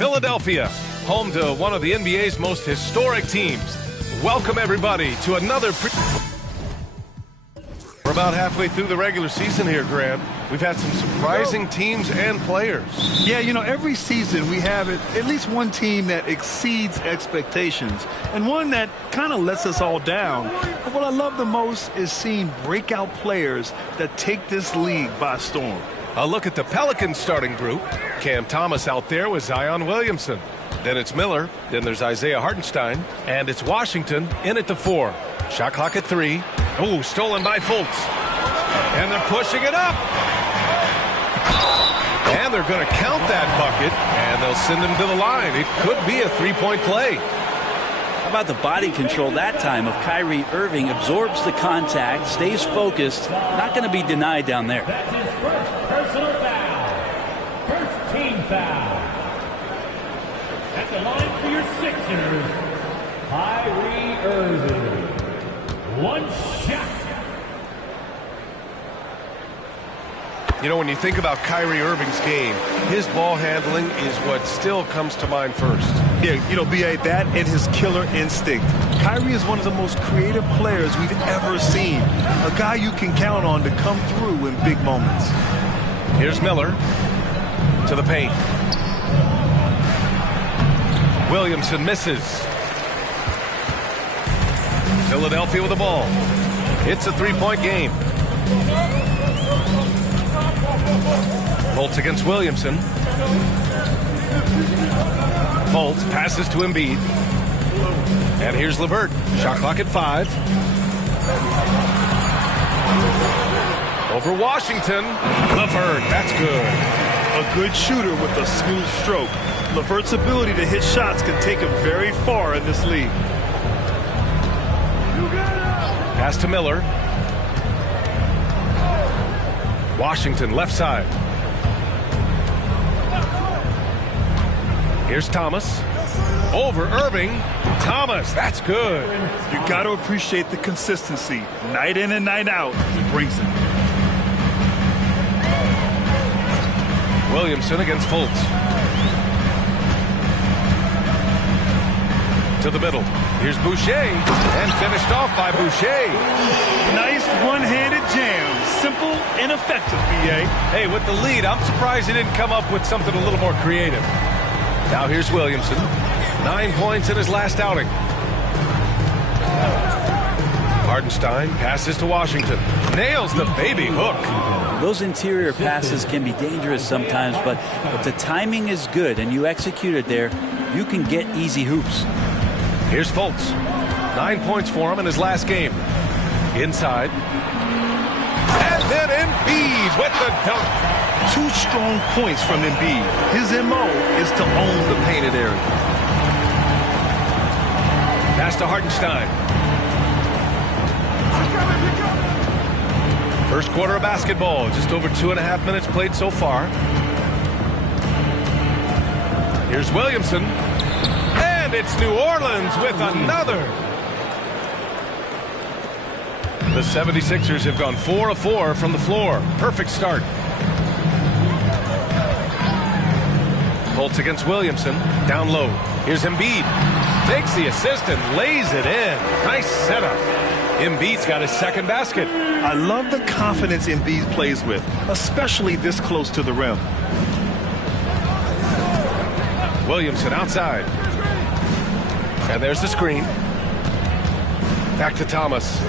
Philadelphia, home to one of the NBA's most historic teams. Welcome, everybody, to another... We're about halfway through the regular season here, Grant. We've had some surprising teams and players. Yeah, you know, every season we have at least one team that exceeds expectations and one that kind of lets us all down. But what I love the most is seeing breakout players that take this league by storm. A look at the Pelicans starting group. Cam Thomas out there with Zion Williamson. Then it's Miller. Then there's Isaiah Hartenstein. And it's Washington in at the 4. Shot clock at 3. Oh, stolen by Fultz. And they're pushing it up. And they're going to count that bucket. And they'll send him to the line. It could be a three-point play. How about the body control that time of Kyrie Irving? Absorbs the contact, stays focused. Not going to be denied down there. That's his first personal foul. First team foul. At the line for your Sixers, Kyrie Irving. One shot. You know, when you think about Kyrie Irving's game, his ball handling is what still comes to mind first. Yeah, you know, B.A., that and his killer instinct. Kyrie is one of the most creative players we've ever seen. A guy you can count on to come through in big moments. Here's Miller to the paint. Williamson misses. Philadelphia with the ball. It's a three-point game. Fultz against Williamson. Fultz passes to Embiid. And here's LeVert. Shot clock at 5. Over Washington. LeVert, that's good. A good shooter with a smooth stroke. LeVert's ability to hit shots can take him very far in this league. Pass to Miller. Washington left side. Here's Thomas. Over Irving. Thomas, that's good. You got to appreciate the consistency. Night in and night out, he brings it. Williamson against Fultz. To the middle. Here's Boucher. And finished off by Boucher. Nice one-handed jam. Simple and effective, B.A. Hey, with the lead, I'm surprised he didn't come up with something a little more creative. Now here's Williamson. 9 points in his last outing. Hartenstein passes to Washington. Nails the baby hook. Those interior passes can be dangerous sometimes, but if the timing is good and you execute it there, you can get easy hoops. Here's Fultz. 9 points for him in his last game. Inside. And then Embiid with the dunk. 2 strong points from Embiid. His M.O. is to own the painted area. Pass to Hartenstein. First quarter of basketball. Just over 2.5 minutes played so far. Here's Williamson. And it's New Orleans with another. The 76ers have gone 4 of 4 from the floor. Perfect start. Fultz against Williamson. Down low. Here's Embiid. Takes the assist and lays it in. Nice setup. Embiid's got his second basket. I love the confidence Embiid plays with, especially this close to the rim. Williamson outside. And there's the screen. Back to Thomas.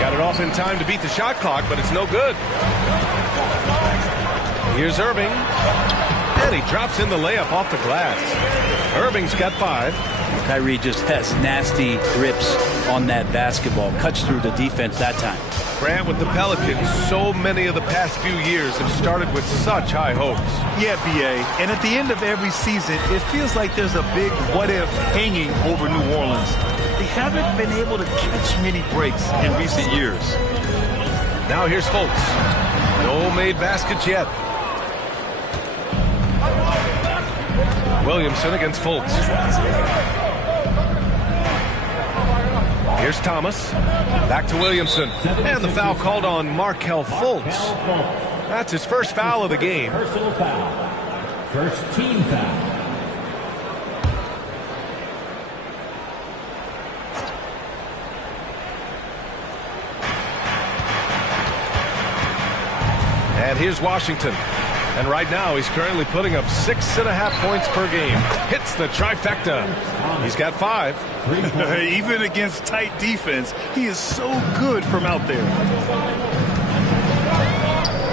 Got it off in time to beat the shot clock, but it's no good. Here's Irving. And he drops in the layup off the glass. Irving's got 5. Kyrie just has nasty grips on that basketball. Cuts through the defense that time. Grant, with the Pelicans, so many of the past few years have started with such high hopes. Yeah, B.A., and at the end of every season, it feels like there's a big what-if hanging over New Orleans. They haven't been able to catch many breaks in recent years. Now here's Fultz. No made baskets yet. Williamson against Fultz. Here's Here's Thomas. Back to Williamson. And the foul called on Markelle Fultz. That's his first foul of the game. Personal foul. First team foul. And here's Washington. And right now he's currently putting up 6.5 points per game. Hits the trifecta. He's got 5. Even against tight defense, he is so good from out there.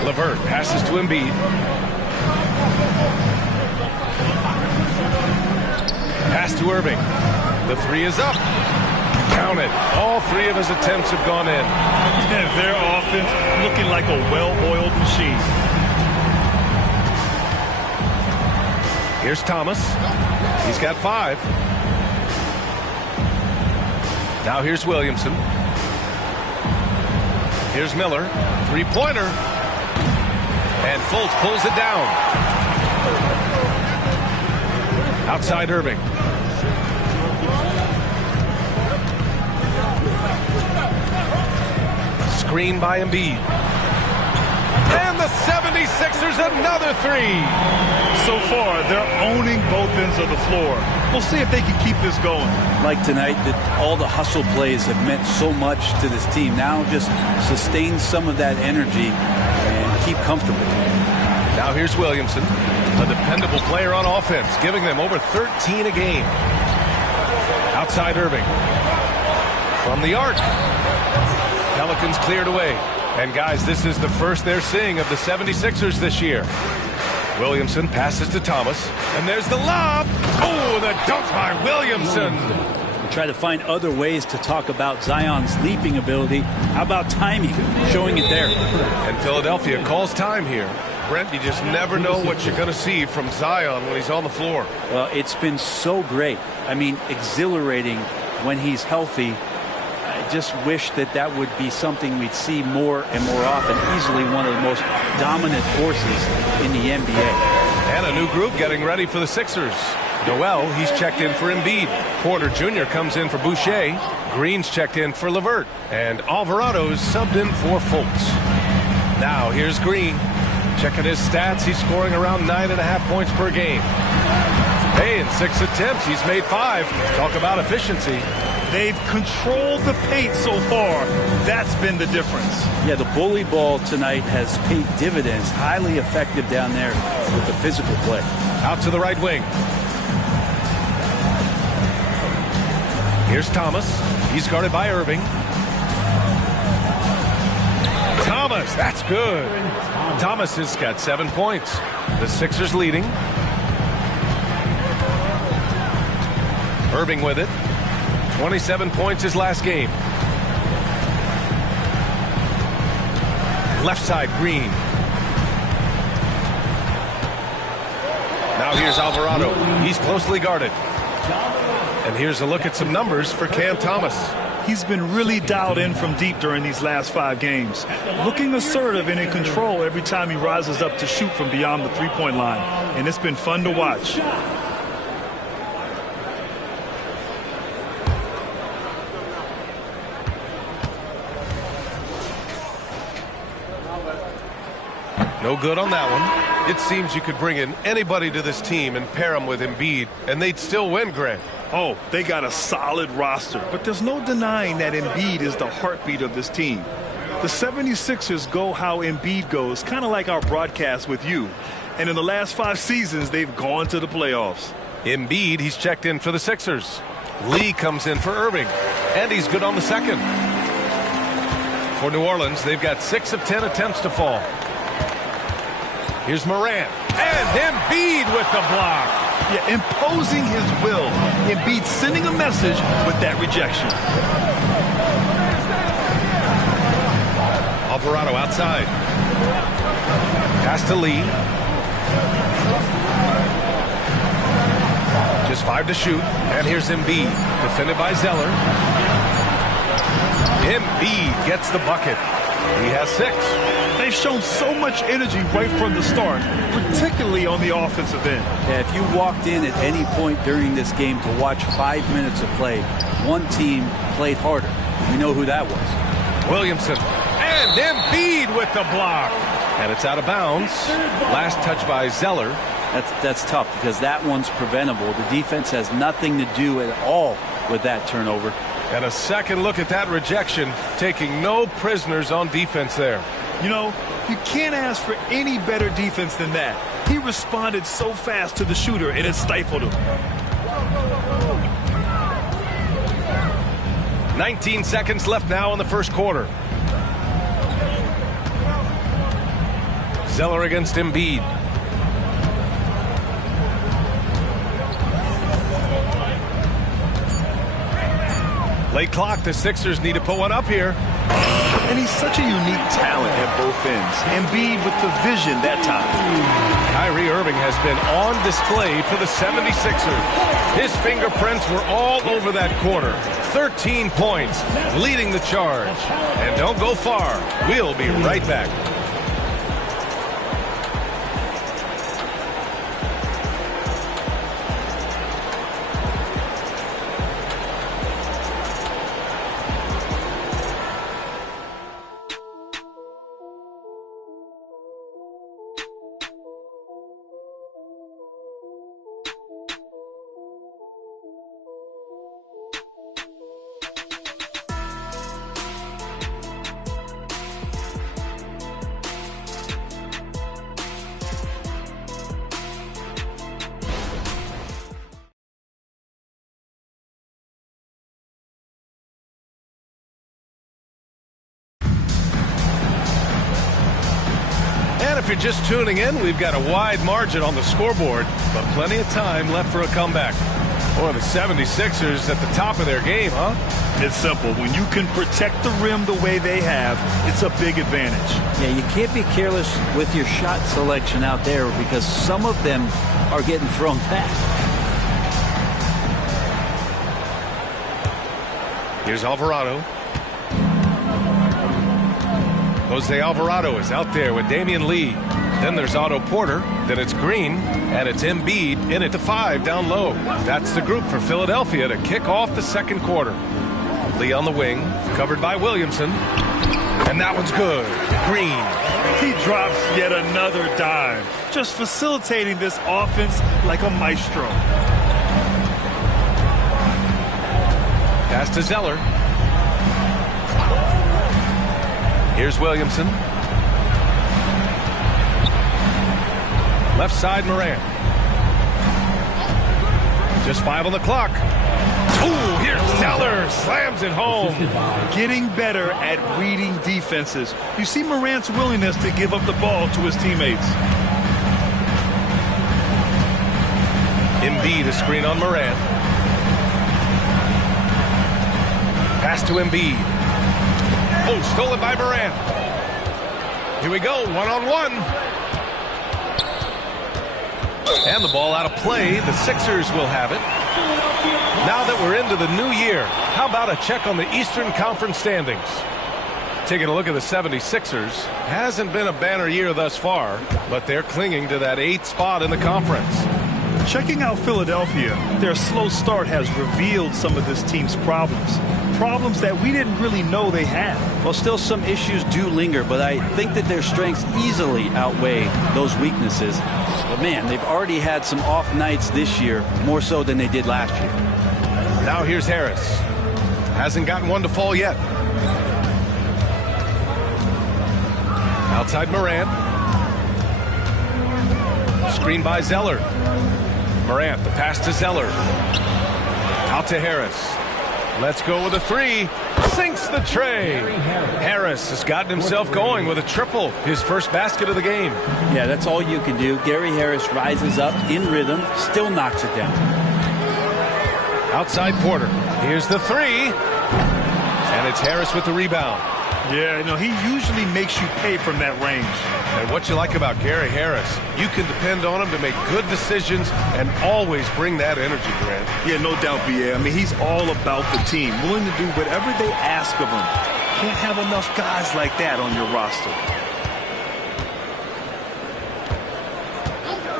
LeVert passes to Embiid. Pass to Irving. The 3 is up. Count it. All 3 of his attempts have gone in. And their offense looking like a well-oiled machine. Here's Thomas. He's got 5. Now here's Williamson. Here's Miller. 3-pointer. And Fultz pulls it down. Outside Irving. Screen by Embiid. And the 76ers another 3. So far, they're owning both ends of the floor. We'll see if they can keep this going. Like tonight, that all the hustle plays have meant so much to this team. Now just sustain some of that energy and keep comfortable. Now here's Williamson, a dependable player on offense, giving them over 13 a game. Outside Irving. From the arc. Pelicans cleared away. And guys, this is the first they're seeing of the 76ers this year. Williamson passes to Thomas, and there's the lob. Oh, the dunk by Williamson. We try to find other ways to talk about Zion's leaping ability. How about timing? Showing it there. And Philadelphia calls time here. Brent, you just never know what you're going to see from Zion when he's on the floor. Well, it's been so great. I mean, exhilarating when he's healthy. I just wish that that would be something we'd see more and more often. Easily one of the most dominant forces in the NBA. And a new group getting ready for the Sixers. Noel, he's checked in for Embiid. Porter Jr. comes in for Boucher. Green's checked in for LeVert. And Alvarado's subbed in for Fultz. Now here's Green. Checking his stats, he's scoring around 9.5 points per game. Hey, in 6 attempts, he's made 5. Talk about efficiency. They've controlled the paint so far. That's been the difference. Yeah, the bully ball tonight has paid dividends. Highly effective down there with the physical play. Out to the right wing. Here's Thomas. He's guarded by Irving. Thomas, that's good. Thomas has got 7 points. The Sixers leading. Irving with it. 27 points his last game. Left side, Green. Now here's Alvarado. He's closely guarded. And here's a look at some numbers for Cam Thomas. He's been really dialed in from deep during these last 5 games. Looking assertive and in control every time he rises up to shoot from beyond the three-point line. And it's been fun to watch. No good on that one. It seems you could bring in anybody to this team and pair them with Embiid, and they'd still win, Greg. Oh, they got a solid roster, but there's no denying that Embiid is the heartbeat of this team. The 76ers go how Embiid goes, kind of like our broadcast with you. And in the last 5 seasons, they've gone to the playoffs. Embiid, he's checked in for the Sixers. Lee comes in for Irving, and he's good on the second. For New Orleans, they've got 6 of 10 attempts to fall. Here's Morant, and Embiid with the block. Yeah, imposing his will. Embiid sending a message with that rejection. Alvarado outside. Pass to Lee. Just 5 to shoot. And here's Embiid, defended by Zeller. Embiid gets the bucket. He has 6. They've shown so much energy right from the start, particularly on the offensive end. Yeah, if you walked in at any point during this game to watch 5 minutes of play, one team played harder. We know who that was. Williamson and Embiid with the block. And it's out of bounds. Last touch by Zeller. That's tough because that one's preventable. The defense has nothing to do at all with that turnover. And a second look at that rejection, taking no prisoners on defense there. You know, you can't ask for any better defense than that. He responded so fast to the shooter, and it stifled him. 19 seconds left now in the first quarter. Zeller against Embiid. Late clock, the Sixers need to put one up here. And he's such a unique talent at both ends. Embiid with the vision that time. Kyrie Irving has been on display for the 76ers. His fingerprints were all over that corner. 13 points, leading the charge. And don't go far. We'll be right back. If you're just tuning in, we've got a wide margin on the scoreboard, but plenty of time left for a comeback. Boy, the 76ers at the top of their game, huh? It's simple. When you can protect the rim the way they have, it's a big advantage. Yeah, you can't be careless with your shot selection out there because some of them are getting thrown back. Here's Alvarado. Jose Alvarado is out there with Damian Lee. Then there's Otto Porter. Then it's Green. And it's Embiid in at the 5 down low. That's the group for Philadelphia to kick off the second quarter. Lee on the wing, covered by Williamson. And that one's good. Green. He drops yet another dime. Just facilitating this offense like a maestro. Pass to Zeller. Here's Williamson. Left side, Morant. Just 5 on the clock. Ooh, here's Zeller. Slams it home. Getting better at reading defenses. You see Morant's willingness to give up the ball to his teammates. Embiid, a screen on Morant. Pass to Embiid. Oh, stolen by Morant. Here we go, one-on-one. And the ball out of play. The Sixers will have it. Now that we're into the new year, how about a check on the Eastern Conference standings? Taking a look at the 76ers. Hasn't been a banner year thus far, but they're clinging to that 8th spot in the conference. Checking out Philadelphia, their slow start has revealed some of this team's problems. Problems that we didn't really know they had. Well, still some issues do linger, but I think that their strengths easily outweigh those weaknesses. But man, they've already had some off nights this year, more so than they did last year. Now here's Harris. Hasn't gotten one to fall yet. Outside Morant. Screen by Zeller. Morant, the pass to Zeller. Out to Harris. Let's go with a 3. Sinks the tray. Harris has gotten himself going with a triple. His first basket of the game. Yeah, that's all you can do. Gary Harris rises up in rhythm, still knocks it down. Outside Porter. Here's the 3. And it's Harris with the rebound. Yeah, no, he usually makes you pay from that range. And what you like about Gary Harris, you can depend on him to make good decisions and always bring that energy, Grant. Yeah, no doubt, B.A. I mean, he's all about the team, willing to do whatever they ask of him. Can't have enough guys like that on your roster.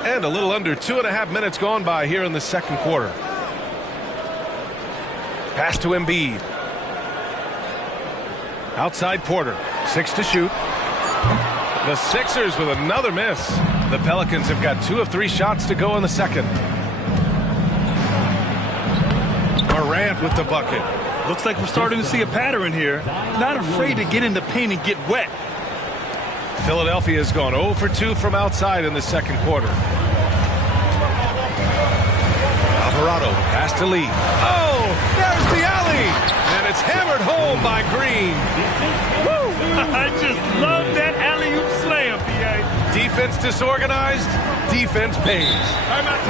And a little under 2.5 minutes gone by here in the second quarter. Pass to Embiid. Outside Porter. 6 to shoot. The Sixers with another miss. The Pelicans have got 2 of 3 shots to go in the second. Morant with the bucket. Looks like we're starting to see a pattern here. Not afraid to get in the paint and get wet. Philadelphia's gone 0 for 2 from outside in the second quarter. Alvarado pass to Lee. Oh, there's the alley. And it's hammered home by Green. Woo! I just love that alley-oop slam, B.A. Defense disorganized. Defense pays.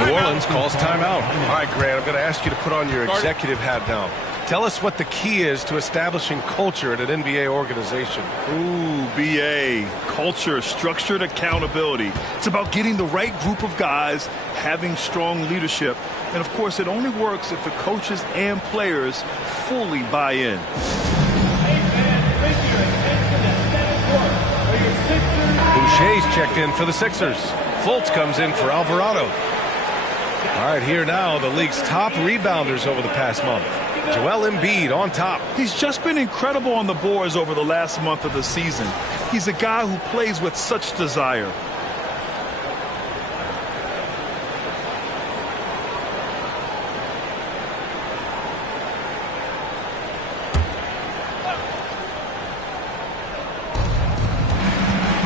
New Orleans calls timeout. All right, Grant, I'm going to ask you to put on your executive hat now. Tell us what the key is to establishing culture at an NBA organization. Ooh, BA. Culture, structured accountability. It's about getting the right group of guys, having strong leadership. And, of course, it only works if the coaches and players fully buy in. Boucher's checked in for the Sixers. Fultz comes in for Alvarado. All right, here now, the league's top rebounders over the past month. Joel Embiid on top. He's just been incredible on the boards over the last month of the season. He's a guy who plays with such desire.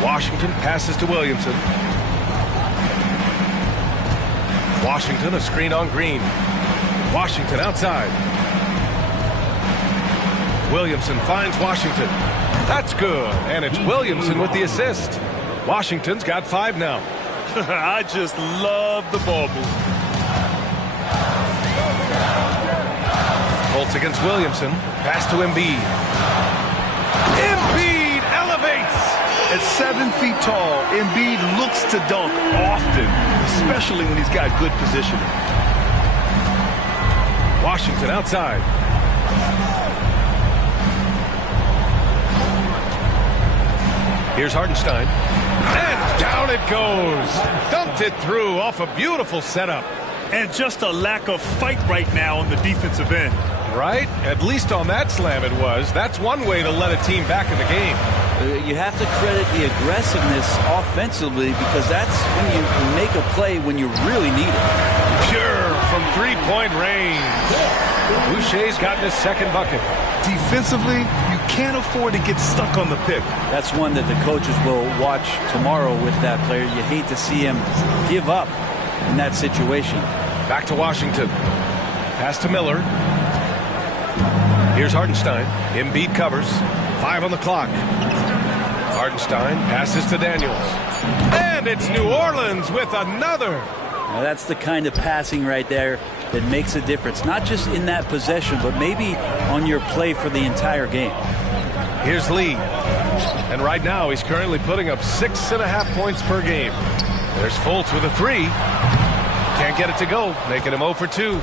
Washington passes to Williamson. Washington, a screen on Green. Washington outside. Williamson finds Washington. That's good. And it's Williamson with the assist. Washington's got 5 now. I just love the ball move. Fultz against Williamson. Pass to Embiid. Embiid elevates. At 7 feet tall, Embiid looks to dunk often, especially when he's got good positioning. Washington outside. Here's Hartenstein. And down it goes. Dumped it through off a beautiful setup. And just a lack of fight right now on the defensive end. Right? At least on that slam it was. That's one way to let a team back in the game. You have to credit the aggressiveness offensively because that's when you make a play when you really need it. Sure, from 3-point range. Boucher's gotten his second bucket. Defensively, you can't afford to get stuck on the pick. That's one that the coaches will watch tomorrow with that player. You hate to see him give up in that situation. Back to Washington. Pass to Miller. Here's Hartenstein. Embiid covers. 5 on the clock. Hartenstein passes to Daniels. And it's New Orleans with another. Now that's the kind of passing right there that makes a difference. Not just in that possession, but maybe on your play for the entire game. Here's Lee. And right now he's currently putting up 6.5 points per game. There's Fultz with a 3. Can't get it to go, making him 0 for 2.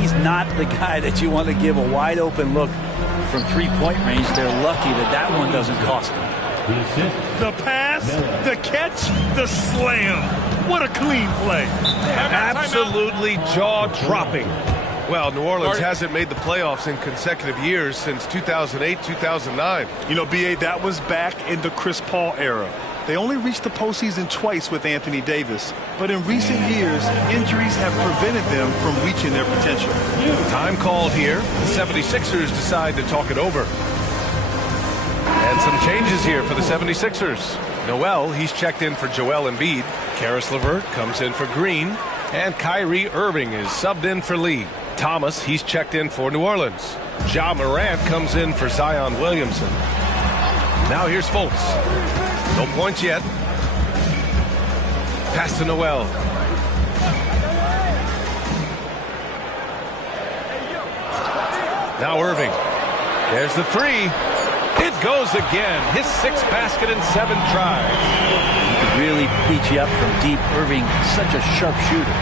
He's not the guy that you want to give a wide open look from 3-point range. They're lucky that that one doesn't cost them. The pass, the catch, the slam. What a clean play. Absolutely jaw-dropping. Well, New Orleans hasn't made the playoffs in consecutive years since 2008, 2009. You know, B.A., that was back in the Chris Paul era. They only reached the postseason twice with Anthony Davis. But in recent years, injuries have prevented them from reaching their potential. Time called here. The 76ers decide to talk it over. And some changes here for the 76ers. Noel, he's checked in for Joel Embiid. Karis LeVert comes in for Green. And Kyrie Irving is subbed in for Lee. Thomas, he's checked in for New Orleans. Ja Morant comes in for Zion Williamson. Now here's Fultz. No points yet. Pass to Noel. Now Irving. There's the 3. It goes again. His 6th basket in 7 tries. He could really beat you up from deep. Irving, such a sharp shooter.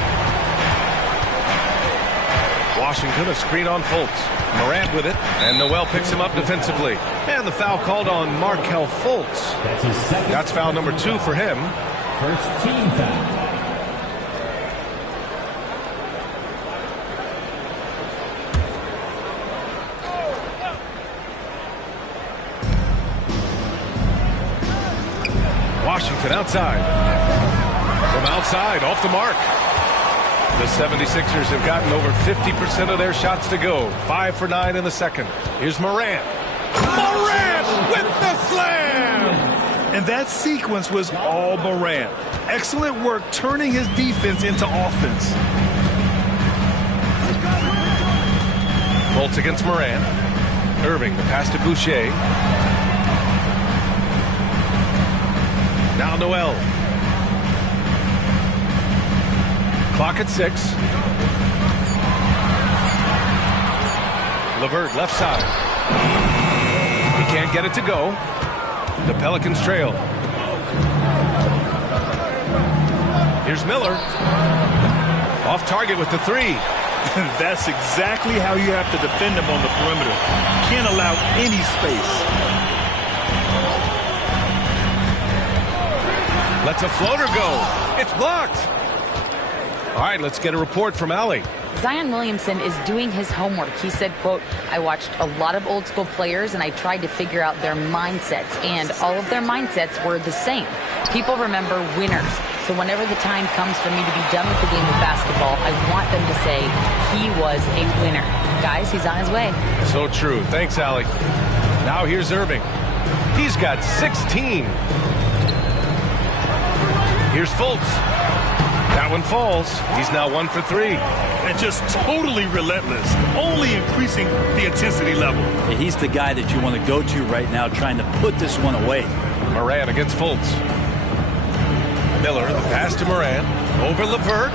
Washington, a screen on Fultz. Morant with it, and Noel picks him up defensively. And the foul called on Markelle Fultz. That's foul number 2 for him. First team foul. Washington outside. From outside, off the mark. The 76ers have gotten over 50% of their shots to go. 5 for 9 in the second. Here's Morant. Morant with the slam! And that sequence was all Morant. Excellent work turning his defense into offense. Bolts against Morant. Irving, the pass to Boucher. Now Noel. Clock at 6. LeVert left side. He can't get it to go. The Pelicans trail. Here's Miller. Off target with the 3. That's exactly how you have to defend him on the perimeter. Can't allow any space. Lets a floater go. It's blocked. All right, let's get a report from Allie. Zion Williamson is doing his homework. He said, quote, I watched a lot of old school players and I tried to figure out their mindsets, and all of their mindsets were the same. People remember winners. So whenever the time comes for me to be done with the game of basketball, I want them to say he was a winner. Guys, he's on his way. So true. Thanks, Allie. Now here's Irving. He's got 16. Here's Fultz. That one falls. He's now 1 for 3. And just totally relentless, only increasing the intensity level. Yeah, he's the guy that you want to go to right now, trying to put this one away. Morant against Fultz. Miller, the pass to Morant. Over LeVert.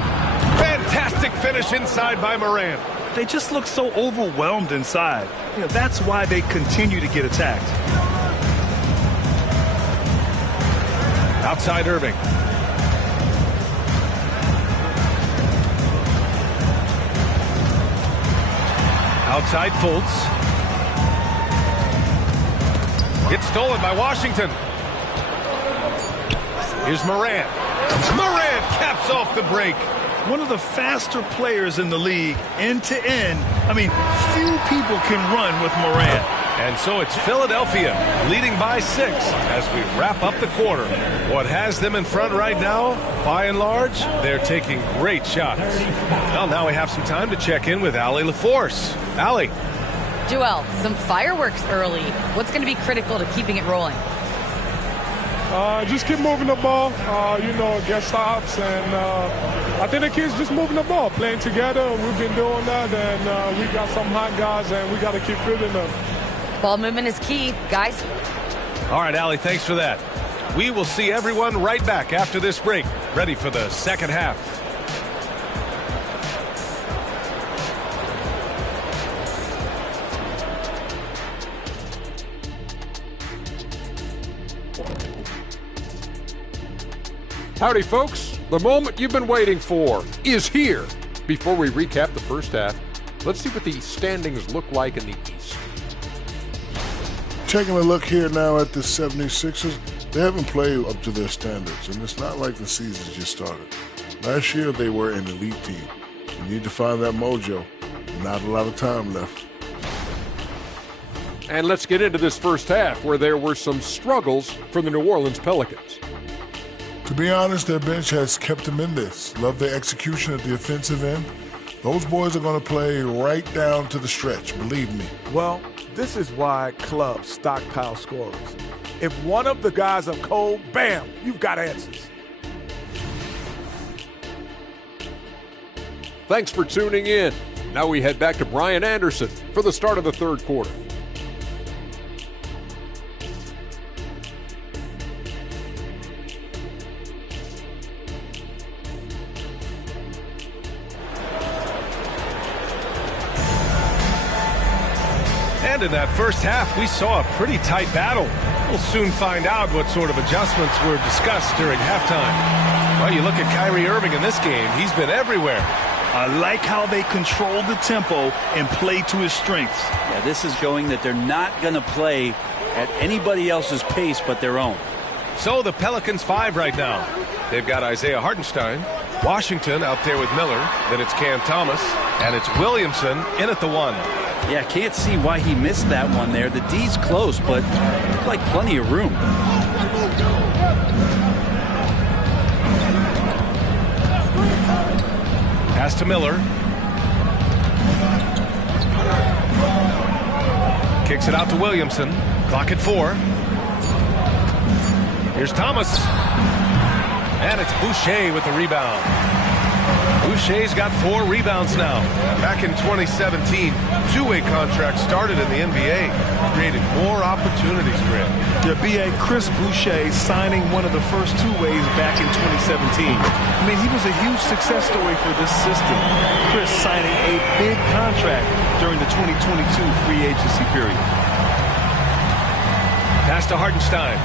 Fantastic finish inside by Morant. They just look so overwhelmed inside. You know, that's why they continue to get attacked. Outside Irving. Outside Fultz. It's stolen by Washington. Here's Morant. Morant caps off the break. One of the faster players in the league, end to end. I mean, few people can run with Morant. And so it's Philadelphia leading by 6 as we wrap up the quarter. What has them in front right now, by and large, they're taking great shots. Well, now we have some time to check in with Allie LaForce. Allie. Joel, some fireworks early. What's going to be critical to keeping it rolling? Just keep moving the ball, get stops, and I think the kids just moving the ball, playing together. We've been doing that, and we got some hot guys, and we got to keep fielding them. Ball movement is key, guys. All right, Allie, thanks for that. We will see everyone right back after this break, ready for the second half. Howdy, folks. The moment you've been waiting for is here. Before we recap the first half, let's see what the standings look like in the East. Taking a look here now at the 76ers, they haven't played up to their standards, and it's not like the season just started. Last year, they were an elite team. You need to find that mojo. Not a lot of time left. And let's get into this first half, where there were some struggles for the New Orleans Pelicans. To be honest, their bench has kept them in this. Love their execution at the offensive end. Those boys are going to play right down to the stretch, believe me. Well, this is why clubs stockpile scorers. If one of the guys are cold, bam, you've got answers. Thanks for tuning in. Now we head back to Brian Anderson for the start of the third quarter. And in that first half, we saw a pretty tight battle. We'll soon find out what sort of adjustments were discussed during halftime. Well, you look at Kyrie Irving in this game. He's been everywhere. I like how they control the tempo and play to his strengths. Yeah, this is showing that they're not going to play at anybody else's pace but their own. So the Pelicans 5 right now. They've got Isaiah Hartenstein, Washington out there with Miller, then it's Cam Thomas, and it's Williamson in at the 1. Yeah, can't see why he missed that one there. The D's close, but looked like plenty of room. Pass to Miller. Kicks it out to Williamson. Clock at 4. Here's Thomas. And it's Boucher with the rebound. Boucher's got 4 rebounds now. Back in 2017, two-way contract started in the NBA. Created more opportunities, Grant. Yeah, B.A. Chris Boucher signing one of the first two-ways back in 2017. I mean, he was a huge success story for this system. Chris signing a big contract during the 2022 free agency period. Pass to Hartenstein.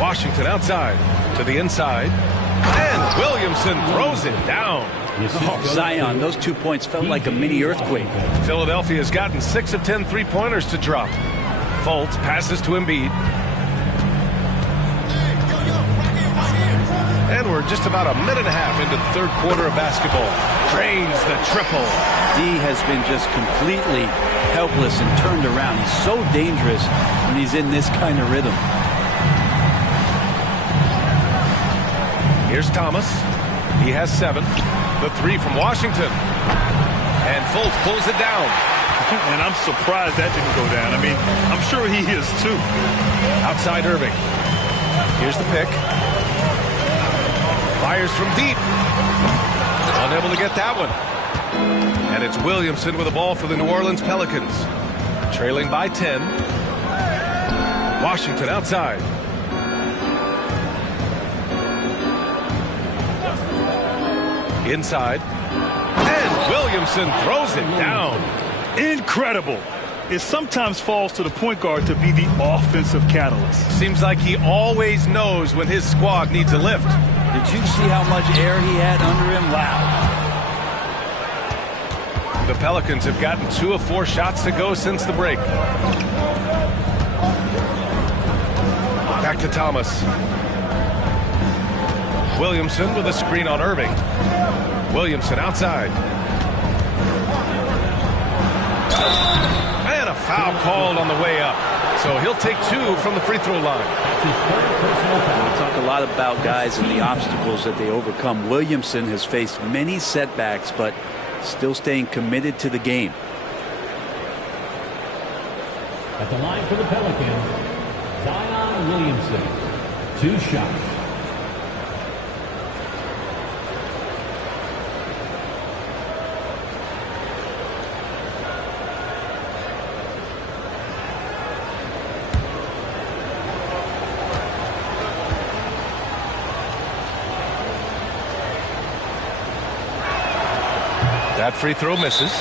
Washington outside to the inside. And Williamson throws it down. Oh, Zion, those 2 points felt like a mini earthquake. Philadelphia has gotten 6 of 10 three-pointers to drop. Fultz passes to Embiid. And we're just about a minute and a half into the third quarter of basketball. Drains the triple. D has been just completely helpless and turned around. He's so dangerous when he's in this kind of rhythm. Here's Thomas. He has 7. The 3 from Washington. And Fultz pulls it down. And I'm surprised that didn't go down. I mean, I'm sure he is too. Outside Irving. Here's the pick. Fires from deep. Unable to get that one. And it's Williamson with the ball for the New Orleans Pelicans. Trailing by 10. Washington outside. Inside. And Williamson throws it down. Incredible. It sometimes falls to the point guard to be the offensive catalyst. Seems like he always knows when his squad needs a lift. Did you see how much air he had under him? Wow. The Pelicans have gotten 2 of 4 shots to go since the break. Back to Thomas. Williamson with a screen on Irving. Williamson outside. And a foul called on the way up. So he'll take 2 from the free throw line. We talk a lot about guys and the obstacles that they overcome. Williamson has faced many setbacks, but still staying committed to the game. At the line for the Pelicans, Zion Williamson. 2 shots. That free throw misses.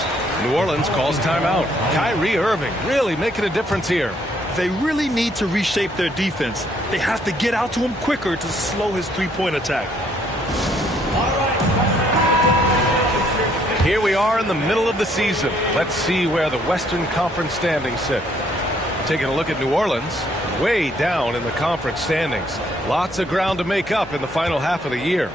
New Orleans calls timeout. Kyrie Irving really making a difference here. They really need to reshape their defense. They have to get out to him quicker to slow his three-point attack. Here we are in the middle of the season. Let's see where the Western Conference standings sit. Taking a look at New Orleans, way down in the conference standings. Lots of ground to make up in the final half of the year.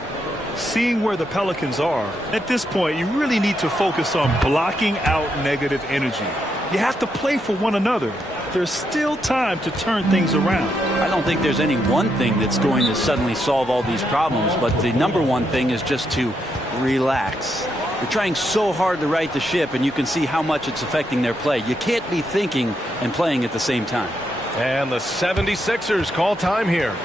Seeing where the Pelicans are, at this point, you really need to focus on blocking out negative energy. You have to play for one another. There's still time to turn things around. I don't think there's any one thing that's going to suddenly solve all these problems, but the number one thing is just to relax. They're trying so hard to right the ship, and you can see how much it's affecting their play. You can't be thinking and playing at the same time. And the 76ers call time here.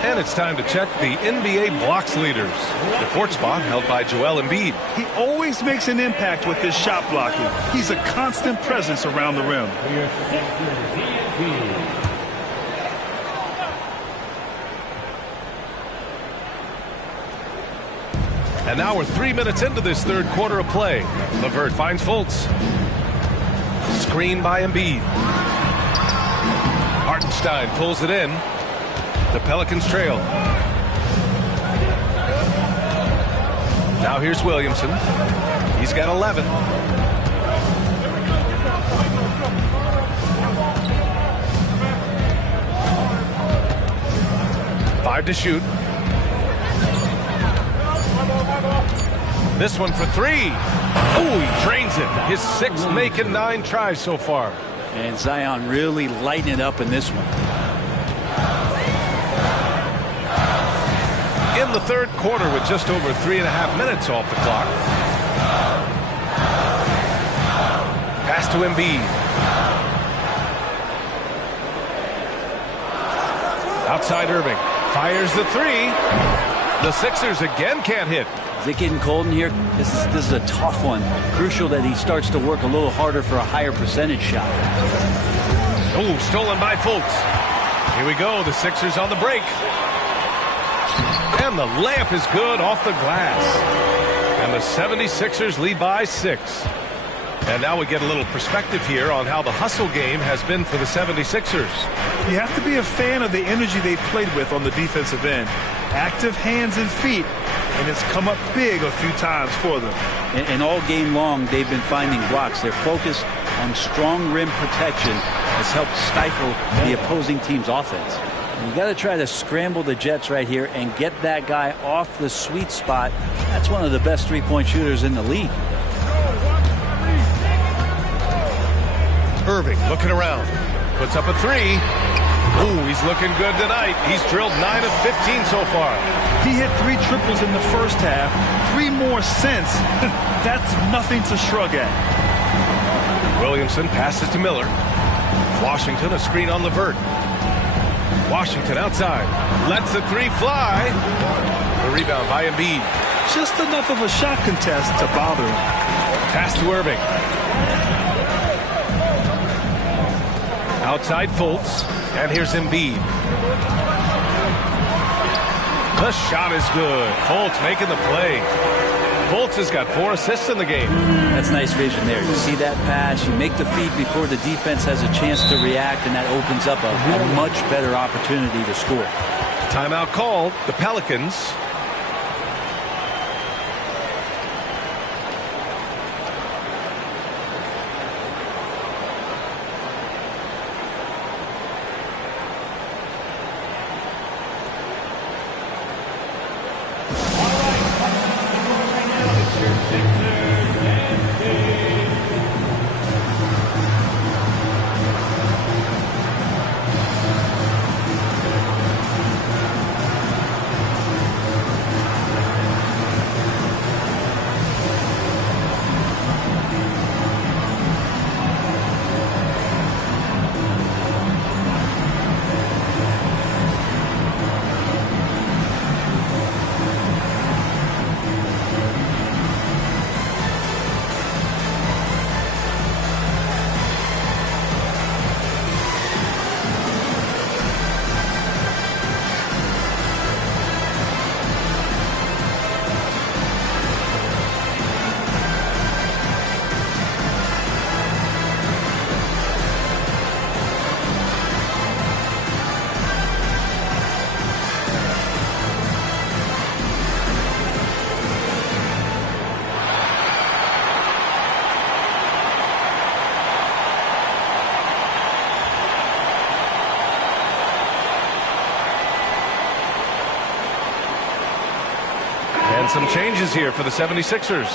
And it's time to check the NBA blocks leaders. The 4th spot held by Joel Embiid. He always makes an impact with his shot blocking. He's a constant presence around the rim. And now we're 3 minutes into this third quarter of play. LeVert finds Fultz. Screen by Embiid. Hartenstein pulls it in. The Pelicans trail. Now here's Williamson. He's got 11. Five to shoot. This one for 3. Oh, he drains it. His 6th make in 9 tries so far. And Zion really lighting it up in this one. In the third quarter with just over 3.5 minutes off the clock. Pass to Embiid. Outside Irving. Fires the three. The Sixers again can't hit. Is it getting cold in here? This is a tough one. Crucial that he starts to work a little harder for a higher percentage shot. Oh, stolen by Fultz. Here we go. The Sixers on the break. And the layup is good off the glass. And the 76ers lead by 6. And now we get a little perspective here on how the hustle game has been for the 76ers. You have to be a fan of the energy they've played with on the defensive end. Active hands and feet, and it's come up big a few times for them. And all game long, they've been finding blocks. Their focus on strong rim protection has helped stifle the opposing team's offense. You got to try to scramble the Jets right here and get that guy off the sweet spot. That's one of the best three-point shooters in the league. Irving looking around. Puts up a three. Ooh, he's looking good tonight. He's drilled 9 of 15 so far. He hit 3 triples in the first half. 3 more since. That's nothing to shrug at. Williamson passes to Miller. Washington a screen on LeVert. Washington outside. Lets the three fly. The rebound by Embiid. Just enough of a shot contest to bother him. Pass to Irving. Outside Fultz. And here's Embiid. The shot is good. Fultz making the play. Fultz has got 4 assists in the game. That's nice vision there. You see that pass, you make the feed before the defense has a chance to react, and that opens up a much better opportunity to score. Timeout called. The Pelicans. Some changes here for the 76ers.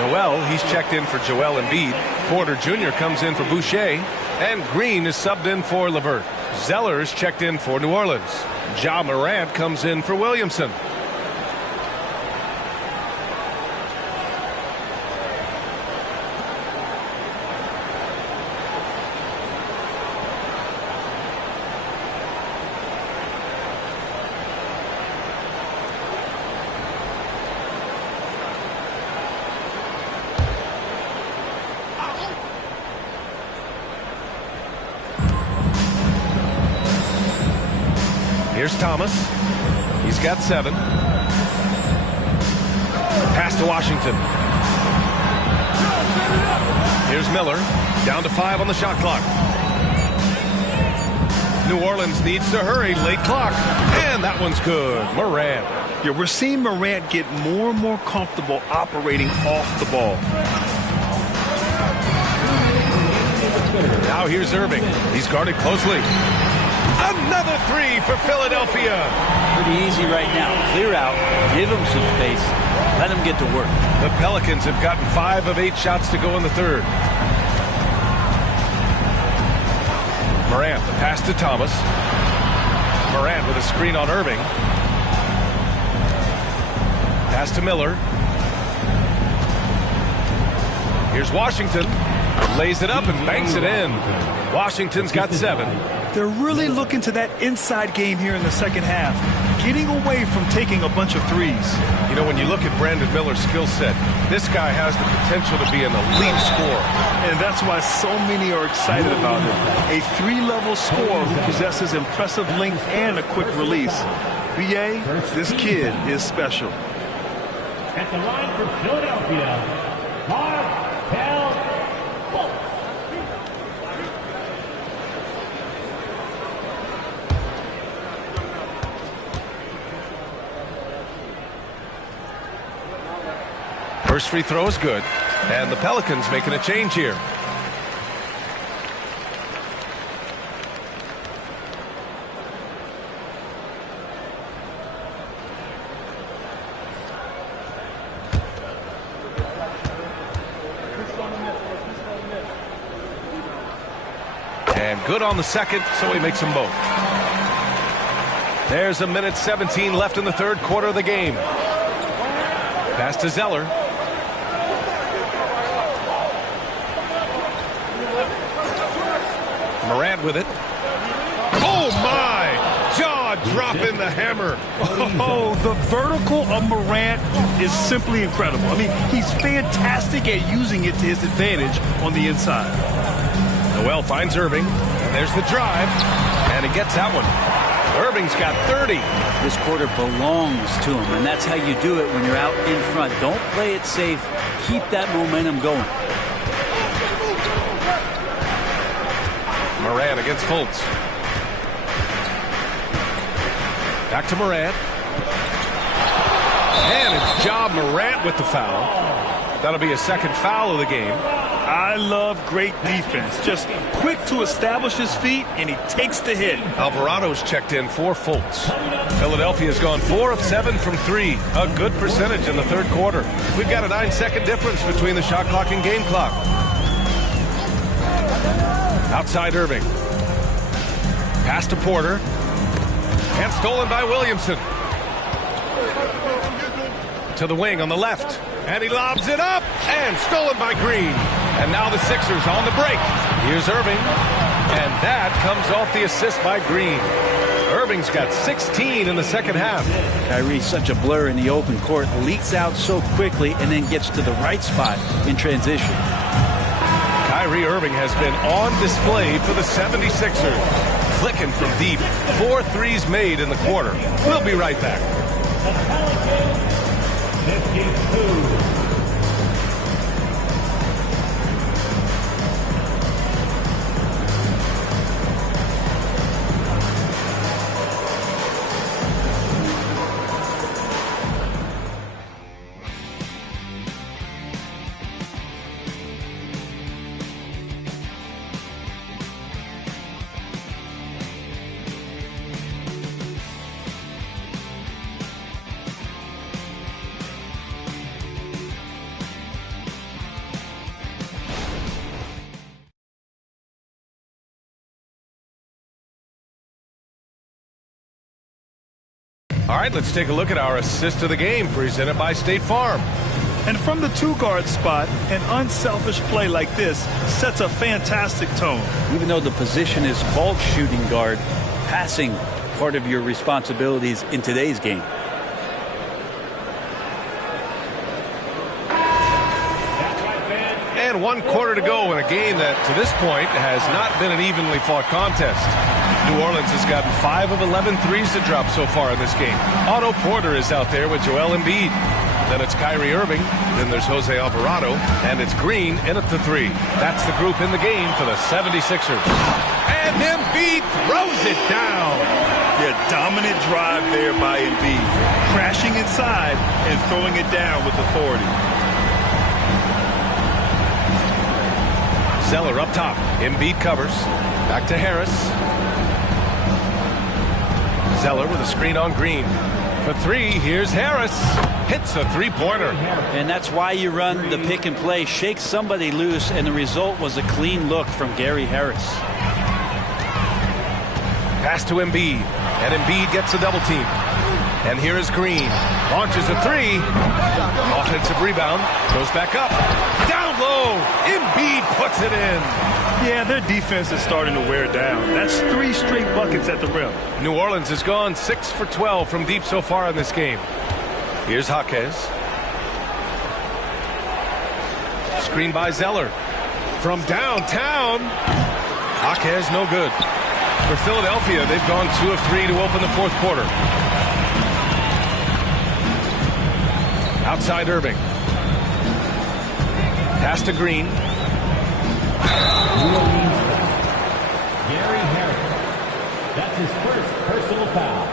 Noel, he's checked in for Joel Embiid. Porter Jr. comes in for Boucher. And Green is subbed in for LeVert. Zeller's checked in for New Orleans. Ja Morant comes in for Williamson. Here's Thomas. He's got 7. Pass to Washington. Here's Miller. Down to 5 on the shot clock. New Orleans needs to hurry. Late clock. And that one's good. Morant. Yeah, we're seeing Morant get more and more comfortable operating off the ball. Now here's Irving. He's guarded closely. Another 3 for Philadelphia. Pretty easy right now. Clear out. Give him some space. Let him get to work. The Pelicans have gotten 5 of 8 shots to go in the third. Morant, the pass to Thomas. Morant with a screen on Irving. Pass to Miller. Here's Washington. Lays it up and banks it in. Washington's got 7. They're really looking to that inside game here in the second half, getting away from taking a bunch of threes. You know, when you look at Brandon Miller's skill set, this guy has the potential to be an elite scorer. And that's why so many are excited about him. A 3-level scorer who possesses impressive length and a quick release. BA, this kid is special. At the line for Philadelphia, Markel Fultz. First free throw is good, and the Pelicans making a change here. And good on the second, so he makes them both. There's a minute 17 left in the third quarter of the game. Pass to Zeller. Morant with it. Oh, my! Jaw dropping the hammer. Oh, the vertical of Morant is simply incredible. I mean, he's fantastic at using it to his advantage on the inside. Noel finds Irving. And there's the drive. And he gets that one. Irving's got 30. This quarter belongs to him, and that's how you do it when you're out in front. Don't play it safe. Keep that momentum going. Morant against Fultz. Back to Morant. And it's Ja Morant with the foul. That'll be a second foul of the game. I love great defense. Just quick to establish his feet, and he takes the hit. Alvarado's checked in for Fultz. Philadelphia's gone 4 of 7 from 3. A good percentage in the third quarter. We've got a 9-second difference between the shot clock and game clock. Outside Irving. Pass to Porter. And stolen by Williamson. To the wing on the left. And he lobs it up. And stolen by Green. And now the Sixers on the break. Here's Irving. And that comes off the assist by Green. Irving's got 16 in the second half. Kyrie's such a blur in the open court. Leaks out so quickly and then gets to the right spot in transition. Kyrie Irving has been on display for the 76ers. Clicking from deep. 4 threes made in the quarter. We'll be right back. The Pelicans, 52. All right, let's take a look at our assist of the game presented by State Farm. And from the 2-guard spot, an unselfish play like this sets a fantastic tone. Even though the position is called shooting guard, passing part of your responsibilities in today's game. And 1 quarter to go in a game that, to this point, has not been an evenly fought contest. New Orleans has gotten 5 of 11 threes to drop so far in this game. Otto Porter is out there with Joel Embiid. Then it's Kyrie Irving. Then there's Jose Alvarado. And it's Green in at the 3. That's the group in the game for the 76ers. And Embiid throws it down. Yeah, dominant drive there by Embiid. Crashing inside and throwing it down with authority. Zeller up top. Embiid covers. Back to Harris. Zeller with a screen on Green. For 3, here's Harris. Hits a 3-pointer. And that's why you run the pick and play. Shake somebody loose, and the result was a clean look from Gary Harris. Pass to Embiid, and Embiid gets a double team. And here is Green. Launches a three. Offensive rebound. Goes back up. Down low. Embiid puts it in. Yeah, their defense is starting to wear down. That's 3 straight buckets at the rim. New Orleans has gone 6 for 12 from deep so far in this game. Here's Jaquez. Screen by Zeller. From downtown. Jaquez no good. For Philadelphia, they've gone 2 of 3 to open the fourth quarter. Outside Irving. Pass to Green. Gary Harris. That's his first personal foul.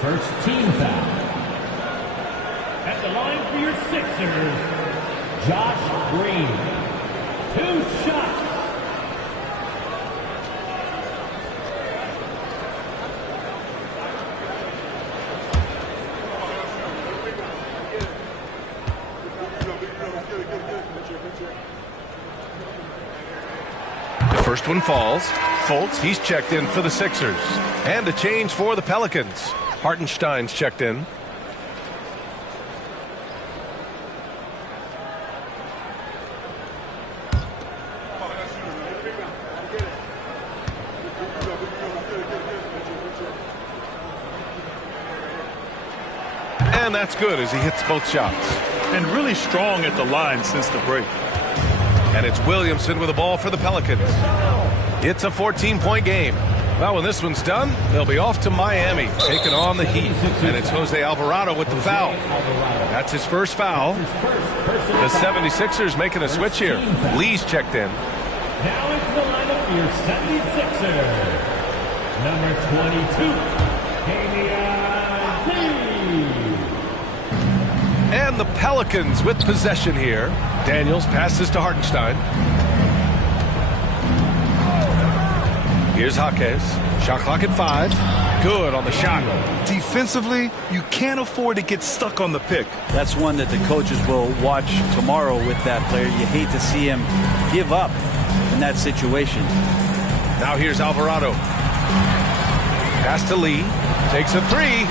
First team foul. At the line for your Sixers, Josh Green. 2 shots. First one falls. Fultz, he's checked in for the Sixers. And a change for the Pelicans. Hartenstein's checked in. And that's good as he hits both shots. And really strong at the line since the break. And it's Williamson with the ball for the Pelicans. It's a 14-point game. Well, when this one's done, they'll be off to Miami, taking on the Heat. And it's Jose Alvarado with the foul. That's his first foul. The 76ers making a switch here. Lee's checked in. Now into the lineup for your 76ers. Number 22, Damian Lee. And the Pelicans with possession here. Daniels passes to Hartenstein. Here's Jaquez. Shot clock at 5. Good on the shot. Defensively, you can't afford to get stuck on the pick. That's one that the coaches will watch tomorrow with that player. You hate to see him give up in that situation. Now here's Alvarado. Pass to Lee. Takes a 3.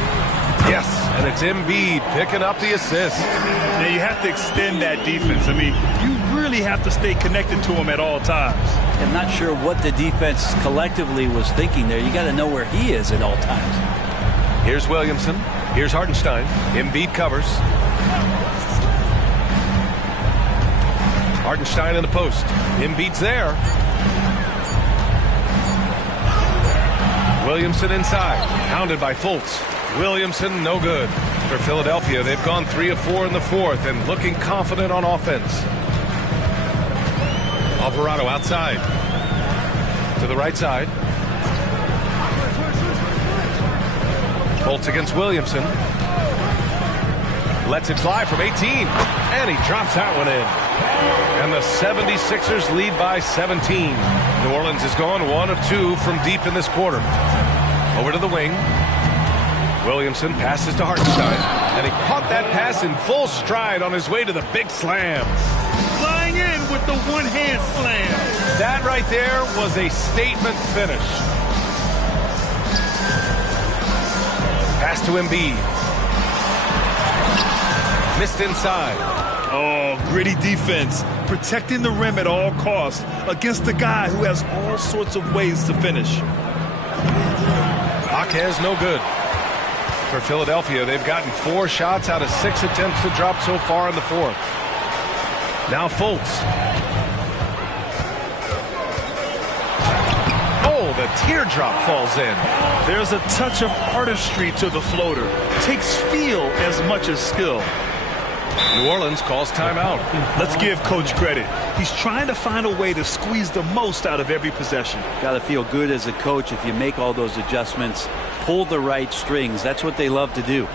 Yes, and it's Embiid picking up the assist. Now you have to extend that defense. I mean, you really have to stay connected to him at all times. I'm not sure what the defense collectively was thinking there. You got to know where he is at all times. Here's Williamson. Here's Hartenstein. Embiid covers. Hartenstein in the post. Embiid's there. Williamson inside. Pounded by Fultz. Williamson no good. For Philadelphia, they've gone 3 of 4 in the fourth and looking confident on offense. Alvarado outside. To the right side. Fultz against Williamson. Lets it fly from 18. And he drops that one in. And the 76ers lead by 17. New Orleans has gone 1 of 2 from deep in this quarter. Over to the wing. Williamson passes to Hartenstein. And he caught that pass in full stride on his way to the big slam. Flying in with the one-hand slam. That right there was a statement finish. Pass to Embiid. Missed inside. Oh, gritty defense. Protecting the rim at all costs against a guy who has all sorts of ways to finish. Jaquez no good. For Philadelphia, they've gotten 4 shots out of 6 attempts to drop so far in the fourth. Now Fultz. Oh, the teardrop falls in. There's a touch of artistry to the floater. Takes feel as much as skill. New Orleans calls timeout. Let's give Coach credit. He's trying to find a way to squeeze the most out of every possession. Got to feel good as a coach if you make all those adjustments, pull the right strings. That's what they love to do.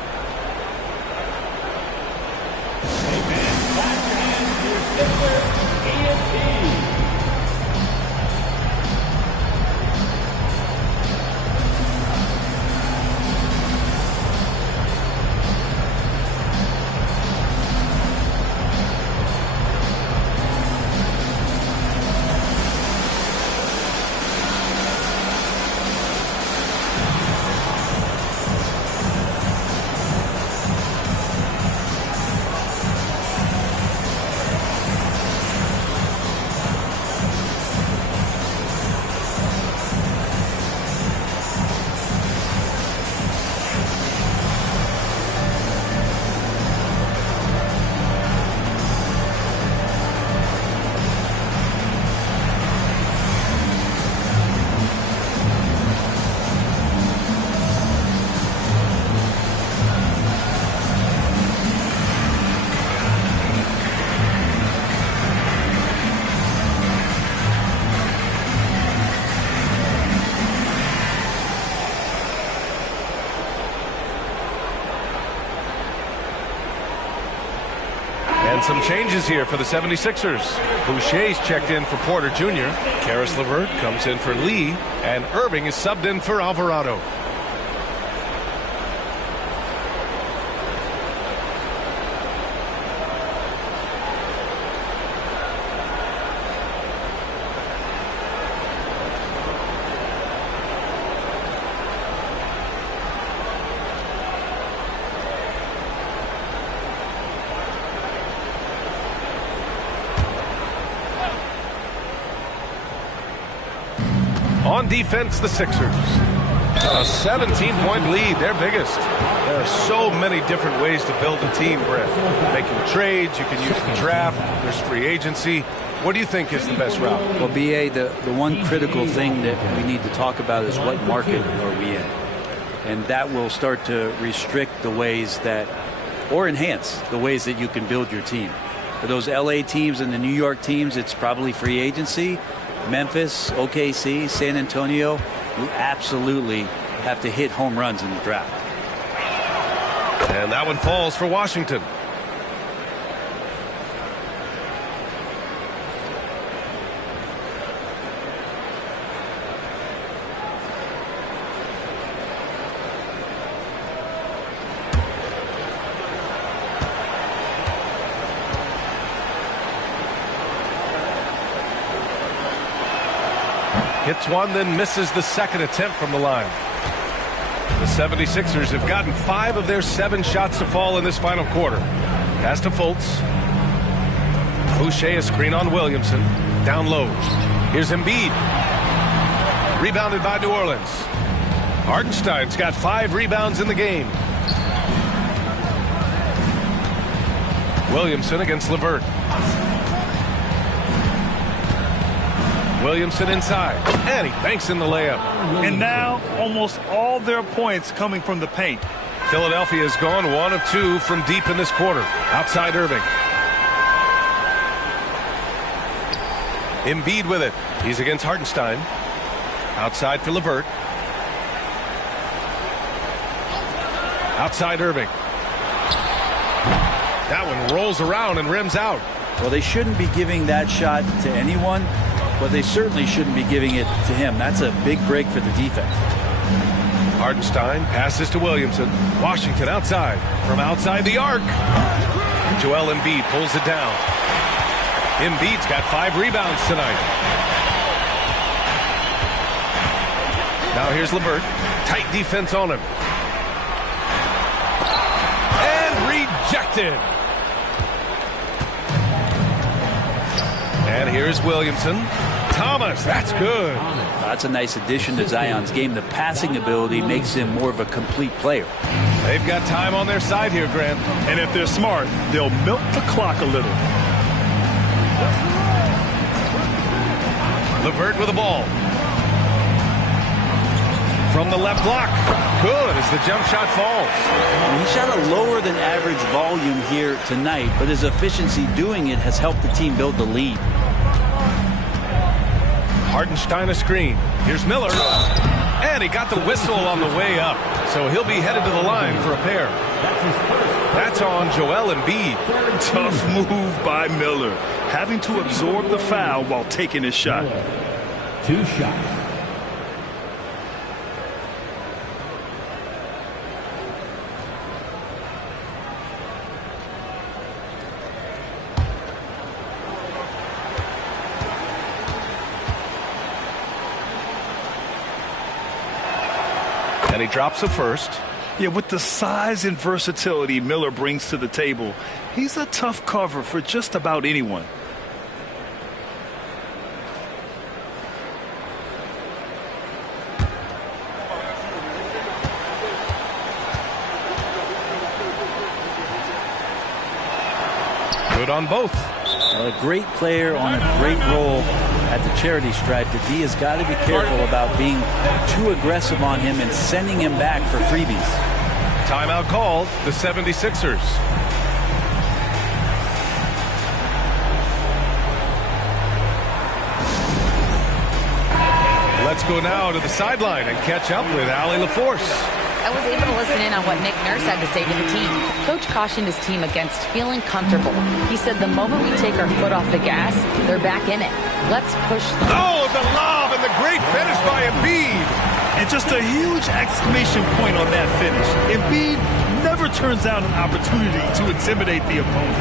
And some changes here for the 76ers. Boucher's checked in for Porter Jr. Karis LeVert comes in for Lee. And Irving is subbed in for Alvarado. On defense, the Sixers. A 17-point lead, their biggest. There are so many different ways to build a team, Brett. Making trades, you can use the draft, there's free agency. What do you think is the best route? Well, B.A., the one critical thing that we need to talk about is what market are we in? And that will start to restrict the ways that, or enhance the ways that you can build your team. For those L.A. teams and the New York teams, it's probably free agency. Memphis, OKC, San Antonio, you absolutely have to hit home runs in the draft. And that one falls for Washington. Hits one, then misses the second attempt from the line. The 76ers have gotten 5 of their 7 shots to fall in this final quarter. Pass to Fultz. Boucher a screen on Williamson. Down low. Here's Embiid. Rebounded by New Orleans. Hartenstein's got 5 rebounds in the game. Williamson against LeVert. Williamson inside, and he banks in the layup. And now almost all their points coming from the paint. Philadelphia has gone 1 of 2 from deep in this quarter. Outside Irving. Embiid with it. He's against Hartenstein. Outside for LeVert. Outside Irving. That one rolls around and rims out. Well, they shouldn't be giving that shot to anyone, but they certainly shouldn't be giving it to him. That's a big break for the defense. Hartenstein passes to Williamson. Washington outside. From outside the arc. Joel Embiid pulls it down. Embiid's got 5 rebounds tonight. Now here's LeVert. Tight defense on him. And rejected. And here's Williamson. Thomas, that's good. That's a nice addition to Zion's game. The passing ability makes him more of a complete player. They've got time on their side here, Grant. And if they're smart, they'll milk the clock a little. LeVert with the ball. From the left block. Good as the jump shot falls. He shot a lower than average volume here tonight, but his efficiency doing it has helped the team build the lead. Hartenstein a screen. Here's Miller. And he got the whistle on the way up. So he'll be headed to the line for a pair. That's on Joel Embiid. Tough move by Miller. Having to absorb the foul while taking his shot. 2 shots. And he drops the first. Yeah, with the size and versatility Miller brings to the table, he's a tough cover for just about anyone. Good on both. A great player on a great role at the charity stripe. The D has got to be careful about being too aggressive on him and sending him back for freebies. Timeout called. The 76ers. Let's go now to the sideline and catch up with Allie LaForce. I was able to listen in on what Nick Nurse had to say to the team. Coach cautioned his team against feeling comfortable. He said the moment we take our foot off the gas, they're back in it. Let's push them. Oh, the lob and the great finish by Embiid. And just a huge exclamation point on that finish. Embiid never turns down an opportunity to intimidate the opponent.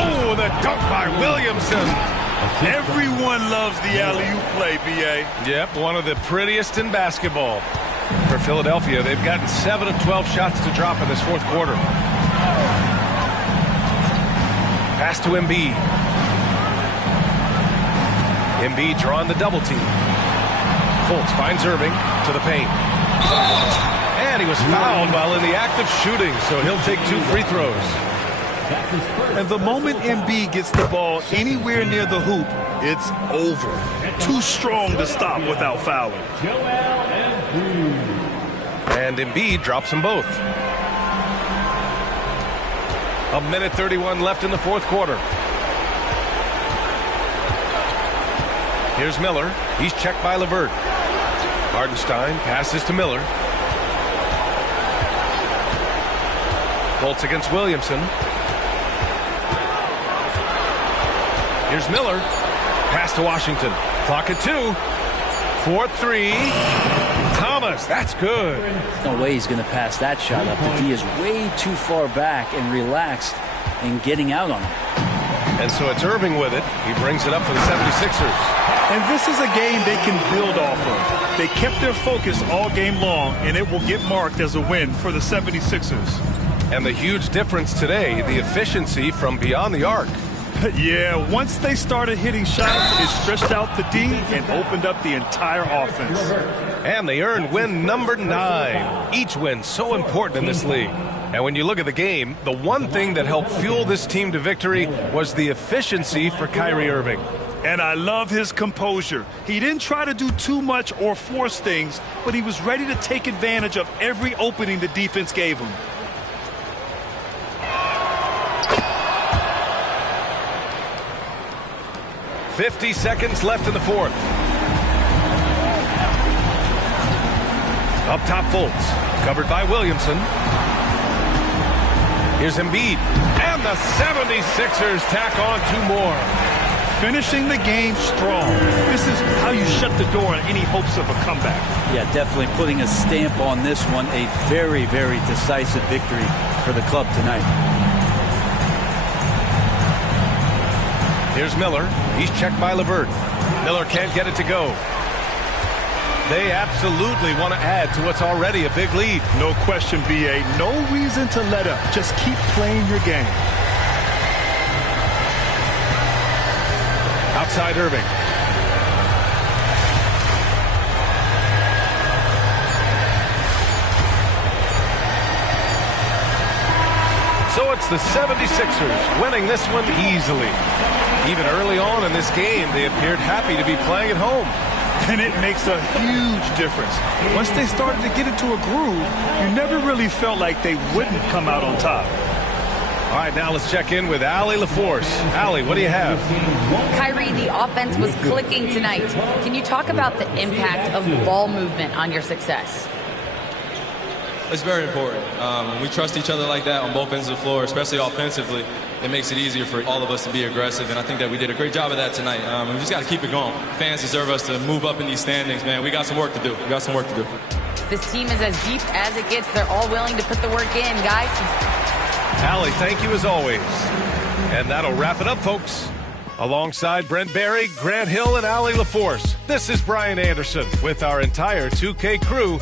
Oh, the dunk by Williamson. Everyone loves the alley-oop play, B.A. Yep, one of the prettiest in basketball. For Philadelphia, they've gotten 7 of 12 shots to drop in this fourth quarter. Pass to Embiid. Embiid drawing the double team. Fultz finds Irving to the paint. And he was fouled while in the act of shooting, so he'll take 2 free throws. And the moment Embiid gets the ball anywhere near the hoop, it's over. Too strong to stop without fouling. And Embiid drops them both. 1:31 left in the fourth quarter. Here's Miller. He's checked by LeVert. Hardenstein passes to Miller. Fultz against Williamson. Here's Miller. Pass to Washington. Clock at 2. 4-3. Thomas, that's good. No way he's going to pass that shot up. The D is way too far back and relaxed in getting out on him. And so it's Irving with it. He brings it up for the 76ers. And this is a game they can build off of. They kept their focus all game long, and it will get marked as a win for the 76ers. And the huge difference today, the efficiency from beyond the arc. Yeah, once they started hitting shots, it stretched out the D and opened up the entire offense. And they earned win number 9. Each win so important in this league. And when you look at the game, the one thing that helped fuel this team to victory was the efficiency for Kyrie Irving. And I love his composure. He didn't try to do too much or force things, but he was ready to take advantage of every opening the defense gave him. "50 seconds left in the fourth. Up top, Fultz. Covered by Williamson. Here's Embiid. And the 76ers tack on 2 more. Finishing the game strong. This is how you shut the door on any hopes of a comeback. Yeah, definitely putting a stamp on this one. A very, very decisive victory for the club tonight. Here's Miller. He's checked by LeVert. Miller can't get it to go. They absolutely want to add to what's already a big lead. No question, B.A. No reason to let up. Just keep playing your game. Outside Irving. So it's the 76ers winning this one easily. Even early on in this game, they appeared happy to be playing at home. And it makes a huge difference. Once they started to get into a groove, you never really felt like they wouldn't come out on top. All right, now let's check in with Allie LaForce. Allie, what do you have? Kyrie, the offense was clicking tonight. Can you talk about the impact of ball movement on your success? It's very important. When we trust each other like that on both ends of the floor, especially offensively, it makes it easier for all of us to be aggressive, and I think that we did a great job of that tonight. We just got to keep it going. Fans deserve us to move up in these standings, man. We got some work to do. We got some work to do. This team is as deep as it gets. They're all willing to put the work in, guys. Allie, thank you as always. And that'll wrap it up, folks. Alongside Brent Barry, Grant Hill, and Allie LaForce, this is Brian Anderson with our entire 2K crew.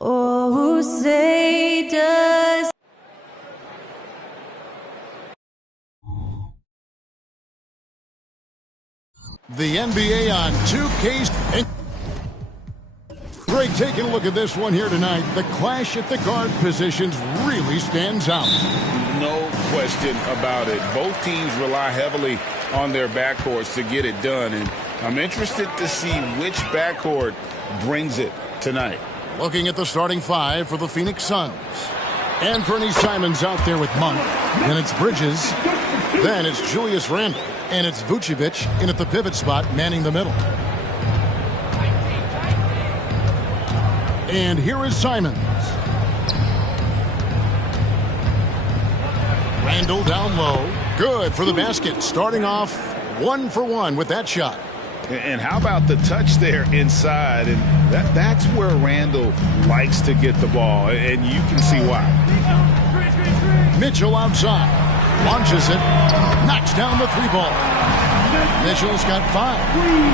Oh, say does the NBA on 2K. Greg, taking a look at this one here tonight. The clash at the guard positions really stands out. No question about it. Both teams rely heavily on their backcourts to get it done, and I'm interested to see which backcourt brings it tonight. Looking at the starting five for the Phoenix Suns. Anthony Simons out there with Monk. Then it's Bridges. Then it's Julius Randle. And it's Vucevic in at the pivot spot, manning the middle. And here is Simons. Randle down low. Good for the basket. Starting off 1 for 1 with that shot. And how about the touch there inside? And that's where Randle likes to get the ball, and you can see why. Mitchell outside. Launches it. Knocks down the 3-ball. Mitchell's got 5.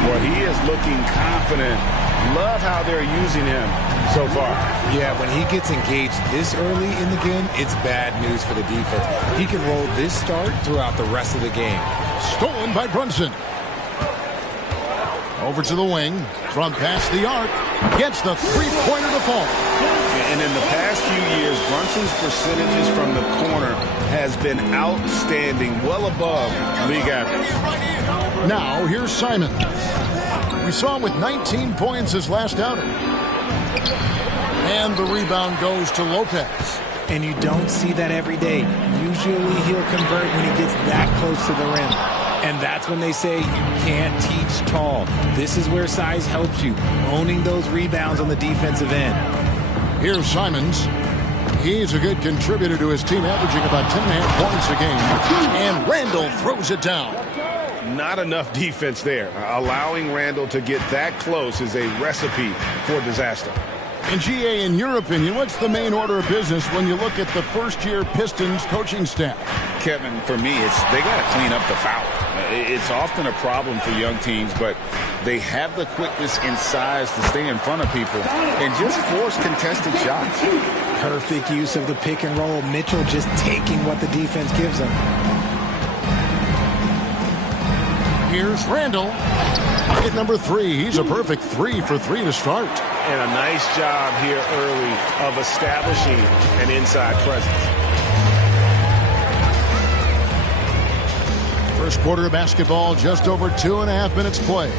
Well, he is looking confident. Love how they're using him so far. Yeah, when he gets engaged this early in the game, it's bad news for the defense. He can roll this start throughout the rest of the game. Stolen by Brunson. Over to the wing, from past the arc, gets the three-pointer to fall. And in the past few years, Brunson's percentages from the corner has been outstanding, well above league average. Now, here's Simons. We saw him with 19 points his last outing. And the rebound goes to Lopez. And you don't see that every day. Usually he'll convert when he gets that close to the rim. And that's when they say you can't teach tall. This is where size helps you, owning those rebounds on the defensive end. Here's Simons. He's a good contributor to his team, averaging about 10.5 points a game. And Randle throws it down. Not enough defense there. Allowing Randle to get that close is a recipe for disaster. And GA, in your opinion, what's the main order of business when you look at the first-year Pistons coaching staff? Kevin, for me, they got to clean up the foul. It's often a problem for young teams, but they have the quickness and size to stay in front of people and just force contested shots. Perfect use of the pick and roll. Mitchell just taking what the defense gives him. Here's Randle. Pocket number 3. He's a perfect 3 for 3 to start. And a nice job here early of establishing an inside presence. First quarter of basketball, just over 2.5 minutes play.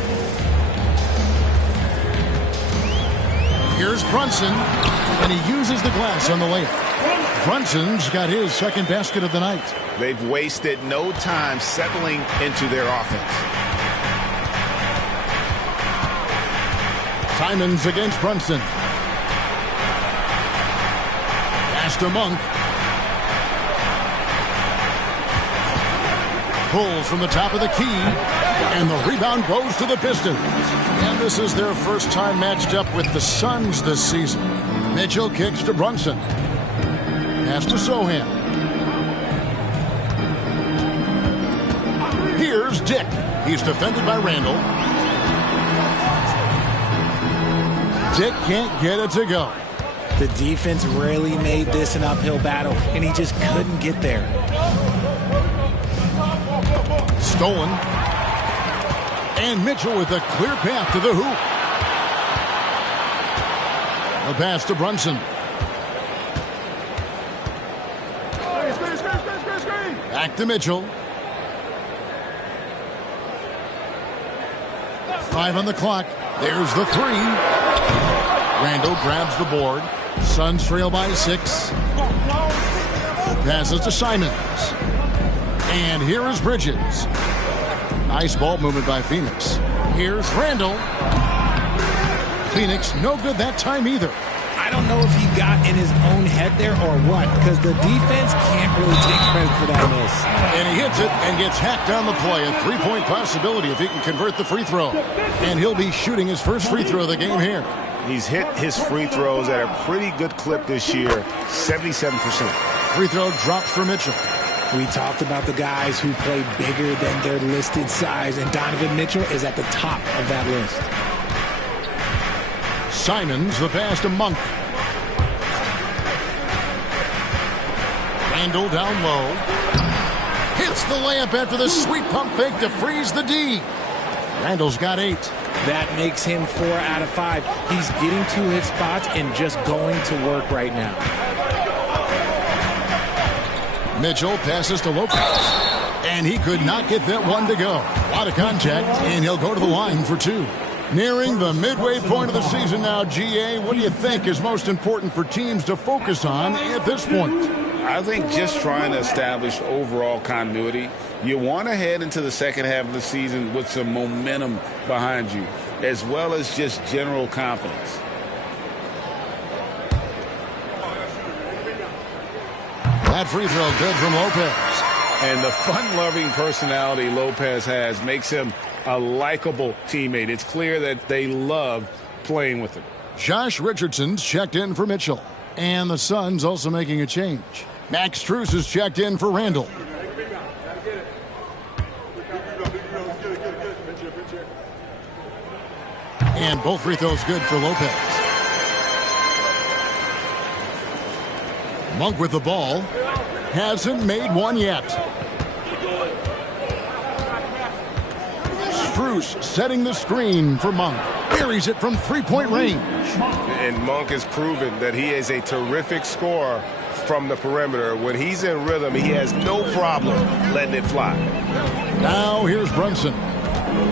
Here's Brunson, and he uses the glass on the layup. Brunson's got his second basket of the night. They've wasted no time settling into their offense. Simons against Brunson. Pass to Monk. Pulls from the top of the key, and the rebound goes to the Pistons. And this is their first time matched up with the Suns this season. Mitchell kicks to Brunson. Pass to Sohan. Here's Dick. He's defended by Randle. Dick can't get it to go. The defense really made this an uphill battle, and he just couldn't get there. Stolen. And Mitchell with a clear path to the hoop. The pass to Brunson. Back to Mitchell. 5 on the clock. There's the 3. Randall grabs the board. Suns trail by 6. Passes to Simons. And here is Bridges. Nice ball movement by Phoenix. Here's Randall. Phoenix no good that time either. I don't know if he got in his own head there or what, because the defense can't really take credit for that miss. And he hits it and gets hacked on the play. A 3-point possibility if he can convert the free throw. And he'll be shooting his first free throw of the game here. He's hit his free throws at a pretty good clip this year, 77%. Free throw drops for Mitchell. We talked about the guys who play bigger than their listed size, and Donovan Mitchell is at the top of that list. Simons, the pass to Monk. Randall down low. Hits the layup after the sweet pump fake to freeze the D. Randall's got 8. That makes him 4 out of 5. He's getting to his spots and just going to work right now. Mitchell passes to Lopez. And he could not get that one to go. A lot of contact, and he'll go to the line for 2. Nearing the midway point of the season now, GA, what do you think is most important for teams to focus on at this point? I think just trying to establish overall continuity. You want to head into the second half of the season with some momentum behind you, as well as just general confidence. That free throw good from Lopez. And the fun-loving personality Lopez has makes him a likable teammate. It's clear that they love playing with him. Josh Richardson's checked in for Mitchell. And the Suns also making a change. Max Strus is checked in for Randall. And both free throws good for Lopez. Monk with the ball. Hasn't made one yet. Strus setting the screen for Monk. Buries it from 3-point range. And Monk has proven that he is a terrific scorer from the perimeter. When he's in rhythm, he has no problem letting it fly. Now here's Brunson.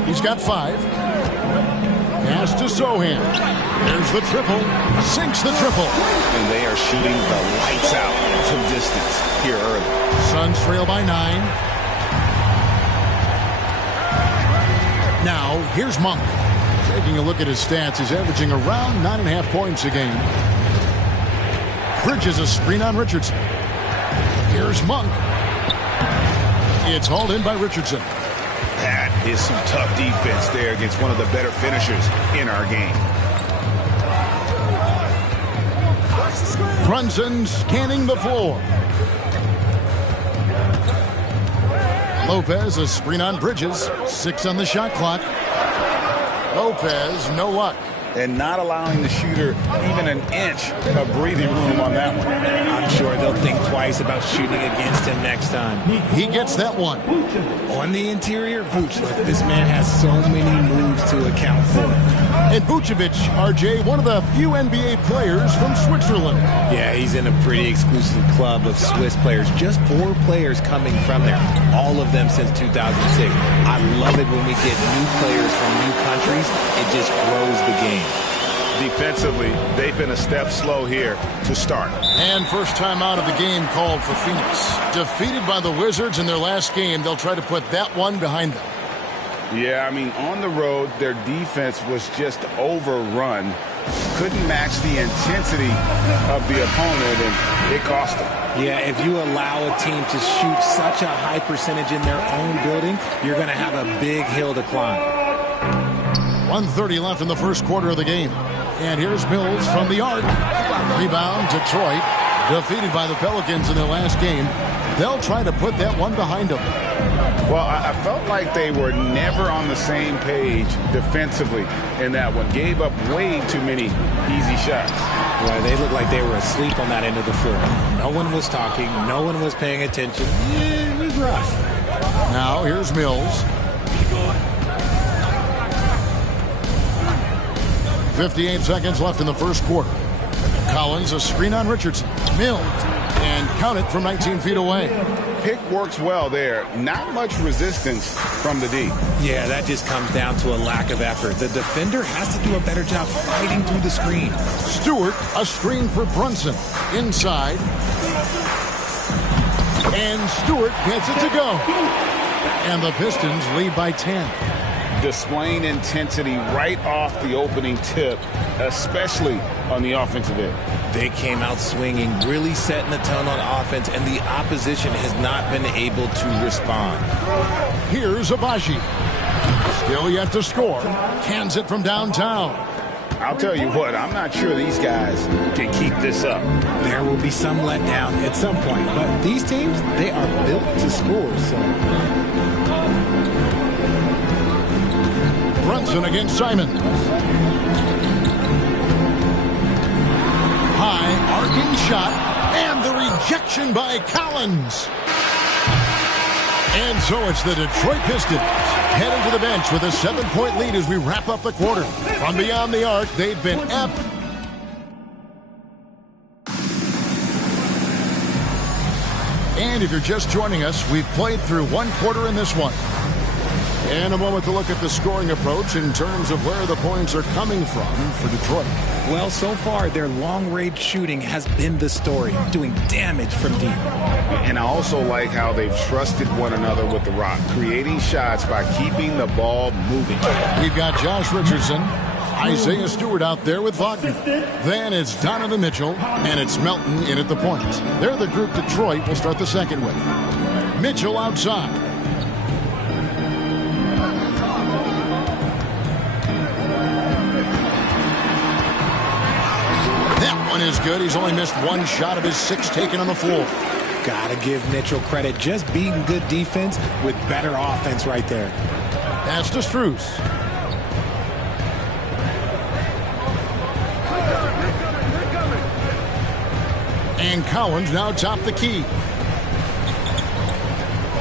He's got 5. Pass to Sohan. There's the triple. Sinks the triple. And they are shooting the lights out from distance here early. Suns trail by 9. Now here's Monk. Taking a look at his stats, he's averaging around 9.5 points a game. Bridges a screen on Richardson. Here's Monk. It's hauled in by Richardson. That is some tough defense there against one of the better finishers in our game. Brunson scanning the floor. Lopez a screen on Bridges. 6 on the shot clock. Lopez, no luck. And not allowing the shooter even an inch of breathing room on that one. I'm sure they'll think twice about shooting against him next time. He gets that one. On the interior, Vuce, this man has so many moves to account for. And Vucevic, RJ, one of the few NBA players from Switzerland. Yeah, he's in a pretty exclusive club of Swiss players. Just 4 players coming from there. All of them since 2006. I love it when we get new players from new countries. It just grows the game. Defensively, they've been a step slow here to start. And first time out of the game called for Phoenix. Defeated by the Wizards in their last game, they'll try to put that one behind them. Yeah, I mean, on the road, their defense was just overrun. Couldn't match the intensity of the opponent, and it cost them. Yeah, if you allow a team to shoot such a high percentage in their own building, you're going to have a big hill to climb. 1:30 left in the first quarter of the game. And here's Mills from the arc. Rebound, Detroit. defeated by the Pelicans in their last game. They'll try to put that one behind them. Well, I felt like they were never on the same page defensively in that one. Gave up way too many easy shots. Well, they looked like they were asleep on that end of the floor. No one was talking. No one was paying attention. Yeah, it was rough. Now, here's Mills. 58 seconds left in the first quarter. Collins, a screen on Richardson. Mills, and count it from 19 feet away. Pick works well there. Not much resistance from the D. Yeah, that just comes down to a lack of effort. The defender has to do a better job fighting through the screen. Stewart, a screen for Brunson. Inside. And Stewart gets it to go. And the Pistons lead by 10. Displaying intensity right off the opening tip, especially on the offensive end. They came out swinging, really setting the tone on offense, and the opposition has not been able to respond. Here's Abaji. Still yet to score. Cans it from downtown. I'll tell you what, I'm not sure these guys can keep this up. There will be some letdown at some point, but these teams, they are built to score, so... Brunson against Simon. High arcing shot and the rejection by Collins. And so it's the Detroit Pistons heading to the bench with a 7-point lead as we wrap up the quarter. From beyond the arc, they've been And if you're just joining us, we've played through one quarter in this one. And a moment to look at the scoring approach in terms of where the points are coming from for Detroit. Well, so far, their long-range shooting has been the story, doing damage from deep. And I also like how they've trusted one another with the rock, creating shots by keeping the ball moving. We've got Josh Richardson, Isaiah Stewart out there with Wagner. Then it's Donovan Mitchell, and it's Melton in at the point. They're the group Detroit will start the second with. Mitchell outside. That one is good. He's only missed one shot of his 6 taken on the floor. Gotta give Mitchell credit. Just being good defense with better offense right there. Pass to Strus. And Collins now top the key.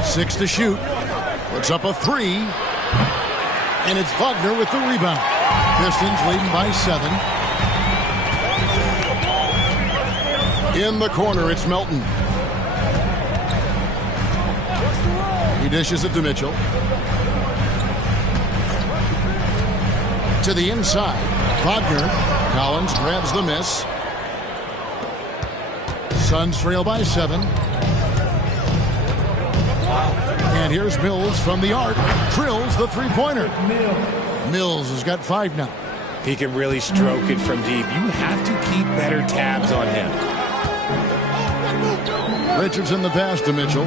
6 to shoot. Puts up a 3. And it's Wagner with the rebound. Pistons leading by 7. In the corner, it's Melton. He dishes it to Mitchell. To the inside. Wagner. Collins grabs the miss. Suns trail by 7. And here's Mills from the arc. Drills the three-pointer. Mills has got 5 now. He can really stroke it from deep. You have to keep better tabs on him. Richardson the pass to Mitchell.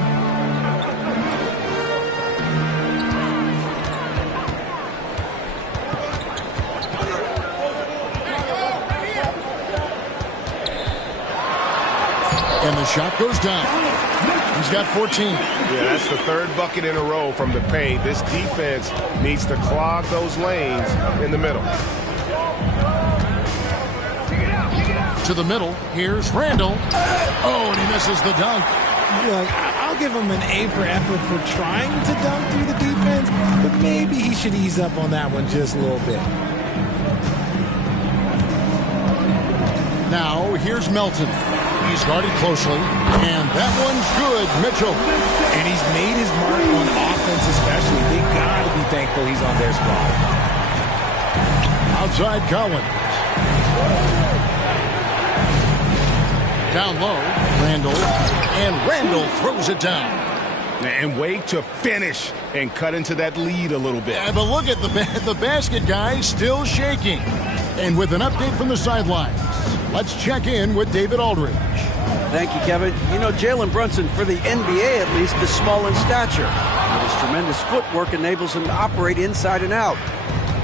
And the shot goes down. He's got 14. Yeah, that's the 3rd bucket in a row from the paint. This defense needs to clog those lanes in the middle. To the middle. Here's Randall. Oh, and he misses the dunk. Look, I'll give him an A for effort for trying to dunk through the defense, but maybe he should ease up on that one just a little bit. Now, here's Melton. He's guarded closely, and that one's good. Mitchell. And he's made his mark on offense especially. They got to be thankful he's on their squad. Outside Collins. Down low, Randall. And Randall throws it down. And wait to finish and cut into that lead a little bit. Yeah, but look at the basket guy still shaking. And with an update from the sidelines, let's check in with David Aldridge. Thank you, Kevin. You know, Jalen Brunson, for the NBA at least, is small in stature. But his tremendous footwork enables him to operate inside and out.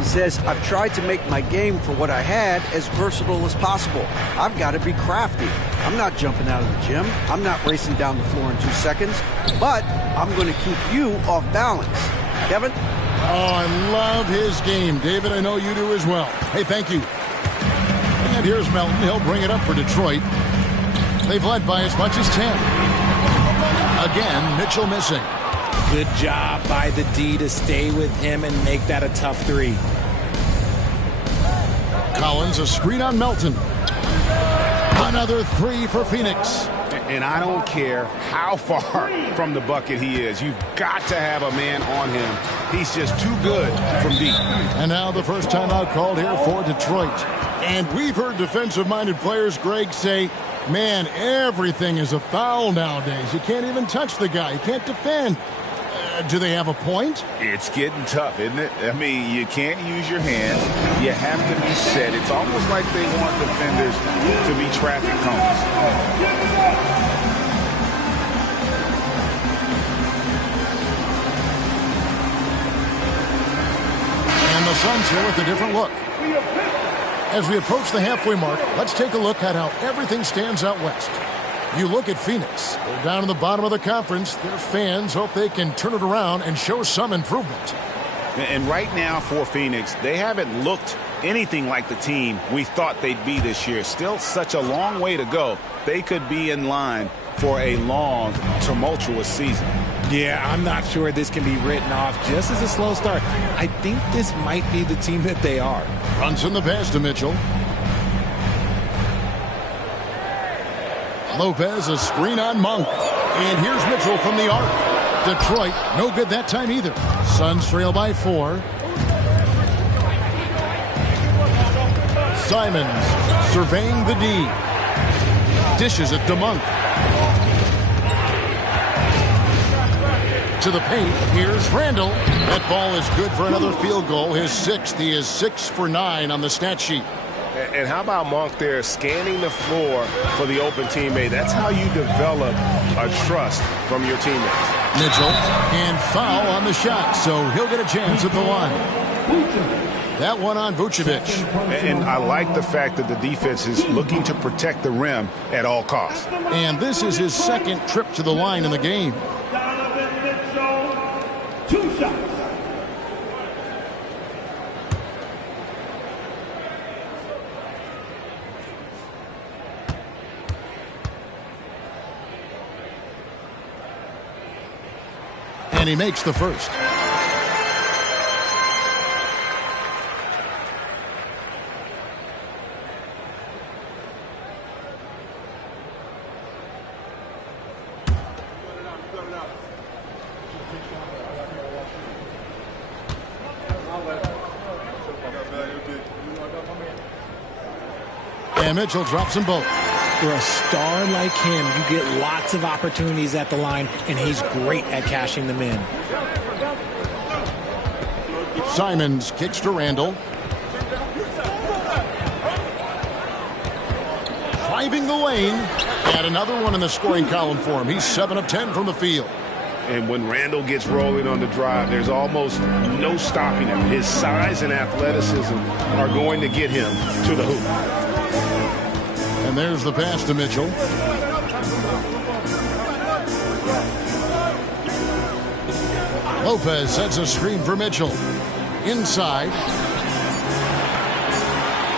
He says, I've tried to make my game for what I had as versatile as possible. I've got to be crafty. I'm not jumping out of the gym. I'm not racing down the floor in 2 seconds. But I'm going to keep you off balance. Kevin? Oh, I love his game. David, I know you do as well. Hey, thank you. And here's Melton. He'll bring it up for Detroit. They've led by as much as 10. Again, Mitchell missing. Good job by the D to stay with him and make that a tough 3. Collins, a screen on Melton. Another 3 for Phoenix. And I don't care how far from the bucket he is. You've got to have a man on him. He's just too good from deep. And now the first timeout called here for Detroit. And we've heard defensive-minded players, Greg, say, man, everything is a foul nowadays. You can't even touch the guy. You can't defend. Do they have a point? It's getting tough, isn't it? I mean, you can't use your hands. You have to be set. It's almost like they want defenders to be traffic cones. And the Suns here with a different look. As we approach the halfway mark, let's take a look at how everything stands out west. You look at Phoenix. They're down in the bottom of the conference. Their fans hope they can turn it around and show some improvement. And right now for Phoenix, they haven't looked anything like the team we thought they'd be this year. Still such a long way to go. They could be in line for a long, tumultuous season. Yeah, I'm not sure this can be written off just as a slow start. I think this might be the team that they are. Brunson the pass to Mitchell. Lopez, a screen on Monk. And here's Mitchell from the arc. Detroit, no good that time either. Suns trail by 4. Simons surveying the D. Dishes it to Monk. To the paint, here's Randall. That ball is good for another field goal. His 6th. He is 6 for 9 on the stat sheet. And how about Monk there scanning the floor for the open teammate? That's how you develop a trust from your teammates. Mitchell, and foul on the shot, so he'll get a chance at the line. That one on Vucevic. And I like the fact that the defense is looking to protect the rim at all costs. And this is his 2nd trip to the line in the game. 2 shots. And he makes the first. And Mitchell drops them both. For a star like him, you get lots of opportunities at the line, and he's great at cashing them in. Simons kicks to Randall. Driving the lane. And another one in the scoring column for him. He's 7 of 10 from the field. And when Randall gets rolling on the drive, there's almost no stopping him. His size and athleticism are going to get him to the hoop. And there's the pass to Mitchell. Lopez sets a screen for Mitchell. Inside.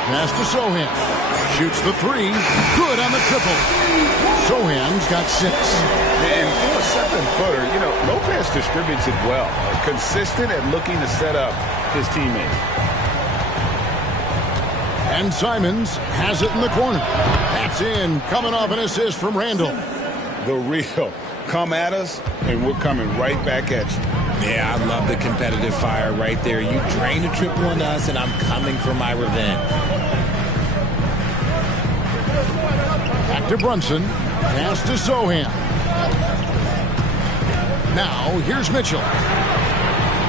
Pass to Sohan. Shoots the 3. Good on the triple. Sohan's got 6. And for a 7-footer, you know, Lopez distributes it well. Consistent at looking to set up his teammates. And Simons has it in the corner. That's in. Coming off an assist from Randall. The real. Come at us, and we're coming right back at you. Yeah, I love the competitive fire right there. You drain a triple on us, and I'm coming for my revenge. Back to Brunson. Pass to Sohan. Now, here's Mitchell.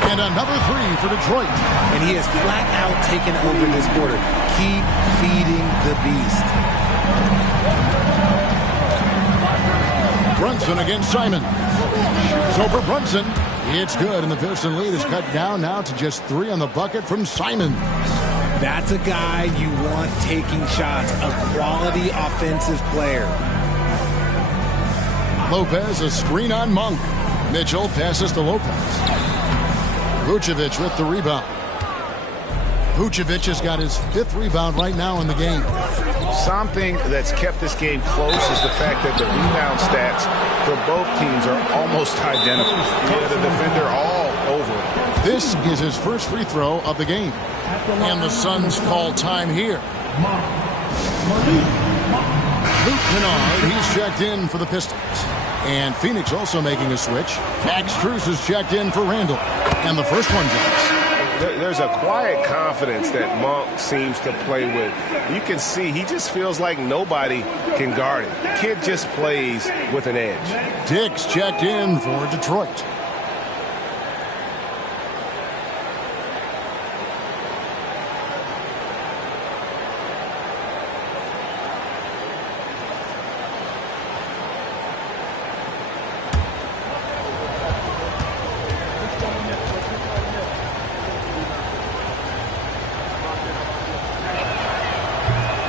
And another 3 for Detroit. And he has flat out taken over this quarter. Keep feeding the beast. Brunson against Simon. Shoots over Brunson. It's good, and the Piston lead is cut down now to just 3 on the bucket from Simons. That's a guy you want taking shots, a quality offensive player. Lopez, a screen on Monk. Mitchell passes to Lopez. Vucevic with the rebound. Vucevic has got his 5th rebound right now in the game. Something that's kept this game close is the fact that the rebound stats for both teams are almost identical. Yeah, the defender all over. This is his first free throw of the game. And the Suns call time here. Luke Kennard, he's checked in for the Pistons. And Phoenix also making a switch. Max Strus is checked in for Randall. And the first one drops. There's a quiet confidence that Monk seems to play with. You can see he just feels like nobody can guard him. The kid just plays with an edge. Dix checked in for Detroit.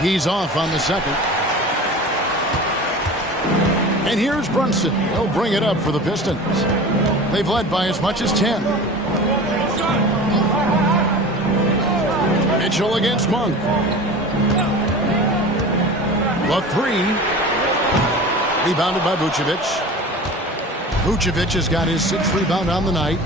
He's off on the second. And here's Brunson. He'll bring it up for the Pistons. They've led by as much as 10. Mitchell against Monk. The 3. Rebounded by Vucevic. Vucevic has got his 6th rebound on the night.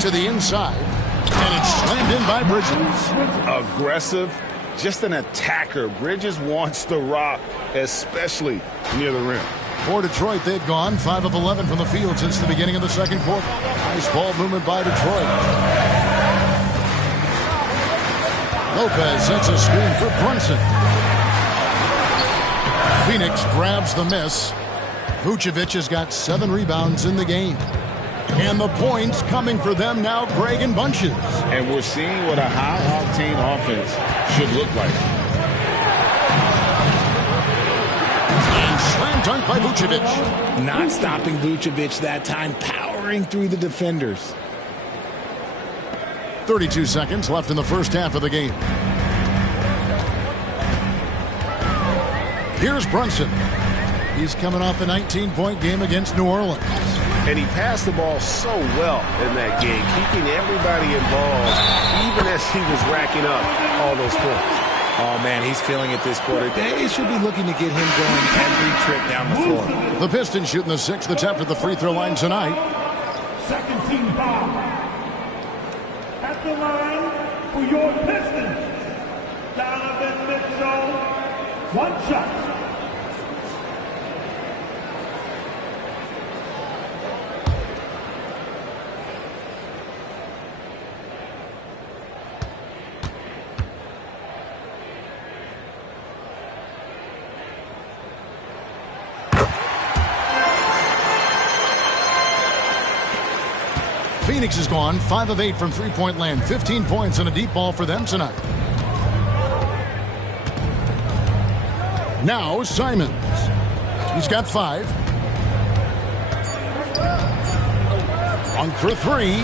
To the inside. And it's slammed in by Bridges. Aggressive. Just an attacker. Bridges wants the rock, especially near the rim. For Detroit, they've gone 5 of 11 from the field since the beginning of the second quarter. Nice ball movement by Detroit. Lopez sets a screen for Brunson. Phoenix grabs the miss. Vucevic has got 7 rebounds in the game. And the points coming for them now, Greg and Bunches. And we're seeing what a high-octane offense should look like. And slam dunk by Vucevic. Not stopping Vucevic that time, powering through the defenders. 32 seconds left in the first half of the game. Here's Brunson. He's coming off a 19-point game against New Orleans. And he passed the ball so well in that game, keeping everybody involved, even as he was racking up all those points. Oh, man, he's feeling it this quarter. They should be looking to get him going every trip down the floor. The Pistons shooting the 6th attempt at the free throw line tonight. Second team foul. At the line for your Pistons, Donovan Mitchell, 1 shot. Phoenix is gone 5 of 8 from three-point land. 15 points and a deep ball for them tonight. Now Simons. He's got 5. On for 3.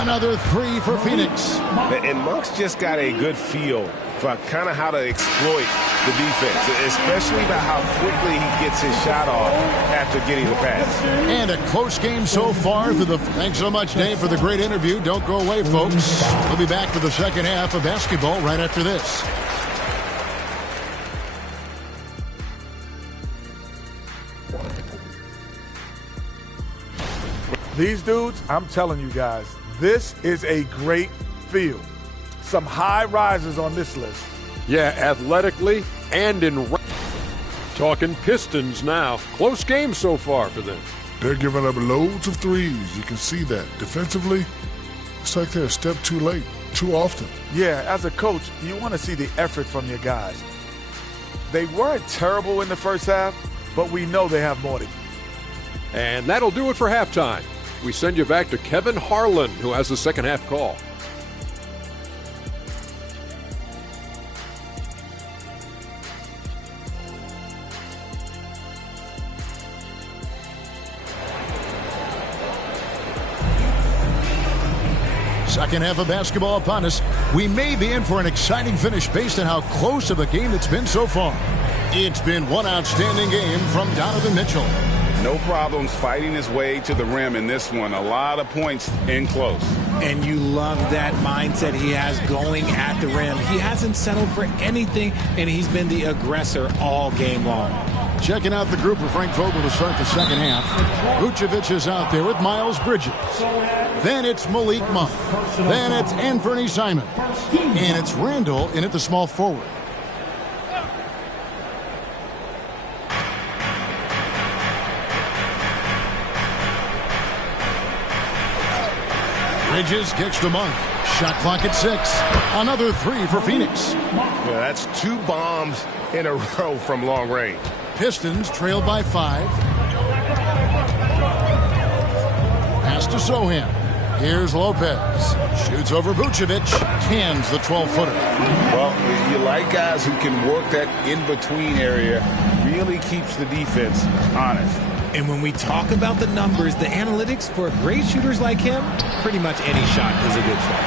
Another 3 for Phoenix. And Monk's just got a good feel for kind of how to exploit the defense, especially about how quickly he gets his shot off after getting the pass. And a close game so far. Thanks so much, Dave, for the great interview. Don't go away, folks. We'll be back for the second half of basketball right after this. These dudes, I'm telling you guys, this is a great field. Some high risers on this list. Yeah, athletically and in. Talking Pistons now. Close game so far for them. They're giving up loads of threes. You can see that. Defensively, it's like they're a step too late, too often. Yeah, as a coach, you want to see the effort from your guys. They weren't terrible in the first half, but we know they have more to give. And that'll do it for halftime. We send you back to Kevin Harlan, who has the second half call. Second half of basketball upon us. We may be in for an exciting finish based on how close of a game it's been so far. It's been one outstanding game from Donovan Mitchell. No problems fighting his way to the rim in this one. A lot of points in close. And you love that mindset he has going at the rim. He hasn't settled for anything, and he's been the aggressor all game long. Checking out the group of Frank Vogel to start the second half. Vucevic is out there with Miles Bridges. Then it's Malik Monk. Then it's Anthony Simons. And it's Randall in at the small forward. Bridges kicks to Monk. Shot clock at 6. Another 3 for Phoenix. Yeah, that's 2 bombs in a row from long range. Pistons trail by 5. Pass to Sohan. Here's Lopez. Shoots over Vucevic. Cans the 12-footer. Well, you like guys who can work that in-between area. Really keeps the defense honest. And when we talk about the numbers, the analytics for great shooters like him, pretty much any shot is a good shot.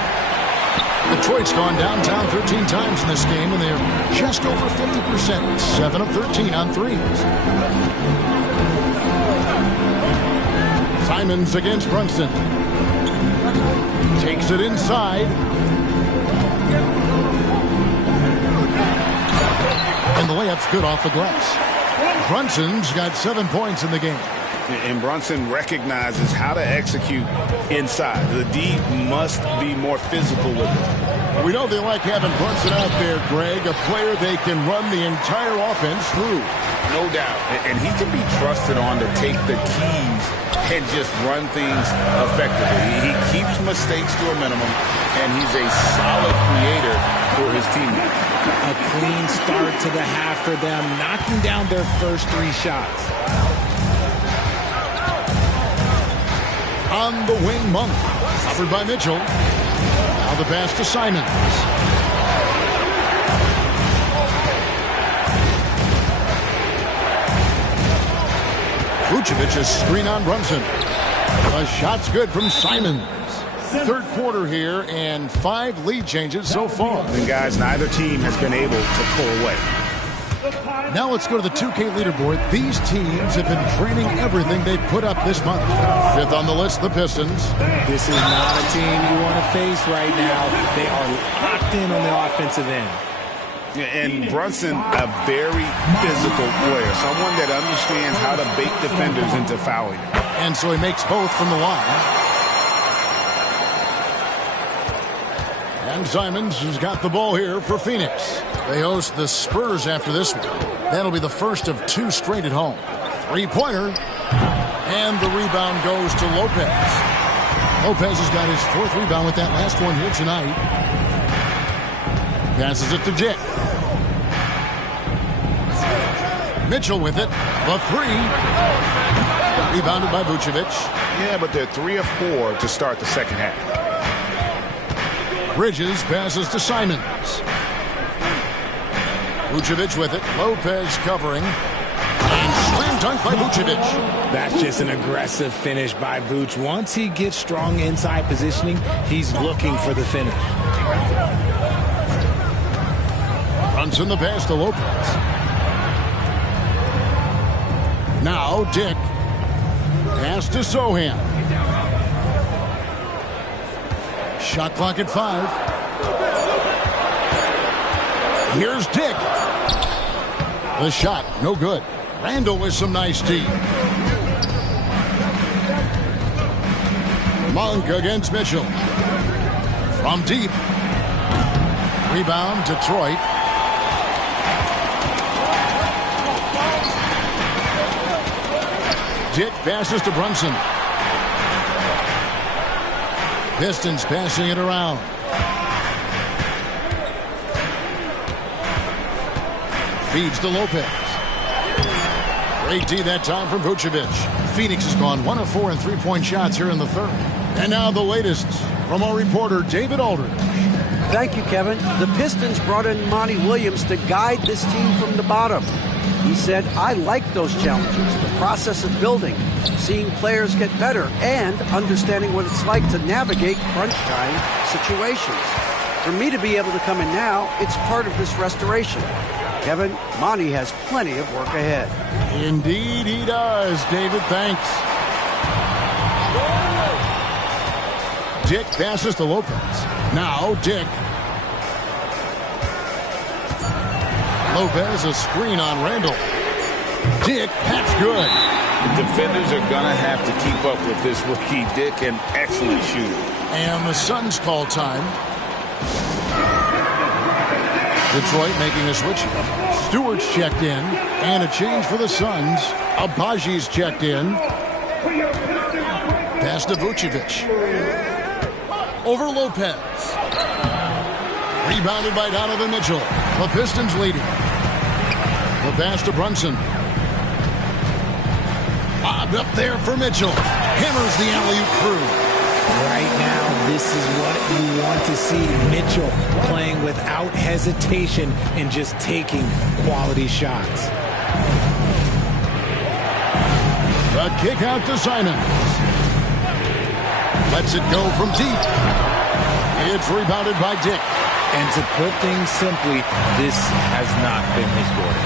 Detroit's gone downtown 13 times in this game, and they're just over 50%. 7 of 13 on threes. Simons against Brunson. Takes it inside. And the layup's good off the glass. Brunson's got 7 points in the game. And Brunson recognizes how to execute inside. The D must be more physical with it. We know they like having Brunson out there, Greg, a player they can run the entire offense through. No doubt. And he can be trusted on to take the keys and just run things effectively. He keeps mistakes to a minimum, and he's a solid creator for his teammates. A clean start to the half for them, knocking down their first 3 shots. On the wing, Monk. Covered by Mitchell. Now the pass to Simons. Vucevic's screen on Brunson. A shot's good from Simons. Third quarter here, and 5 lead changes so far. And guys, neither team has been able to pull away. Now let's go to the 2K leaderboard. These teams have been training everything they put up this month. 5th on the list, the Pistons. This is not a team you want to face right now. They are locked in on the offensive end. And Brunson, a very physical player, someone that understands how to bait defenders into fouling. And so he makes both from the line. And Simons has got the ball here for Phoenix. They host the Spurs after this one. That'll be the first of 2 straight at home. 3-pointer. And the rebound goes to Lopez. Lopez has got his 4th rebound with that last one here tonight. Passes it to Jet. Mitchell with it. The 3. Rebounded by Vucevic. Yeah, but they're 3 of 4 to start the second half. Bridges passes to Simons. Vucevic with it. Lopez covering. And slam dunk by Vucevic. That's just an aggressive finish by Vuce. Once he gets strong inside positioning, he's looking for the finish. Brunson the pass to Lopez. Now Dick. Pass to Sohan. Shot clock at 5. Here's Dick. The shot, no good. Randall with some nice D. Monk against Mitchell. From deep. Rebound, Detroit. Dick passes to Brunson. Pistons passing it around. Feeds to Lopez. Great D that time from Vucevic. Phoenix has gone 1 of 4 in 3-point shots here in the third. And now the latest from our reporter, David Aldridge. Thank you, Kevin. The Pistons brought in Monty Williams to guide this team from the bottom. He said, I like those challenges, the process of building, seeing players get better, and understanding what it's like to navigate crunch time situations. For me to be able to come in now, it's part of this restoration. Kevin, Monty has plenty of work ahead. Indeed he does, David. Thanks. Dick passes to Lopez. Now Dick. Lopez, a screen on Randall. Dick, that's good. The defenders are going to have to keep up with this rookie Dick, an excellent shooter. And the Suns call time. Detroit making a switch. Stewart's checked in. And a change for the Suns. Abaji's checked in. Pass to Vucevic. Over Lopez. Rebounded by Donovan Mitchell. The Pistons leading. The pass to Brunson. Bobbed up there for Mitchell. Hammers the alley-oop through. Right now, this is what you want to see. Mitchell playing without hesitation and just taking quality shots. The kick out to Simons. Lets it go from deep. It's rebounded by Dick. And to put things simply, this has not been his quarter.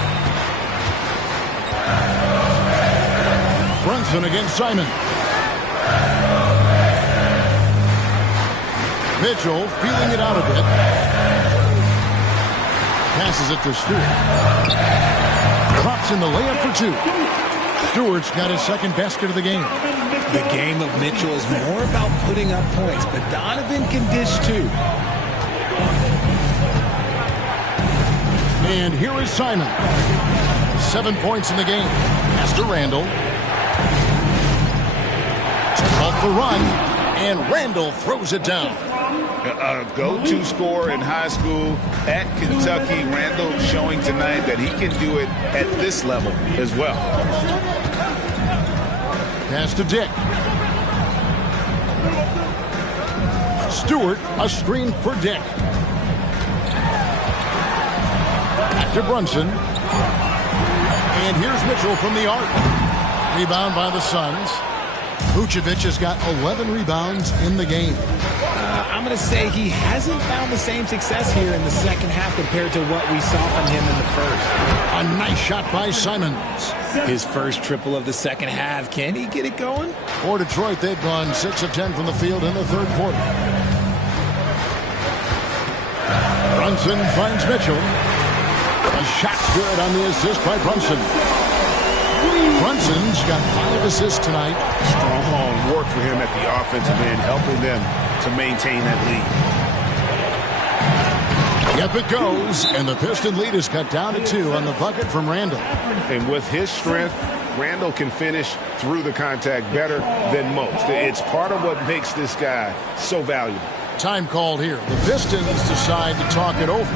Brunson against Simon. Mitchell feeling it out a bit. Passes it to Stewart. Drops in the layup for two. Stewart's got his second basket of the game. The game of Mitchell is more about putting up points, but Donovan can dish too. And here is Simon. 7 points in the game. Pass to Randall. Off the run, and Randall throws it down. A go-to scorer in high school at Kentucky. Randall showing tonight that he can do it at this level as well. Pass to Dick. Stewart, a screen for Dick. Back to Brunson. And here's Mitchell from the arc. Rebound by the Suns. Vucevic has got 11 rebounds in the game. I'm going to say he hasn't found the same success here in the second half compared to what we saw from him in the first. A nice shot by Simons. His first triple of the second half. Can he get it going? For Detroit, they've gone 6 of 10 from the field in the third quarter. Brunson finds Mitchell. A shot's good on the assist by Brunson. Brunson's got 5 assists tonight. Strong work for him at the offensive end, helping them to maintain that lead. Yep, it goes, and the Piston lead is cut down to 2 on the bucket from Randall. And with his strength, Randall can finish through the contact better than most. It's part of what makes this guy so valuable. Time called here. The Pistons decide to talk it over.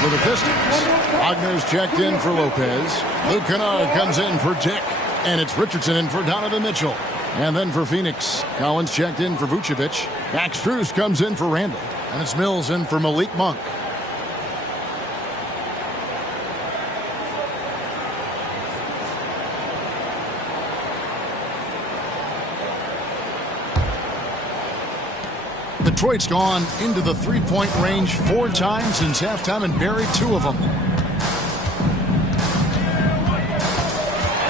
For the Pistons, Wagner's checked in for Lopez. Luke Kennard comes in for Dick. And it's Richardson in for Donovan Mitchell. And then for Phoenix, Collins checked in for Vucevic. Max Strus comes in for Randall. And it's Mills in for Malik Monk. Detroit's gone into the three-point range 4 times since halftime and buried 2 of them.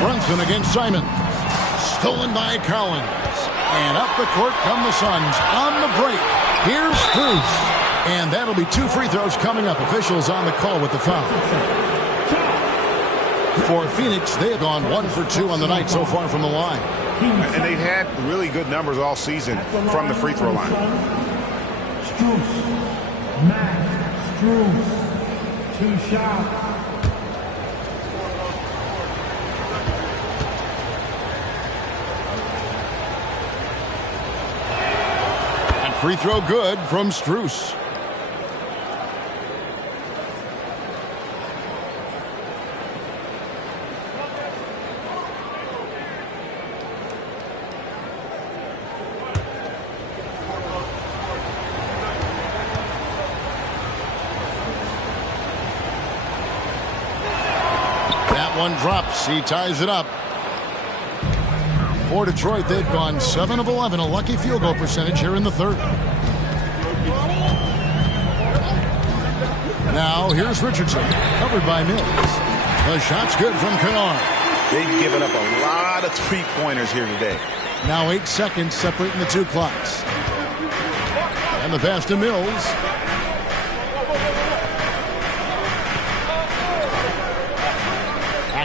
Brunson against Simon. Stolen by Collins. And up the court come the Suns on the break. Here's Strus. And that'll be 2 free throws coming up. Officials on the call with the foul. For Phoenix, they have gone 1 for 2 on the night so far from the line. And they've had really good numbers all season from the free throw line. Strus. Max Strus. 2 shots. And free throw good from Strus. One drops. He ties it up. For Detroit, they've gone 7 of 11, a lucky field goal percentage here in the third. Now here's Richardson, covered by Mills. The shot's good from Kennard. They've given up a lot of three-pointers here today. Now 8 seconds separating the 2 clocks. And the pass to Mills.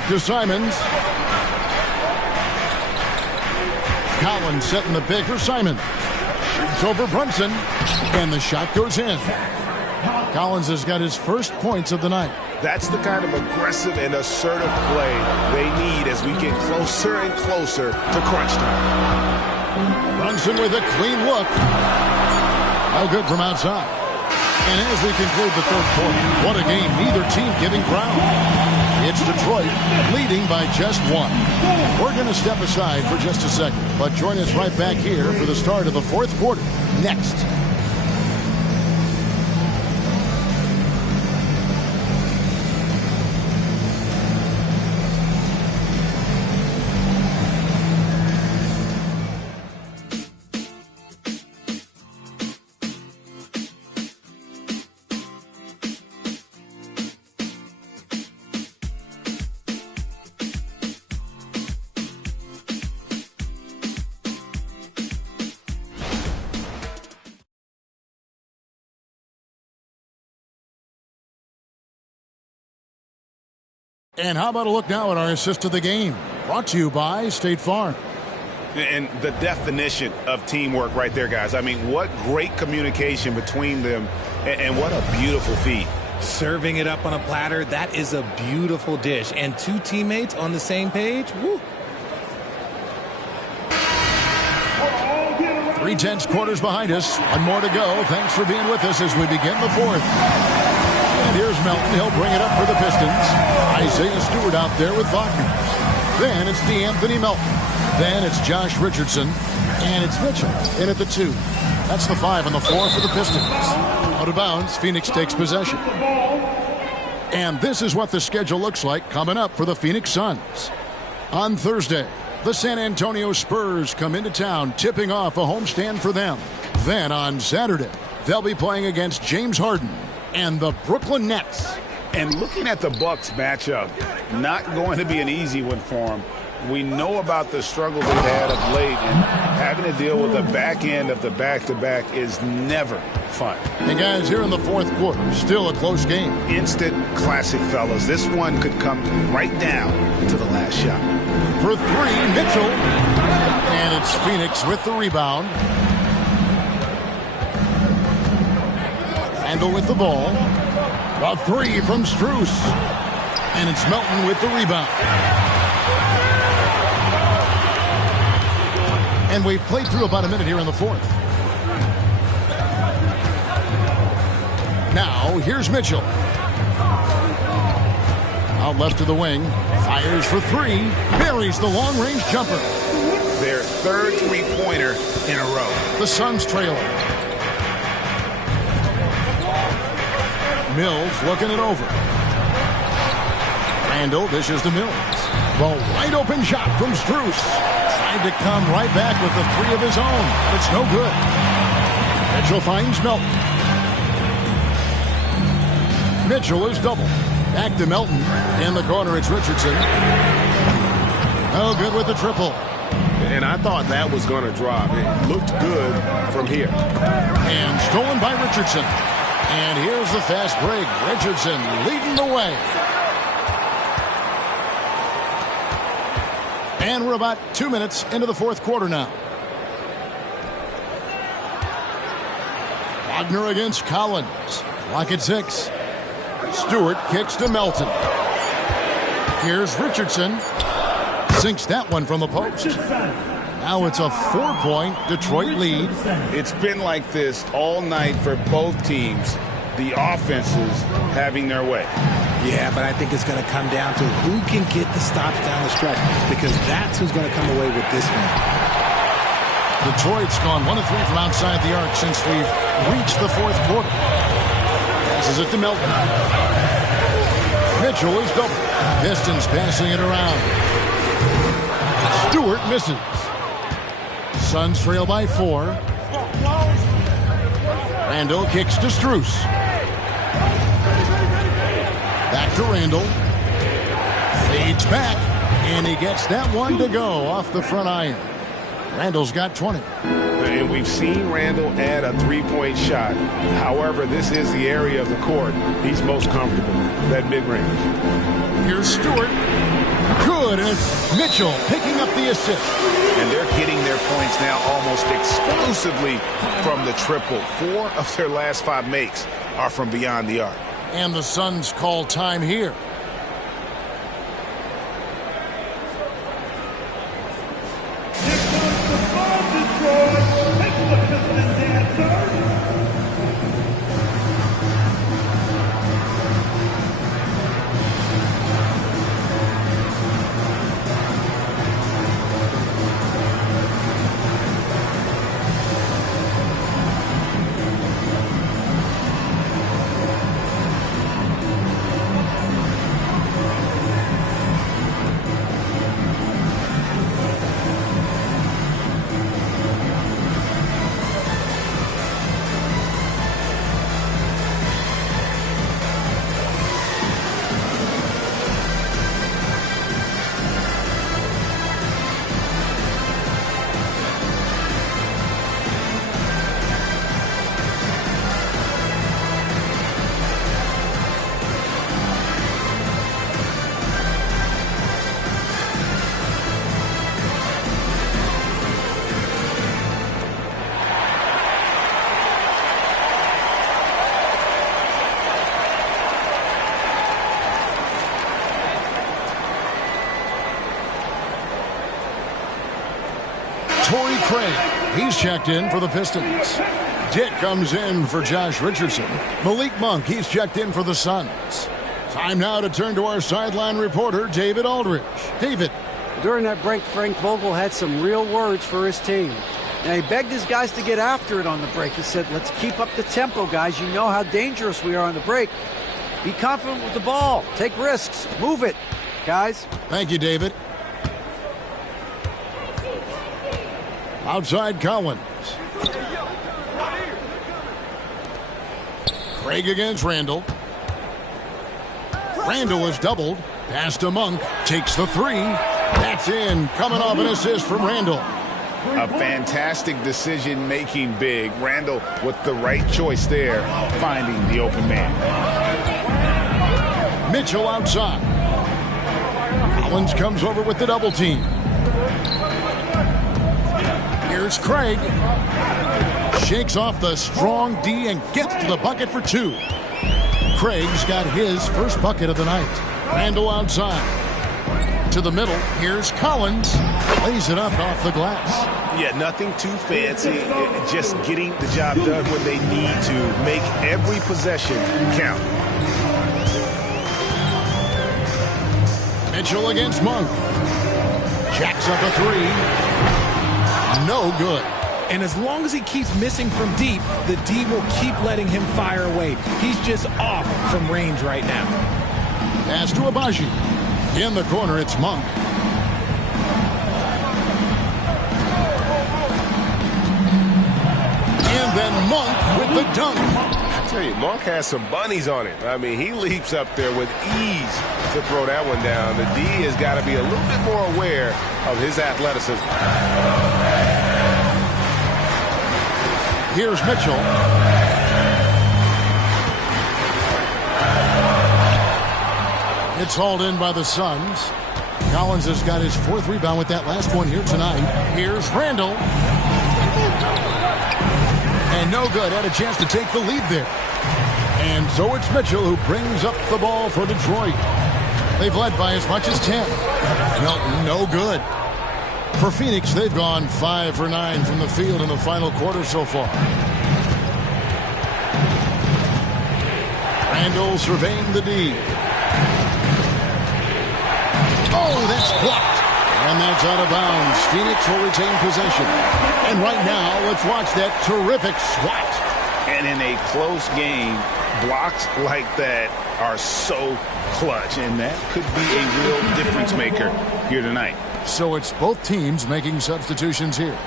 To Simons. Collins setting the pick for Simon. Shoots over Brunson. And the shot goes in. Collins has got his first points of the night. That's the kind of aggressive and assertive play they need as we get closer and closer to crunch time. Brunson with a clean look. No good from outside. And as we conclude the third quarter, what a game. Neither team giving ground. It's Detroit leading by just 1. We're going to step aside for just a second, but join us right back here for the start of the fourth quarter next. And how about a look now at our assist of the game? Brought to you by State Farm. And the definition of teamwork right there, guys. I mean, what great communication between them, and what a beautiful feed. Serving it up on a platter, that is a beautiful dish. And 2 teammates on the same page, woo. 3/10 quarters behind us. 1 more to go. Thanks for being with us as we begin the fourth. And here's Melton. He'll bring it up for the Pistons. Isaiah Stewart out there with Wagner. Then it's DeAnthony Melton. Then it's Josh Richardson. And it's Mitchell in at the 2. That's the 5 and the 4 for the Pistons. Out of bounds, Phoenix takes possession. And this is what the schedule looks like coming up for the Phoenix Suns. On Thursday, the San Antonio Spurs come into town, tipping off a homestand for them. Then on Saturday, they'll be playing against James Harden and the Brooklyn Nets. And looking at the Bucks matchup, not going to be an easy one for them. We know about the struggles they've had of late, and having to deal with the back end of the back-to-back is never fun. Hey guys, here in the fourth quarter, still a close game. Instant classic, fellas. This one could come right down to the last shot. For 3, Mitchell. And it's Phoenix with the rebound. Randall with the ball. A 3 from Strus. And it's Melton with the rebound. And we've played through about a minute here in the fourth. Now, here's Mitchell. Out left to the wing. Fires for 3. Buries the long-range jumper. Their third three-pointer in a row. The Suns trailing. Mills looking it over. Randall dishes to Mills. The wide open shot from Strus. Tried to come right back with the 3 of his own, but it's no good. Mitchell finds Melton. Mitchell is double. Back to Melton. In the corner, it's Richardson. Oh, good with the triple. And I thought that was going to drop. It looked good from here. And stolen by Richardson. And here's the fast break. Richardson leading the way. And we're about 2 minutes into the fourth quarter now. Wagner against Collins. Clock at 6. Stewart kicks to Melton. Here's Richardson. Sinks that one from the post. Now it's a 4-point Detroit lead. It's been like this all night for both teams. The offenses having their way. Yeah, but I think it's going to come down to who can get the stops down the stretch, because that's who's going to come away with this one. Detroit's gone 1 of 3 from outside the arc since we've reached the fourth quarter. Passes it to Melton. Mitchell is double. Pistons passing it around. Stewart misses. Suns trail by 4. Randall kicks to Strus. Back to Randall. Fades back, and he gets that one to go off the front iron. Randall's got 20. And we've seen Randall add a three-point shot. However, this is the area of the court he's most comfortable, that mid-range. Here's Stewart. Good, and it's Mitchell picking up the assist. And they're getting their points now almost exclusively from the triple. 4 of their last 5 makes are from beyond the arc. And the Suns call time here. He's checked in for the Pistons. Dick comes in for Josh Richardson. Malik Monk, he's checked in for the Suns. Time now to turn to our sideline reporter, David Aldridge. David. During that break, Frank Vogel had some real words for his team. Now, he begged his guys to get after it on the break. He said, let's keep up the tempo, guys. You know how dangerous we are on the break. Be confident with the ball. Take risks. Move it, guys. Thank you, David. Outside Collins. Craig against Randall. Randall is doubled. Pass to Monk. Takes the 3. That's in. Coming off an assist from Randall. A fantastic decision-making big. Randall with the right choice there, finding the open man. Mitchell outside. Collins comes over with the double team. Here's Craig. Shakes off the strong D and gets to the bucket for 2. Craig's got his first bucket of the night. Randall outside. To the middle. Here's Collins. Lays it up off the glass. Yeah, nothing too fancy. Just getting the job done when they need to. Make every possession count. Mitchell against Monk. Jacks up a 3. No good. And as long as he keeps missing from deep, the D will keep letting him fire away. He's just off from range right now. Pass to Abaji. In the corner, it's Monk. And then Monk with the dunk. I tell you, Monk has some bunnies on him. I mean, he leaps up there with ease to throw that one down. The D has got to be a little bit more aware of his athleticism. Here's Mitchell. It's hauled in by the Suns. Collins has got his 4th rebound with that last one here tonight. Here's Randall. And no good. Had a chance to take the lead there. And so it's Mitchell who brings up the ball for Detroit. They've led by as much as 10. Milton, no good. For Phoenix, they've gone 5 for 9 from the field in the final quarter so far. Randall surveying the D. Oh, that's blocked. And that's out of bounds. Phoenix will retain possession. And right now, let's watch that terrific swat. And in a close game, blocks like that are so clutch. And that could be a real difference maker here tonight. So it's both teams making substitutions here.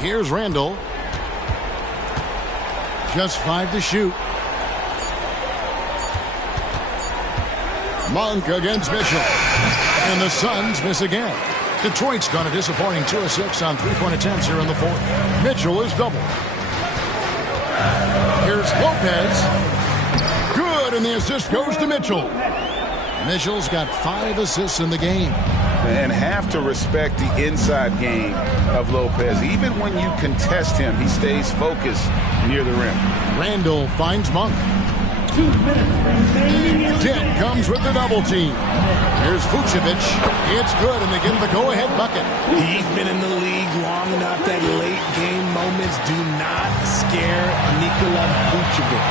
Here's Randall. Just 5 to shoot. Monk against Mitchell. And the Suns miss again. Detroit's gone a disappointing 2 of 6 on 3-point attempts here in the 4th. Mitchell is doubled. Here's Lopez. Good, and the assist goes to Mitchell. Mitchell's got 5 assists in the game. And have to respect the inside game of Lopez. Even when you contest him, he stays focused near the rim. Randall finds Monk. 2 minutes remaining. Dent comes with the double team. Here's Vucevic. It's good, and they get the go-ahead bucket. He's been in the league long enough that late game moments do not scare Nikola Vucevic.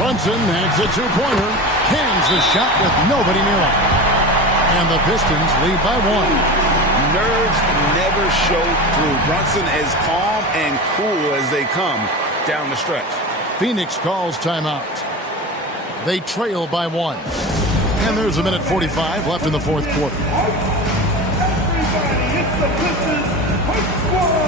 Brunson has a 2-pointer. Cans the shot with nobody near him. And the Pistons lead by 1. Nerves never show through. Brunson as calm and cool as they come down the stretch. Phoenix calls timeout. They trail by 1. And there's 1:45 left in the 4th quarter. Everybody, it's the Pistons Push Squad.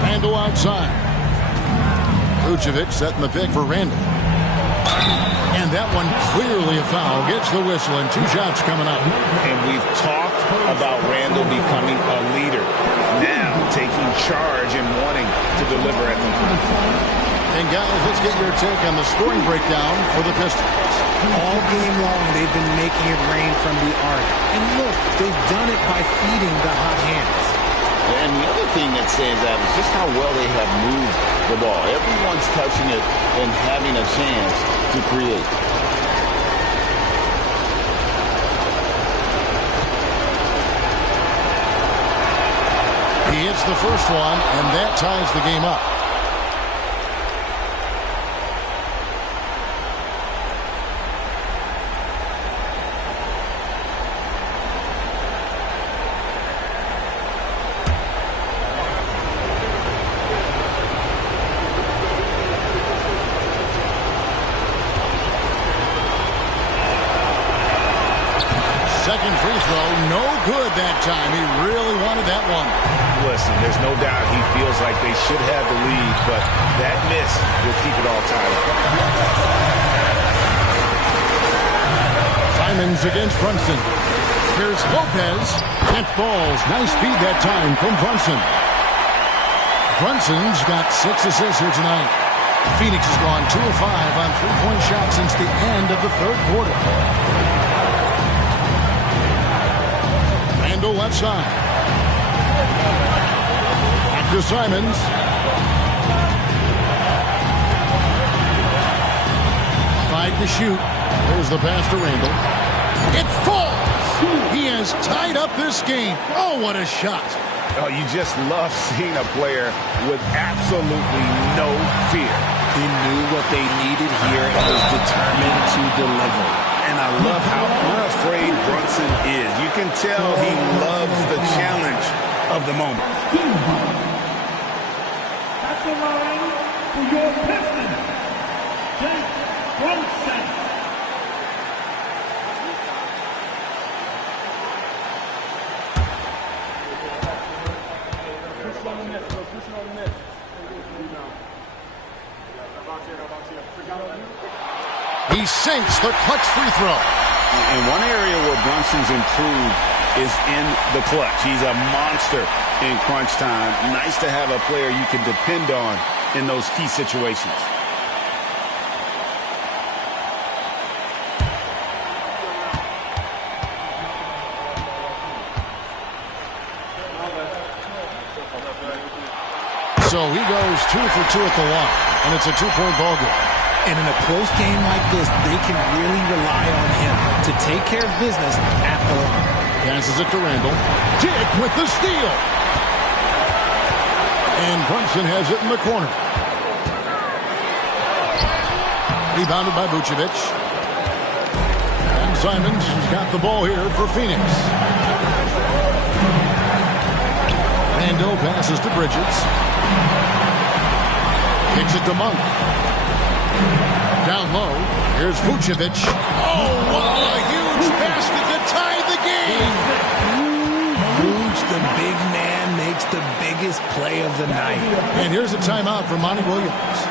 Randall outside. Vucevic setting the pick for Randall. And that one clearly a foul. Gets the whistle and 2 shots coming up. And we've talked about Randall becoming a leader. Now taking charge and wanting to deliver at the line. And guys, let's get your take on the scoring breakdown for the Pistons. All game long, they've been making it rain from the arc. And look, they've done it by feeding the hot hands. And the other thing that stands out is just how well they have moved the ball. Everyone's touching it and having a chance to create. hits the first one, and that ties the game up. Second free throw, no good that time. He really wanted that one. Listen, there's no doubt he feels like they should have the lead, but that miss will keep it all tied. Simons against Brunson. Here's Lopez. It falls. Nice feed that time from Brunson. Brunson's got 6 assists here tonight. Phoenix has gone 2 of 5 on three-point shots since the end of the third quarter. Randall left side. Back to Simons. 5 to shoot. There's the pass to Randall. It falls. He has tied up this game. Oh, what a shot. Oh, you just love seeing a player with absolutely no fear. He knew what they needed here and was determined to deliver. And I love how unafraid Brunson is. You can tell he loves the challenge of the moment. That's the line for your Pistons. Jake Brunson. He sinks the clutch free throw. And one area where Brunson's improved is in the clutch. He's a monster in crunch time. Nice to have a player you can depend on in those key situations. So he goes 2 for 2 at the line, and it's a 2-point ball game. And in a close game like this, they can really rely on him to take care of business at the line. Passes it to Randall. Dick with the steal. And Brunson has it in the corner. Rebounded by Vucevic. And Simons has got the ball here for Phoenix. Randall passes to Bridges. Kicks it to Monk. Down low, here's Vucevic. Oh, what a huge basket to tie the game! Vuce, the big man, makes the biggest play of the night. And here's a timeout for Monty Williams.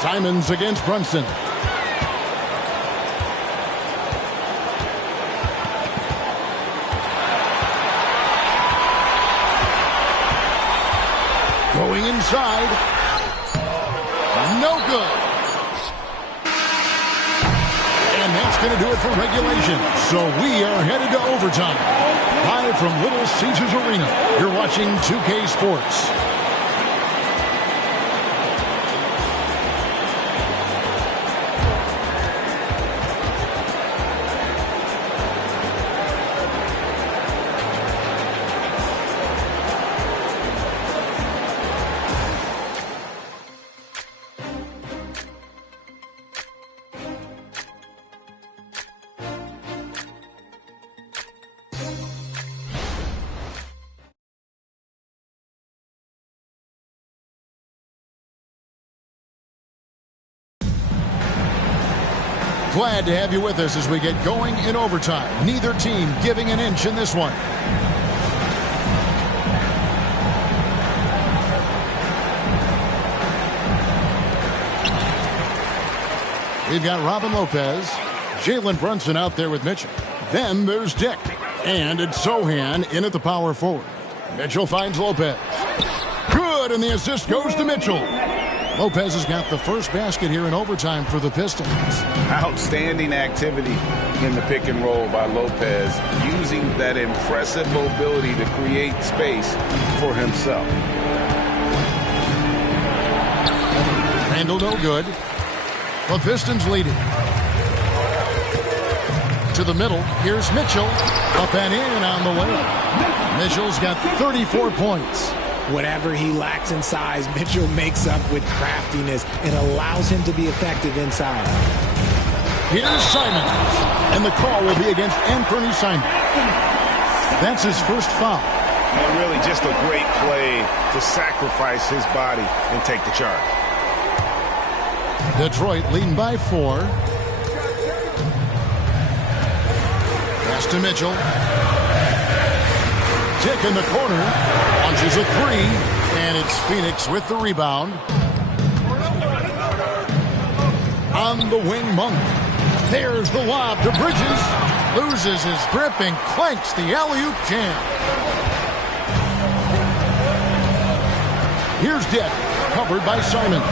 Simons against Brunson. Going inside. No good. And that's going to do it for regulation. So we are headed to overtime. Live from Little Caesars Arena, you're watching 2K Sports. Glad to have you with us as we get going in overtime. Neither team giving an inch in this one. We've got Robin Lopez, Jalen Brunson out there with Mitchell. Then there's Dick. And it's Sohan in at the power forward. Mitchell finds Lopez. Good, and the assist goes to Mitchell. Lopez has got the first basket here in overtime for the Pistons. Outstanding activity in the pick and roll by Lopez, using that impressive mobility to create space for himself. Randall no good. The Pistons leading. To the middle, here's Mitchell. Up and in on the way. Mitchell's got 34 points. Whatever he lacks in size, Mitchell makes up with craftiness and allows him to be effective inside. Here's Simon. And the call will be against Anthony Simon. That's his first foul. And really just a great play to sacrifice his body and take the charge. Detroit leading by 4. Pass to Mitchell. Dick in the corner. Launches a 3. And it's Phoenix with the rebound. On the wing, Monk. There's the lob to Bridges. Loses his grip and clanks the alley-oop jam. Here's Dick. Covered by Simon.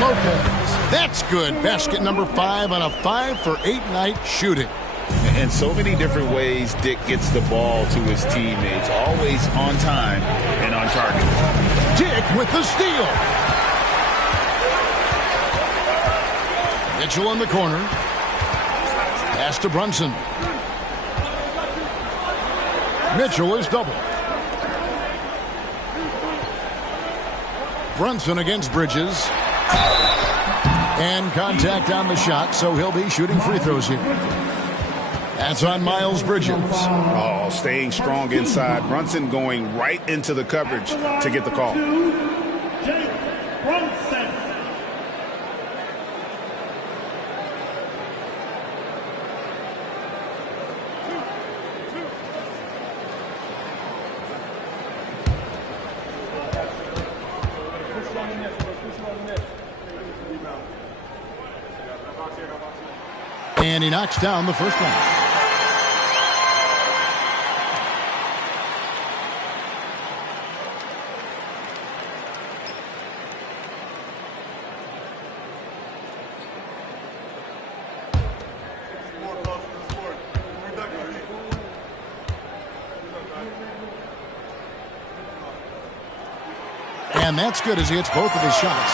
Lopez. That's good. Basket number 5 on a 5-for-8 night shooting. And so many different ways Dick gets the ball to his teammates. Always on time and on target. Dick with the steal. Mitchell in the corner. Pass to Brunson. Mitchell is doubled. Brunson against Bridges. And contact on the shot, so he'll be shooting free throws here. That's on Miles Bridges. Oh, staying strong inside. Brunson going right into the coverage to get the call. And he knocks down the first one. And that's good as he hits both of his shots.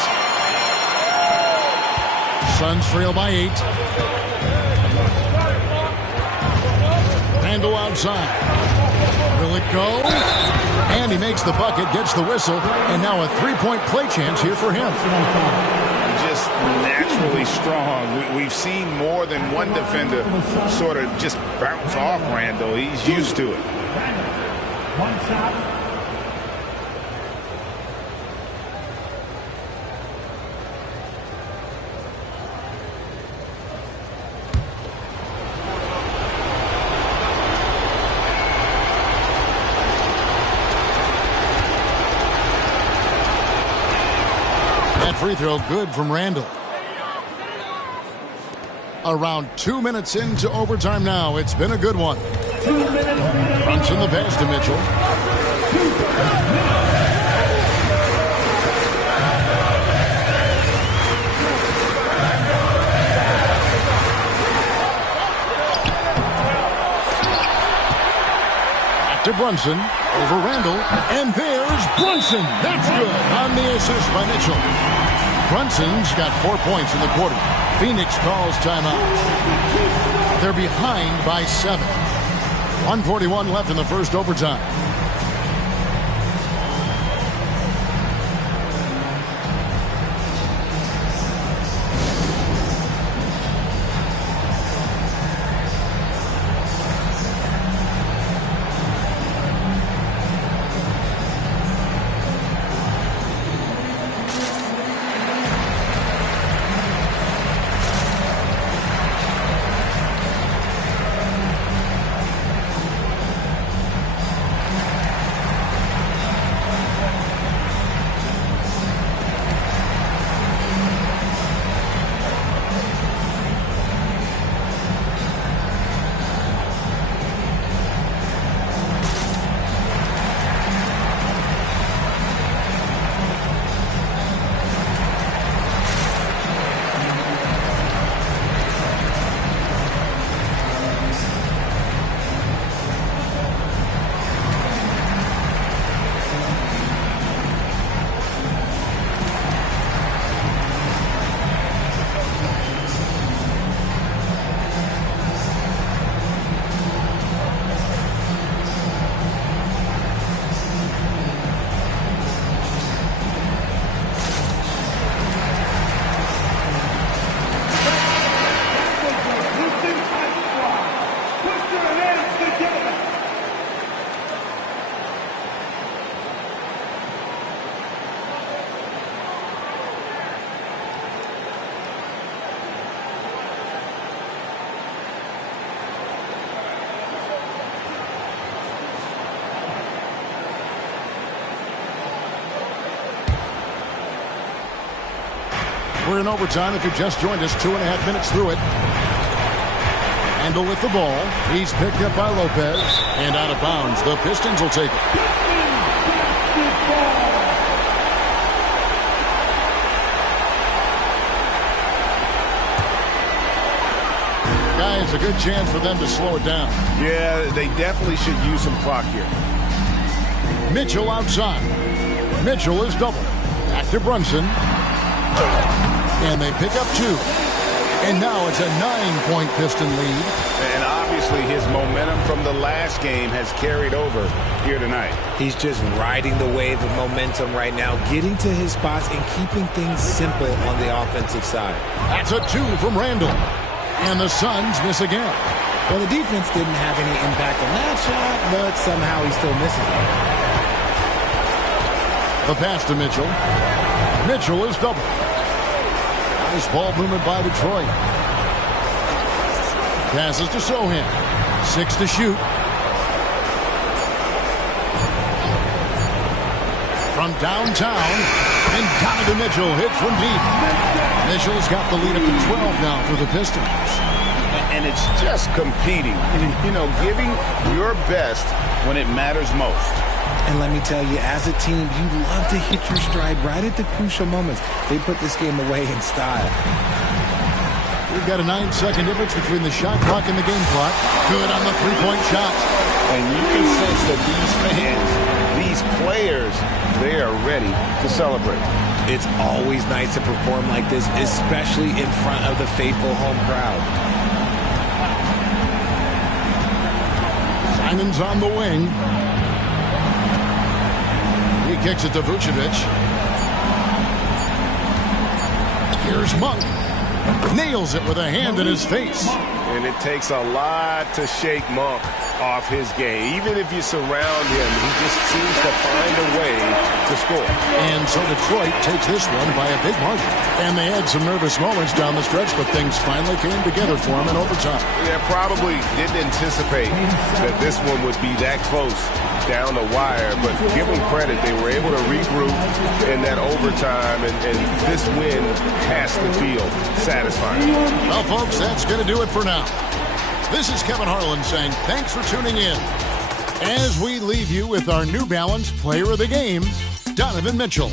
Suns trail by 8. Randall outside. Will it go? And he makes the bucket, gets the whistle, and now a three-point play chance here for him. Just naturally strong. We've seen more than one defender sort of just bounce off Randall. He's used to it. One shot. Free throw good from Randall. Around 2 minutes into overtime now. It's been a good one. Brunson the pass to Mitchell. Brunson. Over Randall. And there's Brunson. That's good on the assist by Mitchell. Brunson's got 4 points in the quarter. Phoenix calls timeout. They're behind by 7. 1:41 left in the first overtime. We're in overtime. If you just joined us, 2.5 minutes through it. Randall with the ball. He's picked up by Lopez. And out of bounds. The Pistons will take it. Guys, a good chance for them to slow it down. Yeah, they definitely should use some clock here. Mitchell outside. Mitchell is double. Back to Brunson. And they pick up 2. And now it's a 9-point Piston lead. And obviously his momentum from the last game has carried over here tonight. He's just riding the wave of momentum right now, getting to his spots and keeping things simple on the offensive side. That's a 2 from Randall. And the Suns miss again. Well, the defense didn't have any impact on that shot, but somehow he still misses it. The pass to Mitchell. Mitchell is double. Nice ball movement by Detroit. Passes to Sohan. 6 to shoot. From downtown. And Donovan Mitchell hits from deep. Mitchell's got the lead up to 12 now for the Pistons. And it's just competing. You know, giving your best when it matters most. And let me tell you, as a team, you love to hit your stride right at the crucial moments. They put this game away in style. We've got a 9-second difference between the shot clock and the game clock. Good on the three-point shot. And you can sense that these fans, these players, they are ready to celebrate. It's always nice to perform like this, especially in front of the faithful home crowd. Simon's on the wing. He kicks it to Vucevic. Here's Monk. Nails it with a hand in his face. And it takes a lot to shake Monk off his game. Even if you surround him, he just seems to find a way to score. And so Detroit takes this one by a big margin. And they had some nervous moments down the stretch, but things finally came together for them in overtime. Yeah, probably didn't anticipate that this one would be that close down the wire, but give them credit. They were able to regroup in that overtime, and this win has to feel satisfying. Well, folks, that's going to do it for now. This is Kevin Harlan saying thanks for tuning in as we leave you with our New Balance Player of the Game, Donovan Mitchell.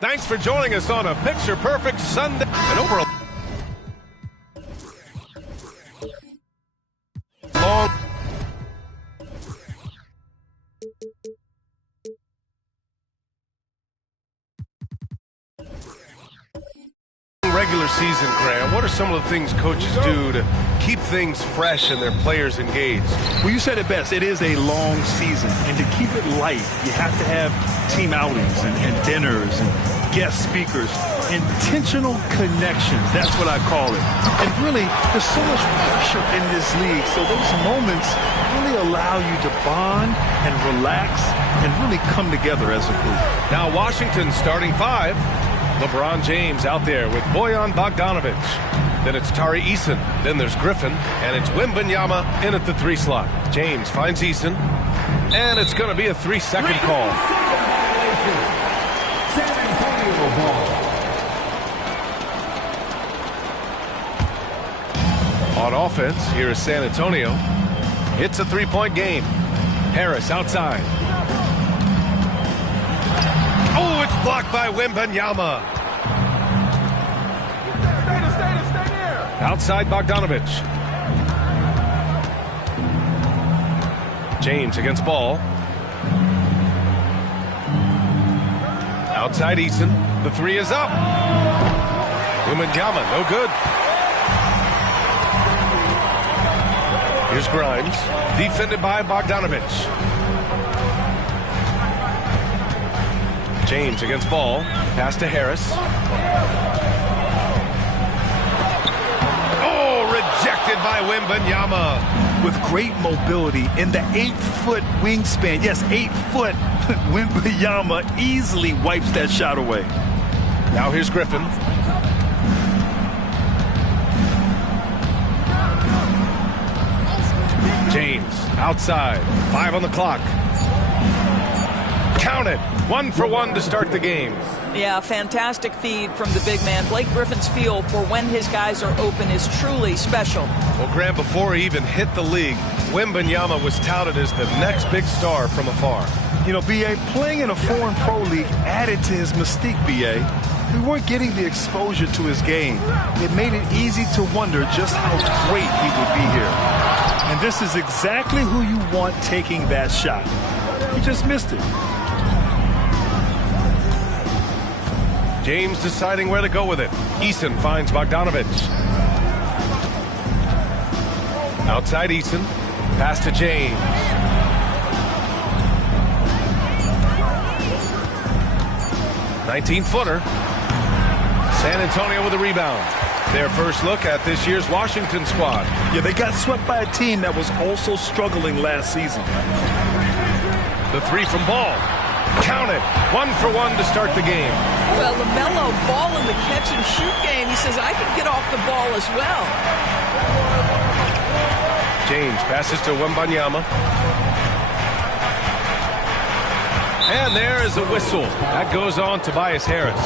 Thanks for joining us on a picture-perfect Sunday. And over a long regular season, Graham, what are some of the things coaches do to keep things fresh and their players engaged? Well, you said it best. It is a long season, and to keep it light, you have to have team outings and dinners and guest speakers, intentional connections. That's what I call it. And really, there's so much pressure in this league, so those moments really allow you to bond and relax and really come together as a group. Now Washington starting five. LeBron James out there with Bojan Bogdanovic. Then it's Tari Eason. Then there's Griffin. And it's Wembanyama in at the 3 slot. James finds Eason. And it's going to be a 3-second call. San Antonio ball. On offense, here is San Antonio. It's a 3-point game. Harris outside. Oh, it's blocked by Wembanyama. Outside Bogdanovic. James against ball. Outside Eason. The 3 is up. Wembanyama, no good. Here's Grimes. Defended by Bogdanovic. James against ball. Pass to Harris. Oh, rejected by Wembanyama. With great mobility in the 8-foot wingspan. Yes, 8 foot. Wembanyama easily wipes that shot away. Now here's Griffin. James outside. 5 on the clock. Count it. 1 for 1 to start the game. Yeah, fantastic feed from the big man. Blake Griffin's feel for when his guys are open is truly special. Well, Graham, before he even hit the league, Wembanyama was touted as the next big star from afar. You know, B.A., playing in a foreign pro league added to his mystique, B.A. We weren't getting the exposure to his game. It made it easy to wonder just how great he would be here. And this is exactly who you want taking that shot. He just missed it. James deciding where to go with it. Eason finds Bogdanovic. Outside Eason. Pass to James. "19-footer. San Antonio with a rebound. Their first look at this year's Washington squad. Yeah, they got swept by a team that was also struggling last season. The 3 from ball. Count it. 1 for 1 to start the game. Well, LaMelo Ball in the catch-and-shoot game. He says, I can get off the ball as well. James passes to Wembanyama. And there is a whistle. That goes on Tobias Harris.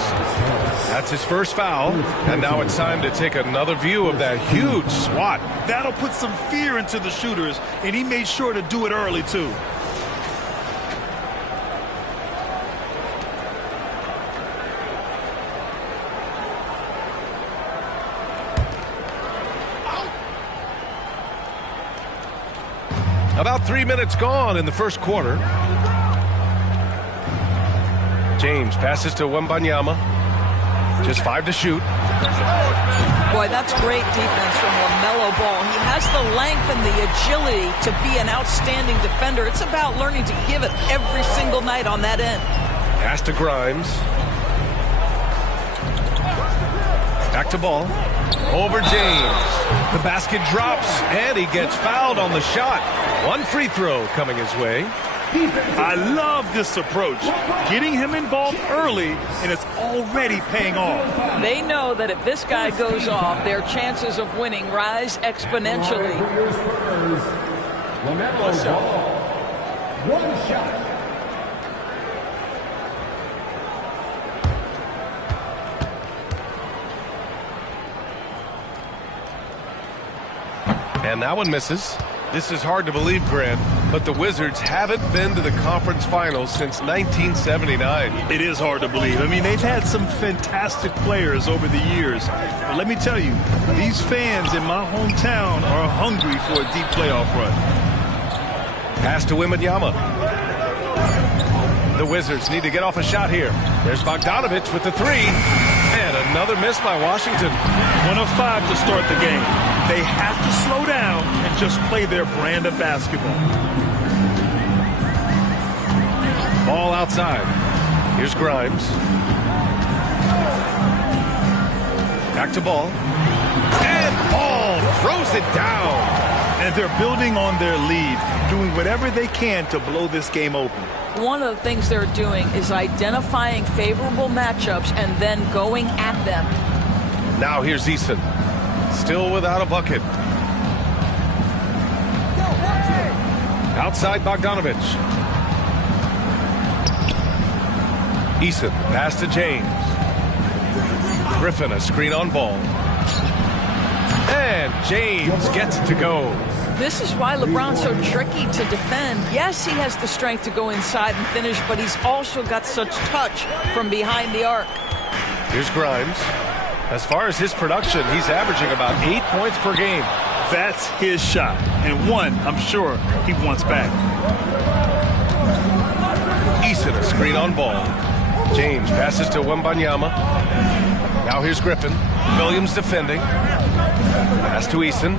That's his first foul. And now it's time to take another view of that huge swat. That'll put some fear into the shooters, and he made sure to do it early, too. About 3 minutes gone in the first quarter. James passes to Wembanyama. Just 5 to shoot. Boy, that's great defense from LaMelo Ball. He has the length and the agility to be an outstanding defender. It's about learning to give it every single night on that end. Pass to Grimes. Back to Ball. Over James. The basket drops, and he gets fouled on the shot. One free throw coming his way. I love this approach. Getting him involved early, and it's already paying off. They know that if this guy goes off, their chances of winning rise exponentially. One shot. And that one misses. This is hard to believe, Grant, but the Wizards haven't been to the conference finals since 1979. It is hard to believe. I mean, they've had some fantastic players over the years. But let me tell you, these fans in my hometown are hungry for a deep playoff run. Pass to Wembanyama. The Wizards need to get off a shot here. There's Bogdanovich with the three. And another miss by Washington. 1 of 5 to start the game. They have to slow down and just play their brand of basketball. Ball outside. Here's Grimes. Back to Ball. And Ball throws it down. And they're building on their lead, doing whatever they can to blow this game open. One of the things they're doing is identifying favorable matchups and then going at them. Now here's Eason. Still without a bucket. Outside Bogdanovich. Eason, pass to James. Griffin, a screen on Ball. And James gets it to go. This is why LeBron's so tricky to defend. Yes, he has the strength to go inside and finish, but he's also got such touch from behind the arc. Here's Grimes. As far as his production, he's averaging about 8 points per game. That's his shot, and one I'm sure he wants back. Eason, a screen on Ball. James passes to Wembanyama. Now here's Griffin. Williams defending. Pass to Eason.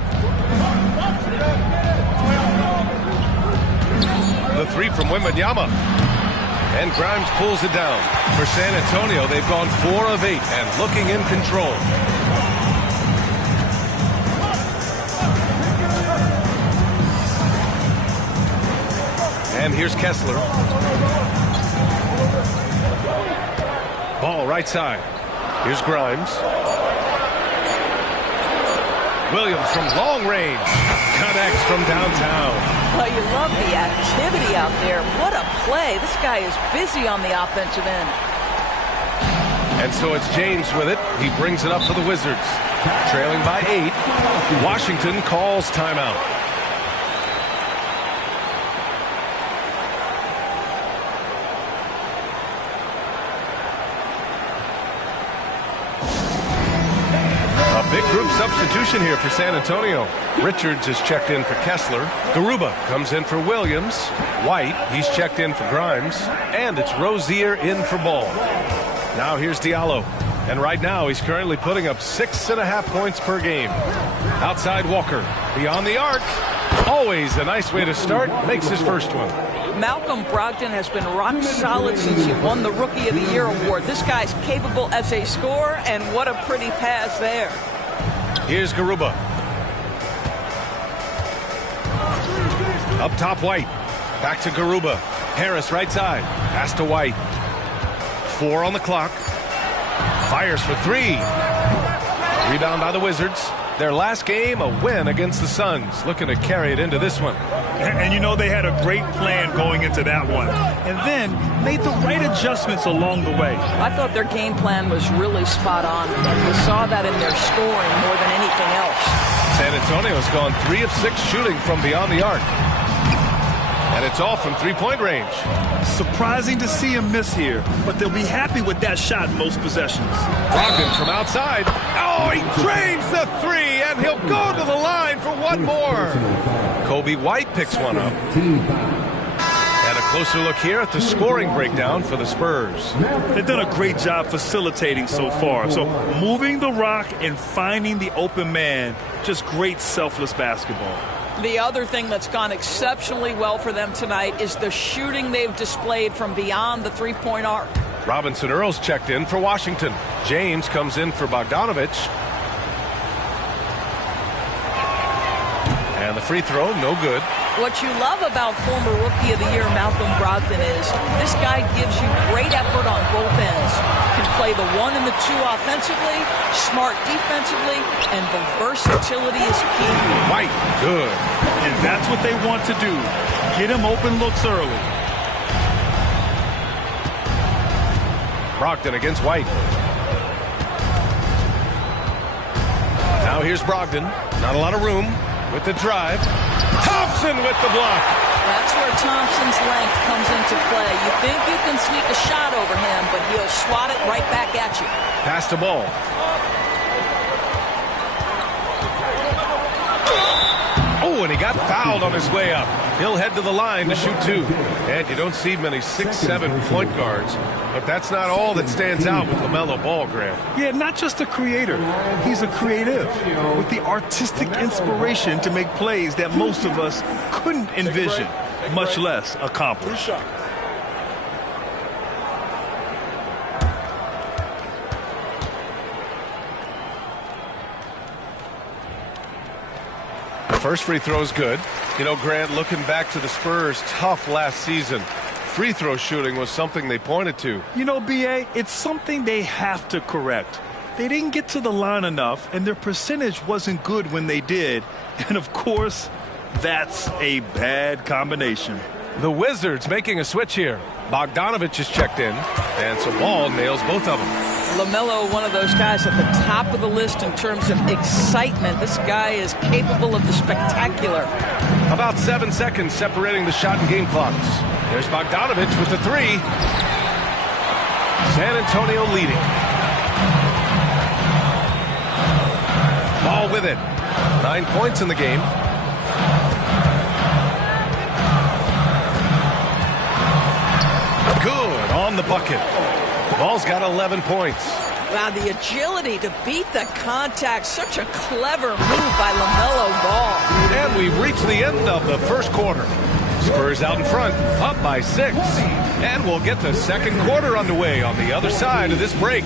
The three from Wembanyama. And Grimes pulls it down. For San Antonio, they've gone 4 of 8 and looking in control. And here's Kessler. Ball right side. Here's Grimes. Williams from long range. Connects from downtown. Well, you love the activity out there. What a play. This guy is busy on the offensive end. And so it's James with it. He brings it up for the Wizards. Trailing by 8. Washington calls timeout. Big group substitution here for San Antonio. Richards is checked in for Kessler. Garuba comes in for Williams. White, he's checked in for Grimes. And it's Rozier in for Ball. Now here's Diallo. And right now he's currently putting up 6.5 points per game. Outside Walker. Beyond the arc. Always a nice way to start. Makes his first one. Malcolm Brogdon has been rock solid since he won the Rookie of the Year award. This guy's capable as a scorer, and what a pretty pass there. Here's Garuba. Up top, White. Back to Garuba. Harris right side. Pass to White. 4 on the clock. Fires for 3. Rebound by the Wizards. Their last game, a win against the Suns. Looking to carry it into this one. And you know they had a great plan going into that one. And then made the right adjustments along the way. I thought their game plan was really spot on. And we saw that in their scoring more than anything else. San Antonio's gone 3 of 6 shooting from beyond the arc. And it's all from three-point range. Surprising to see him miss here, but they'll be happy with that shot most possessions. Brogdon from outside. Oh, he drains the 3, and he'll go to the line for one more. Kobe White picks one up. And a closer look here at the scoring breakdown for the Spurs. They've done a great job facilitating so far. So moving the rock and finding the open man, just great selfless basketball. The other thing that's gone exceptionally well for them tonight is the shooting they've displayed from beyond the three-point arc. Robinson Earls checked in for Washington. James comes in for Bogdanovich. And the free throw, no good. What you love about former Rookie of the Year Malcolm Brogdon is this guy gives you great effort on both ends. Can play the 1 and the 2 offensively, smart defensively, and the versatility is key. White, good. And that's what they want to do. Get him open looks early. Brogdon against White. Now here's Brogdon. Not a lot of room with the drive. Thompson with the block. That's where Thompson's length comes into play. You think you can sneak a shot over him, but he'll swat it right back at you. Pass the ball. Oh, and he got fouled on his way up. He'll head to the line to shoot 2. And you don't see many 6'7" point guards. But that's not all that stands out with LaMelo Ball, Grant. Yeah, not just a creator. He's a creative with the artistic inspiration to make plays that most of us couldn't envision, much less accomplish. The first free throw is good. You know, Grant, looking back to the Spurs' tough last season, free throw shooting was something they pointed to. You know, B.A., it's something they have to correct. They didn't get to the line enough, and their percentage wasn't good when they did. And, of course, that's a bad combination. The Wizards making a switch here. Bogdanovich is checked in, and so Ball nails both of them. LaMelo, one of those guys at the top of the list in terms of excitement. This guy is capable of the spectacular. About 7 seconds separating the shot and game clocks. There's Bogdanovich with the 3. San Antonio leading. Ball with it. 9 points in the game. Good on the bucket. Ball's got 11 points. Wow, the agility to beat the contact. Such a clever move by LaMelo Ball. And we've reached the end of the first quarter. Spurs out in front, up by 6. And we'll get the second quarter underway on the other side of this break.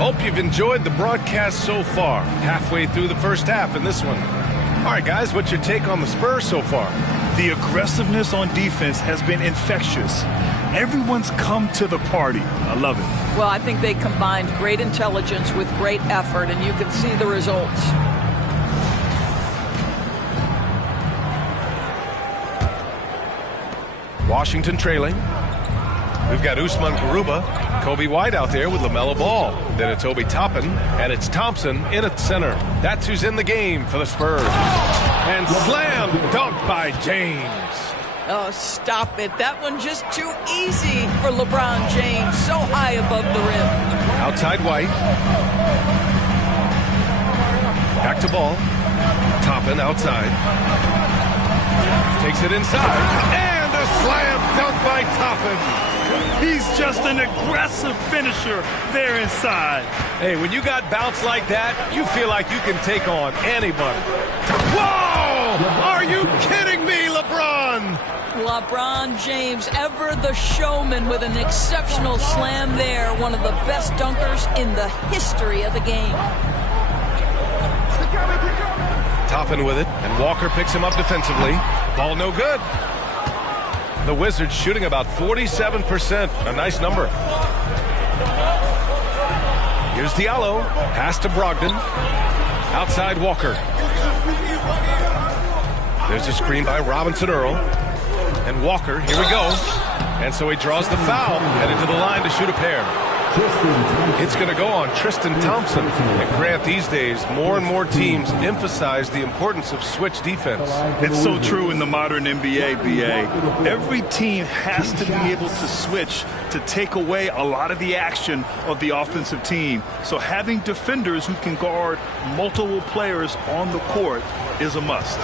Hope you've enjoyed the broadcast so far. Halfway through the first half in this one. All right, guys, what's your take on the Spurs so far? The aggressiveness on defense has been infectious. Everyone's come to the party. I love it. Well, I think they combined great intelligence with great effort, and you can see the results. Washington trailing. We've got Usman Garuba, Kobe White out there with LaMelo Ball. Then it's Obi Toppin, and it's Thompson in at center. That's who's in the game for the Spurs. And slam dunk by James. Oh, stop it. That one just too easy for LeBron James. So high above the rim. Outside White. Back to Ball. Toppin outside. Takes it inside. And a slam dunk by Toppin. He's just an aggressive finisher there inside. Hey, when you got bounce like that, you feel like you can take on anybody. Whoa! Are you kidding me, LeBron? LeBron James, ever the showman, with an exceptional slam there. One of the best dunkers in the history of the game. Toppin with it, and Walker picks him up defensively. Ball no good. The Wizards shooting about 47%. A nice number. Here's Diallo. Pass to Brogdon. Outside Walker. There's a screen by Robinson Earl. And Walker, here we go. And so he draws the foul, headed to the line to shoot a pair. It's going to go on Tristan Thompson. And Grant, these days, more and more teams emphasize the importance of switch defense. It's so true in the modern NBA, BA. Every team has to be able to switch to take away a lot of the action of the offensive team. So having defenders who can guard multiple players on the court is a must.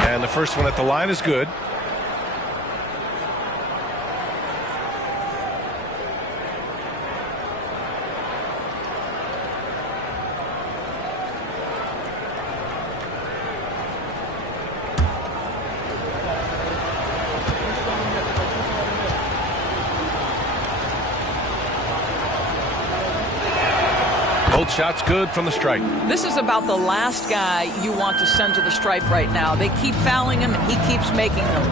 And the first one at the line is good. Both shots good from the stripe. This is about the last guy you want to send to the stripe right now. They keep fouling him, and he keeps making them.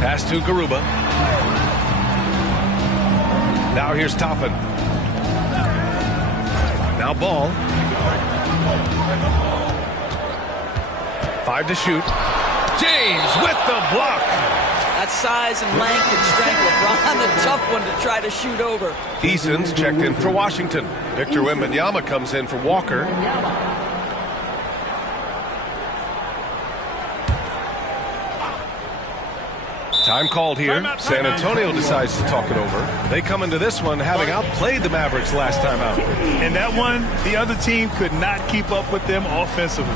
Pass to Garuba. Now here's Toppin. Now Ball. 5 to shoot. James with the block. That size and length and strength, LeBron, a tough one to try to shoot over. Eason's checked in for Washington. Victor Wembanyama comes in for Walker. Time called here. San Antonio decides to talk it over. They come into this one having outplayed the Mavericks last time out. In that one, the other team could not keep up with them offensively.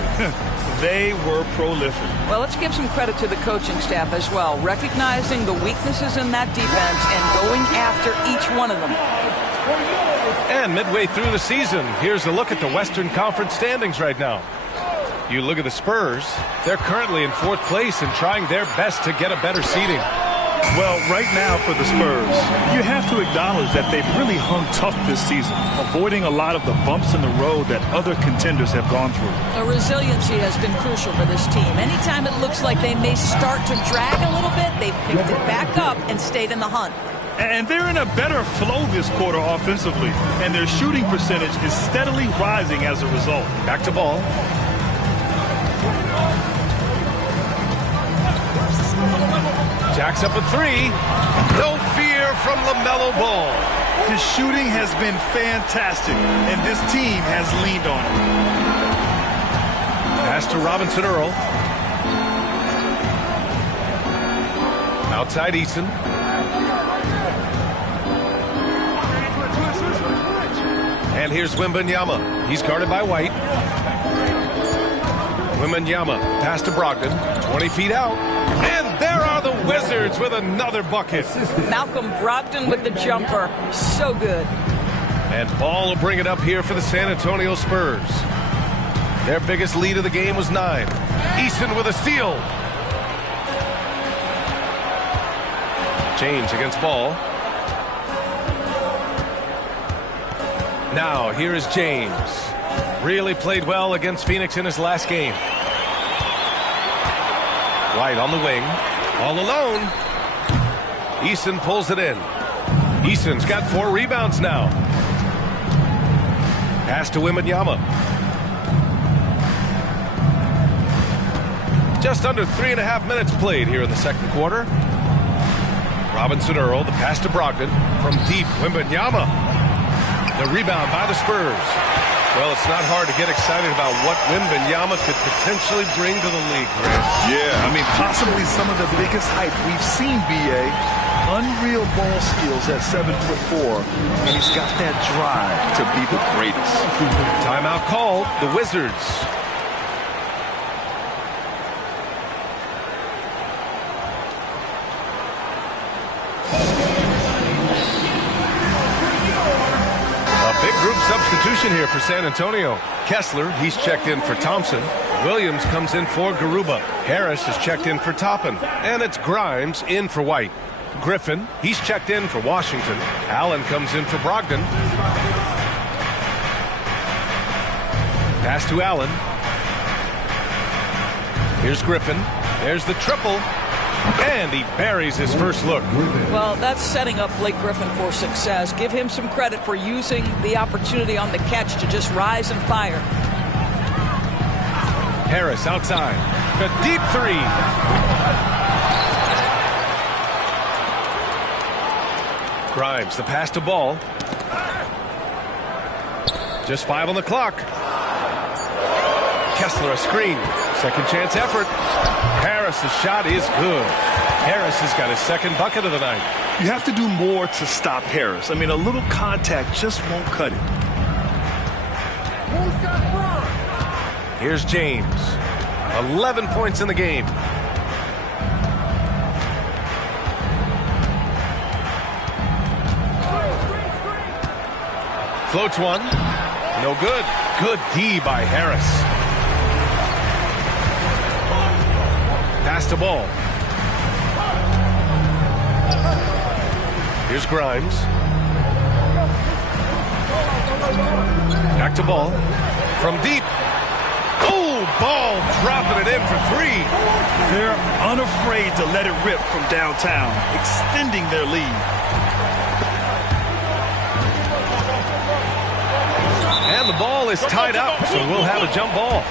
They were prolific. Well, let's give some credit to the coaching staff as well, recognizing the weaknesses in that defense and going after each one of them. And midway through the season, here's a look at the Western Conference standings right now. You look at the Spurs, they're currently in 4th place and trying their best to get a better seeding. Well, right now for the Spurs, you have to acknowledge that they've really hung tough this season, avoiding a lot of the bumps in the road that other contenders have gone through. The resiliency has been crucial for this team. Anytime it looks like they may start to drag a little bit, they've picked it back up and stayed in the hunt. And they're in a better flow this quarter offensively, and their shooting percentage is steadily rising as a result. Back to Ball. Jacks up a 3. No fear from LaMelo Ball. His shooting has been fantastic, and this team has leaned on him. Pass to Robinson Earl. Outside Eason. And here's Wembanyama. He's guarded by White. Wembanyama, pass to Brogdon. 20 feet out. And there are the Wizards with another bucket. Malcolm Brogdon with the jumper. So good. And Ball will bring it up here for the San Antonio Spurs. Their biggest lead of the game was 9. Eason with a steal. James against Ball. Now, here is James. Really played well against Phoenix in his last game. White on the wing. All alone. Eason pulls it in. Eason's got 4 rebounds now. Pass to Wembanyama. Just under 3.5 minutes played here in the second quarter. Robinson Earl, the pass to Brogdon. From deep, Wembanyama. The rebound by the Spurs. Well, it's not hard to get excited about what Wembanyama could potentially bring to the league, Grant. Yeah, I mean, possibly some of the biggest hype we've seen, B.A. Unreal ball skills at 7'4", and he's got that drive to be the greatest. Timeout called. The Wizards Substitution here for San Antonio. Kessler, he's checked in for Thompson. Williams comes in for Garuba. Harris is checked in for Toppin. And it's Grimes in for White. Griffin, he's checked in for Washington. Allen comes in for Brogdon. Pass to Allen. Here's Griffin. There's the triple. And he buries his first look. Well, that's setting up Blake Griffin for success. Give him some credit for using the opportunity on the catch to just rise and fire. Harris outside. A deep three. Grimes, the pass to Ball. Just 5 on the clock. Kessler, a screen. Second chance effort. Harris' shot is good. Harris has got his second bucket of the night. You have to do more to stop Harris. I mean, a little contact just won't cut it. Here's James. 11 points in the game. Floats one. No good. Good D by Harris. Pass to Ball. Here's Grimes. Back to Ball. From deep. Oh, Ball dropping it in for 3. They're unafraid to let it rip from downtown, extending their lead. And the ball is tied up, so we'll have a jump ball.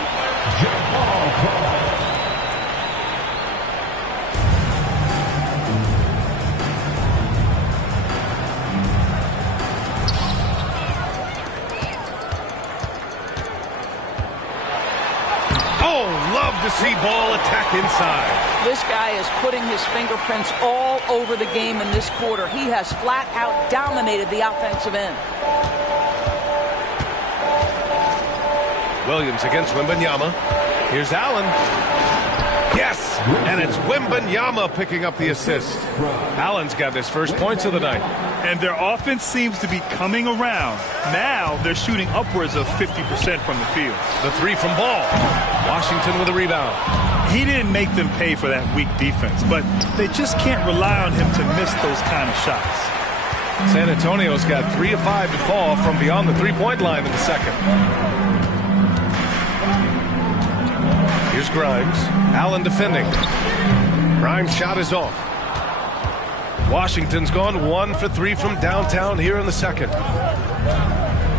Oh, love to see Ball attack inside. This guy is putting his fingerprints all over the game in this quarter. He has flat out dominated the offensive end. Williams against Wembanyama. Here's Allen. Yes! And it's Wembanyama picking up the assist. Allen's got his first points of the night. And their offense seems to be coming around. Now they're shooting upwards of 50% from the field. The 3 from Ball. Washington with a rebound. He didn't make them pay for that weak defense, but they just can't rely on him to miss those kind of shots. San Antonio's got 3 of 5 to fall from beyond the three-point line in the second. Here's Grimes. Allen defending. Grimes' shot is off. Washington's gone 1 for 3 from downtown here in the second.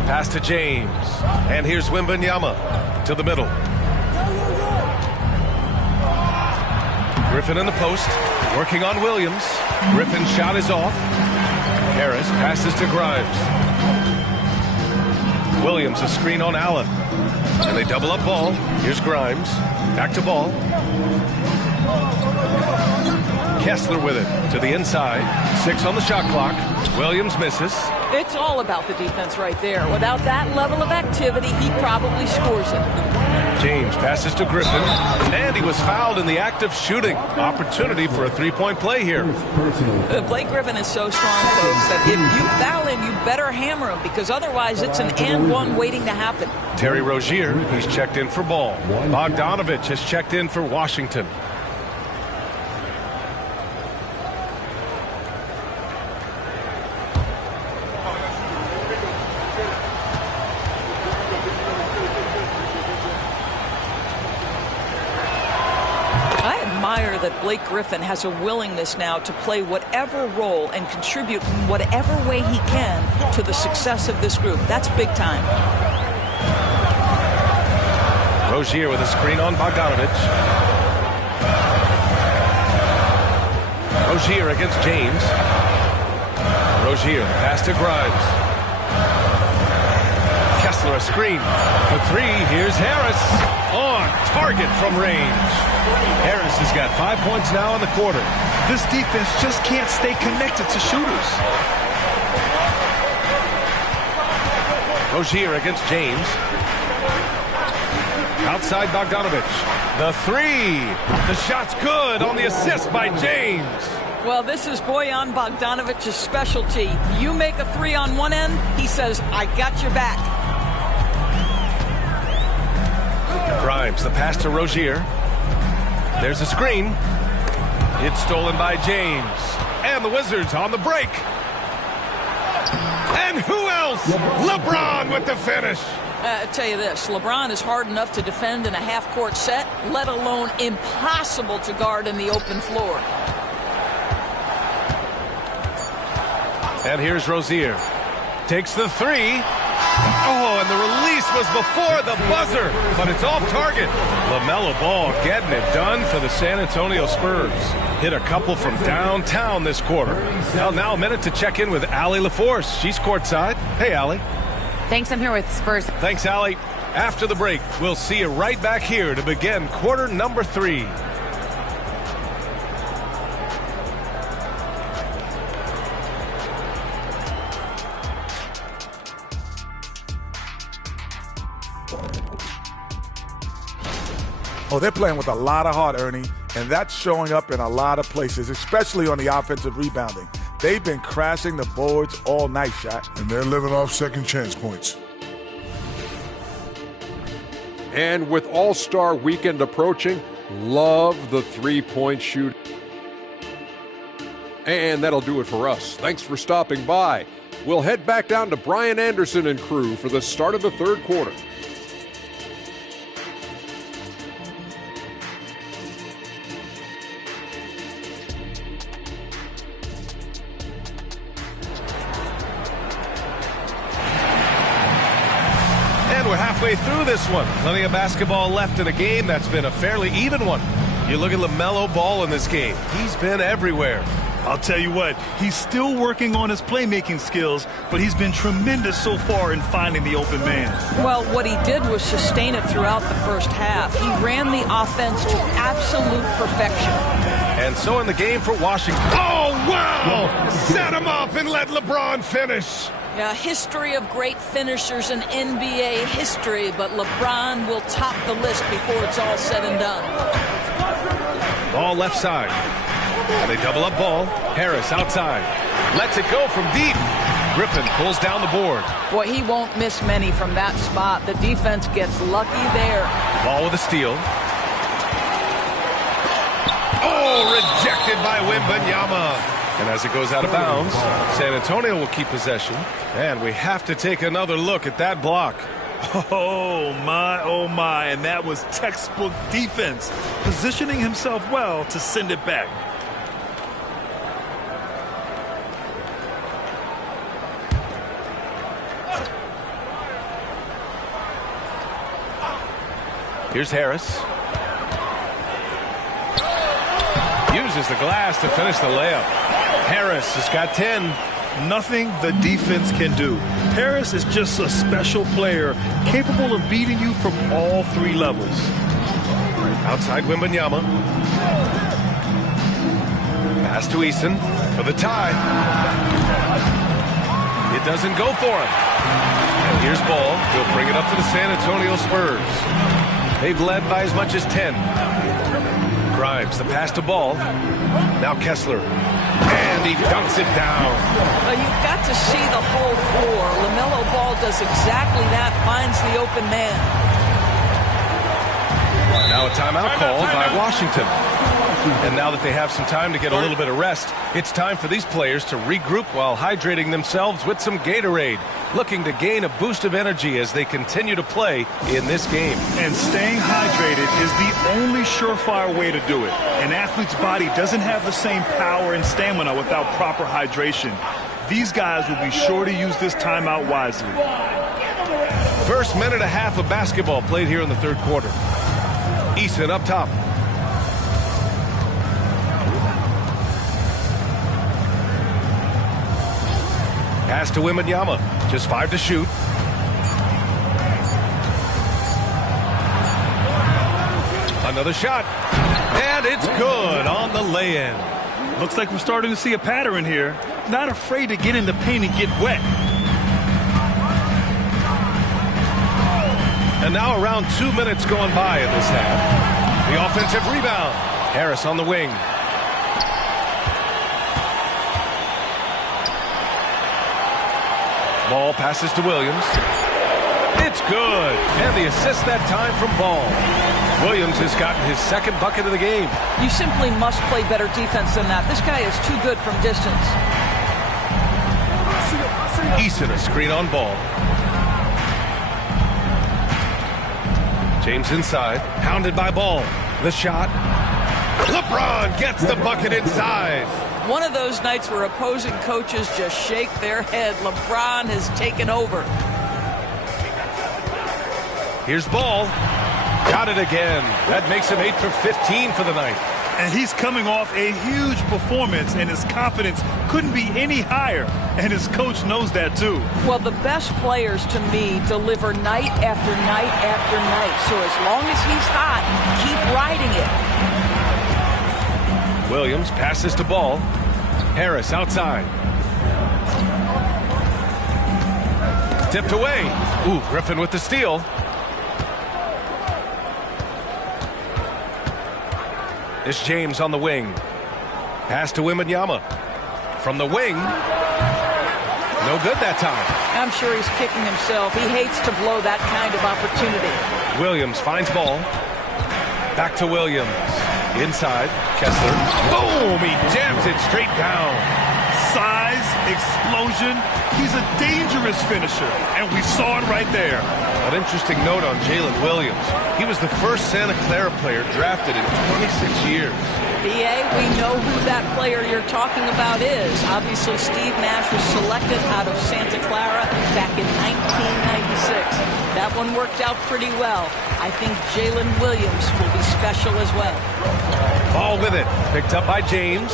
Pass to James. And here's Wembanyama to the middle. Griffin in the post. Working on Williams. Griffin's shot is off. Harris passes to Grimes. Williams a screen on Allen. And they double up Ball. Here's Grimes. Back to Ball. Kessler with it to the inside. 6 on the shot clock. Williams misses. It's all about the defense right there. Without that level of activity, he probably scores it. James passes to Griffin. And he was fouled in the act of shooting. Opportunity for a three-point play here. Blake Griffin is so strong, folks, that if you foul him, you better hammer him, because otherwise it's an and one waiting to happen. Terry Rozier, he's checked in for Ball. Bogdanovich has checked in for Washington. That Blake Griffin has a willingness now to play whatever role and contribute in whatever way he can to the success of this group. That's big time. Rozier with a screen on Bogdanovich. Rozier against James. Rozier, pass to Grimes. Kessler a screen for 3. Here's Harris on target from range. Harris has got 5 points now in the quarter. This defense just can't stay connected to shooters. Rozier against James. Outside Bogdanovich. The 3. The shot's good on the assist by James. Well, this is Bojan Bogdanovic's specialty. You make a three on one end, he says, I got your back. Grimes, the pass to Rozier. There's a screen. It's stolen by James. And the Wizards on the break. And who else? LeBron with the finish. I tell you this, LeBron is hard enough to defend in a half-court set, let alone impossible to guard in the open floor. And here's Rozier. Takes the three. Oh, and the release was before the buzzer, but it's off target. LaMelo Ball getting it done for the San Antonio Spurs. Hit a couple from downtown this quarter. Well, now a minute to check in with Allie LaForce. She's courtside. Hey, Allie. Thanks, I'm here with Spurs. Thanks, Allie. After the break, we'll see you right back here to begin quarter number 3. Oh, they're playing with a lot of heart, Ernie, and that's showing up in a lot of places, especially on the offensive rebounding. They've been crashing the boards all night, Shaq. And they're living off second chance points. And with All-Star Weekend approaching, love the three-point shoot. And that'll do it for us. Thanks for stopping by. We'll head back down to Brian Anderson and crew for the start of the third quarter. Halfway through this one. Plenty of basketball left in a game that's been a fairly even one. You look at LaMelo Ball in this game. He's been everywhere. I'll tell you what, he's still working on his playmaking skills, but he's been tremendous so far in finding the open man. Well, what he did was sustain it throughout the first half. He ran the offense to absolute perfection. And so in the game for Washington. Oh, wow! Set him up and let LeBron finish. Yeah, history of great finishers in NBA history, but LeBron will top the list before it's all said and done. Ball left side. And they double up Ball. Harris outside. Lets it go from deep. Griffin pulls down the board. Boy, he won't miss many from that spot. The defense gets lucky there. Ball with a steal. Oh, rejected by Wembanyama. And as it goes out of bounds, San Antonio will keep possession. And we have to take another look at that block. Oh, my. And that was textbook defense, positioning himself well to send it back. Here's Harris. Uses the glass to finish the layup. Harris has got 10. Nothing the defense can do. Harris is just a special player, capable of beating you from all 3 levels. Outside Wembanyama. Pass to Eason for the tie. It doesn't go for him. And here's Ball. He'll bring it up to the San Antonio Spurs. They've led by as much as 10. Grimes, the pass to Ball. Now Kessler. And he dunks it down. Well, you've got to see the whole floor. LaMelo Ball does exactly that, finds the open man. Now a timeout called by Washington. And now that they have some time to get a little bit of rest, it's time for these players to regroup while hydrating themselves with some Gatorade, looking to gain a boost of energy as they continue to play in this game. And staying hydrated is the only surefire way to do it. An athlete's body doesn't have the same power and stamina without proper hydration. These guys will be sure to use this timeout wisely. First minute and a half of basketball played here in the third quarter. Eason up top. Pass to Wembanyama. Just 5 to shoot. Another shot. And it's good on the lay-in. Looks like we're starting to see a pattern here. Not afraid to get in the paint and get wet. And now around 2 minutes going by in this half. The offensive rebound. Harris on the wing. Ball passes to Williams. It's good. And the assist that time from Ball. Williams has gotten his second bucket of the game. You simply must play better defense than that. This guy is too good from distance. Eason a screen on Ball. James inside. Hounded by Ball. The shot. LeBron gets the bucket inside. One of those nights where opposing coaches just shake their head. LeBron has taken over. Here's Ball. Got it again. That makes him 8 for 15 for the night. And he's coming off a huge performance, and his confidence couldn't be any higher. And his coach knows that, too. Well, the best players, to me, deliver night after night after night. So as long as he's hot, keep riding it. Williams passes to Ball. Harris outside. Tipped away. Ooh, Griffin with the steal. It's James on the wing. Pass to Wembanyama. From the wing. No good that time. I'm sure he's kicking himself. He hates to blow that kind of opportunity. Williams finds Ball. Back to Williams. Inside. Kessler. Boom! He jams it straight down. Size, explosion. He's a dangerous finisher, and we saw it right there. An interesting note on Jalen Williams. He was the first Santa Clara player drafted in 26 years. BA, we know who that player you're talking about is. Obviously, Steve Nash was selected out of Santa Clara back in 1996. That one worked out pretty well. I think Jalen Williams will be special as well. Ball with it. Picked up by James.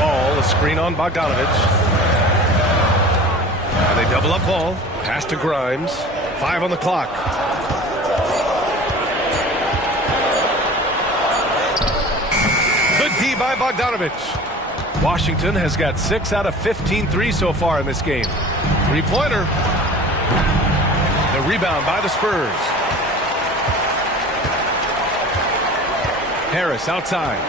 Ball, a screen on Bogdanovich. And they double up Ball. Pass to Grimes. 5 on the clock. Good D by Bogdanovich. Washington has got 6 out of 15 threes so far in this game. Three-pointer. The rebound by the Spurs. Harris outside.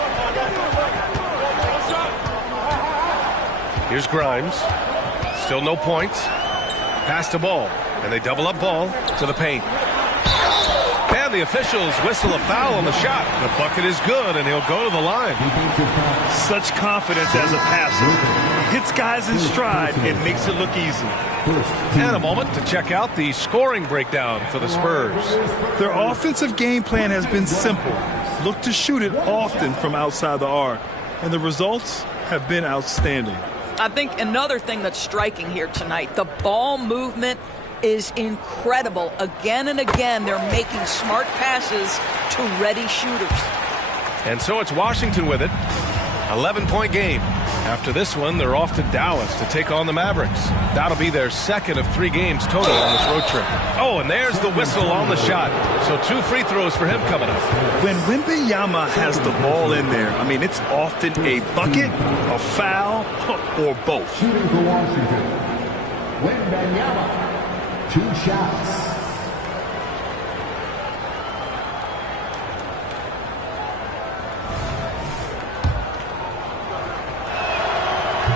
Here's Grimes. Still no points. Pass to Ball. And they double up Ball to the paint. And the officials whistle a foul on the shot. The bucket is good, and he'll go to the line. Such confidence as a passer. Hits guys in stride and makes it look easy. And a moment to check out the scoring breakdown for the Spurs. Their offensive game plan has been simple. Look to shoot it often from outside the arc. And the results have been outstanding. I think another thing that's striking here tonight, the ball movement is incredible. Again and again, they're making smart passes to ready shooters. And so it's Washington with it. 11-point game. After this one, they're off to Dallas to take on the Mavericks. That'll be their second of 3 games total on this road trip. Oh, and there's the whistle on the shot. So 2 free throws for him coming up. When Wembanyama has the ball in there, I mean, it's often a bucket, a foul, or both. Shooting for Washington. Wembanyama. 2 shots.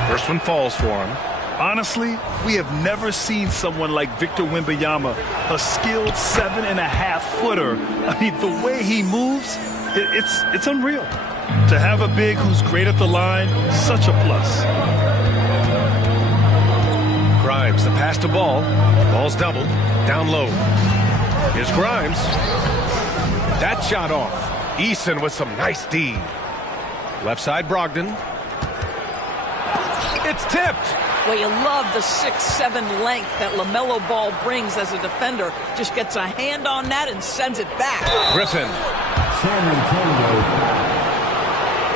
First one falls for him. Honestly, we have never seen someone like Victor Wembanyama, a skilled 7.5-footer. I mean, the way he moves, it's unreal. To have a big who's great at the line, such a plus. Grimes, the pass to Ball. Ball's doubled. Down low. Here's Grimes. That shot off. Eason with some nice D. Left side, Brogdon. It's tipped. Well, you love the 6'7" length that LaMelo Ball brings as a defender. Just gets a hand on that and sends it back. Griffin. San Antonio.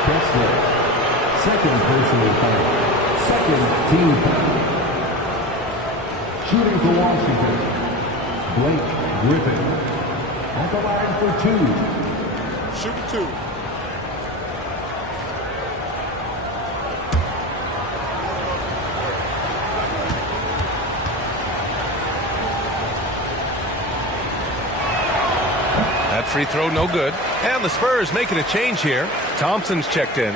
Kessler. Second personal foul. Second team foul. Shooting for Washington. Blake Griffin. At the line for 2. Shooting 2. That free throw no good. And the Spurs making a change here. Thompson's checked in.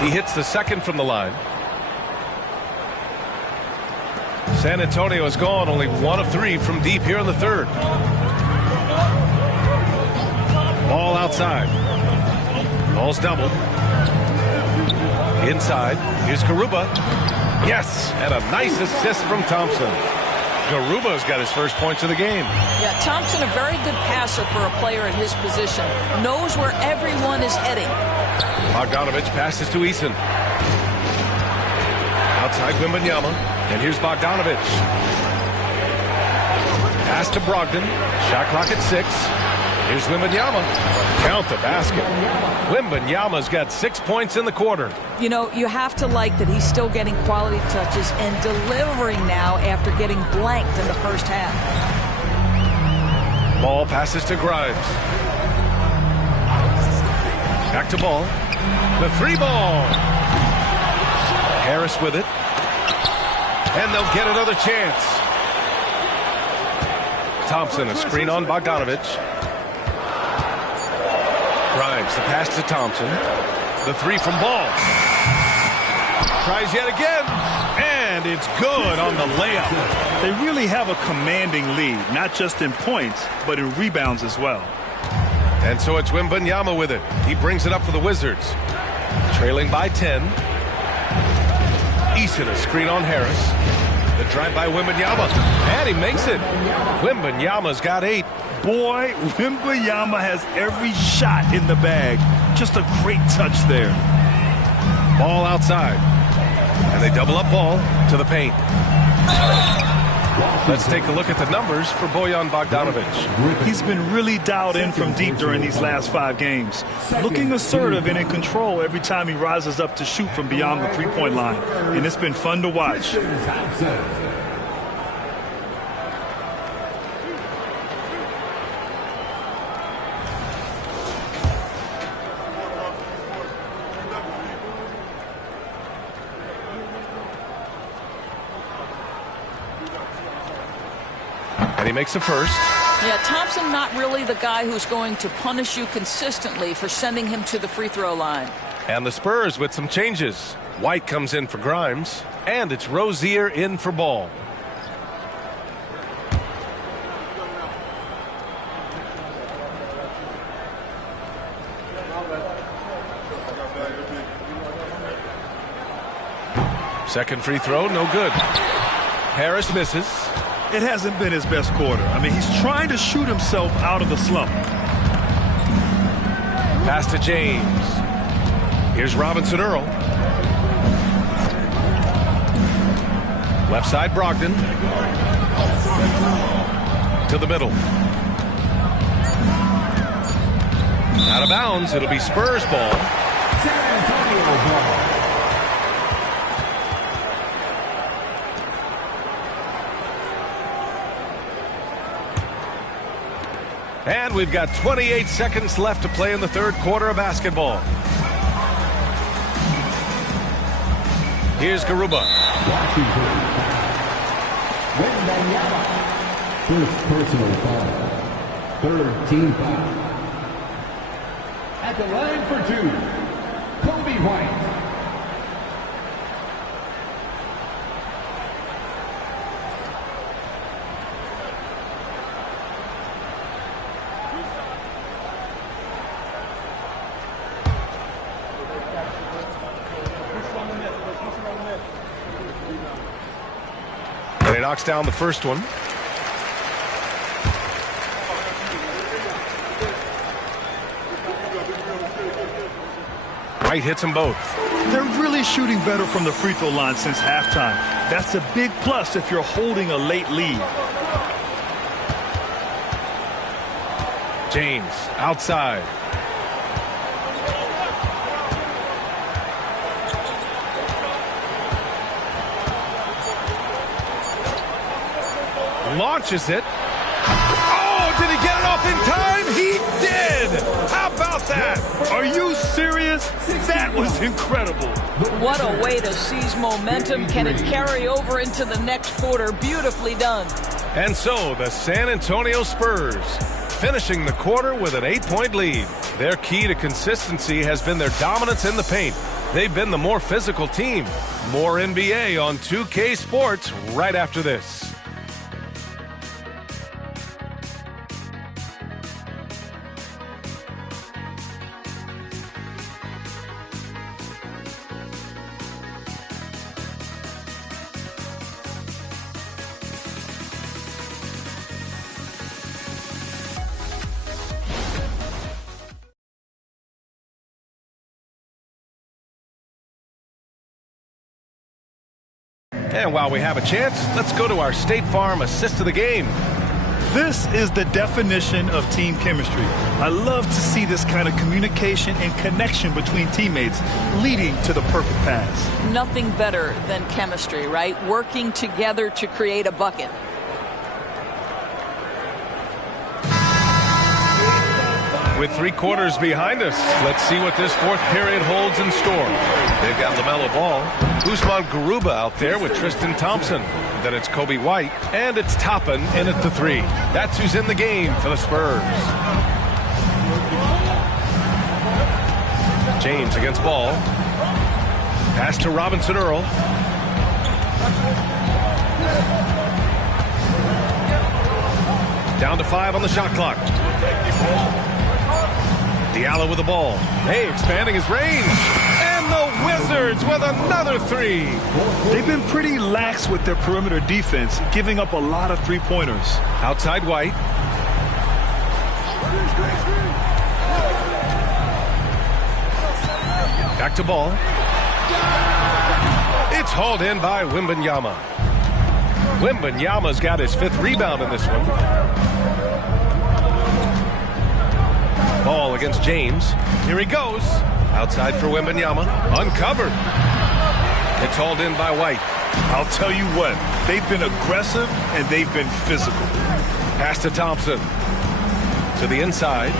He hits the second from the line. San Antonio has gone only 1 of 3 from deep here in the third. Ball outside. Ball's doubled. Inside. Here's Garuba. Yes, and a nice assist from Thompson. Garuba's got his first points of the game. Yeah, Thompson, a very good passer for a player in his position. Knows where everyone is heading. Bogdanovich passes to Eason. Outside Wembanyama. And here's Bogdanovich. Pass to Brogdon. Shot clock at 6. Here's Wembanyama. Count the basket. Wembanyama's got 6 points in the quarter. You know, you have to like that he's still getting quality touches and delivering now after getting blanked in the first half. Ball passes to Grimes. Back to Ball. The 3 ball. Harris with it. And they'll get another chance. Thompson, a screen on Bogdanovich. Grimes, the pass to Thompson. The 3 from Ball. Tries yet again. And it's good on the layup. They really have a commanding lead, not just in points, but in rebounds as well. And so it's Wembanyama with it. He brings it up for the Wizards. Trailing by 10. Eason, a screen on Harris. The drive by Wembanyama. And he makes it. Wembanyama's got 8. Boy, Wembanyama has every shot in the bag. Just a great touch there. Ball outside. And they double up Ball to the paint. Let's take a look at the numbers for Bojan Bogdanovich. He's been really dialed in from deep during these last 5 games. Looking assertive and in control every time he rises up to shoot from beyond the three-point line. And it's been fun to watch. And he makes the first. Yeah, Thompson not really the guy who's going to punish you consistently for sending him to the free throw line. And the Spurs with some changes. White comes in for Grimes. And it's Rozier in for Ball. Second free throw, no good. Harris misses. It hasn't been his best quarter. I mean, he's trying to shoot himself out of the slump. Pass to James. Here's Robinson Earl. Left side Brogdon. To the middle. Out of bounds. It'll be Spurs ball. San Antonio ball. And we've got 28 seconds left to play in the third quarter of basketball. Here's Garuba. Wembanyama. First personal foul. Third team foul. At the line for 2, Kobe White. And he knocks down the first one. White hits them both. They're really shooting better from the free throw line since halftime. That's a big plus if you're holding a late lead. James outside. Launches it. Oh, did he get it off in time? He did. How about that? Are you serious? That was incredible. What a way to seize momentum. Can it carry over into the next quarter? Beautifully done. And so the San Antonio Spurs finishing the quarter with an 8-point lead. Their key to consistency has been their dominance in the paint. They've been the more physical team. More NBA on 2K Sports right after this. And while we have a chance, let's go to our State Farm assist of the game. This is the definition of team chemistry. I love to see this kind of communication and connection between teammates leading to the perfect pass. Nothing better than chemistry, right? Working together to create a bucket. With 3 quarters behind us, let's see what this fourth period holds in store. They've got LaMelo Ball, Usman Garuba out there with Tristan Thompson. Then it's Kobe White, and it's Toppin in at the 3. That's who's in the game for the Spurs. James against Ball. Pass to Robinson Earl. Down to 5 on the shot clock. Diallo with the ball. Hey, expanding his range. And the Wizards with another 3. They've been pretty lax with their perimeter defense, giving up a lot of three-pointers. Outside White. Back to Ball. It's hauled in by Wembanyama. Wembanyama's got his 5th rebound in this one. Ball against James. Here he goes. Outside for Wembanyama. Uncovered. It's hauled in by White. I'll tell you what, they've been aggressive and they've been physical. Pass to Thompson. To the inside.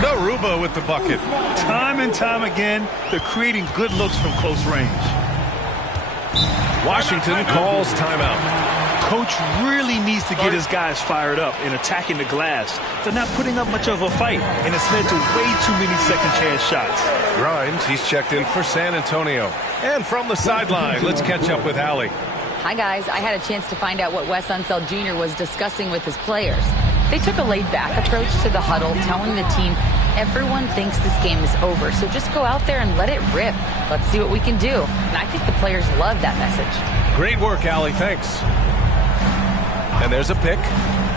Garuba with the bucket. Time and time again, they're creating good looks from close range. Washington calls timeout. Coach really needs to get his guys fired up in attacking the glass. They're not putting up much of a fight, and it's led to way too many second-chance shots. Grimes, he's checked in for San Antonio. And from the sideline, let's catch up with Allie. Hi, guys. I had a chance to find out what Wes Unseld Jr. was discussing with his players. They took a laid-back approach to the huddle, telling the team everyone thinks this game is over, so just go out there and let it rip. Let's see what we can do. And I think the players love that message. Great work, Allie. Thanks. And there's a pick.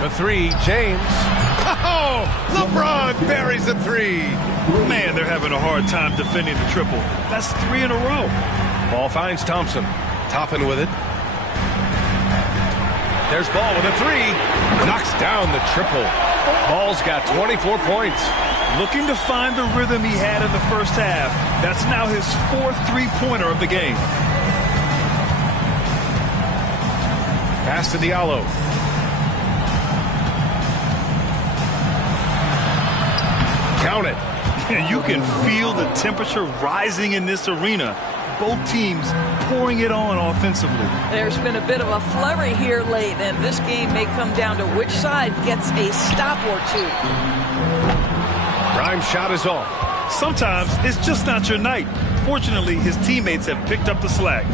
The 3, James. Oh, LeBron buries a 3. Man, they're having a hard time defending the triple. That's 3 in a row. Ball finds Thompson. Toppin with it. There's Ball with a 3. Knocks down the triple. Ball's got 24 points. Looking to find the rhythm he had in the first half. That's now his 4th three-pointer of the game. Pass to Diallo. Count it. You can feel the temperature rising in this arena. Both teams pouring it on offensively. There's been a bit of a flurry here late, and this game may come down to which side gets a stop or 2. Grimes' shot is off. Sometimes it's just not your night. Fortunately, his teammates have picked up the slack.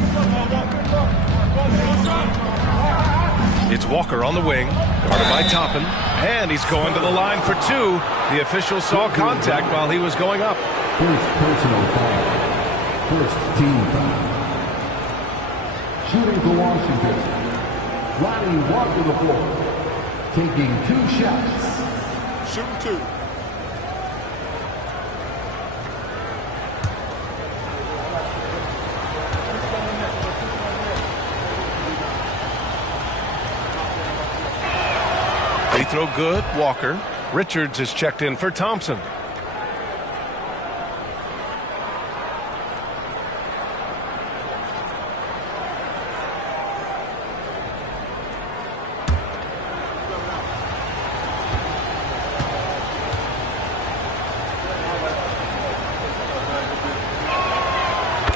It's Walker on the wing, guarded by Toppin, and he's going to the line for 2. The official saw contact while he was going up. First personal foul. First team foul. Shooting for Washington. Ronnie Walker the floor. Taking 2 shots. Shooting 2. Free throw good, Walker. Richards is checked in for Thompson.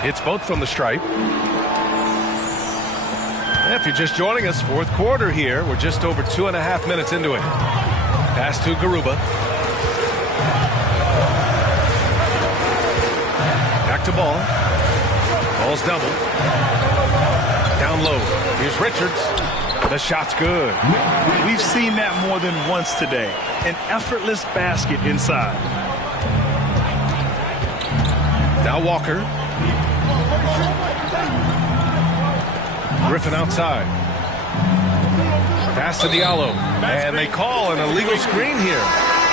It's both from the stripe. If you're just joining us, 4th quarter here. We're just over 2.5 minutes into it. Pass to Garuba. Back to ball. Ball's double. Down low. Here's Richards. The shot's good. We've seen that more than once today. An effortless basket inside. Now Walker. Griffin outside. Pass to Diallo. And they call an illegal screen here.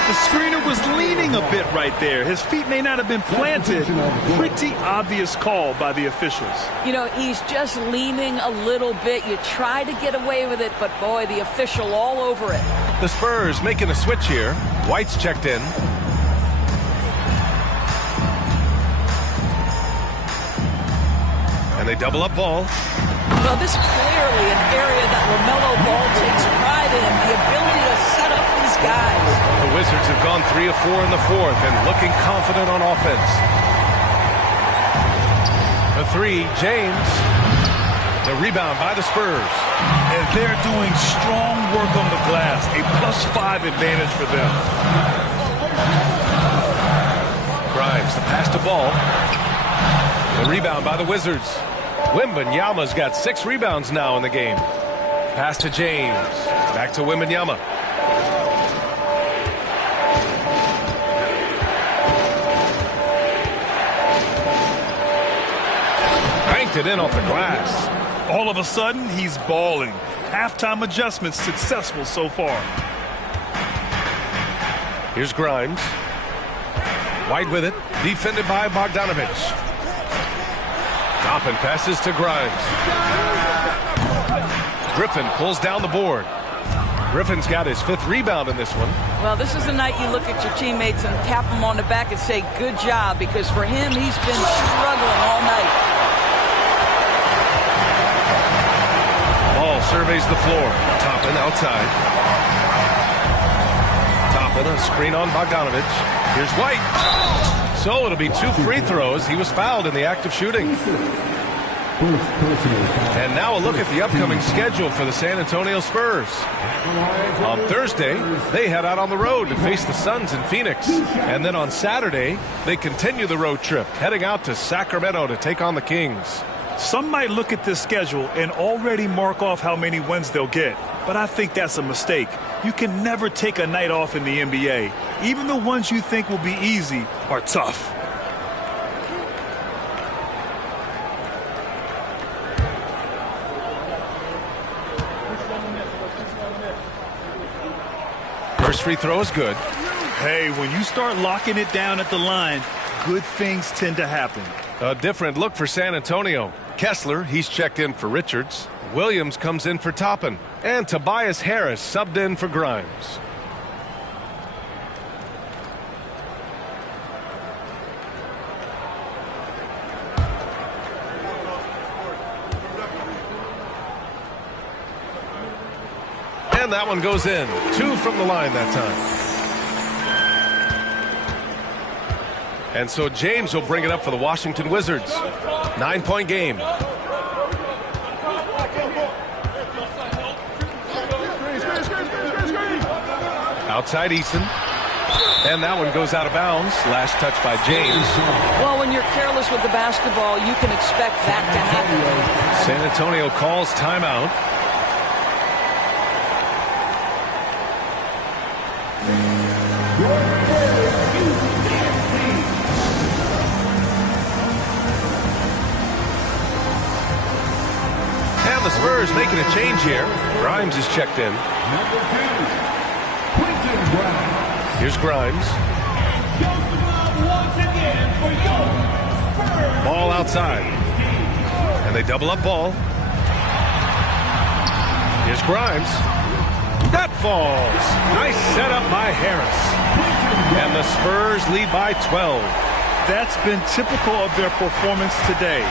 The screener was leaning a bit right there. His feet may not have been planted. Pretty obvious call by the officials. You know, he's just leaning a little bit. You try to get away with it, but boy, the official all over it. The Spurs making a switch here. White's checked in. And they double up Ball. Well, this is clearly an area that LaMelo Ball takes pride in, the ability to set up these guys. The Wizards have gone 3 of 4 in the fourth and looking confident on offense. The three, James. The rebound by the Spurs. And they're doing strong work on the glass. A +5 advantage for them. Grimes, the pass to Ball. The rebound by the Wizards. Wembanyama's got 6 rebounds now in the game. Pass to James. Back to Wembanyama. Banked it in off the glass. All of a sudden, he's balling. Halftime adjustments successful so far. Here's Grimes. White with it. Defended by Bogdanovich. Toppin passes to Grimes. Griffin pulls down the board. Griffin's got his 5th rebound in this one. Well, this is the night you look at your teammates and tap them on the back and say, good job, because for him, he's been struggling all night. Ball surveys the floor. Toppin outside. Toppin, a screen on Bogdanovich. Here's White. So it'll be 2 free throws. He was fouled in the act of shooting. And now a look at the upcoming schedule for the San Antonio Spurs. On Thursday, they head out on the road to face the Suns in Phoenix. And then on Saturday, they continue the road trip, heading out to Sacramento to take on the Kings. Some might look at this schedule and already mark off how many wins they'll get. But I think that's a mistake. You can never take a night off in the NBA. Even the ones you think will be easy are tough. First free throw is good. Hey, when you start locking it down at the line, good things tend to happen. A different look for San Antonio. Kessler, he's checked in for Richards. Williams comes in for Toppin. And Tobias Harris subbed in for Grimes. And that one goes in. 2 from the line that time. And so James will bring it up for the Washington Wizards. 9-point game. Outside Eason. And that one goes out of bounds. Last touch by James. Well, when you're careless with the basketball, you can expect that to happen. San Antonio calls timeout. And the Spurs making a change here. Grimes is checked in. Here's Grimes. Ball outside. And they double up Ball. Here's Grimes. That falls. Nice setup by Harris. And the Spurs lead by 12. That's been typical of their performance today.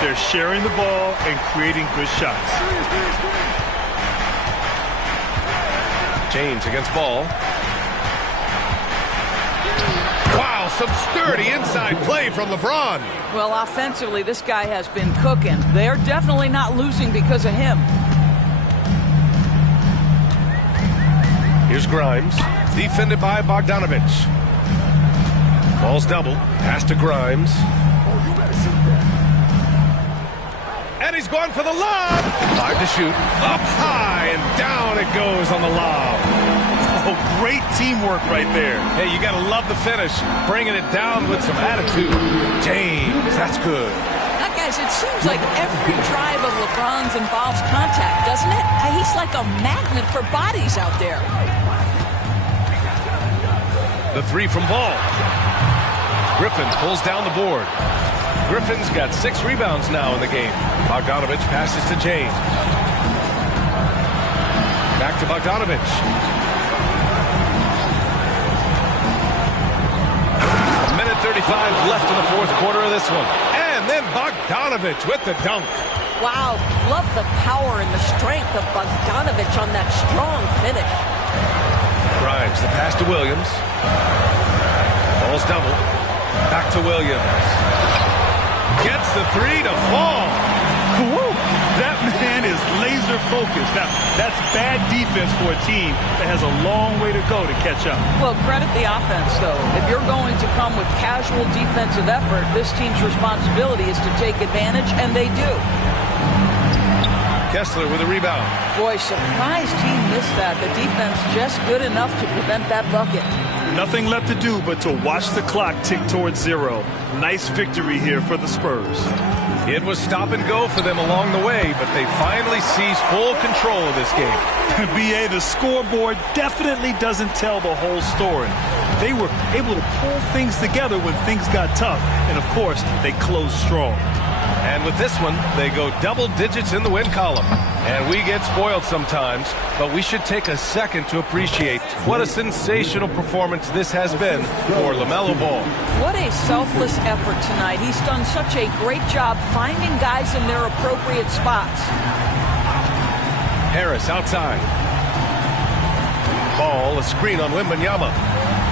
They're sharing the ball and creating good shots. James against Ball. Wow, some sturdy inside play from LeBron. Well, offensively, this guy has been cooking. They're definitely not losing because of him. Here's Grimes, defended by Bogdanovich. Ball's double, pass to Grimes. he's going for the lob. Time to shoot. Up high and down it goes on the lob. Oh, great teamwork right there. Hey, you got to love the finish. Bringing it down with some attitude. James, that's good. Now, guys, it seems like every drive of LeBron's involves contact, doesn't it? He's like a magnet for bodies out there. The three from Ball. Griffin pulls down the board. Griffin's got 6 rebounds now in the game. Bogdanovich passes to James. Back to Bogdanovich. A minute 35 left in the fourth quarter of this one. And then Bogdanovich with the dunk. Wow, love the power and the strength of Bogdanovich on that strong finish. Grimes, the pass to Williams. Ball's double. Back to Williams. Gets the three to fall. Woo! That man is laser focused. Now, that's bad defense for a team that has a long way to go to catch up. Well, credit the offense, though. If you're going to come with casual defensive effort, this team's responsibility is to take advantage, and they do. Kessler with a rebound. Boy, surprised he missed that. The defense just good enough to prevent that bucket. Nothing left to do but to watch the clock tick towards 0. Nice victory here for the Spurs. It was stop and go for them along the way, but they finally seized full control of this game. BA, the scoreboard definitely doesn't tell the whole story. They were able to pull things together when things got tough, and of course, they closed strong. And with this one, they go double digits in the win column. And we get spoiled sometimes, but we should take a second to appreciate what a sensational performance this has been for LaMelo Ball. What a selfless effort tonight. He's done such a great job finding guys in their appropriate spots. Harris outside. Ball, a screen on Wembanyama.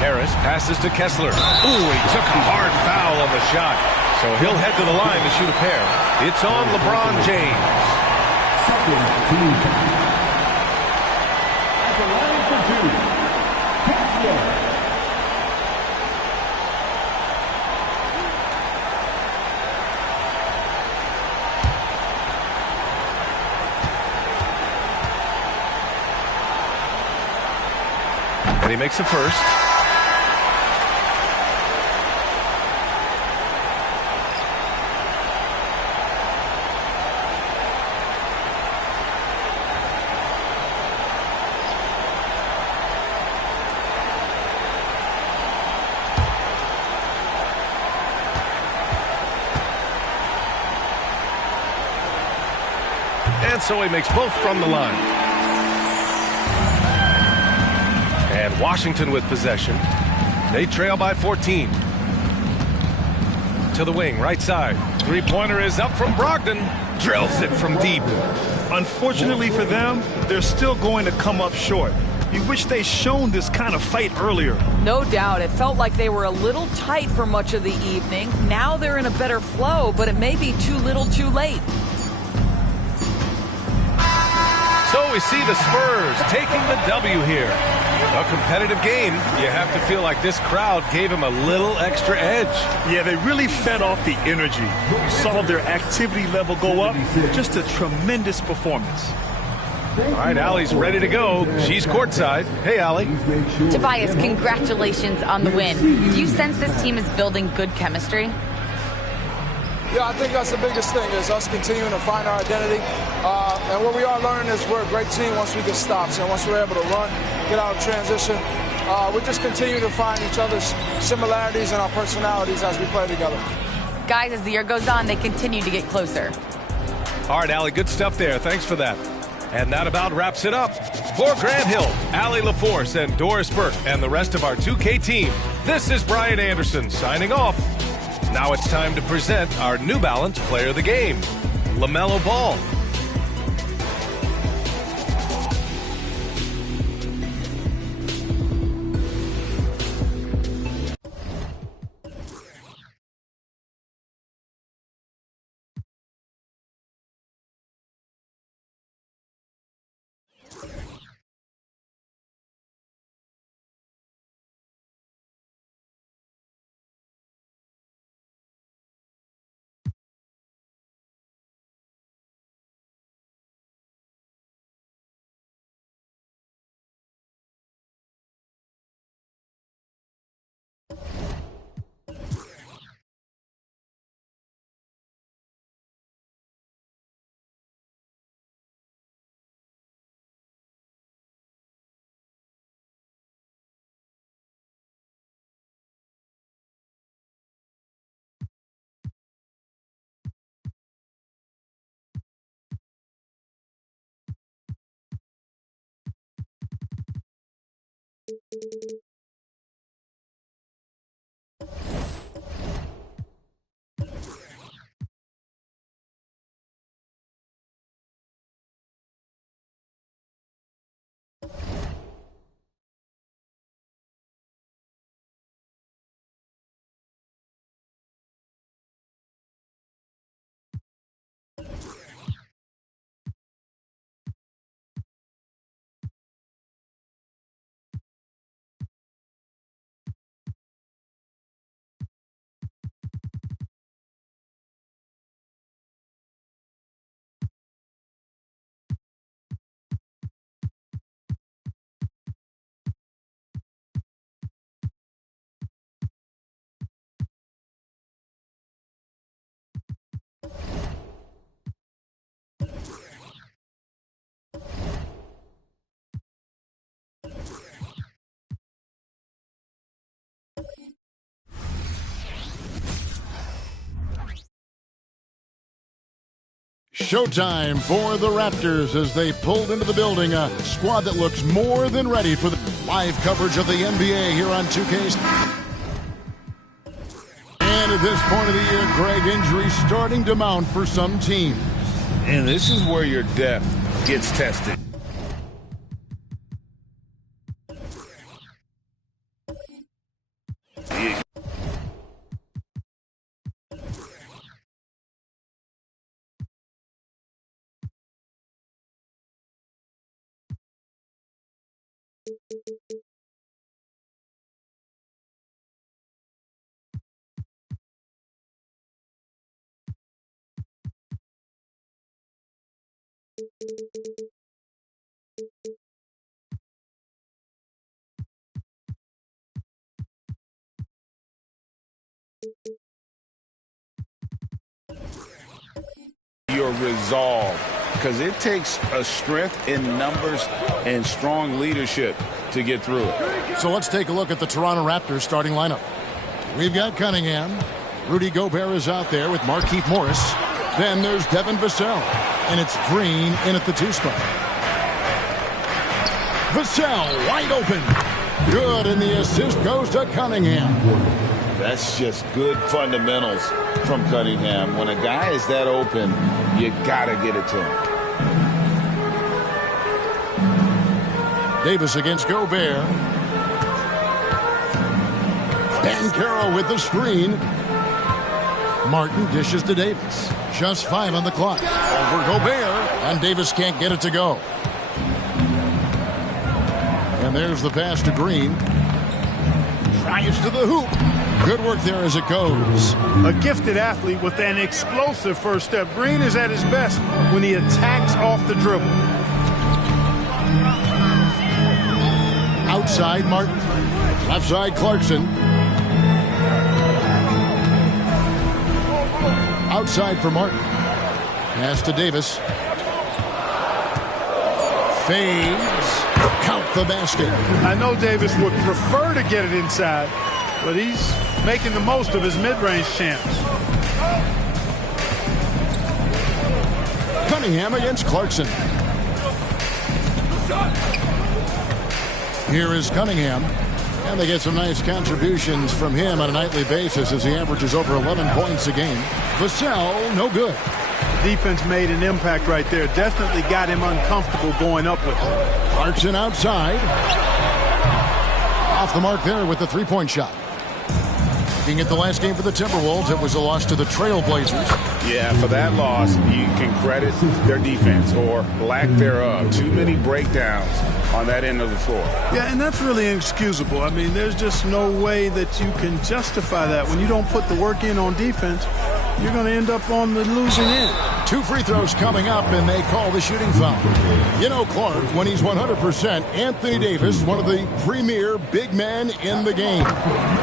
Harris passes to Kessler. Ooh, he took a hard foul on the shot. So he'll head to the line to shoot a pair. It's on LeBron James. Second team. At the line for 2, Kessler. And he makes the first. And so he makes both from the line. And Washington with possession. They trail by 14. To the wing, right side. Three-pointer is up from Brogdon. Drills it from deep. Unfortunately for them, they're still going to come up short. You wish they'd shown this kind of fight earlier. No doubt. It felt like they were a little tight for much of the evening. Now they're in a better flow, but it may be too little too late. So we see the Spurs taking the W here. A competitive game. You have to feel like this crowd gave him a little extra edge. Yeah, they really fed off the energy. You saw their activity level go up. Just a tremendous performance. All right, Allie's ready to go. She's courtside. Hey, Allie. Tobias, congratulations on the win. Do you sense this team is building good chemistry? Yeah, I think that's the biggest thing is us continuing to find our identity. And what we are learning is we're a great team once we get stops. And once we're able to run, get out of transition, we just continue to find each other's similarities and our personalities as we play together. Guys, as the year goes on, they continue to get closer. All right, Allie, good stuff there. Thanks for that. And that about wraps it up. For Grant Hill, Allie LaForce, and Doris Burke, and the rest of our 2K team, this is Brian Anderson signing off. Now it's time to present our New Balance Player of the Game, LaMelo Ball. Showtime for the Raptors as they pulled into the building. A squad that looks more than ready for the live coverage of the NBA here on 2K. And at this point of the year, Greg, injuries starting to mount for some teams. And this is where your depth gets tested. Your resolve, because it takes a strength in numbers and strong leadership to get through it. So let's take a look at the Toronto Raptors starting lineup. We've got Cunningham. Rudy Gobert is out there with Markieff Morris. Then there's Devin Vassell. And it's Green in at the 2 spot. Vassell wide open. Good, and the assist goes to Cunningham. That's just good fundamentals from Cunningham. When a guy is that open, you gotta get it to him. Davis against Gobert. Banchero with the screen. Martin dishes to Davis. Just 5 on the clock. Over Gobert, and Davis can't get it to go. And there's the pass to Green. Tries to the hoop. Good work there as it goes. A gifted athlete with an explosive first step. Green is at his best when he attacks off the dribble. Outside Martin. Left side Clarkson. Outside for Martin. Pass to Davis. Fades. Count the basket. I know Davis would prefer to get it inside, but he's making the most of his mid-range chance. Cunningham against Clarkson. Here is Cunningham. And they get some nice contributions from him on a nightly basis as he averages over 11 points a game. Vassell, no good. Defense made an impact right there. Definitely got him uncomfortable going up with it. Clarkson outside. Off the mark there with the three-point shot. Looking at the last game for the Timberwolves, it was a loss to the Trailblazers. Yeah, for that loss, you can credit their defense or lack thereof. Too many breakdowns on that end of the floor. Yeah, and that's really inexcusable. I mean, there's just no way that you can justify that. When you don't put the work in on defense, you're going to end up on the losing end. 2 free throws coming up, and they call the shooting foul. You know, Clark, when he's 100%, Anthony Davis, one of the premier big men in the game.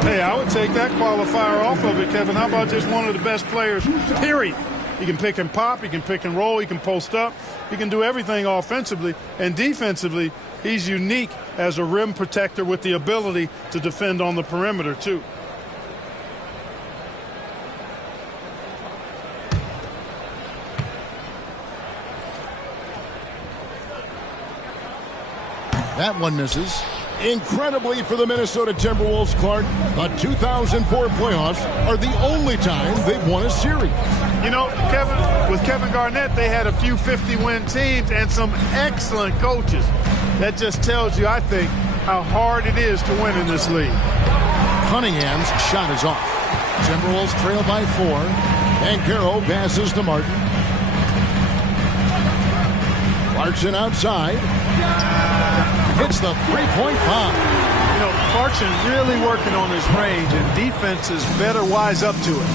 Hey, I would take that qualifier off of it, Kevin. How about just one of the best players, period? He can pick and pop, he can pick and roll, he can post up, he can do everything offensively. And defensively, he's unique as a rim protector with the ability to defend on the perimeter, too. That one misses. Incredibly for the Minnesota Timberwolves, Clark, the 2004 playoffs are the only time they've won a series. You know, with Kevin Garnett, they had a few 50-win teams and some excellent coaches. That just tells you, I think, how hard it is to win in this league. Cunningham's shot is off. Timberwolves trail by 4. Banchero passes to Martin. Clarkson outside. Hits the three-point bomb. You know, Clarkson really working on his range, and defenses better wise up to it.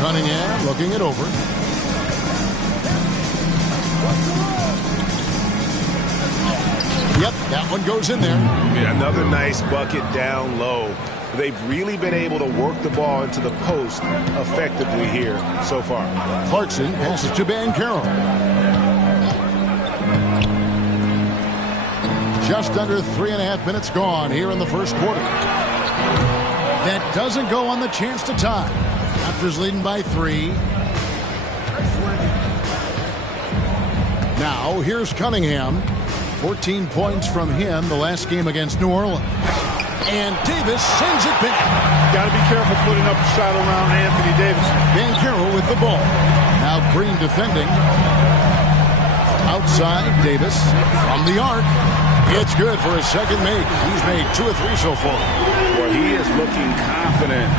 Cunningham looking it over. Yep, that one goes in there. Yeah, another nice bucket down low. They've really been able to work the ball into the post effectively here so far. Clarkson passes to Banchero. Just under 3.5 minutes gone here in the first quarter. That doesn't go on the chance to tie. Raptors leading by 3. Now here's Cunningham. 14 points from him the last game against New Orleans. And Davis sends it back. Got to be careful putting up a shot around Anthony Davis. Banchero with the ball. Now Green defending. Outside, Davis from the arc. It's good for his second make. He's made 2 or 3 so far. Well, he is looking confident.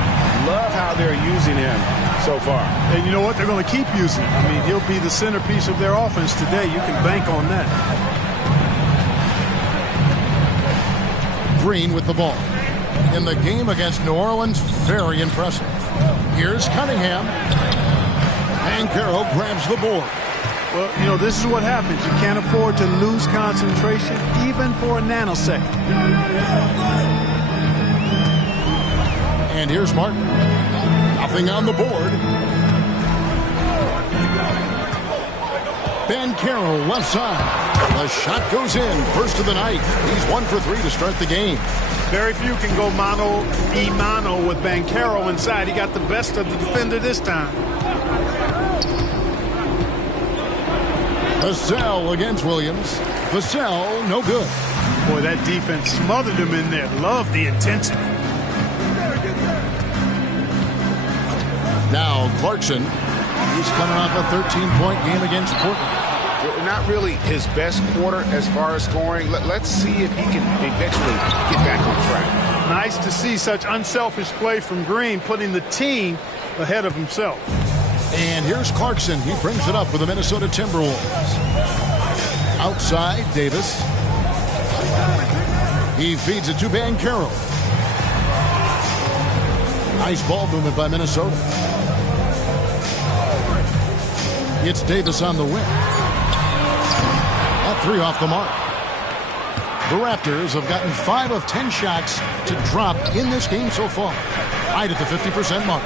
Love how they're using him so far. And you know what? They're going to keep using him. I mean, he'll be the centerpiece of their offense today. You can bank on that. Green with the ball. In the game against New Orleans, very impressive. Here's Cunningham. Banchero grabs the board. Well, you know, this is what happens. You can't afford to lose concentration, even for a nanosecond. And here's Martin. Nothing on the board. Banchero left side. The shot goes in. First of the night. He's 1 for 3 to start the game. Very few can go mano-a-mano with Banchero inside. He got the best of the defender this time. Vassell against Williams. Vassell, no good. Boy, that defense smothered him in there. Love the intensity. Now Clarkson. He's coming off a 13-point game against Portland. Not really his best quarter as far as scoring. Let's see if he can eventually get back on track. Nice to see such unselfish play from Green, putting the team ahead of himself. And here's Clarkson. He brings it up for the Minnesota Timberwolves. Outside, Davis. He feeds it to Banchero. Nice ball movement by Minnesota. It's Davis on the wing. That 3 off the mark. The Raptors have gotten 5 of 10 shots to drop in this game so far. Right at the 50% mark.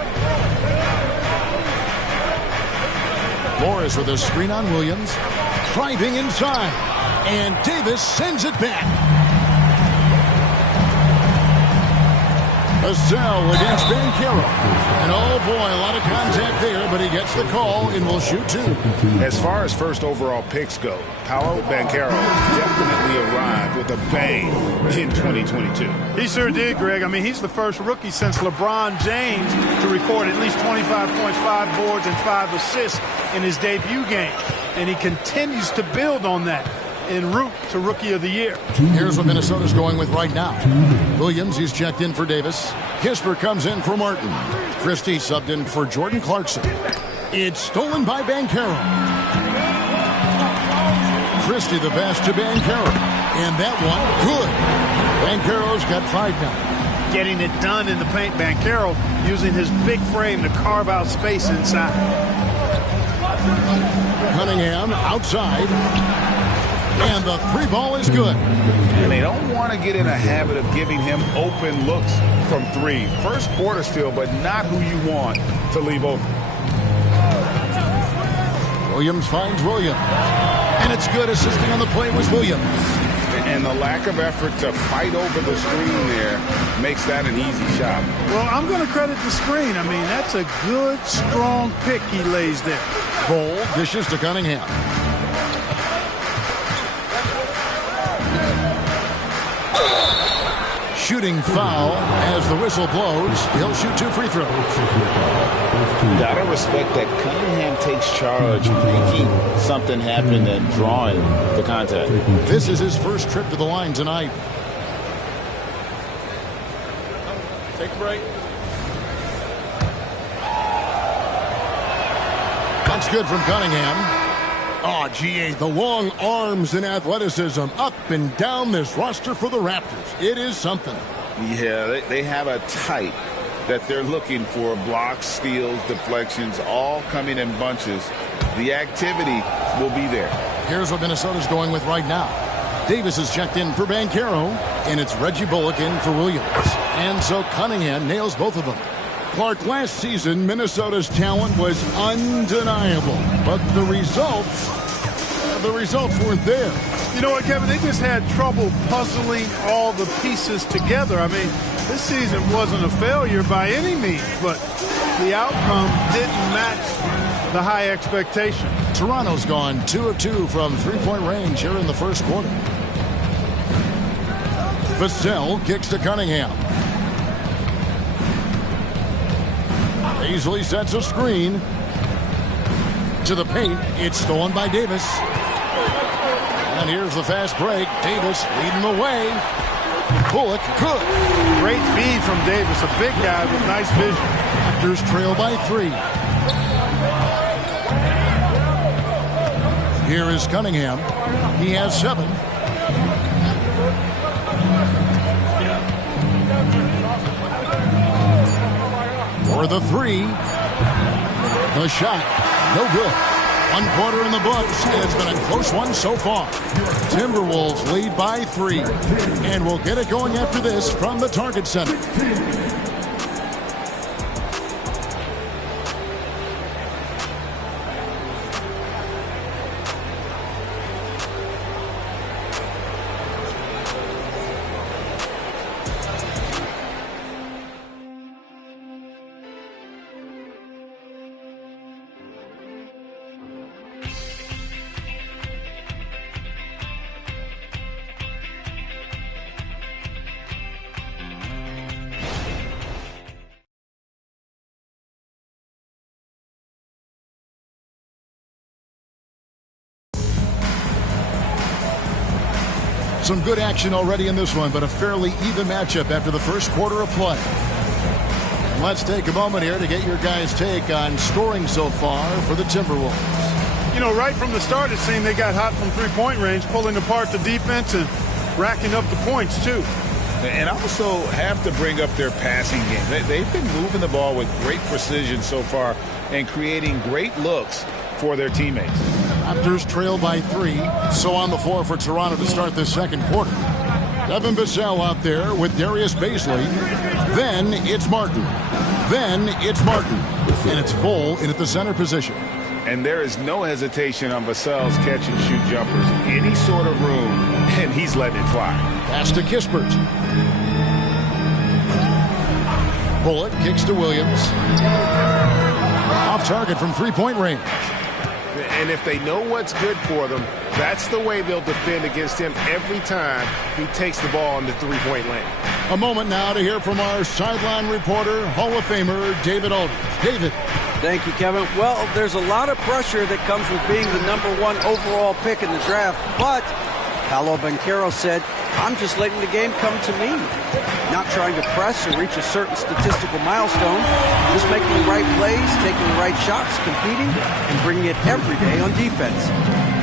Morris with a screen on Williams. Driving inside. And Davis sends it back. Vassell against Banchero. And oh boy, a lot of contact there, but he gets the call and will shoot 2. As far as first overall picks go, Paolo Banchero definitely arrived with a bang in 2022. He sure did, Greg. I mean, he's the first rookie since LeBron James to record at least 25 points, 5 boards, and 5 assists in his debut game. And he continues to build on that en route to Rookie of the Year. Here's what Minnesota's going with right now. Williams, he's checked in for Davis. Kisper comes in for Martin. Christie subbed in for Jordan Clarkson. It's stolen by Banchero. Christie the pass to Banchero. And that one, good. Banchero's got 5 now. Getting it done in the paint, Banchero using his big frame to carve out space inside. Cunningham outside. And the 3 ball is good. And they don't want to get in a habit of giving him open looks from 3. First quarter still, but not who you want to leave open. Williams finds Williams. And it's good. Assisting on the play was Williams. And the lack of effort to fight over the screen there makes that an easy shot. Well, I'm going to credit the screen. I mean, that's a good, strong pick he lays there. Ball dishes to Cunningham. shooting foul. As the whistle blows, he'll shoot 2 free throws. Gotta respect that Cunningham takes charge, making something happen and drawing the contact. This is his first trip to the line tonight. Take a break. That's good from Cunningham. Oh, GA, the long arms and athleticism up and down this roster for the Raptors. It is something. Yeah, they have a type that they're looking for. Blocks, steals, deflections, all coming in bunches. The activity will be there. Here's what Minnesota's going with right now. Davis is checked in for Banchero, and it's Reggie Bullock in for Williams. And so Cunningham nails both of them. Clark, last season, Minnesota's talent was undeniable, but the results weren't there. You know what, Kevin? They just had trouble puzzling all the pieces together. I mean, this season wasn't a failure by any means, but the outcome didn't match the high expectation. Toronto's gone 2 of 2 from three-point range here in the first quarter. Vassell kicks to Cunningham. Easily sets a screen. To the paint. It's stolen by Davis. And here's the fast break. Davis leading the way. Bullock good. Great feed from Davis. A big guy with nice vision. Raptors trail by 3. Here is Cunningham. He has 7. For the 3. The shot. No good. 1 quarter in the books, and it's been a close one so far. Timberwolves lead by 3. And we'll get it going after this from the Target Center. Some good action already in this one, but a fairly even matchup after the first quarter of play. And let's take a moment here to get your guys' take on scoring so far for the Timberwolves. You know, right from the start, it seemed they got hot from three-point range, pulling apart the defense and racking up the points, too. And also have to bring up their passing game. They've been moving the ball with great precision so far and creating great looks for their teammates. Raptors trail by 3, so on the floor for Toronto to start this second quarter. Devin Vassell out there with Darius Baisley. Then it's Martin. Then it's Martin. And it's Bull in at the center position. And there is no hesitation on Vassell's catch-and-shoot jumpers. Any sort of room, and he's letting it fly. Pass to Kispert. Bullock kicks to Williams. Off target from three-point range. And if they know what's good for them, that's the way they'll defend against him every time he takes the ball in the three-point lane. A moment now to hear from our sideline reporter, Hall of Famer David Aldridge. David. Thank you, Kevin. Well, there's a lot of pressure that comes with being the #1 overall pick in the draft, but Paolo Banchero said, I'm just letting the game come to me. Not trying to press or reach a certain statistical milestone, just making the right plays, taking the right shots, competing, and bringing it every day on defense.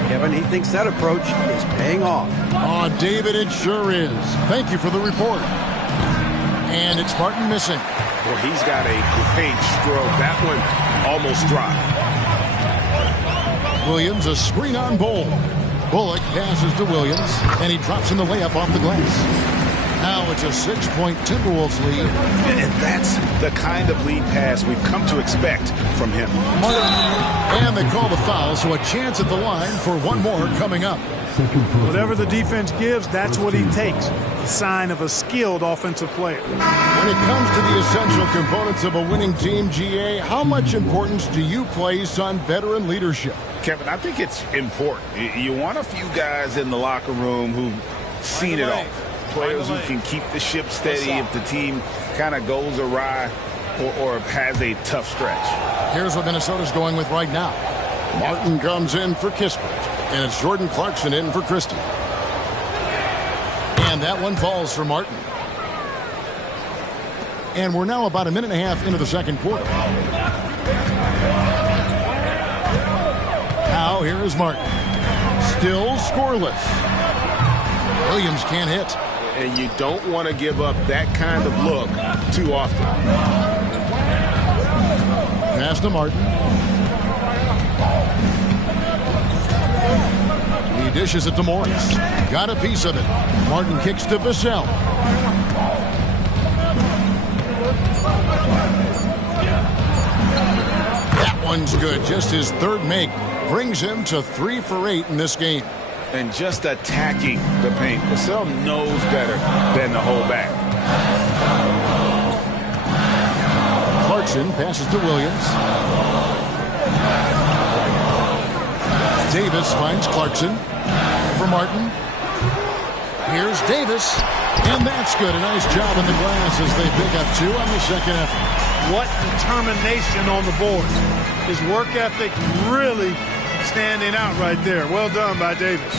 Kevin, he thinks that approach is paying off. Oh, David, it sure is. Thank you for the report. And it's Martin missing. Well, he's got a great stroke. That one almost dropped. Williams, a screen on Bull. Bullock passes to Williams, and he drops in the layup off the glass. Now it's a 6-point Timberwolves lead. And that's the kind of lead pass we've come to expect from him. And they call the foul, so a chance at the line for one more coming up. Whatever the defense gives, that's what he takes. A sign of a skilled offensive player. When it comes to the essential components of a winning team, GA, how much importance do you place on veteran leadership? Kevin, I think it's important. You want a few guys in the locker room who've seen it all. players who can keep the ship steady if the team kind of goes awry or has a tough stretch. Here's what Minnesota's going with right now. Martin comes in for Kispert, and it's Jordan Clarkson in for Christie. And that one falls for Martin. And we're now about a minute and a half into the second quarter. Now here is Martin. Still scoreless. Williams can't hit. And you don't want to give up that kind of look too often. Pass to Martin. He dishes it to Morris. Got a piece of it. Martin kicks to Vassell. That one's good. Just his third make brings him to 3 for 8 in this game. And just attacking the paint. Vassell knows better than to hold back. Clarkson passes to Williams. Davis finds Clarkson for Martin. Here's Davis. And that's good. A nice job in the glass as they pick up 2 on the second effort. What determination on the board. His work ethic really standing out right there. Well done by Davis.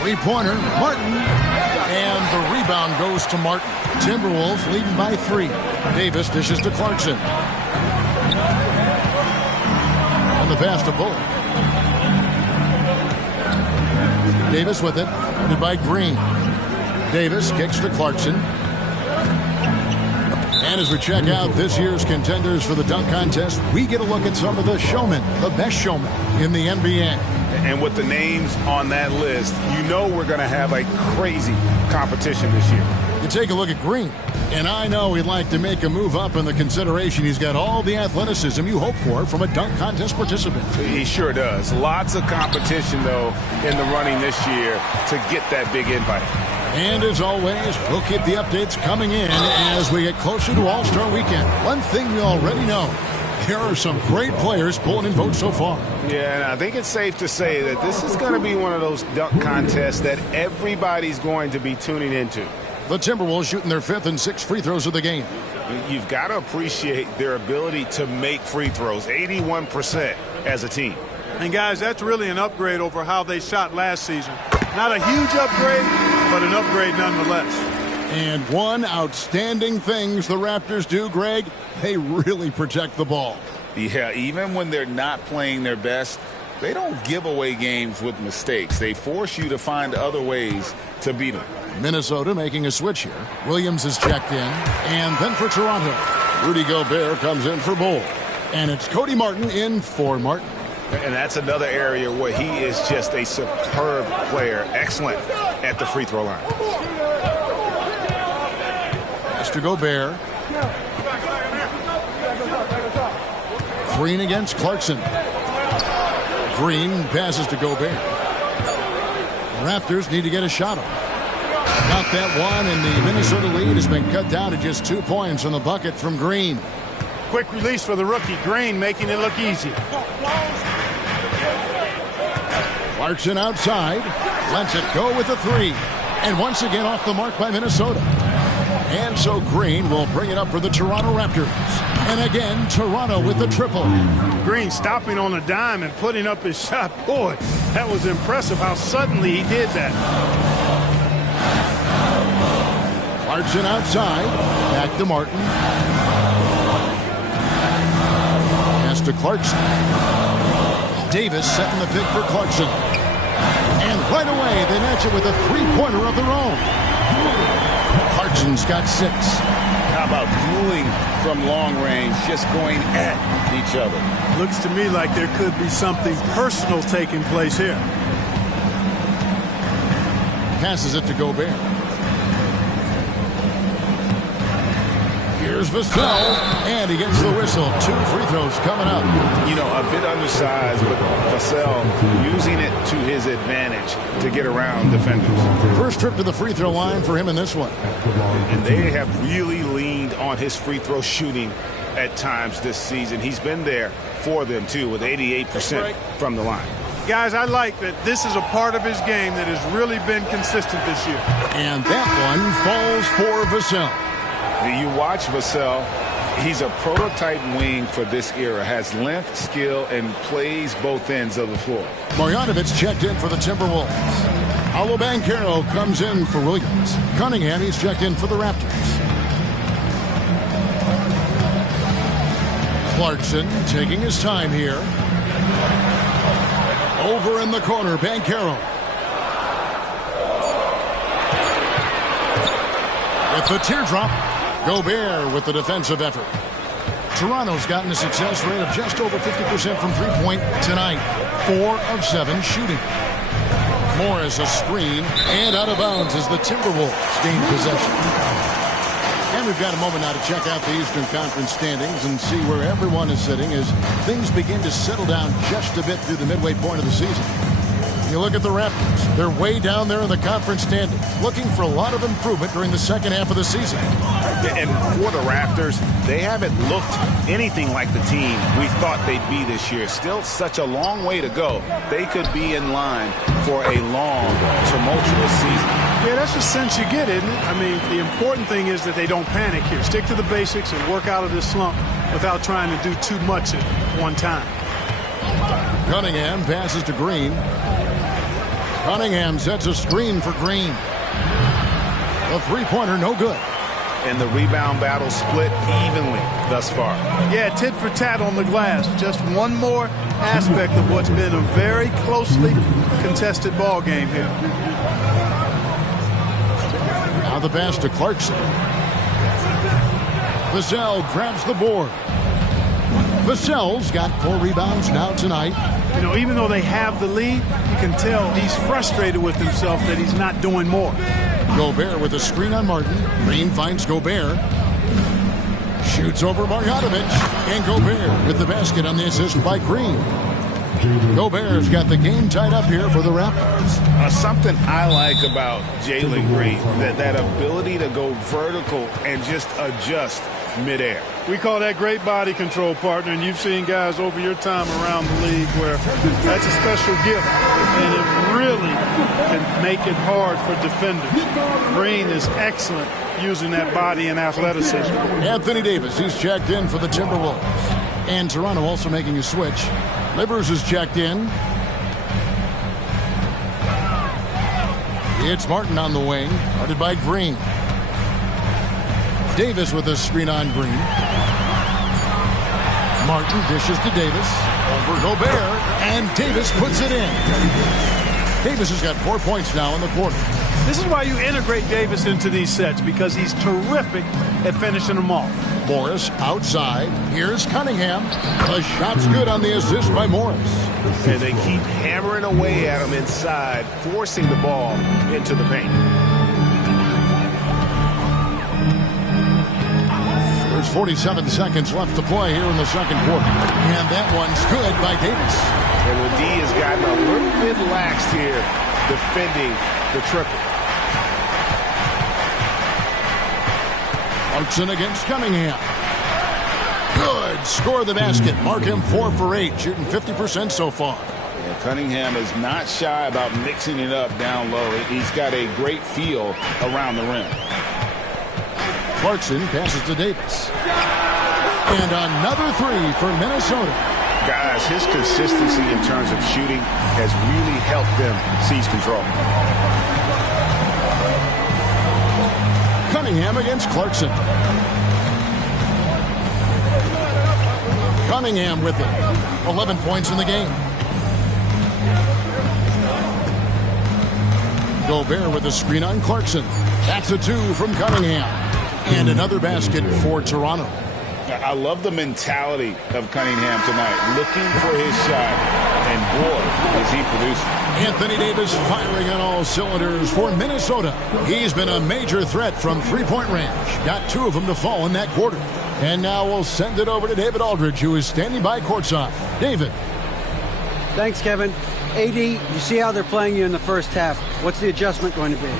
Three-pointer, Martin. And the rebound goes to Martin. Timberwolves leading by 3. Davis dishes to Clarkson. And the pass to Bullock. Davis with it. Guarded by Green. Davis kicks to Clarkson. And as we check out this year's contenders for the dunk contest, we get a look at some of the showmen, the best showmen in the NBA. And with the names on that list, you know we're going to have a crazy competition this year. You take a look at Green, and I know he'd like to make a move up in the consideration. He's got all the athleticism you hope for from a dunk contest participant. He sure does. Lots of competition, though, in the running this year to get that big invite. And as always, we'll keep the updates coming in as we get closer to All-Star Weekend. One thing we already know, here are some great players pulling in votes so far. Yeah, and I think it's safe to say that this is going to be one of those dunk contests that everybody's going to be tuning into. The Timberwolves shooting their 5th and 6th free throws of the game. You've got to appreciate their ability to make free throws, 81% as a team. And guys, that's really an upgrade over how they shot last season. Not a huge upgrade, but an upgrade nonetheless. And one outstanding things the Raptors do, Greg, they really protect the ball. Yeah, even when they're not playing their best, they don't give away games with mistakes. They force you to find other ways to beat them. Minnesota making a switch here. Williams is checked in. And then for Toronto, Rudy Gobert comes in for Bull. And it's Cody Martin in for Martin. And that's another area where he is just a superb player. Excellent at the free throw line. Pass to Gobert. Green against Clarkson. Green passes to Gobert. The Raptors need to get a shot off. Got that one, and the Minnesota lead has been cut down to just 2 points on the bucket from Green. Quick release for the rookie. Green making it look easy. Clarkson outside. Lets it go with a 3. And once again off the mark by Minnesota. And so Green will bring it up for the Toronto Raptors. And again, Toronto with the triple. Green stopping on a dime and putting up his shot. Boy, that was impressive how suddenly he did that. Clarkson outside. Back to Martin. Pass to Clarkson. Davis setting the pick for Clarkson. And right away, they match it with a 3-pointer of their own. Clarkson's got 6. How about dueling from long range, just going at each other? Looks to me like there could be something personal taking place here. Passes it to Gobert. Here's Vassell, and he gets the whistle. 2 free throws coming up. You know, a bit undersized, but Vassell using it to his advantage to get around defenders. First trip to the free throw line for him in this one. And they have really leaned on his free throw shooting at times this season. He's been there for them, too, with 88% from the line. guys, I like that this is a part of his game that has really been consistent this year. And that one falls for Vassell. You watch Vassell. He's a prototype wing for this era. Has length, skill, and plays both ends of the floor. Marjanovic checked in for the Timberwolves. Paolo Banchero comes in for Williams. Cunningham, he's checked in for the Raptors. Clarkson taking his time here. Over in the corner, Banchero. With the teardrop, Gobert with the defensive effort. Toronto's gotten a success rate of just over 50% from three-point tonight. 4 of 7 shooting. Morris a screen and out of bounds as the Timberwolves gain possession. And we've got a moment now to check out the Eastern Conference standings and see where everyone is sitting as things begin to settle down just a bit through the midway point of the season. You look at the Raptors. They're way down there in the conference standings, looking for a lot of improvement during the second half of the season. And for the Raptors, they haven't looked anything like the team we thought they'd be this year. Still such a long way to go. They could be in line for a long, tumultuous season. Yeah, that's the sense you get, isn't it? I mean, the important thing is that they don't panic here. Stick to the basics and work out of this slump without trying to do too much at one time. Cunningham passes to Green. Cunningham sets a screen for Green. The three-pointer no good. And the rebound battle split evenly thus far. Yeah, tit for tat on the glass. Just one more aspect of what's been a very closely contested ball game here. Now the pass to Clarkson. Vassell grabs the board. Vassell's got 4 rebounds now tonight. You know, even though they have the lead, you can tell he's frustrated with himself that he's not doing more. Gobert with a screen on Martin. Green finds Gobert. Shoots over Marjanovic. And Gobert with the basket on the assist by Green. Gobert's got the game tied up here for the Raptors. Something I like about Jalen Green, that ability to go vertical and just adjust midair. We call that great body control, partner, and you've seen guys over your time around the league where that's a special gift, and it really can make it hard for defenders. Green is excellent using that body and athleticism. Anthony Davis, he's checked in for the Timberwolves. And Toronto also making a switch. Livers is checked in. It's Martin on the wing, guarded by Green. Davis with a screen on Green. Martin dishes to Davis. Over Gobert, and Davis puts it in. Davis has got 4 points now in the quarter. This is why you integrate Davis into these sets, because he's terrific at finishing them off. Morris outside. Here's Cunningham. The shot's good on the assist by Morris. And they keep hammering away at him inside, forcing the ball into the paint. There's 47 seconds left to play here in the second quarter. And that one's good by Davis. And the D has gotten a little bit laxed here defending the triple. Clarkson against Cunningham. Good. Score the basket. Mark him 4 for 8, shooting 50% so far. Yeah, Cunningham is not shy about mixing it up down low. He's got a great feel around the rim. Clarkson passes to Davis. And another 3 for Minnesota. Guys, his consistency in terms of shooting has really helped them seize control. Cunningham against Clarkson. Cunningham with it. 11 points in the game. Gobert with a screen on Clarkson. That's a 2 from Cunningham. And another basket for Toronto. I love the mentality of Cunningham tonight, looking for his shot, and boy, is he producing. Anthony Davis firing on all cylinders for Minnesota. He's been a major threat from three-point range. Got 2 of them to fall in that quarter. And now we'll send it over to David Aldridge, who is standing by courtside. David. Thanks, Kevin. AD, you see how they're playing you in the first half. What's the adjustment going to be?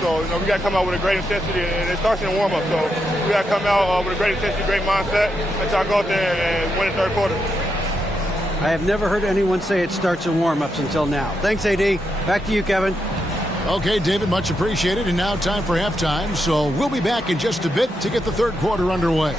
So, we got to come out with a great intensity, and it starts in the warm-up. So, we got to come out with a great intensity, great mindset, and try to go out there and win the third quarter. I have never heard anyone say it starts in warm-ups until now. Thanks, AD. Back to you, Kevin. Okay, David, much appreciated. And now time for halftime. So we'll be back in just a bit to get the third quarter underway.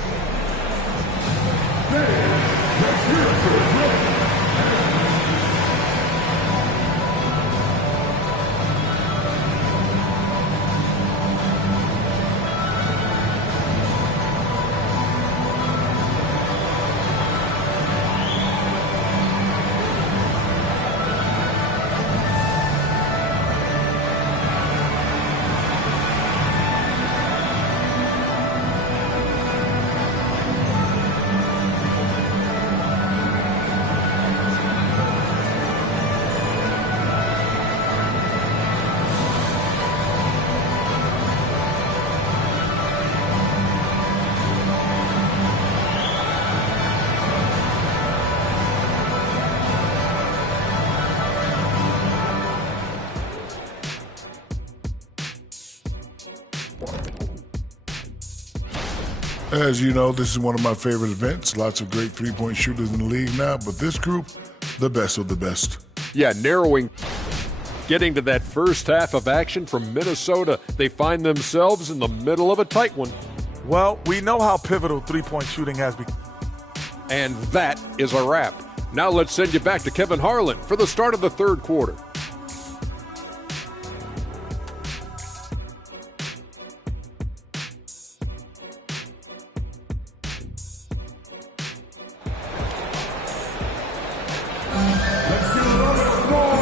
As you know, this is one of my favorite events. Lots of great three-point shooters in the league now, but this group, the best of the best. Yeah, narrowing. Getting to that first half of action from Minnesota, they find themselves in the middle of a tight one. Well, we know how pivotal three-point shooting has become. And that is a wrap. Now let's send you back to Kevin Harlan for the start of the third quarter.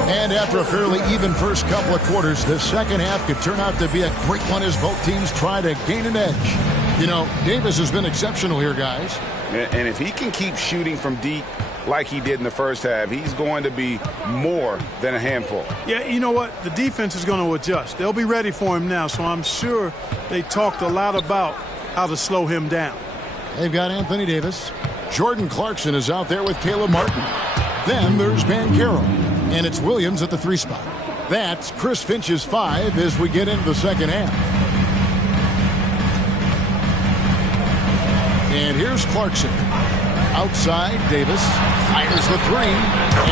And after a fairly even first couple of quarters, the second half could turn out to be a great one as both teams try to gain an edge. You know, Davis has been exceptional here, guys. And if he can keep shooting from deep like he did in the first half, he's going to be more than a handful. Yeah, you know what? The defense is going to adjust. They'll be ready for him now, so I'm sure they talked a lot about how to slow him down. They've got Anthony Davis. Jordan Clarkson is out there with Caleb Martin. Then there's Banchero. And it's Williams at the 3 spot. That's Chris Finch's 5 as we get into the second half. And here's Clarkson. Outside, Davis fires the 3.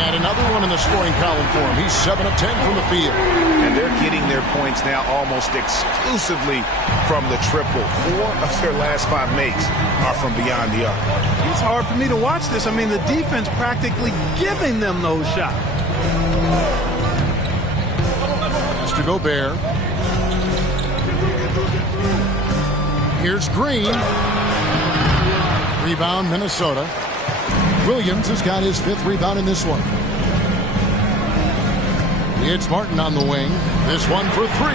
And another one in the scoring column for him. He's 7 of 10 from the field. And they're getting their points now almost exclusively from the triple. 4 of their last 5 makes are from beyond the arc. It's hard for me to watch this. I mean, the defense practically giving them those shots. Mr. Gobert. Here's Green. Rebound, Minnesota. Williams has got his 5th rebound in this one. It's Martin on the wing. This one for 3.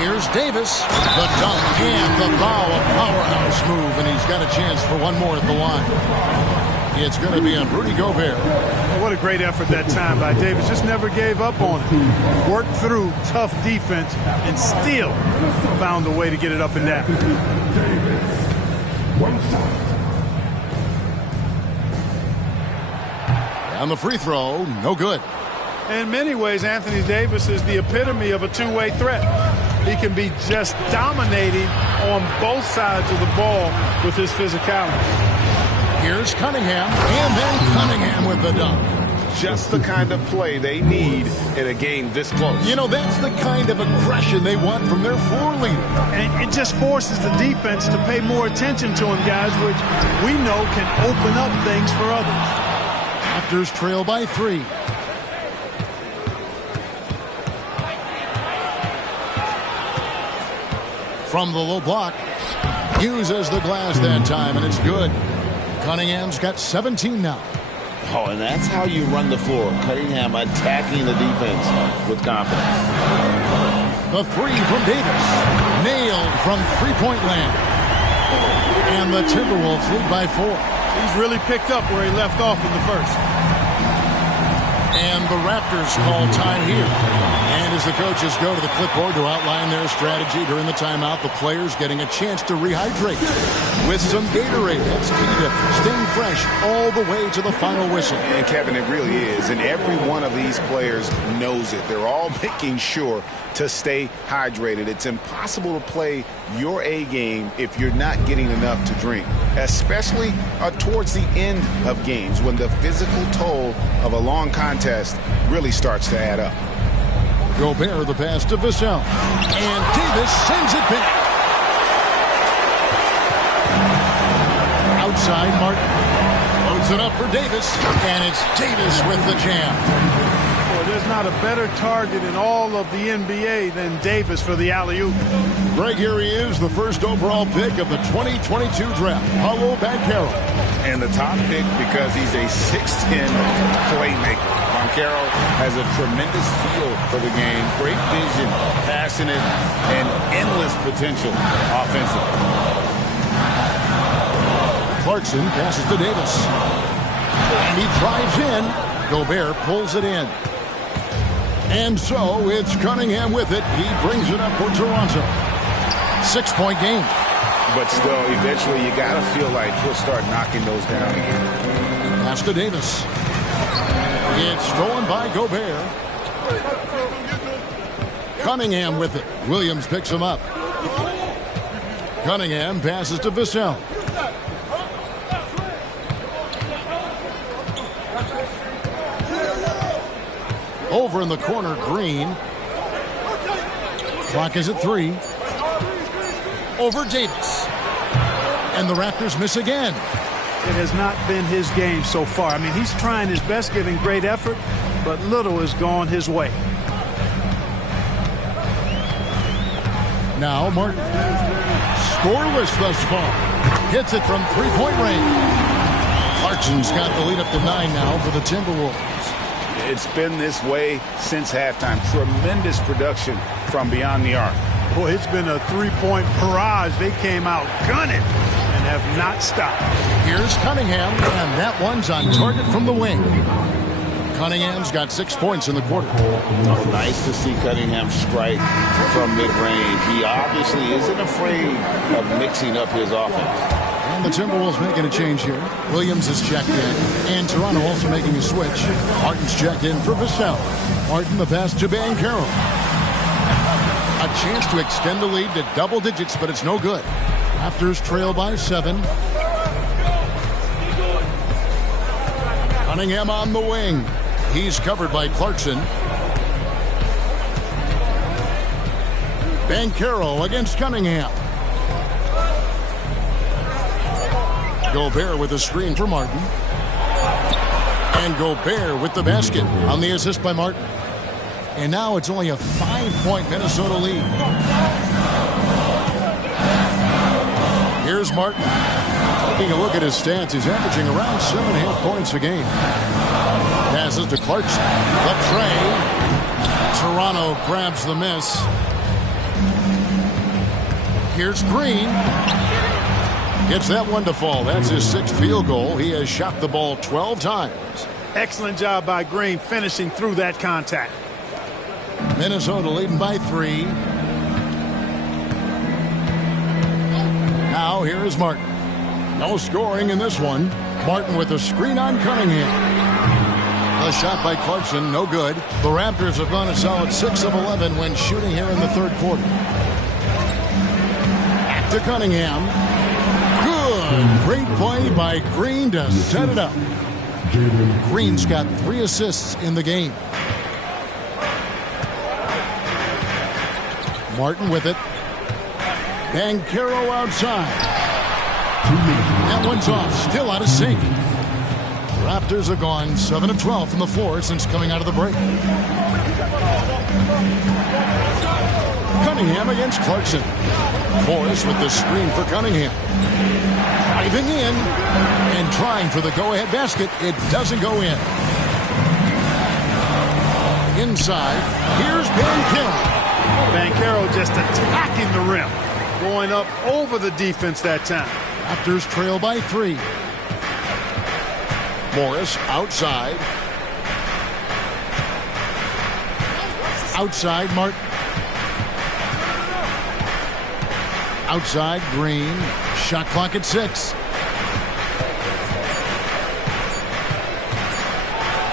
Here's Davis. The dunk and the foul. A powerhouse move, and he's got a chance for one more at the line. It's going to be on Rudy Gobert. Well, what a great effort that time by Davis. Just never gave up on it. Worked through tough defense and still found a way to get it up and down. On the free throw, no good. In many ways, Anthony Davis is the epitome of a two-way threat. He can be just dominating on both sides of the ball with his physicality. Here's Cunningham, and then Cunningham with the dunk. Just the kind of play they need in a game this close. You know, that's the kind of aggression they want from their floor leader. And it just forces the defense to pay more attention to him, guys, which we know can open up things for others. Raptors trail by 3. From the low block, uses the glass that time, and it's good. Cunningham's got 17 now. Oh, and that's how you run the floor. Cunningham attacking the defense with confidence. The 3 from Davis. Nailed from three-point land. And the Timberwolves lead by 4. He's really picked up where he left off in the first. And the Raptors call time here. And as the coaches go to the clipboard to outline their strategy during the timeout, the players getting a chance to rehydrate with some Gatorade. That's key to staying fresh all the way to the final whistle. And Kevin, it really is. And every one of these players knows it. They're all making sure to stay hydrated. It's impossible to play your A game if you're not getting enough to drink, especially towards the end of games when the physical toll of a long contest really starts to add up. Gobert, the pass to Vassell. And Davis sends it back. Outside, Martin loads it up for Davis. And it's Davis with the jam. Well, there's not a better target in all of the NBA than Davis for the alley-oop. Greg, here he is, the first overall pick of the 2022 draft, Paolo Banchero. And the top pick because he's a 6'10 playmaker. Banchero has a tremendous feel for the game, great vision, passionate, and endless potential offensively. Clarkson passes to Davis. And he drives in. Gobert pulls it in. And so it's Cunningham with it. He brings it up for Toronto. 6-point game. But still, eventually you got to feel like he'll start knocking those down again. Pass to Davis. It's stolen by Gobert. Cunningham with it. Williams picks him up. Cunningham passes to Vassell. Over in the corner, Green. Clock is at 3. Over Davis. And the Raptors miss again. It has not been his game so far. I mean, he's trying his best, giving great effort, but little has gone his way. Now Martin. Scoreless thus far. Hits it from three-point range. Clarkson's got the lead up to 9 now for the Timberwolves. It's been this way since halftime. Tremendous production from beyond the arc. Boy, it's been a three-point barrage. They came out gunning and have not stopped. Here's Cunningham, and that one's on target from the wing. Cunningham's got 6 points in the quarter. Oh, nice to see Cunningham strike from mid-range. He obviously isn't afraid of mixing up his offense. And the Timberwolves making a change here. Williams is checked in. And Toronto also making a switch. Martin's checked in for Vassell. Martin the pass to Banchero. A chance to extend the lead to double digits, but it's no good. Raptors trail by 7. Cunningham on the wing. He's covered by Clarkson. Banchero against Cunningham. Gobert with a screen for Martin. And Gobert with the basket on the assist by Martin. And now it's only a 5-point Minnesota lead. Here's Martin. Taking a look at his stats, he's averaging around 7.5 points a game. Passes to Clarkson. The tray. Toronto grabs the miss. Here's Green. Gets that one to fall. That's his 6th field goal. He has shot the ball 12 times. Excellent job by Green finishing through that contact. Minnesota leading by 3. Now here is Martin. No scoring in this one. Martin with a screen on Cunningham. A shot by Clarkson, no good. The Raptors have gone a solid 6 of 11 when shooting here in the third quarter. Back to Cunningham. Good. Great play by Green to set it up. Green's got 3 assists in the game. Martin with it. Banchero outside. That one's off. Still out of sync. Raptors have gone 7 of 12 from the floor since coming out of the break. Cunningham against Clarkson. Morris with the screen for Cunningham. Driving in and trying for the go-ahead basket. It doesn't go in. Inside, here's Banchero. Banchero just attacking the rim. Going up over the defense that time. Raptors trail by 3. Morris outside. Outside, Martin. Outside, Green. Shot clock at 6.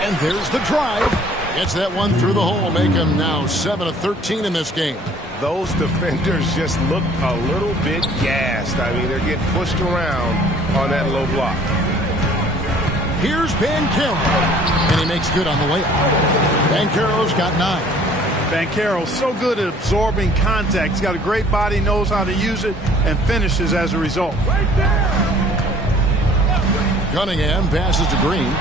And there's the drive. Gets that one through the hole. Make him now 7 of 13 in this game. Those defenders just look a little bit gassed. I mean, they're getting pushed around on that low block. Here's Banchero, and he makes good on the layup. Banchero's got 9. Banchero so good at absorbing contact. He's got a great body, knows how to use it, and finishes as a result. Cunningham passes to Green.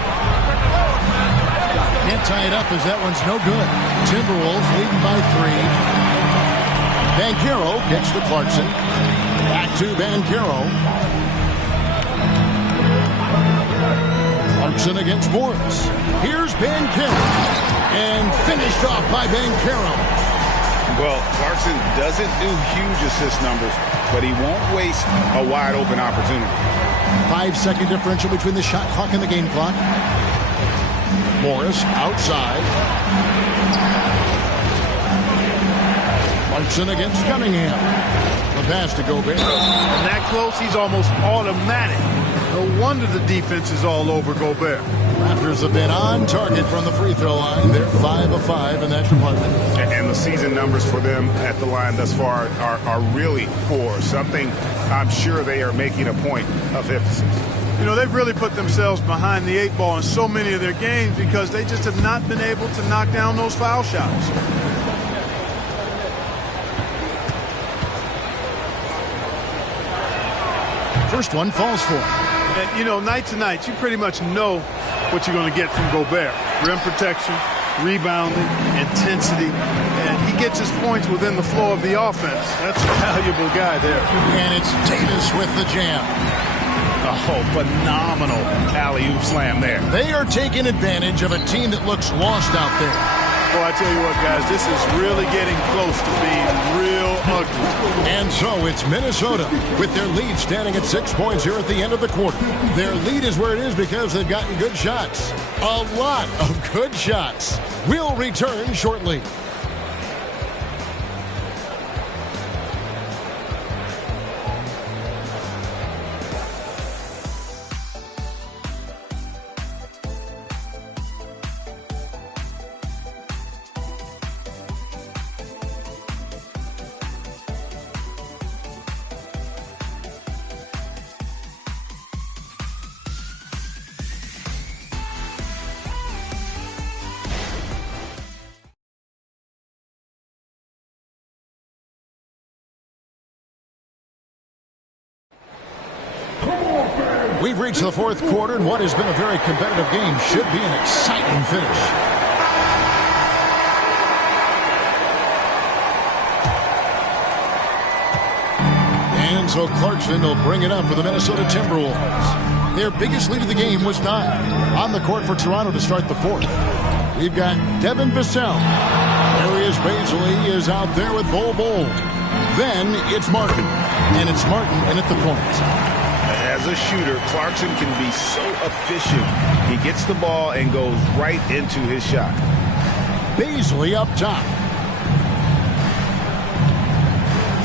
Can't tie it up as that one's no good. Timberwolves leading by 3. Banchero gets to Clarkson. Back to Banchero. Clarkson against Morris. Here's Banchero. And finished off by Banchero. Well, Clarkson doesn't do huge assist numbers, but he won't waste a wide open opportunity. 5-second differential between the shot clock and the game clock. Morris outside. Clarkson against Cunningham. The pass to Gobert. And that close, he's almost automatic. No wonder the defense is all over Gobert. Raptors have been on target from the free throw line. They're 5 of 5 in that department. And the season numbers for them at the line thus far are really poor. Something I'm sure they are making a point of emphasis. You know, they've really put themselves behind the 8 ball in so many of their games because they just have not been able to knock down those foul shots. First one falls for him. And, you know, night to night, you pretty much know what you're going to get from Gobert. Rim protection, rebounding, intensity, and he gets his points within the flow of the offense. That's a valuable guy there. And it's Davis with the jam. Oh, phenomenal alley-oop slam there. They are taking advantage of a team that looks lost out there. Well, I tell you what, guys, this is really getting close to being real ugly. And so it's Minnesota with their lead standing at 6 points here at the end of the quarter. Their lead is where it is because they've gotten good shots. A lot of good shots. We'll return shortly. We've reached the fourth quarter, and what has been a very competitive game should be an exciting finish. And so Clarkson will bring it up for the Minnesota Timberwolves. Their biggest lead of the game was 9. On the court for Toronto to start the fourth. We've got Devin Vassell. Darius Bazley is out there with Bol. Then it's Martin. And it's Martin in at the point. As a shooter, Clarkson can be so efficient. He gets the ball and goes right into his shot. Bazley up top.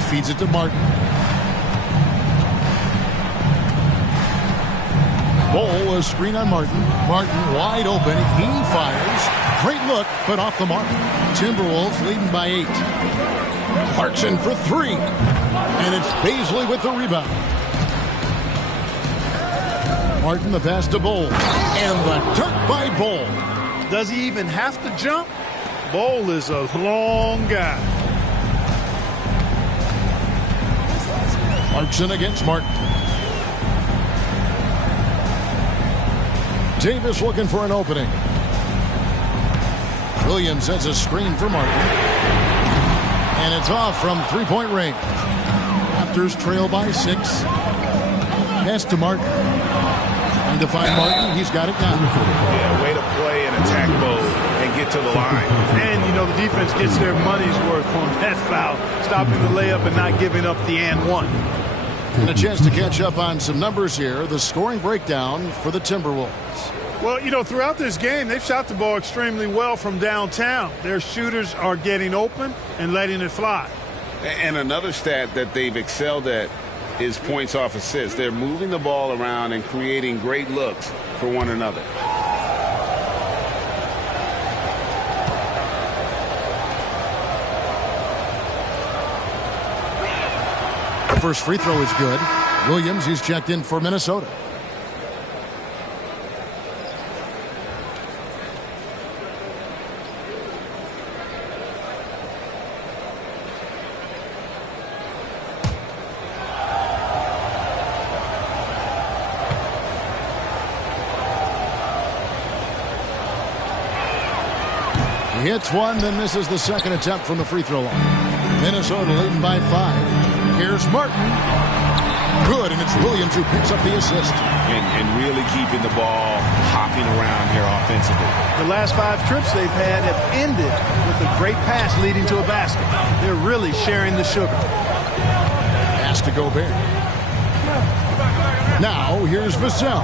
Feeds it to Martin. Bol, a screen on Martin. Martin wide open. He fires. Great look, but off the mark. Timberwolves leading by 8. Clarkson for 3. And it's Bazley with the rebound. Martin the pass to Bol. And the dunk by Bol. Does he even have to jump? Bol is a long guy. Clarkson against Martin. Davis looking for an opening. Williams has a screen for Martin. And it's off from three-point range. Raptors trail by 6. Pass to Martin. Trying to find Martin. He's got it now. Yeah, way to play in attack mode and get to the line. And, you know, the defense gets their money's worth on that foul, stopping the layup and not giving up the and one. And a chance to catch up on some numbers here. The scoring breakdown for the Timberwolves. Well, you know, throughout this game, they've shot the ball extremely well from downtown. Their shooters are getting open and letting it fly. And another stat that they've excelled at is points off assists. They're moving the ball around and creating great looks for one another. The first free throw is good. Williams, he's checked in for Minnesota. He hits one, then misses the second attempt from the free throw line. Minnesota leading by 5. Here's Martin. Good, and it's Williams who picks up the assist. And really keeping the ball hopping around here offensively. The last 5 trips they've had have ended with a great pass leading to a basket. They're really sharing the sugar. Pass to Gobert. Now here's Vassell.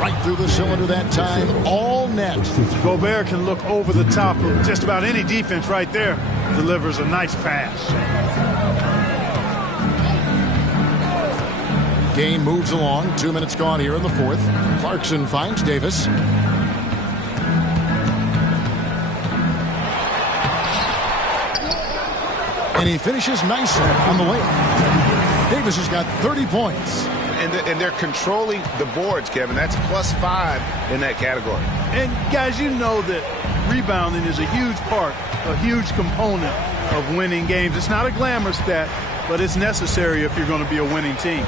Right through the cylinder that time, all net. Gobert can look over the top of just about any defense right there. Delivers a nice pass. Game moves along. 2 minutes gone here in the fourth. Clarkson finds Davis. And he finishes nicely on the layup. Davis has got 30 points. And they're controlling the boards, Kevin. That's +5 in that category. And, guys, you know that rebounding is a huge part, a huge component of winning games. It's not a glamour stat, but it's necessary if you're going to be a winning team.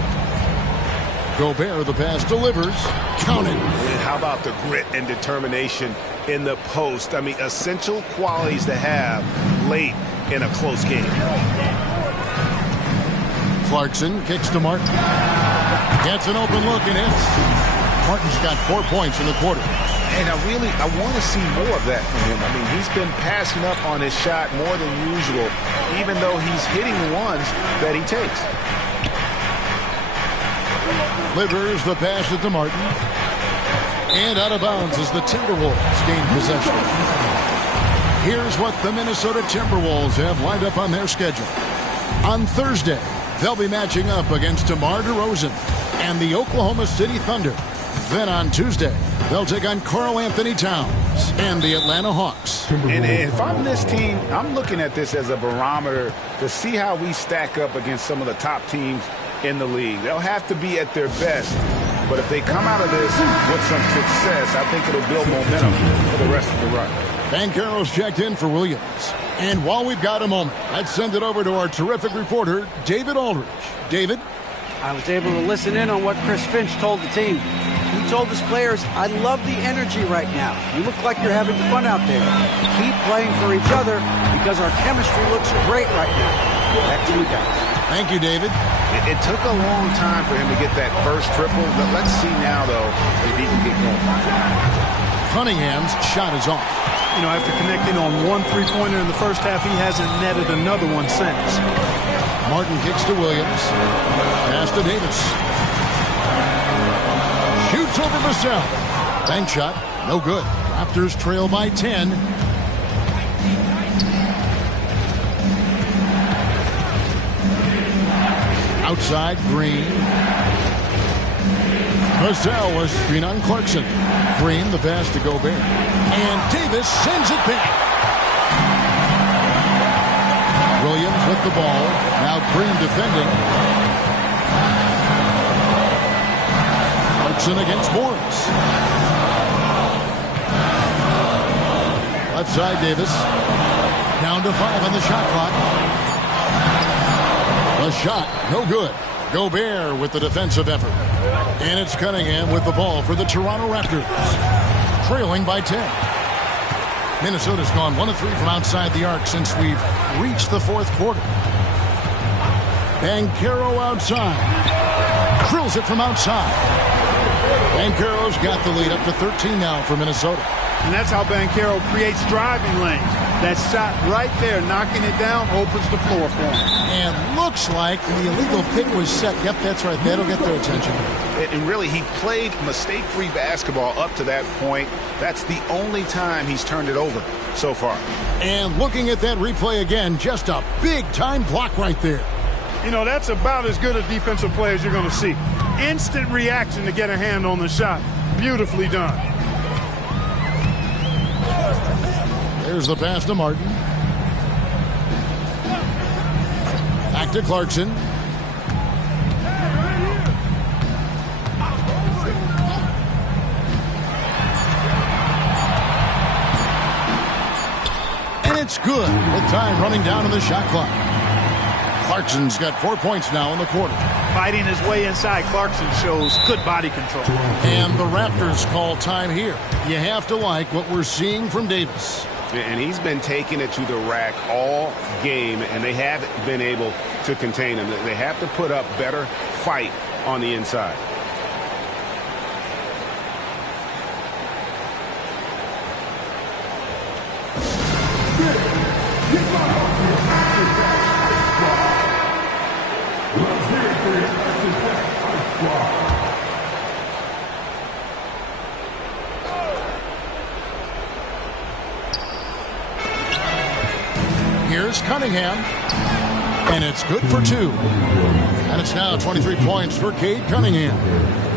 Gobert, the pass delivers. Count it. And how about the grit and determination in the post? I mean, essential qualities to have late in a close game. Clarkson kicks to Martin. Gets an open look and hits. Martin's got 4 points in the quarter. And I want to see more of that from him. I mean, he's been passing up on his shot more than usual, even though he's hitting the ones that he takes. Livers the pass to Martin. And out of bounds as the Timberwolves gain possession. Here's what the Minnesota Timberwolves have lined up on their schedule. On Thursday, they'll be matching up against DeMar DeRozan and the Oklahoma City Thunder. Then on Tuesday, they'll take on Karl Anthony Towns and the Atlanta Hawks. And if I'm this team, I'm looking at this as a barometer to see how we stack up against some of the top teams in the league. They'll have to be at their best. But if they come out of this with some success, I think it'll build momentum for the rest of the run. Banchero's checked in for Williams. And while we've got a moment, let's send it over to our terrific reporter, David Aldridge. David? I was able to listen in on what Chris Finch told the team. He told his players, I love the energy right now. You look like you're having fun out there. Keep playing for each other because our chemistry looks great right now. Back to you guys. Thank you, David. It took a long time for him to get that first triple. But let's see now, though, if he can get going. Cunningham's shot is off. You know, after connecting on 1 3-pointer in the first half, he hasn't netted another one since. Martin kicks to Williams. Pass to Davis. Shoots over Vassell. Bank shot, no good. Raptors trail by 10. Outside, Green. Vassell was screen on Clarkson. Green, the pass to Gobert. And Davis sends it back. Williams with the ball. Now Green defending. Clarkson against Morris. Left side, Davis. Down to 5 on the shot clock. A shot, no good. Gobert with the defensive effort. And it's Cunningham with the ball for the Toronto Raptors. Trailing by 10. Minnesota's gone 1 of 3 from outside the arc since we've reached the fourth quarter. Banchero outside. Drills it from outside. Banchero's got the lead up to 13 now for Minnesota. And that's how Banchero creates driving lanes. That shot right there, knocking it down, opens the floor for him. And looks like the illegal pick was set. Yep, that's right. That'll get their attention. And really, he played mistake-free basketball up to that point. That's the only time he's turned it over so far. And looking at that replay again, just a big-time block right there. You know, that's about as good a defensive play as you're going to see. Instant reaction to get a hand on the shot. Beautifully done. There's the pass to Martin. Back to Clarkson. And it's good with time running down on the shot clock. Clarkson's got 4 points now in the quarter. Fighting his way inside, Clarkson shows good body control. And the Raptors call time here. You have to like what we're seeing from Davis. And he's been taking it to the rack all game, and they haven't been able to contain him. They have to put up better fight on the inside. Here's Cunningham, and it's good for 2. And it's now 23 points for Cade Cunningham.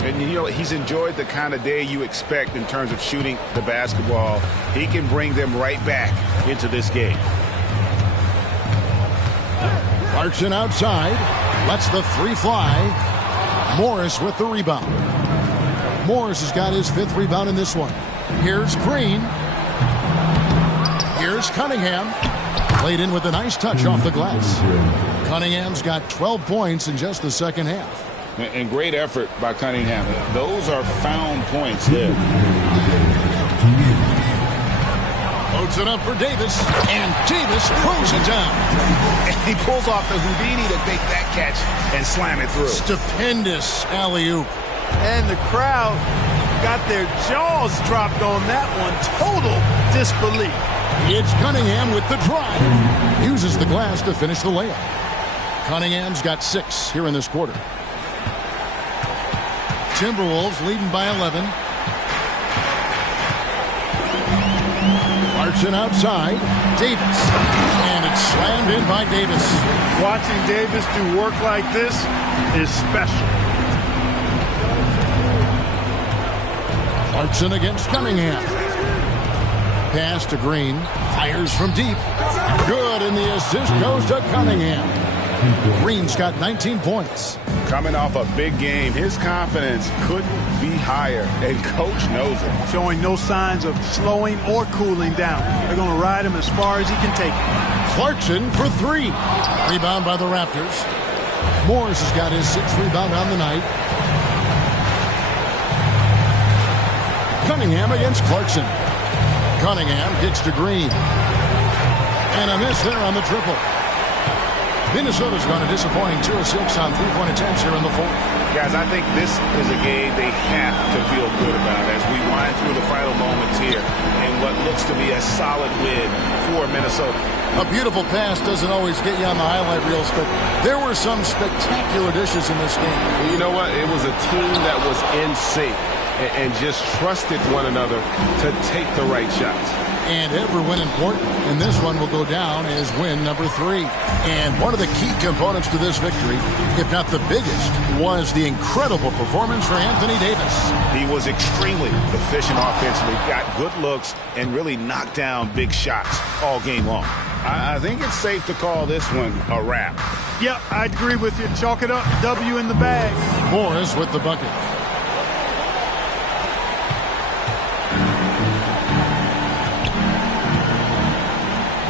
And, you know, he's enjoyed the kind of day you expect in terms of shooting the basketball. He can bring them right back into this game. Clarkson outside, lets the 3 fly. Morris with the rebound. Morris has got his 5th rebound in this one. Here's Green. Here's Cunningham. Played in with a nice touch off the glass. Cunningham's got 12 points in just the second half. And great effort by Cunningham. Those are found points there. Loads it up for Davis, and Davis throws it down. And he pulls off the Houdini to make that catch and slam it through. Stupendous alley-oop. And the crowd got their jaws dropped on that one. Total disbelief. It's Cunningham with the drive. Uses the glass to finish the layup. Cunningham's got 6 here in this quarter. Timberwolves leading by 11. Clarkson outside. Davis. And it's slammed in by Davis. Watching Davis do work like this is special. Clarkson against Cunningham. Pass to Green. Fires from deep. Good, and the assist goes to Cunningham. Green's got 19 points. Coming off a big game, his confidence couldn't be higher, and coach knows it. Showing no signs of slowing or cooling down. They're going to ride him as far as he can take it. Clarkson for 3. Rebound by the Raptors. Morris has got his 6th rebound on the night. Cunningham against Clarkson. Cunningham kicks to Green. And a miss there on the triple. Minnesota's gone a disappointing 2 of 6 on 3-point attempts here in the 4th. Guys, I think this is a game they have to feel good about as we wind through the final moments here in what looks to be a solid win for Minnesota. A beautiful pass doesn't always get you on the highlight reels, but there were some spectacular dishes in this game. You know what? It was a team that was in sync and just trusted one another to take the right shots. And every win important, and this one will go down as win number 3. And one of the key components to this victory, if not the biggest, was the incredible performance for Anthony Davis. He was extremely efficient offensively, got good looks, and really knocked down big shots all game long. I think it's safe to call this one a wrap. Yep, I agree with you. Chalk it up. W in the bag. Morris with the bucket.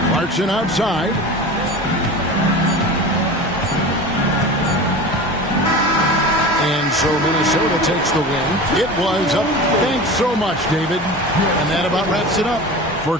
Clarkson outside. And so Minnesota takes the win. It was up. Thanks so much, David. And that about wraps it up for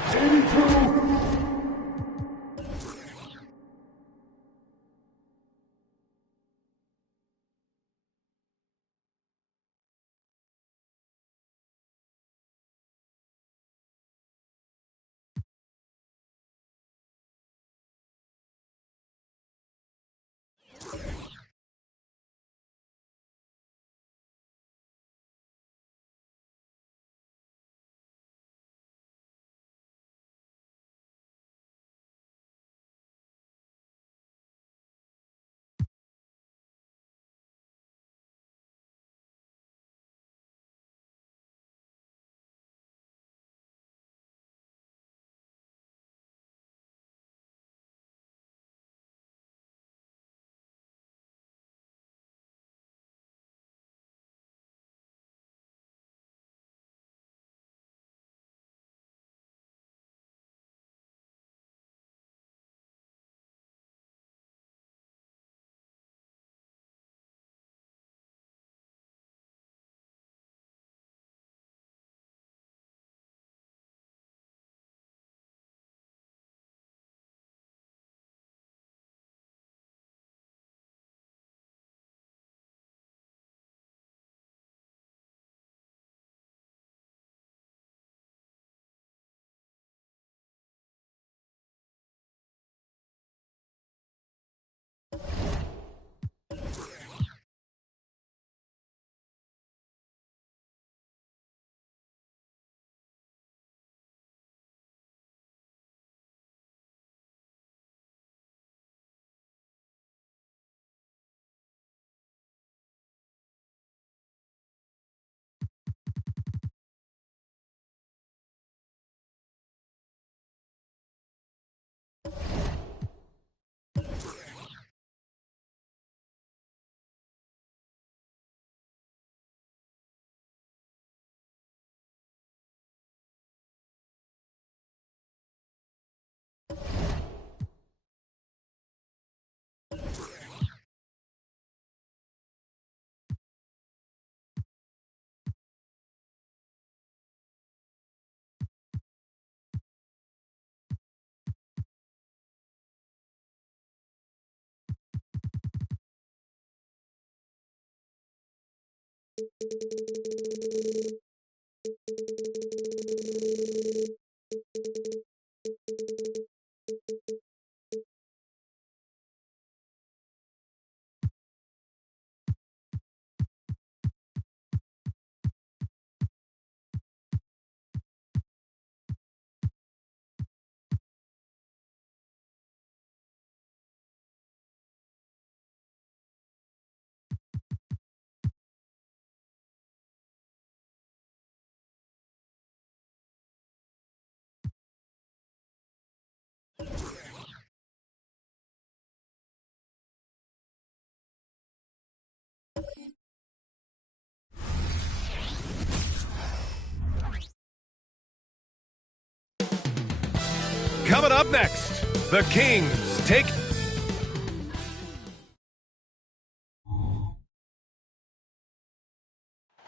up next, the Kings take...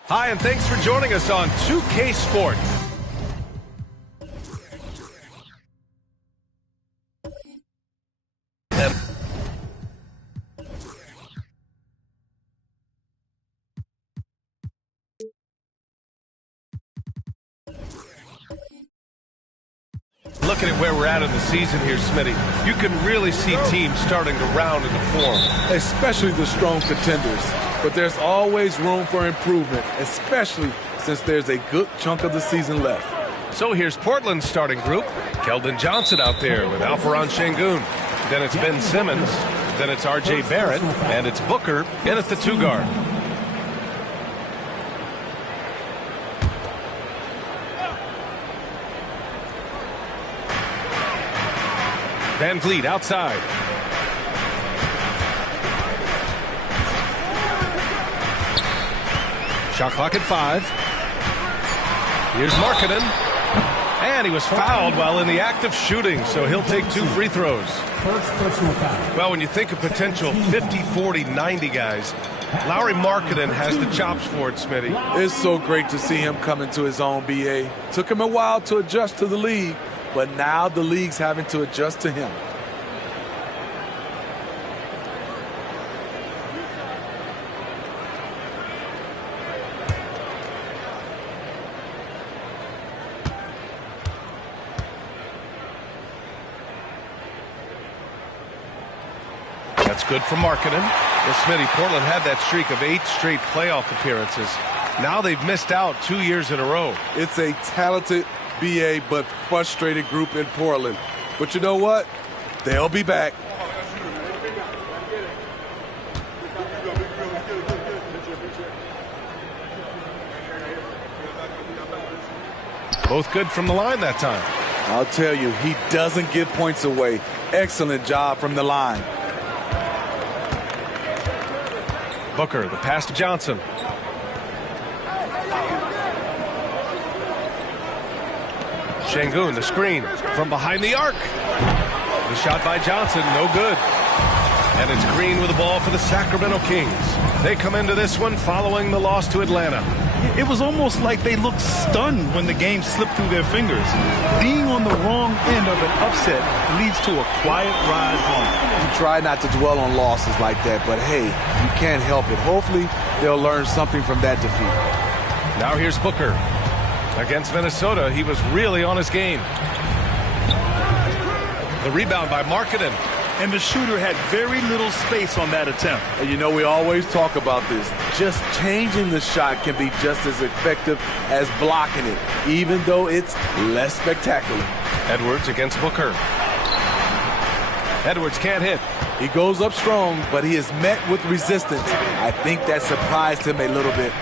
Hi, and thanks for joining us on 2K Sport. Looking at where we're at in the season here, Smitty, you can really see teams starting to round into form. Especially the strong contenders. But there's always room for improvement, especially since there's a good chunk of the season left. So here's Portland's starting group. Keldon Johnson out there with Alperen Şengün. Then it's Ben Simmons. Then it's R.J. Barrett. And it's Booker in at the 2-guard. Van Vliet outside. Shot clock at 5. Here's Markkanen. And he was fouled while in the act of shooting, so he'll take 2 free throws. First personal foul. Well, when you think of potential 50, 40, 90 guys, Lauri Markkanen has the chops for it, Smitty. It's so great to see him come into his own, BA. Took him a while to adjust to the league, but now the league's having to adjust to him. That's good for Markkanen. Well, Smitty, Portland had that streak of 8 straight playoff appearances. Now they've missed out 2 years in a row. It's a talented BA but frustrated group in Portland. But you know what? They'll be back. Both good from the line that time. I'll tell you, he doesn't give points away. Excellent job from the line. Booker, the pass to Johnson. Şengün, the screen from behind the arc. The shot by Johnson, no good. And it's Green with the ball for the Sacramento Kings. They come into this one following the loss to Atlanta. It was almost like they looked stunned when the game slipped through their fingers. Being on the wrong end of an upset leads to a quiet ride home. You try not to dwell on losses like that, but hey, you can't help it. Hopefully, they'll learn something from that defeat. Now here's Booker. Against Minnesota, he was really on his game. The rebound by Markkanen. And the shooter had very little space on that attempt. And you know, we always talk about this. Just changing the shot can be just as effective as blocking it, even though it's less spectacular. Edwards against Booker. Edwards can't hit. He goes up strong, but he is met with resistance. I think that surprised him a little bit.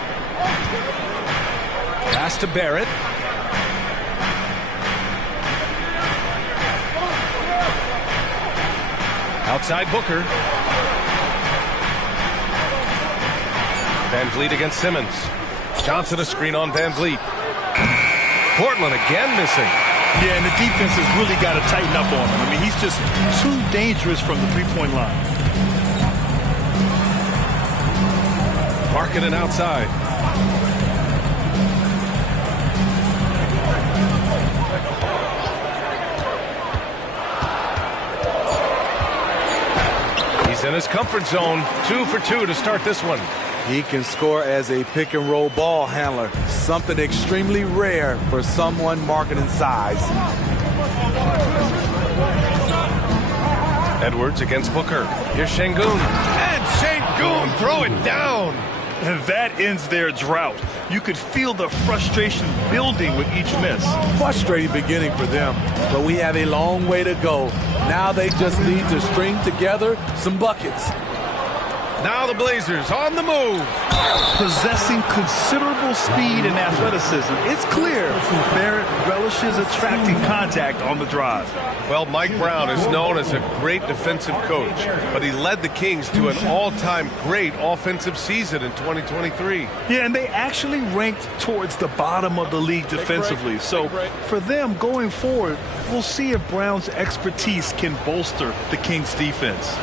Pass to Barrett. Outside Booker. Van Vliet against Simmons. Johnson a screen on Van Vliet. Portland again missing. Yeah, and the defense has really got to tighten up on him. I mean, he's just too dangerous from the three-point line. Markkanen outside. He's in his comfort zone. 2 for 2 to start this one. He can score as a pick-and-roll ball handler, something extremely rare for someone Markkanen's size. Edwards against Booker. Here's Şengün. And Şengün throw it down. And that ends their drought. You could feel the frustration building with each miss. Frustrating beginning for them, but we have a long way to go. Now they just need to string together some buckets. Now the Blazers on the move. Possessing considerable speed and athleticism, it's clear Barrett relishes attracting contact on the drive. Well, Mike Brown is known as a great defensive coach, but he led the Kings to an all-time great offensive season in 2023. Yeah, and they actually ranked towards the bottom of the league defensively. So for them going forward, we'll see if Brown's expertise can bolster the Kings defense.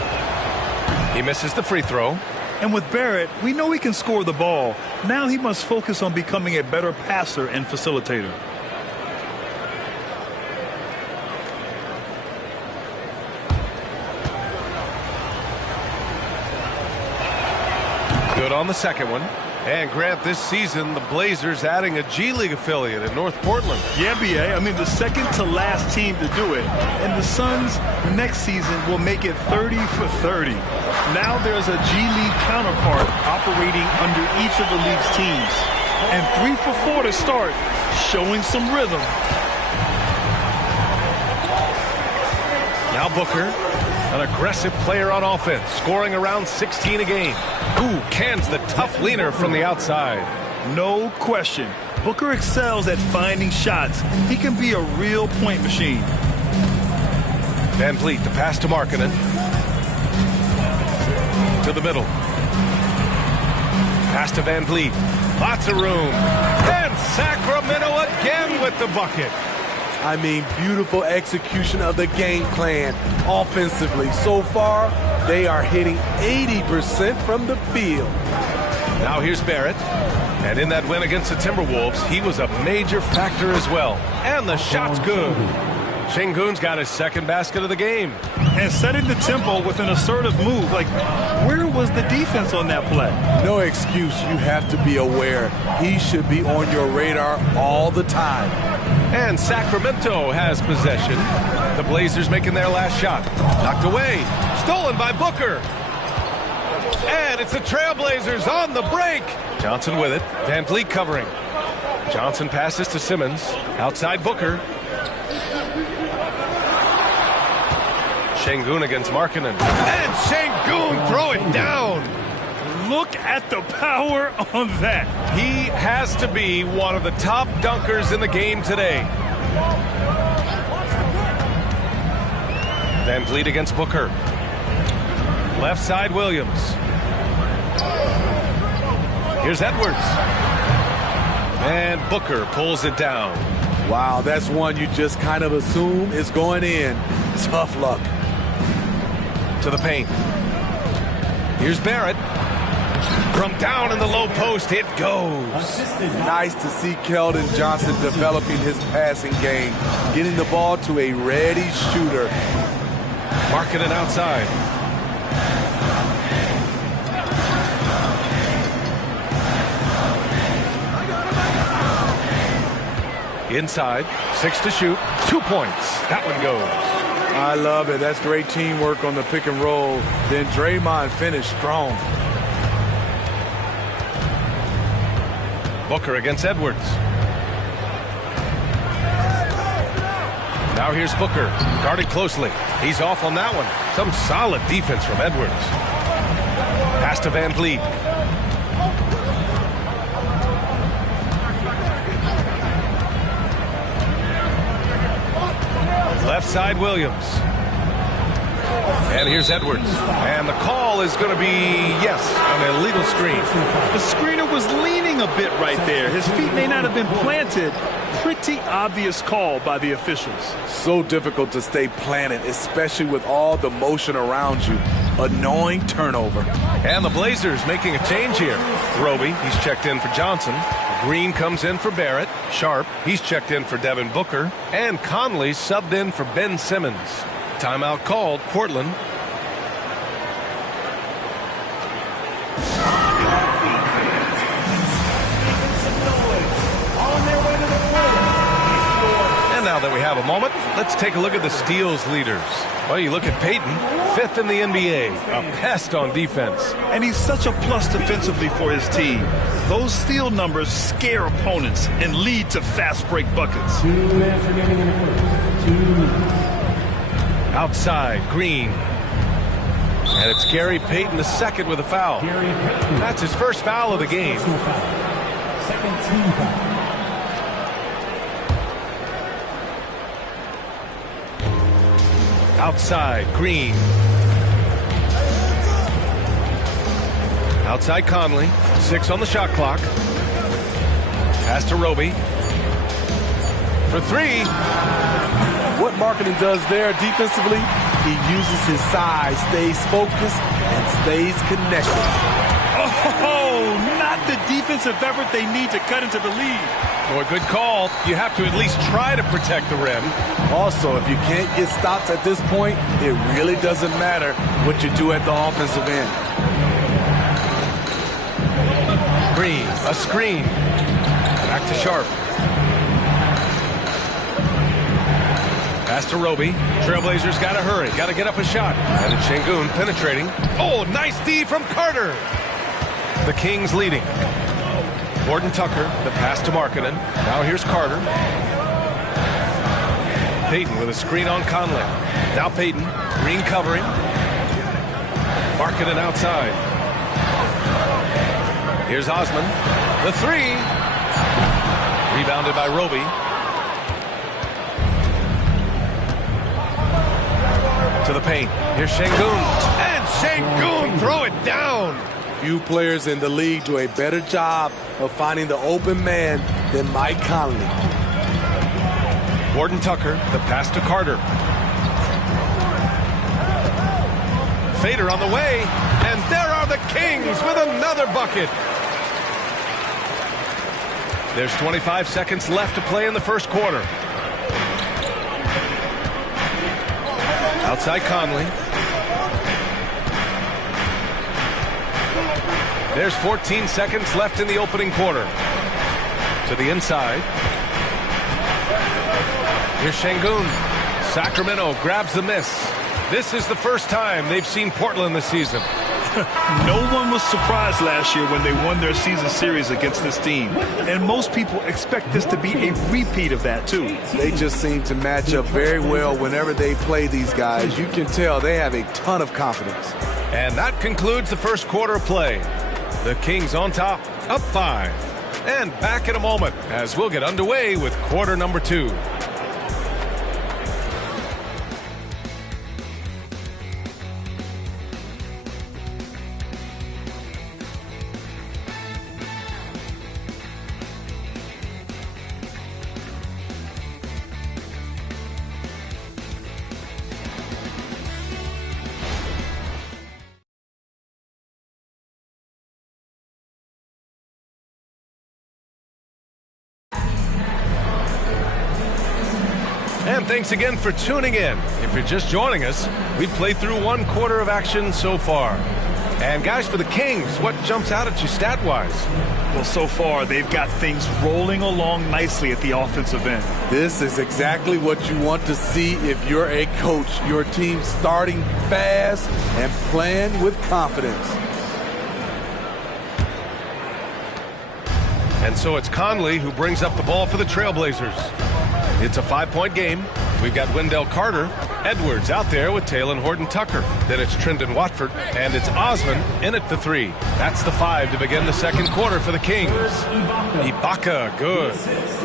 He misses the free throw. And with Barrett, we know he can score the ball. Now he must focus on becoming a better passer and facilitator. Good on the second one. And Grant, this season, the Blazers adding a G League affiliate in North Portland. Yeah, BA. I mean, the second to last team to do it. And the Suns next season will make it 30 for 30. Now there's a G League counterpart operating under each of the league's teams. And 3 for 4 to start, showing some rhythm. Now Booker, an aggressive player on offense, scoring around 16 a game. Ooh, cans the tough leaner from the outside. No question. Booker excels at finding shots. He can be a real point machine. Van Vliet, the pass to Markkanen. To the middle. Pass to Van Vliet. Lots of room. And Sacramento again with the bucket. I mean, beautiful execution of the game plan offensively. So far, they are hitting 80% from the field. Now here's Barrett. And in that win against the Timberwolves, he was a major factor as well. And the shot's good. Şengün's got his second basket of the game. And setting the tempo with an assertive move. Like, where was the defense on that play? No excuse. You have to be aware. He should be on your radar all the time. And Sacramento has possession. The Blazers making their last shot. Knocked away. Stolen by Booker. And it's the Trailblazers on the break. Johnson with it. Van Vliet covering. Johnson passes to Simmons. Outside Booker. Şengün against Markkanen. And Şengün throw it down. Look at the power on that. He has to be one of the top dunkers in the game today. Van Vliet against Booker. Left side Williams. Here's Edwards. And Booker pulls it down. Wow, that's one you just kind of assume is going in. Tough luck. To the paint. Here's Barrett. From down in the low post, it goes. Nice to see Keldon Johnson developing his passing game, getting the ball to a ready shooter. Markkanen outside. Inside, 6 to shoot, 2 points. That one goes. I love it. That's great teamwork on the pick and roll. Then Draymond finished strong. Booker against Edwards. Now here's Booker, guarded closely. He's off on that one. Some solid defense from Edwards. Pass to Van Vliet. Left side Williams. And here's Edwards. And the call is going to be, yes, an illegal screen. The screener was leaning a bit right there. His feet may not have been planted. Pretty obvious call by the officials. So difficult to stay planted, especially with all the motion around you. Annoying turnover. And the Blazers making a change here. Roby, he's checked in for Johnson. Green comes in for Barrett. Sharp, he's checked in for Devin Booker. And Conley subbed in for Ben Simmons. Timeout called, Portland. And now that we have a moment, let's take a look at the steals leaders. Well, you look at Peyton, 5th in the NBA, a pest on defense. And he's such a plus defensively for his team. Those steal numbers scare opponents and lead to fast break buckets. 2 minutes remaining in the first. 2 minutes. Outside, Green. And it's Gary Payton II with a foul. That's his first foul of the game. Second team foul. Outside, Green. Outside, Conley. 6 on the shot clock. Pass to Roby. For 3. What Marketing does there defensively, he uses his size, stays focused, and stays connected. Oh, not the defensive effort they need to cut into the lead. Boy, good call. You have to at least try to protect the rim. Also, if you can't get stops at this point, it really doesn't matter what you do at the offensive end. Green, a screen. Back to Sharp. Pass to Roby. Trailblazers got to hurry. Got to get up a shot. And it's Şengün penetrating. Oh, nice D from Carter. The Kings leading. Gordon Tucker, the pass to Markkanen. Now here's Carter. Payton with a screen on Conley. Now Payton. Green covering. Markkanen outside. Here's Osman. The 3. Rebounded by Roby. To the paint. Here's Şengün. And Şengün throw it down. Few players in the league do a better job of finding the open man than Mike Conley. Gordon Tucker, the pass to Carter. Fader on the way. And there are the Kings with another bucket. There's 25 seconds left to play in the first quarter. Outside Conley. There's 14 seconds left in the opening quarter. To the inside. Here's Şengün. Sacramento grabs the miss. This is the first time they've seen Portland this season. No one was surprised last year when they won their season series against this team. And most people expect this to be a repeat of that, too. They just seem to match up very well whenever they play these guys. You can tell they have a ton of confidence. And that concludes the first quarter of play. The Kings on top, up 5. And back in a moment as we'll get underway with quarter number 2. And thanks again for tuning in. If you're just joining us, we've played through 1 quarter of action so far. And guys, for the Kings, what jumps out at you stat-wise? Well, so far, they've got things rolling along nicely at the offensive end. This is exactly what you want to see if you're a coach. Your team starting fast and playing with confidence. And so it's Conley who brings up the ball for the Trailblazers. It's a 5-point game. We've got Wendell Carter, Edwards out there with Talen Horton-Tucker. Then it's Trendon Watford, and it's Osman in at the 3. That's the 5 to begin the second quarter for the Kings. Ibaka, good.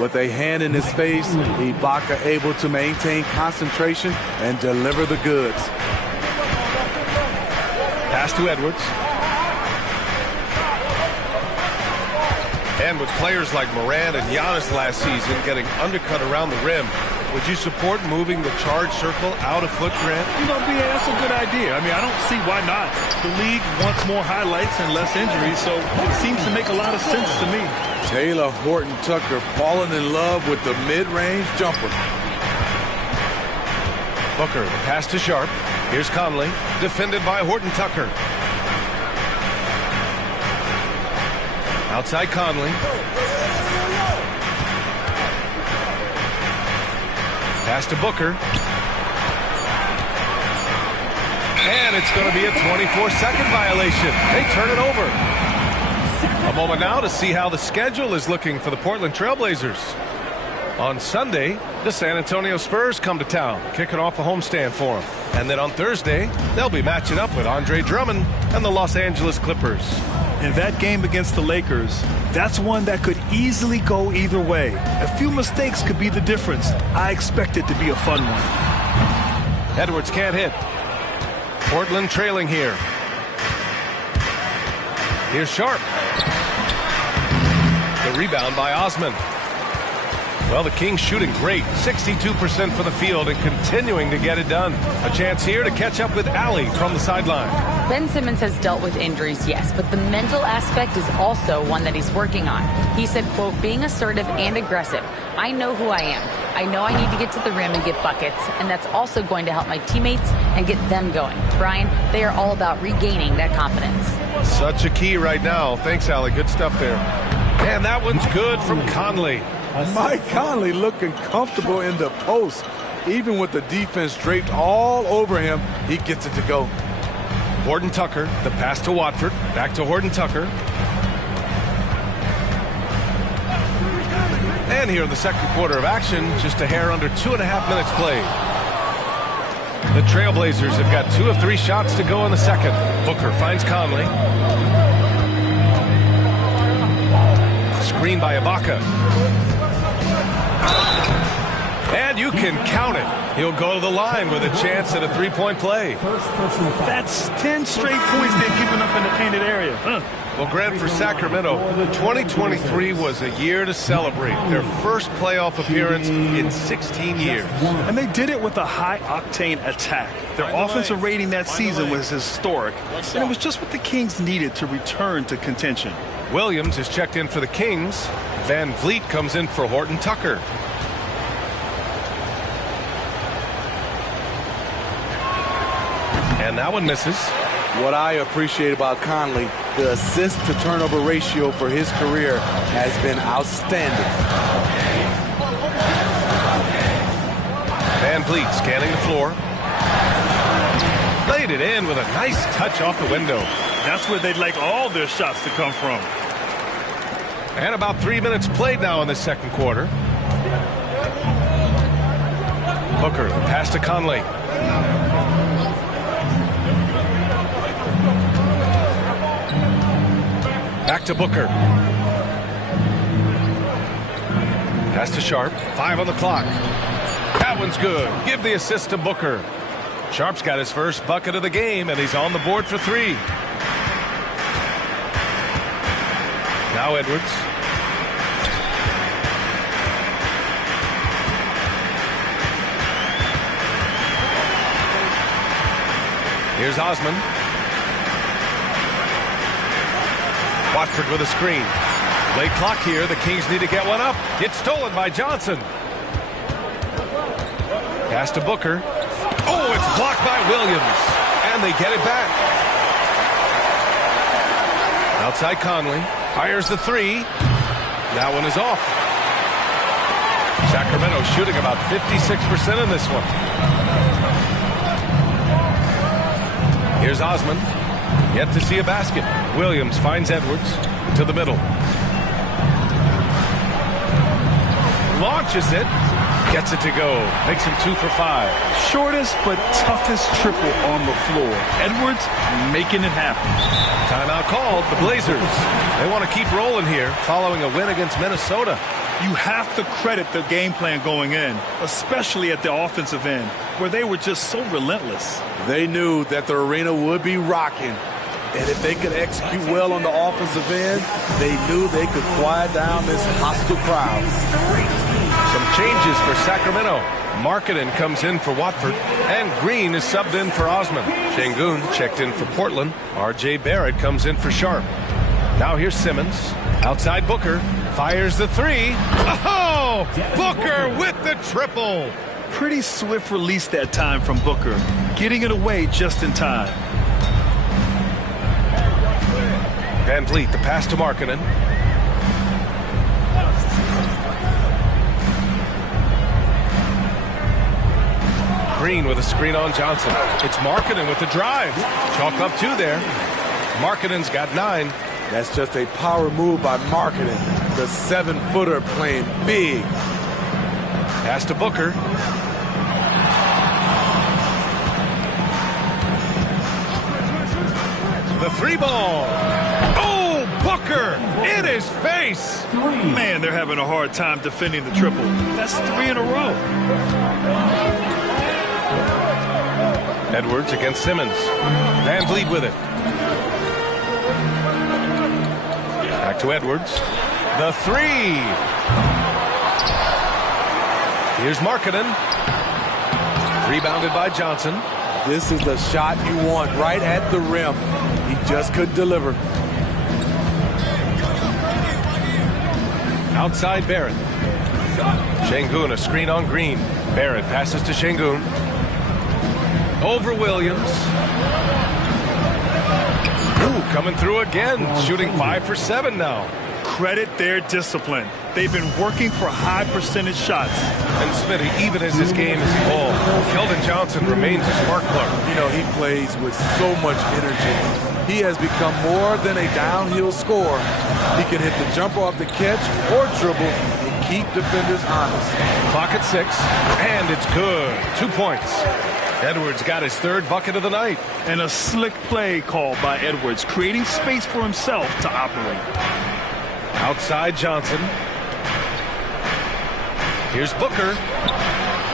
With a hand in his face, Ibaka able to maintain concentration and deliver the goods. Pass to Edwards. And with players like Morant and Giannis last season getting undercut around the rim, would you support moving the charge circle out a foot, Grant? You know, BA, that's a good idea. I mean, I don't see why not. The league wants more highlights and less injuries, so it seems to make a lot of sense to me. Talen Horton-Tucker falling in love with the mid-range jumper. Booker, the pass to Sharp. Here's Conley, defended by Horton-Tucker. Outside Conley. Pass to Booker. And it's going to be a 24-second violation. They turn it over. A moment now to see how the schedule is looking for the Portland Trailblazers. On Sunday, the San Antonio Spurs come to town, kicking off a homestand for them. And then on Thursday, they'll be matching up with Andre Drummond and the Los Angeles Clippers. In that game against the Lakers, that's one that could easily go either way. A few mistakes could be the difference. I expect it to be a fun one. Edwards can't hit. Portland trailing here. Here's Sharp. The rebound by Osman. Well, the Kings shooting great, 62% for the field and continuing to get it done. A chance here to catch up with Allie from the sideline. Ben Simmons has dealt with injuries, yes, but the mental aspect is also one that he's working on. He said, quote, being assertive and aggressive. I know who I am. I know I need to get to the rim and get buckets, and that's also going to help my teammates and get them going. Brian, they are all about regaining that confidence. Such a key right now. Thanks, Allie. Good stuff there. And that one's good from Conley. Mike Conley looking comfortable in the post. Even with the defense draped all over him, he gets it to go. Horton Tucker, the pass to Watford. Back to Horton Tucker. And here in the second quarter of action, just a hair under 2.5 minutes played. The Trailblazers have got 2 of 3 shots to go in the second. Booker finds Conley. Screen by Ibaka. And you can count it. He'll go to the line with a chance at a 3-point play. That's 10 straight points they've given up in the painted area. Well, Grant, for Sacramento, 2023 was a year to celebrate. Their first playoff appearance in 16 years. And they did it with a high-octane attack. Their offensive rating that season was historic. And it was just what the Kings needed to return to contention. Williams is checked in for the Kings. Van Vliet comes in for Horton Tucker. And that one misses. What I appreciate about Conley, the assist-to-turnover ratio for his career has been outstanding. Van Vliet scanning the floor. Laid it in with a nice touch off the window. That's where they'd like all their shots to come from. And about 3 minutes played now in the second quarter. Booker, pass to Conley. Back to Booker. Pass to Sharp. 5 on the clock. That one's good. Give the assist to Booker. Sharp's got his first bucket of the game, and he's on the board for 3. Now Edwards. Here's Osman. Watford with a screen. Late clock here. The Kings need to get one up. It's stolen by Johnson. Pass to Booker. Oh, it's blocked by Williams. And they get it back. Outside Conley. Fires the 3. That one is off. Sacramento shooting about 56% in this one. Here's Osman. Yet to see a basket. Williams finds Edwards to the middle. Launches it. Gets it to go. Makes him 2 for 5. Shortest but toughest triple on the floor. Edwards making it happen. Timeout called. The Blazers. They want to keep rolling here following a win against Minnesota. You have to credit the game plan going in, especially at the offensive end, where they were just so relentless. They knew that the arena would be rocking. And if they could execute well on the offensive end, they knew they could quiet down this hostile crowd. Some changes for Sacramento. Markkanen comes in for Watford, and Green is subbed in for Osman. Şengün checked in for Portland. R.J. Barrett comes in for Sharp. Now here's Simmons. Outside Booker. Fires the 3. Oh! Booker with the triple. Pretty swift release that time from Booker. Getting it away just in time. Van Vliet, the pass to Markkanen. Green with a screen on Johnson. It's Markkanen with the drive. Chalk up 2 there. Markkanen's got 9. That's just a power move by Markkanen. The 7-footer playing big. Pass to Booker. The three ball. Oh, Booker in his face. Man, they're having a hard time defending the triple. That's 3 in a row. Edwards against Simmons. Van Vliet with it. Back to Edwards. The three. Here's Markkanen. Rebounded by Johnson. This is the shot you want right at the rim. He just couldn't deliver. Outside Barrett. Şengün, a screen on Green. Barrett passes to Şengün. Over Williams. Ooh, coming through again. Shooting 5 for 7 now. Credit their discipline. They've been working for high percentage shots. And Smitty, even as his game has evolved, Keldon Johnson remains a spark plug. You know, he plays with so much energy. He has become more than a downhill scorer. He can hit the jumper off the catch or dribble and keep defenders honest. Clock at 6, and it's good. 2 points. Edwards got his 3rd bucket of the night. And a slick play called by Edwards, creating space for himself to operate. Outside Johnson. Here's Booker.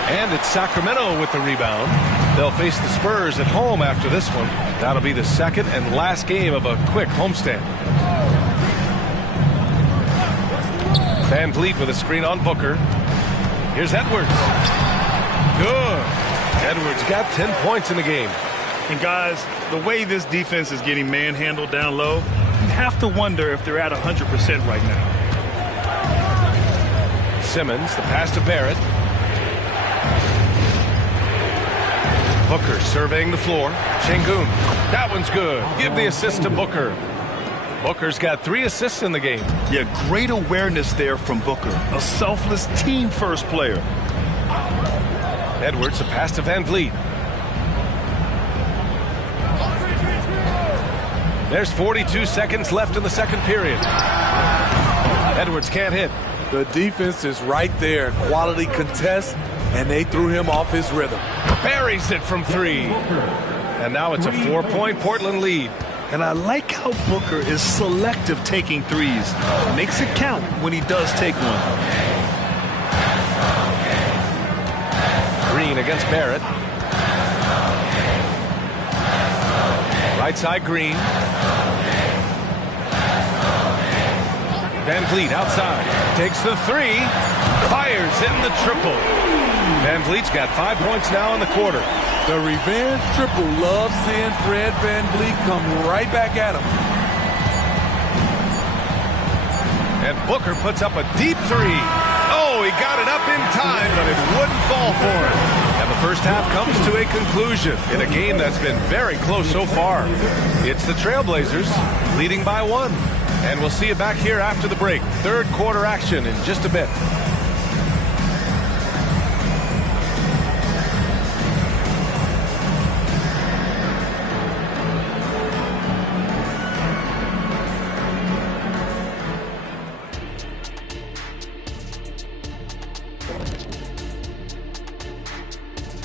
And it's Sacramento with the rebound. They'll face the Spurs at home after this one. That'll be the 2nd and last game of a quick homestand. Van Vliet with a screen on Booker. Here's Edwards. Good. Edwards got 10 points in the game. And guys, the way this defense is getting manhandled down low, you have to wonder if they're at 100% right now. Simmons, the pass to Barrett. Booker surveying the floor. Şengün. That one's good. Give the assist to Booker. Booker's got 3 assists in the game. Yeah, great awareness there from Booker. A selfless team-first player. Edwards, a pass to Van Vliet. There's 42 seconds left in the 2nd period. Edwards can't hit. The defense is right there. Quality contest, and they threw him off his rhythm. Buries it from 3. And now it's a 4-point Portland lead. And I like how Booker is selective taking threes. Makes it count when he does take one. Green against Barrett. Right side Green. Van Vliet outside. Takes the 3. Fires in the triple. Van Vliet's got 5 points now in the quarter. The revenge triple loves seeing Fred Van Vliet come right back at him. And Booker puts up a deep 3. Oh, he got it up in time, but it wouldn't fall for him. And the first half comes to a conclusion in a game that's been very close so far. It's the Trailblazers leading by 1. And we'll see you back here after the break. 3rd quarter action in just a bit.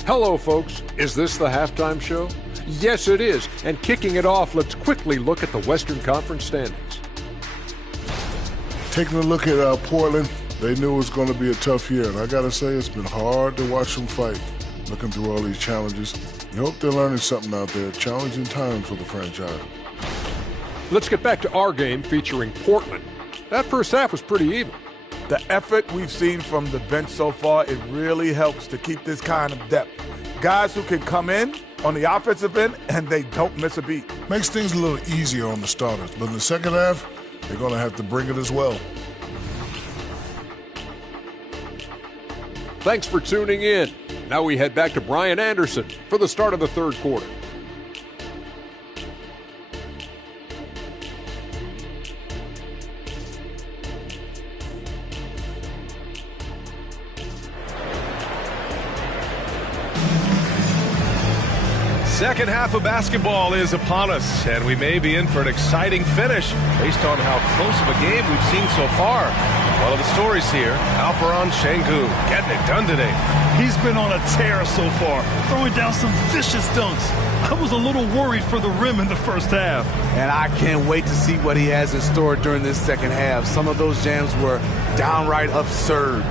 Hello, folks. Is this the halftime show? Yes, it is. And kicking it off, let's quickly look at the Western Conference standings. Taking a look at Portland, they knew it was going to be a tough year. And I got to say, it's been hard to watch them fight, looking through all these challenges. You hope they're learning something out there. Challenging times for the franchise. Let's get back to our game featuring Portland. That first half was pretty even. The effort we've seen from the bench so far, it really helps to keep this kind of depth. Guys who can come in on the offensive end and they don't miss a beat. Makes things a little easier on the starters, but in the second half, they're going to have to bring it as well. Thanks for tuning in. Now we head back to Brian Anderson for the start of the 3rd quarter. Second half of basketball is upon us, and we may be in for an exciting finish based on how close of a game we've seen so far. One of the stories here, Alperon Şengün getting it done today. He's been on a tear so far, throwing down some vicious dunks. I was a little worried for the rim in the first half. And I can't wait to see what he has in store during this second half. Some of those jams were downright absurd.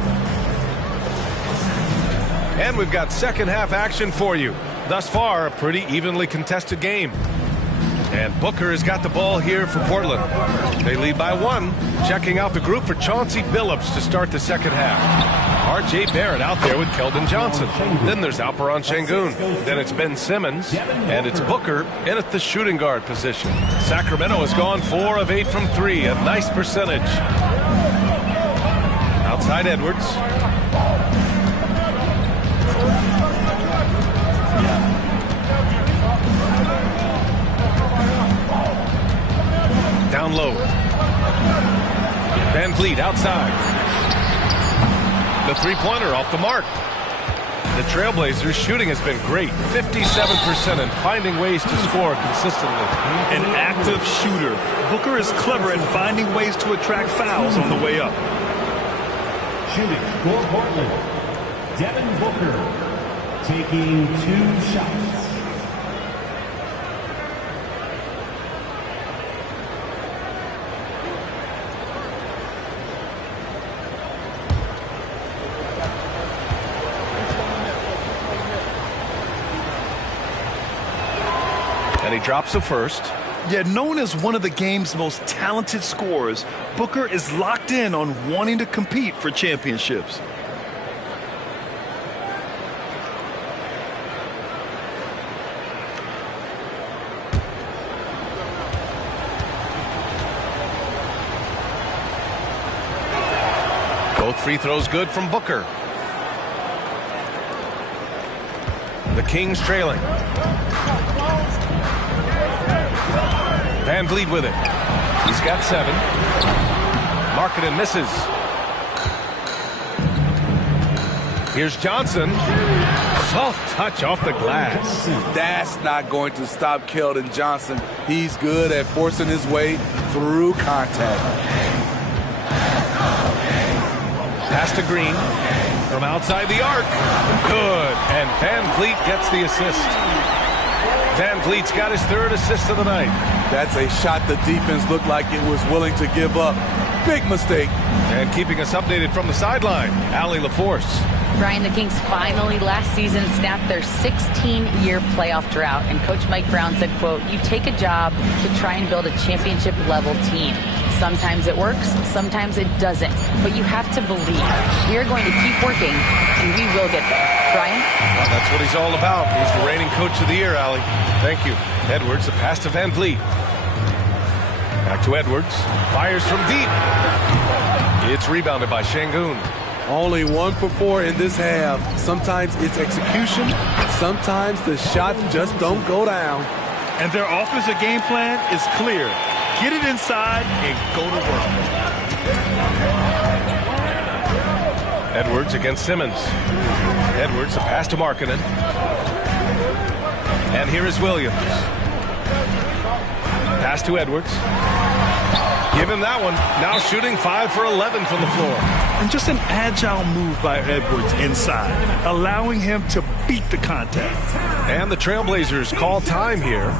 And we've got second half action for you. Thus far, a pretty evenly contested game. And Booker has got the ball here for Portland. They lead by 1. Checking out the group for Chauncey Billups to start the second half. R.J. Barrett out there with Keldon Johnson. Then there's Alperon Şengün. Then it's Ben Simmons. And it's Booker in at the shooting guard position. Sacramento has gone 4 of 8 from 3. A nice percentage. Outside Edwards. Down low. Van Vliet outside. The three-pointer off the mark. The Trailblazers' shooting has been great. 57% and finding ways to score consistently. An active shooter. Booker is clever at finding ways to attract fouls on the way up. Shooting for Portland, Devin Booker taking 2 shots. And he drops the first. Yet known as one of the game's most talented scorers, Booker is locked in on wanting to compete for championships. Both free throws good from Booker. The Kings trailing. Van Vliet with it. He's got 7. Markkanen misses. Here's Johnson. Soft touch off the glass. That's not going to stop Keldon Johnson. He's good at forcing his way through contact. Pass to Green from outside the arc. Good. And Van Vliet gets the assist. Van Vliet's got his 3rd assist of the night. That's a shot the defense looked like it was willing to give up. Big mistake. And keeping us updated from the sideline, Allie LaForce. Brian, the Kings finally last season snapped their 16-year playoff drought, and Coach Mike Brown said, quote, "You take a job to try and build a championship-level team. Sometimes it works, sometimes it doesn't, but you have to believe. We are going to keep working, and we will get there." Brian? Well, that's what he's all about. He's the reigning Coach of the Year, Allie. Thank you. Edwards, the pass to Van Vliet. Back to Edwards. Fires from deep. It's rebounded by Şengün. Only 1 for 4 in this half. Sometimes it's execution. Sometimes the shots just don't go down. And their offensive game plan is clear. Get it inside and go to work. Edwards against Simmons. Edwards, a pass to Markkanen. And here is Williams. Pass to Edwards. Give him that one. Now shooting 5 for 11 from the floor. And just an agile move by Edwards inside, allowing him to beat the contact. And the Trailblazers call time here.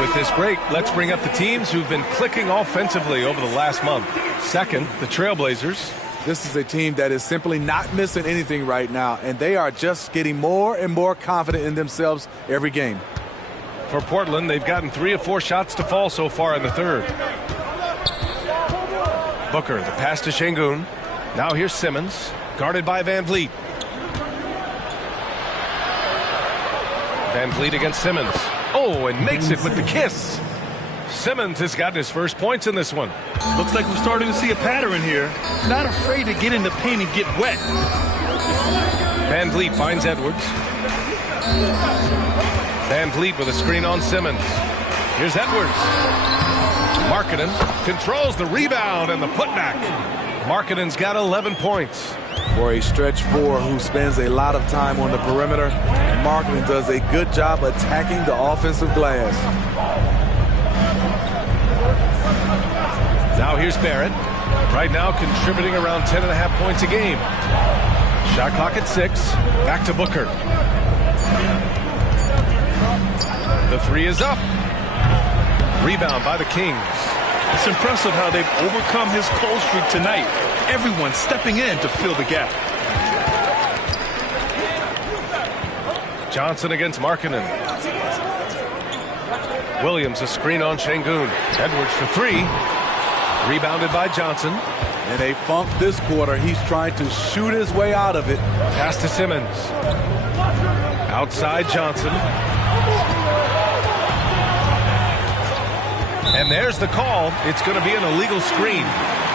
With this break, let's bring up the teams who've been clicking offensively over the last month. Second, the Trailblazers. This is a team that is simply not missing anything right now, and they are just getting more and more confident in themselves every game. For Portland, they've gotten 3 of 4 shots to fall so far in the third. Booker, the pass to Şengün. Now here's Simmons, guarded by Van Vliet. Van Vliet against Simmons. Oh, and makes it with the kiss. Simmons has gotten his first points in this one. Looks like we're starting to see a pattern here. Not afraid to get in the paint and get wet. Van Vliet finds Edwards. Van Vliet with a screen on Simmons. Here's Edwards. Markkanen controls the rebound and the putback. Markkanen's got 11 points. for a stretch four who spends a lot of time on the perimeter. Marketing does a good job attacking the offensive glass. Now here's Barrett. Right now contributing around 10.5 points a game. Shot clock at 6. Back to Booker. The three is up. Rebound by the Kings. It's impressive how they've overcome his cold streak tonight. Everyone stepping in to fill the gap. Johnson against Markkanen. Williams a screen on Şengün. Edwards for 3. Rebounded by Johnson. In a funk this quarter, he's trying to shoot his way out of it. Pass to Simmons. Outside Johnson. And there's the call. It's going to be an illegal screen.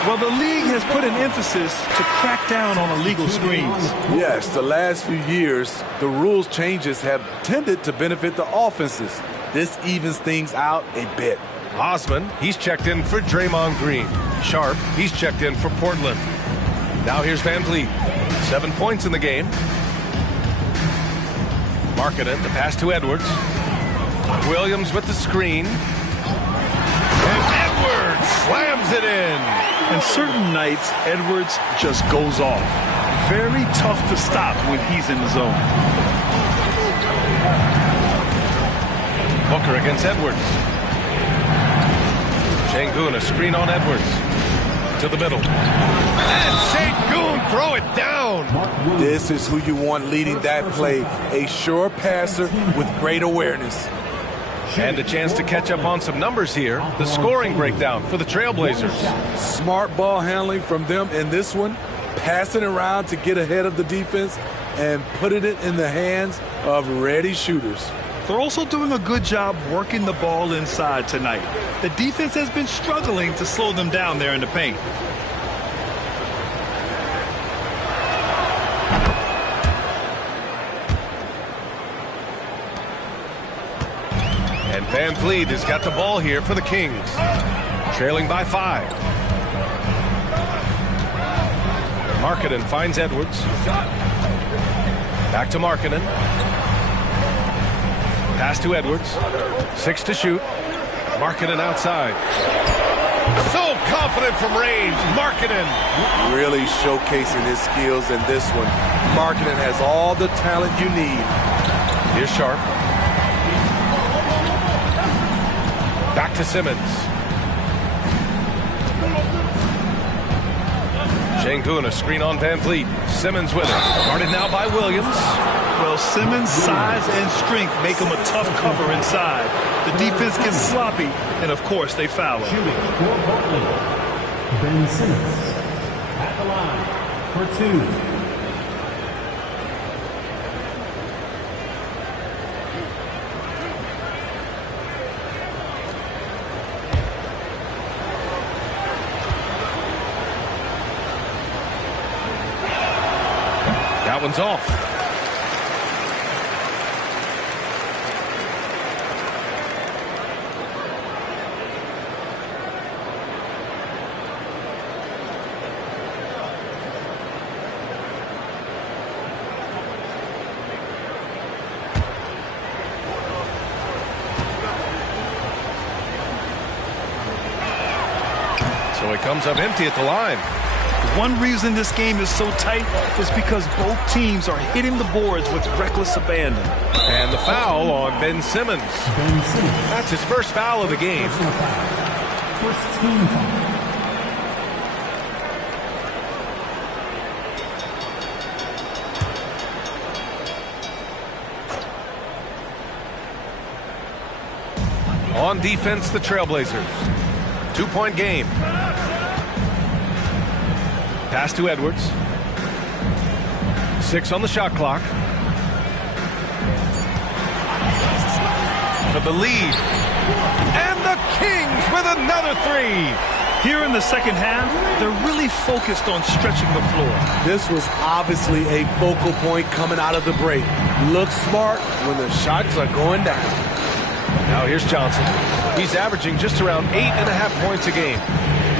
Well, the league has put an emphasis to crack down on illegal screens. Yes, the last few years, the rules changes have tended to benefit the offenses. This evens things out a bit. Osman, he's checked in for Draymond Green. Sharp, he's checked in for Portland. Now here's Van Vliet. 7 points in the game. Markkanen, the pass to Edwards. Williams with the screen. And Edwards slams it in. And certain nights, Edwards just goes off. Very tough to stop when he's in the zone. Booker against Edwards. Şengün, a screen on Edwards. To the middle. And Şengün, throw it down. This is who you want leading that play. A sure passer with great awareness. And a chance to catch up on some numbers here. The scoring breakdown for the Trailblazers. Smart ball handling from them in this one. Passing around to get ahead of the defense and putting it in the hands of ready shooters. They're also doing a good job working the ball inside tonight. The defense has been struggling to slow them down there in the paint. And Van Vliet has got the ball here for the Kings. Trailing by 5. Markkanen finds Edwards. Back to Markkanen. Pass to Edwards. 6 to shoot. Markkanen outside. So confident from range. Markkanen. Really showcasing his skills in this one. Markkanen has all the talent you need. Here's Sharp. Back to Simmons. Şengün, a screen on Van Vliet. Simmons with it. Guarded now by Williams. Well, Simmons' size and strength make him a tough cover inside. The defense gets sloppy, and of course they foul him. Shooting for Portland, Ben Simmons at the line for 2. That one's off. So he comes up empty at the line. One reason this game is so tight is because both teams are hitting the boards with reckless abandon. And the foul on Ben Simmons. That's his first foul of the game. First team foul. On defense, the Trailblazers. 2-point game. Pass to Edwards. 6 on the shot clock. For the lead. And the Kings with another 3. Here in the second half, they're really focused on stretching the floor. This was obviously a focal point coming out of the break. Look smart when the shots are going down. Now here's Johnson. He's averaging just around 8.5 points a game.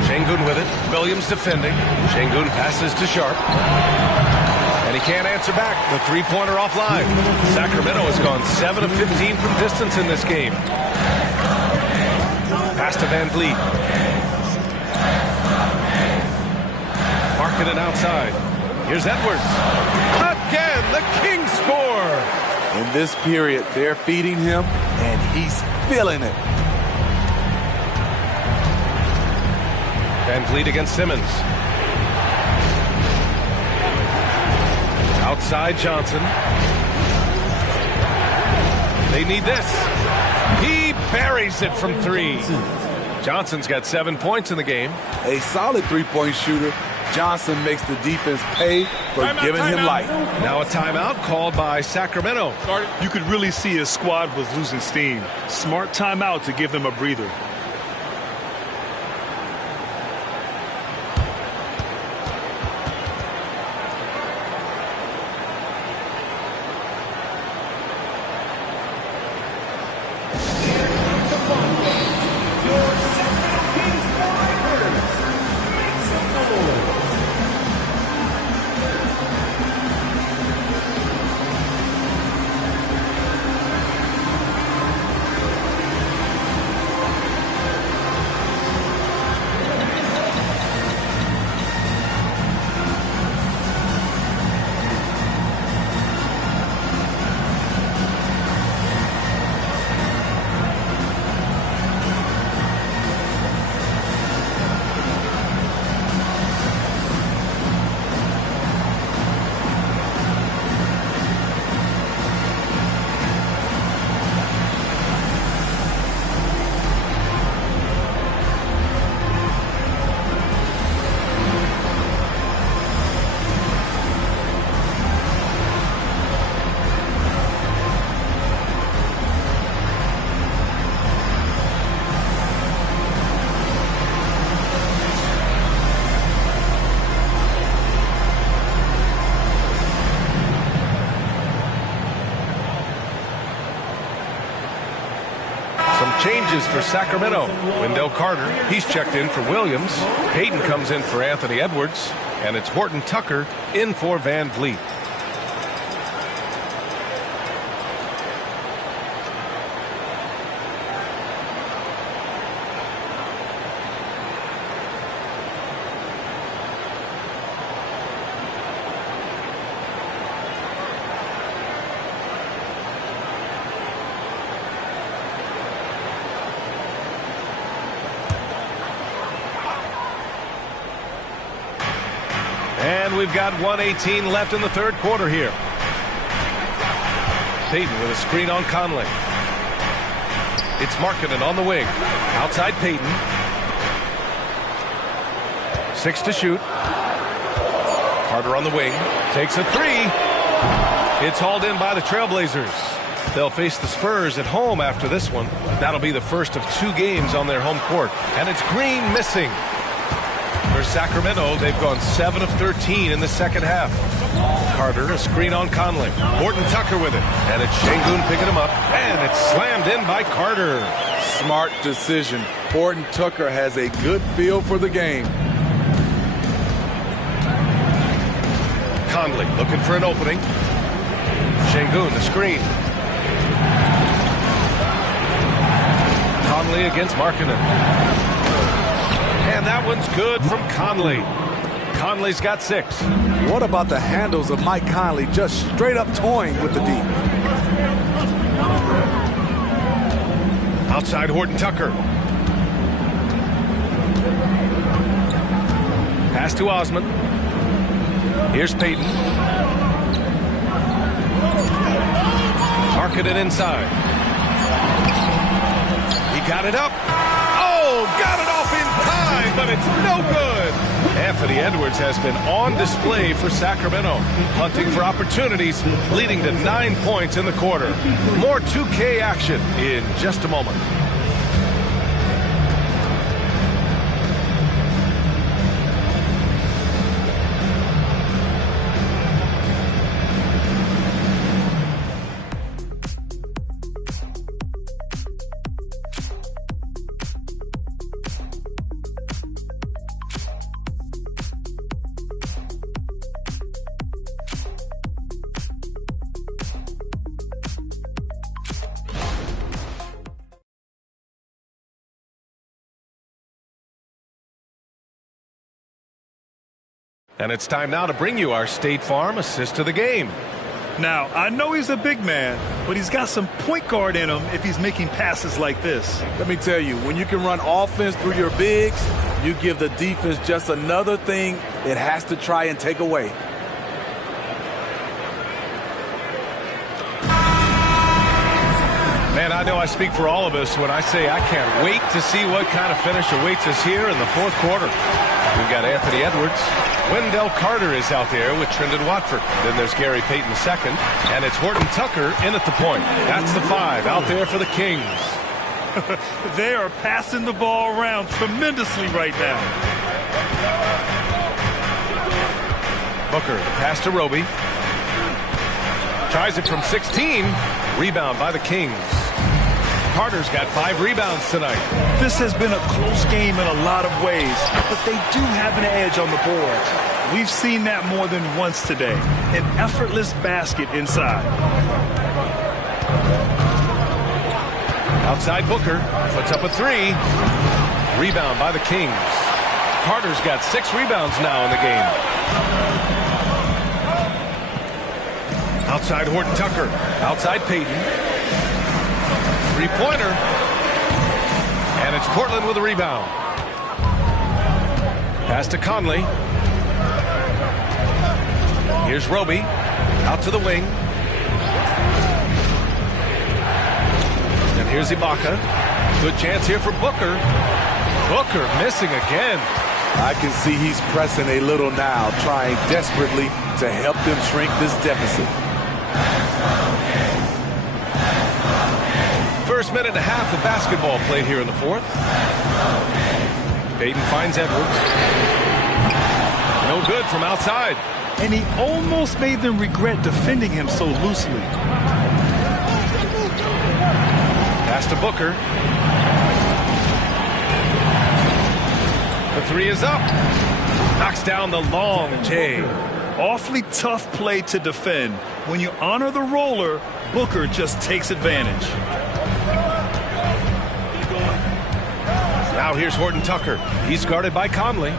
Şengün with it. Williams defending. Şengün passes to Sharp. can't answer back. The three-pointer offline. Sacramento has gone 7 of 15 from distance in this game. Pass to Van Vliet. Marking it outside. Here's Edwards. Again, the Kings score. In this period, they're feeding him, and he's feeling it. Van Vliet against Simmons. Outside Johnson. They need this. He buries it from 3. Johnson's got 7 points in the game. A solid three-point shooter. Johnson makes the defense pay for giving him life. Now a timeout called by Sacramento. You could really see his squad was losing steam. Smart timeout to give them a breather. Changes for Sacramento. Wendell Carter, he's checked in for Williams. Payton comes in for Anthony Edwards. And it's Horton Tucker in for Van Vliet. And we've got 1:18 left in the third quarter here. Payton with a screen on Conley. It's Markkanen on the wing. Outside Payton. 6 to shoot. Carter on the wing. Takes a 3. It's hauled in by the Trailblazers. They'll face the Spurs at home after this one. That'll be the first of 2 games on their home court. And it's Green missing. For Sacramento, they've gone 7 of 13 in the second half. Carter, a screen on Conley. Horton Tucker with it. And it's Şengün picking him up. And it's slammed in by Carter. Smart decision. Horton Tucker has a good feel for the game. Conley looking for an opening. Şengün, the screen. Conley against Markkanen. And that one's good from Conley. Conley's got 6. What about the handles of Mike Conley just straight up toying with the D? Outside Horton Tucker. Pass to Osman. Here's Payton. Markkanen inside. He got it up. Oh, got it off in time, but it's no good. Anthony Edwards has been on display for Sacramento, hunting for opportunities, leading to 9 points in the quarter. More 2K action in just a moment. And it's time now to bring you our State Farm assist of the game. Now, I know he's a big man, but he's got some point guard in him if he's making passes like this. Let me tell you, when you can run offense through your bigs, you give the defense just another thing it has to try and take away. Man, I know I speak for all of us when I say I can't wait to see what kind of finish awaits us here in the fourth quarter. We've got Anthony Edwards. Wendell Carter is out there with Trendon Watford. Then there's Gary Payton II, and it's Horton Tucker in at the point. That's the 5 out there for the Kings. They are passing the ball around tremendously right now. Booker, the pass to Roby. Tries it from 16. Rebound by the Kings. Carter's got 5 rebounds tonight. This has been a close game in a lot of ways, but they do have an edge on the board. We've seen that more than once today. An effortless basket inside. Outside Booker puts up a 3. Rebound by the Kings. Carter's got 6 rebounds now in the game. Outside Horton Tucker. Outside Payton. Three-pointer. And it's Portland with a rebound. Pass to Conley. Here's Roby. Out to the wing. And here's Ibaka. Good chance here for Booker. Booker missing again. I can see he's pressing a little now, trying desperately to help them shrink this deficit. First minute and a half of basketball played here in the fourth. Payton finds Edwards. No good from outside. And he almost made them regret defending him so loosely. Pass to Booker. The 3 is up. Knocks down the long J. Awfully tough play to defend. When you honor the roller, Booker just takes advantage. Now here's Horton Tucker. He's guarded by Conley.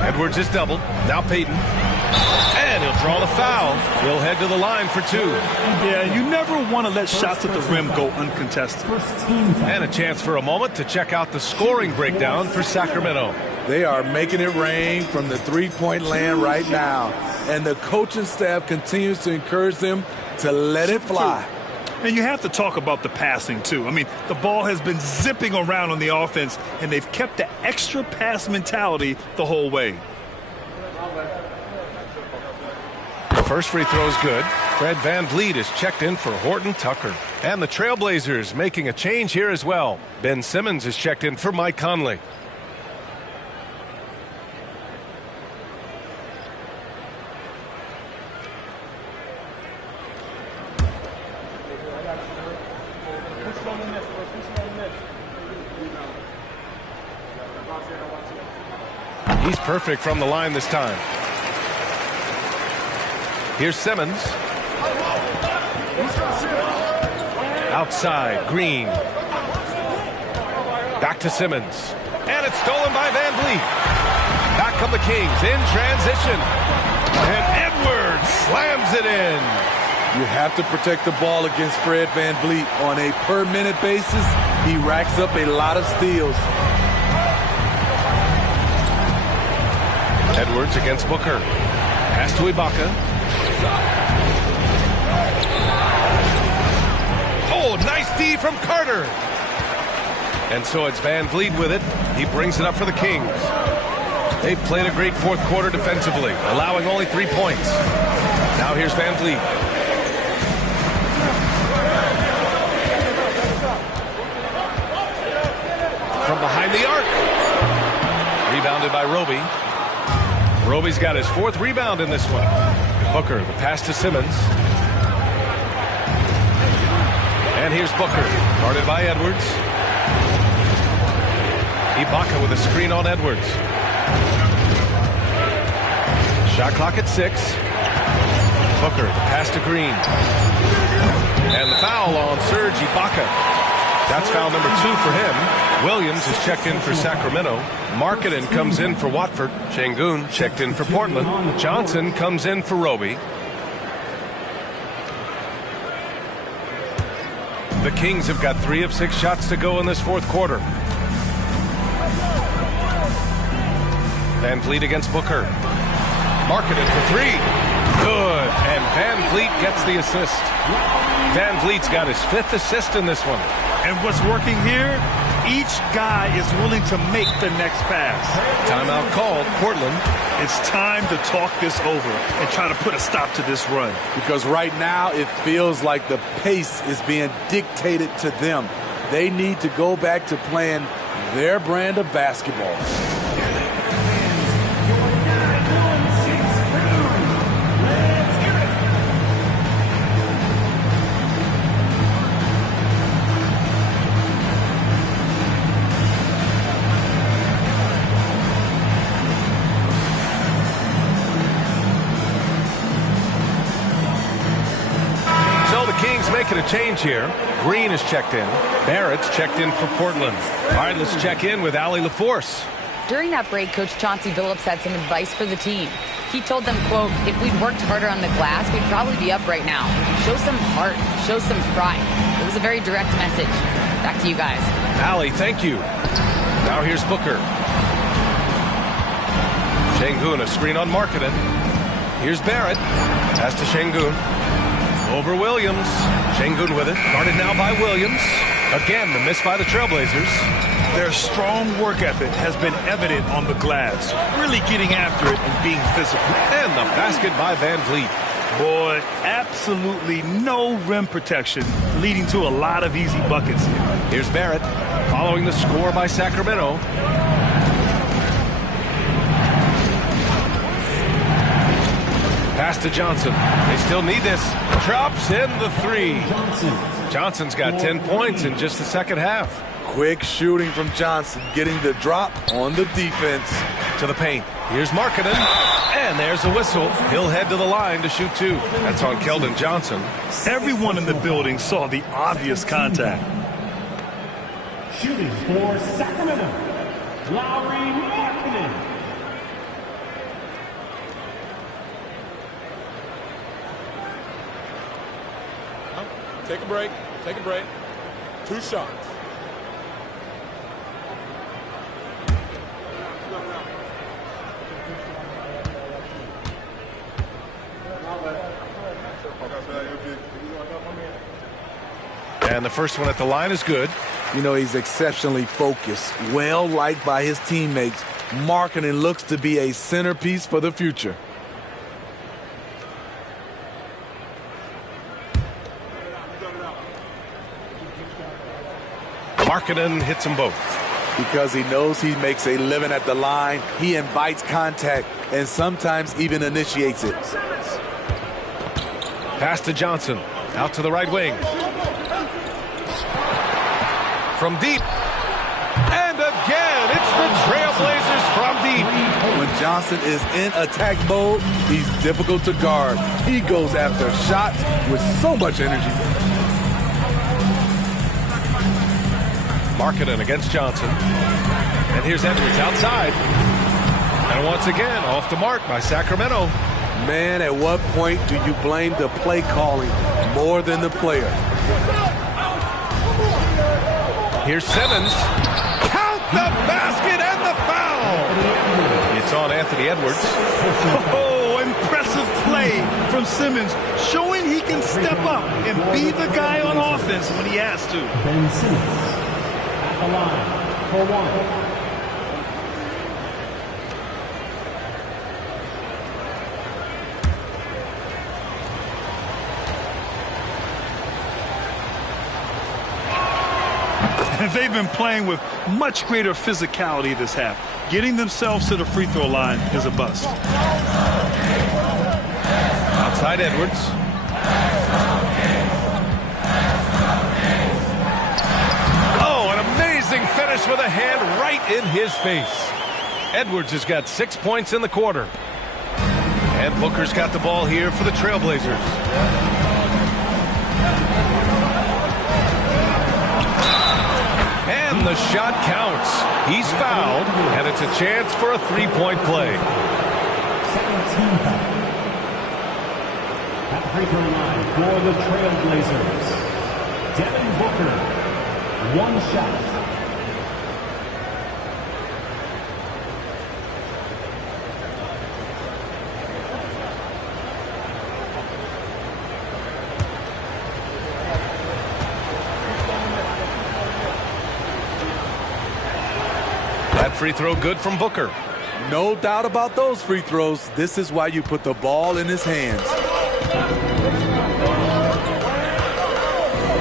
Edwards is doubled. Now Payton. And he'll draw the foul. He'll head to the line for 2. Yeah, you never want to let shots at the rim go uncontested. And a chance for a moment to check out the scoring breakdown for Sacramento. They are making it rain from the three-point land right now. And the coaching staff continues to encourage them to let it fly. And you have to talk about the passing, too. I mean, the ball has been zipping around on the offense, and they've kept the extra pass mentality the whole way. The first free throw is good. Fred VanVleet is checked in for Horton Tucker. And the Trailblazers making a change here as well. Ben Simmons is checked in for Mike Conley. He's perfect from the line this time. Here's Simmons. Outside, Green. Back to Simmons. And it's stolen by VanVleet. Back come the Kings in transition. And Edwards slams it in. You have to protect the ball against Fred VanVleet. On a per-minute basis, he racks up a lot of steals. Edwards against Booker. Pass to Ibaka. Oh, nice D from Carter. And so it's VanVleet with it. He brings it up for the Kings. They've played a great fourth quarter defensively, allowing only 3 points. Now here's VanVleet. From behind the arc. Rebounded by Roby. Roby's got his 4th rebound in this one. Booker, the pass to Simmons. And here's Booker, guarded by Edwards. Ibaka with a screen on Edwards. Shot clock at 6. Booker, the pass to Green. And the foul on Serge Ibaka. That's foul number 2 for him. Williams is checked in for Sacramento. Markkanen comes in for Watford. Şengün checked in for Portland. Johnson comes in for Roby. The Kings have got 3 of 6 shots to go in this fourth quarter. Van Vliet against Booker. Markkanen for 3. Good. And Van Vliet gets the assist. Van Vliet's got his 5th assist in this one. And what's working here, each guy is willing to make the next pass. Timeout called, Portland. It's time to talk this over and try to put a stop to this run. Because right now it feels like the pace is being dictated to them. They need to go back to playing their brand of basketball. Making a change here. Green is checked in. Barrett's checked in for Portland. All right, let's check in with Allie LaForce. During that break, Coach Chauncey Billups had some advice for the team. He told them, quote, if we'd worked harder on the glass, we'd probably be up right now. Show some heart. Show some pride. It was a very direct message. Back to you guys. Allie, thank you. Now here's Booker. Şengün, a screen on Markkanen. Here's Barrett. Pass to Şengün. Over Williams. Şengün with it. Guarded now by Williams. Again, the miss by the Trailblazers. Their strong work ethic has been evident on the glass. Really getting after it and being physical. And the basket by Van Vliet. Boy, absolutely no rim protection, leading to a lot of easy buckets here. Here's Barrett, following the score by Sacramento. Pass to Johnson. They still need this. Drops in the 3. Johnson's got 10 points in just the second half. Quick shooting from Johnson, getting the drop on the defense. To the paint. Here's Markkanen. And there's a whistle. He'll head to the line to shoot 2. That's on Keldon Johnson. Everyone in the building saw the obvious contact. Shooting for Sacramento, Lauri Markkanen. Take a break. Take a break. 2 shots. And the first one at the line is good. You know, he's exceptionally focused, well liked by his teammates. Markkanen looks to be a centerpiece for the future. Markkanen hits them both. Because he knows he makes a living at the line, he invites contact and sometimes even initiates it. Pass to Johnson. Out to the right wing. From deep. And again, it's the Trailblazers from deep. When Johnson is in attack mode, he's difficult to guard. He goes after shots with so much energy. Markkanen against Johnson. And here's Edwards outside. And once again, off the mark by Sacramento. Man, at what point do you blame the play calling more than the player? Here's Simmons. Count the basket and the foul. It's on Anthony Edwards. Oh, impressive play from Simmons, showing he can step up and be the guy on offense when he has to. Ben Simmons at the line for 1. They've been playing with much greater physicality this half. Getting themselves to the free throw line is a bust. Outside Edwards. Oh, an amazing finish with a hand right in his face. Edwards has got 6 points in the quarter. And Booker's got the ball here for the Trailblazers. And the shot counts. He's fouled, and it's a chance for a three-point play. At the free throw line for the Trailblazers, Devin Booker, one shot. That free throw good from Booker. No doubt about those free throws. This is why you put the ball in his hands.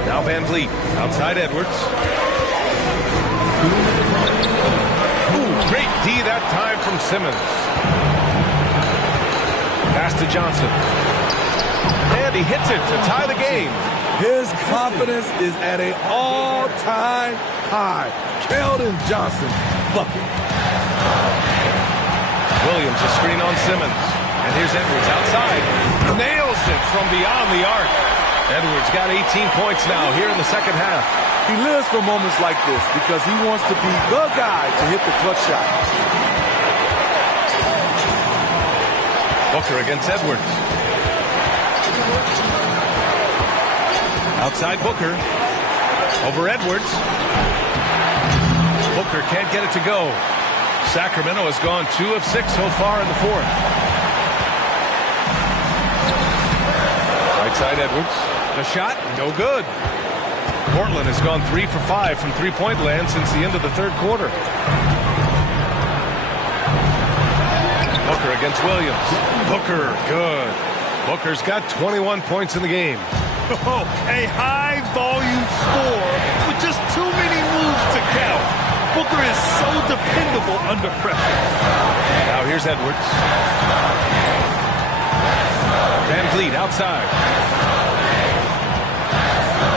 Now Van Vliet, outside Edwards. Ooh, great D that time from Simmons. Pass to Johnson. And he hits it to tie the game. His confidence is at an all-time high. Keldon Johnson, bucket. Williams, a screen on Simmons. And here's Edwards outside. Nails it from beyond the arc. Edwards got 18 points now here in the second half. He lives for moments like this because he wants to be the guy to hit the clutch shot. Booker against Edwards. Outside Booker. Over Edwards. Booker can't get it to go. Sacramento has gone 2 of 6 so far in the fourth. Right side Edwards. The shot, no good. Portland has gone 3 for 5 from three-point land since the end of the third quarter. Booker against Williams. Booker, good. Booker's got 21 points in the game. Oh, a high-volume score with just too many moves to count. Booker is so dependable under pressure. Now here's Edwards. Van Vliet outside.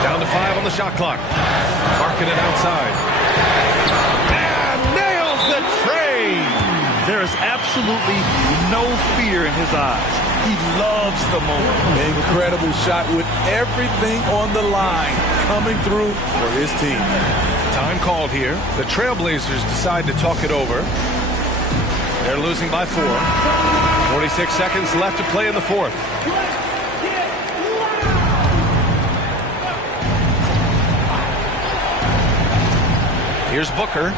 Down to 5 on the shot clock. Marking it outside. And nails the trade. There is absolutely no fear in his eyes. He loves the moment. Incredible shot with everything on the line coming through for his team. Time called here. The Trailblazers decide to talk it over. They're losing by 4. 46 seconds left to play in the fourth. Here's Booker.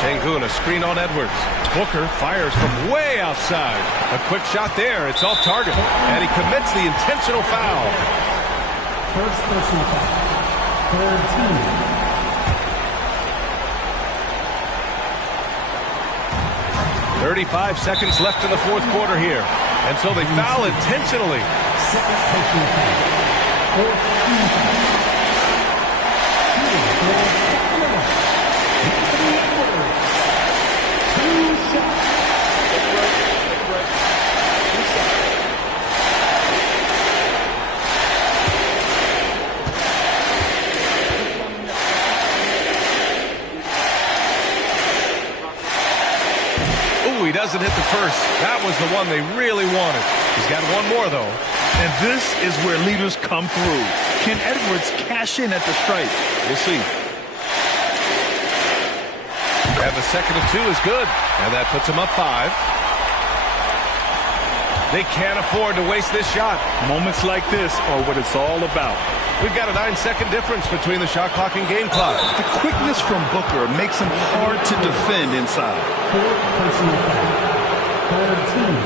Şengün, a screen on Edwards. Booker fires from way outside. A quick shot there. It's off target. And he commits the intentional foul. First personal foul. Third team. 35 seconds left in the fourth quarter here. And so they foul intentionally. Second personal foul. Fourth team foul. He doesn't hit the first. That was the one they really wanted. He's got one more, though. And this is where leaders come through. Can Edwards cash in at the stripe? We'll see. And the second of 2 is good. And that puts him up 5. They can't afford to waste this shot. Moments like this are what it's all about. We've got a 9-second difference between the shot clock and game clock. The quickness from Booker makes him hard to defend inside. Fourth personal foul. Third team.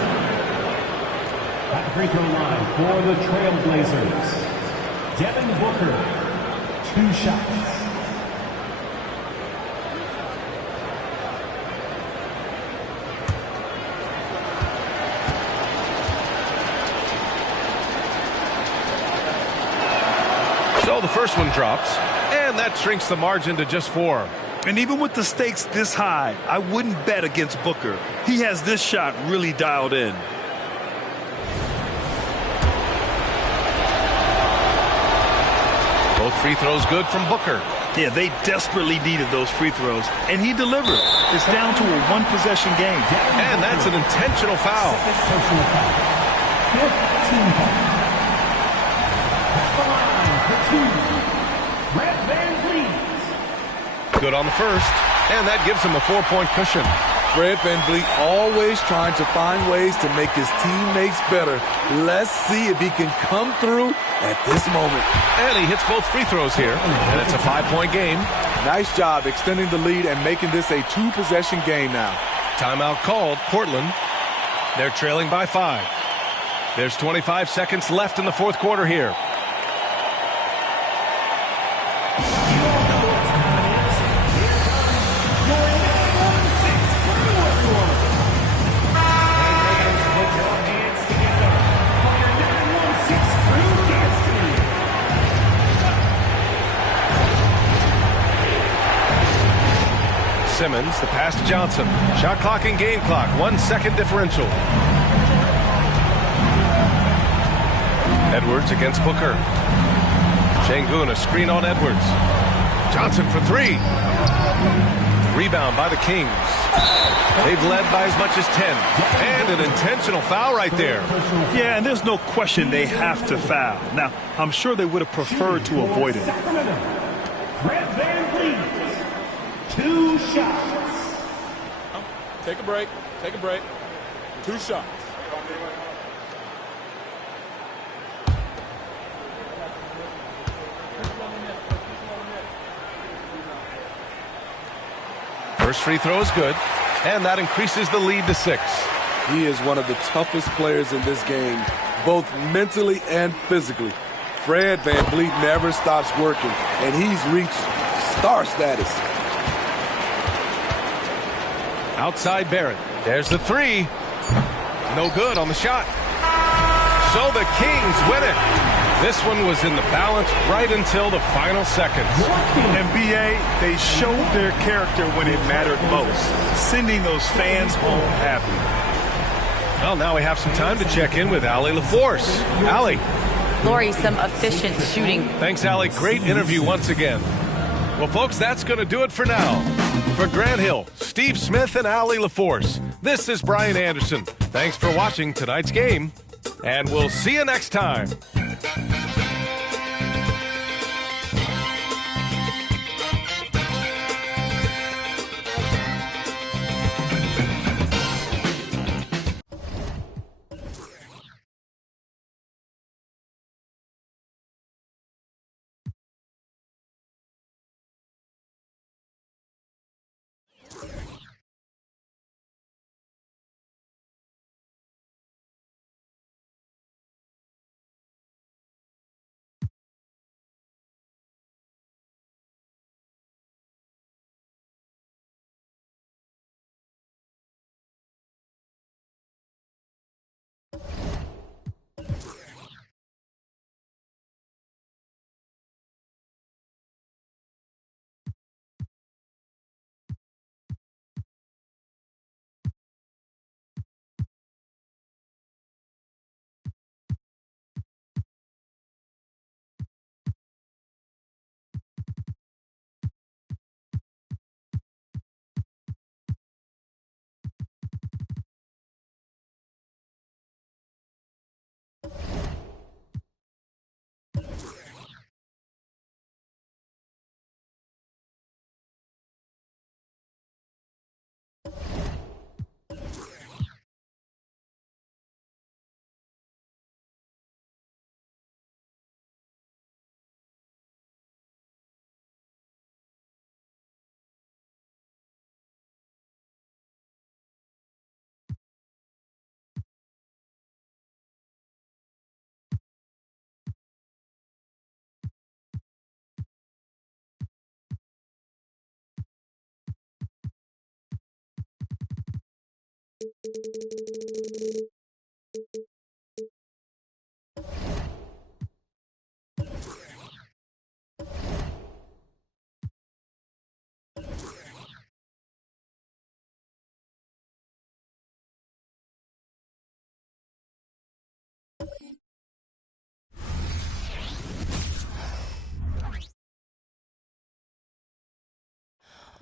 At the free throw line for the Trailblazers, Devin Booker, 2 shots. So the first one drops, and that shrinks the margin to just 4. And even with the stakes this high, I wouldn't bet against Booker. He has this shot really dialed in. Both free throws good from Booker. Yeah, they desperately needed those free throws, and he delivered. It's down to a one-possession game. And that's an intentional foul. Personal foul. Fifth team foul. At the line for 2 Good on the first, and that gives him a 4-point cushion. Fred VanVleet always trying to find ways to make his teammates better. Let's see if he can come through at this moment. And he hits both free throws here, and it's a 5-point game. Nice job extending the lead and making this a 2-possession game now. Timeout called, Portland. They're trailing by 5. There's 25 seconds left in the fourth quarter here. Simmons, the pass to Johnson. Shot clock and game clock, 1 second differential. Edwards against Booker. Şengün, a screen on Edwards. Johnson for 3. Rebound by the Kings. They've led by as much as 10. And an intentional foul right there. Yeah, and there's no question they have to foul. Now, I'm sure they would have preferred to avoid it. Fred VanVleet. 2 shots. Take a break. Take a break. 2 shots. First free throw is good, and that increases the lead to 6. He is one of the toughest players in this game, both mentally and physically. Fred VanVleet never stops working, and he's reached star status. Outside Barrett. There's the 3. No good on the shot. So the Kings win it. This one was in the balance right until the final seconds. And B.A., they showed their character when it mattered most, sending those fans home happy. Well, now we have some time to check in with Allie LaForce. Allie. Lori, some efficient shooting. Thanks, Allie. Great interview once again. Well, folks, that's going to do it for now. For Grant Hill, Steve Smith, and Allie LaForce, this is Brian Anderson. Thanks for watching tonight's game, and we'll see you next time.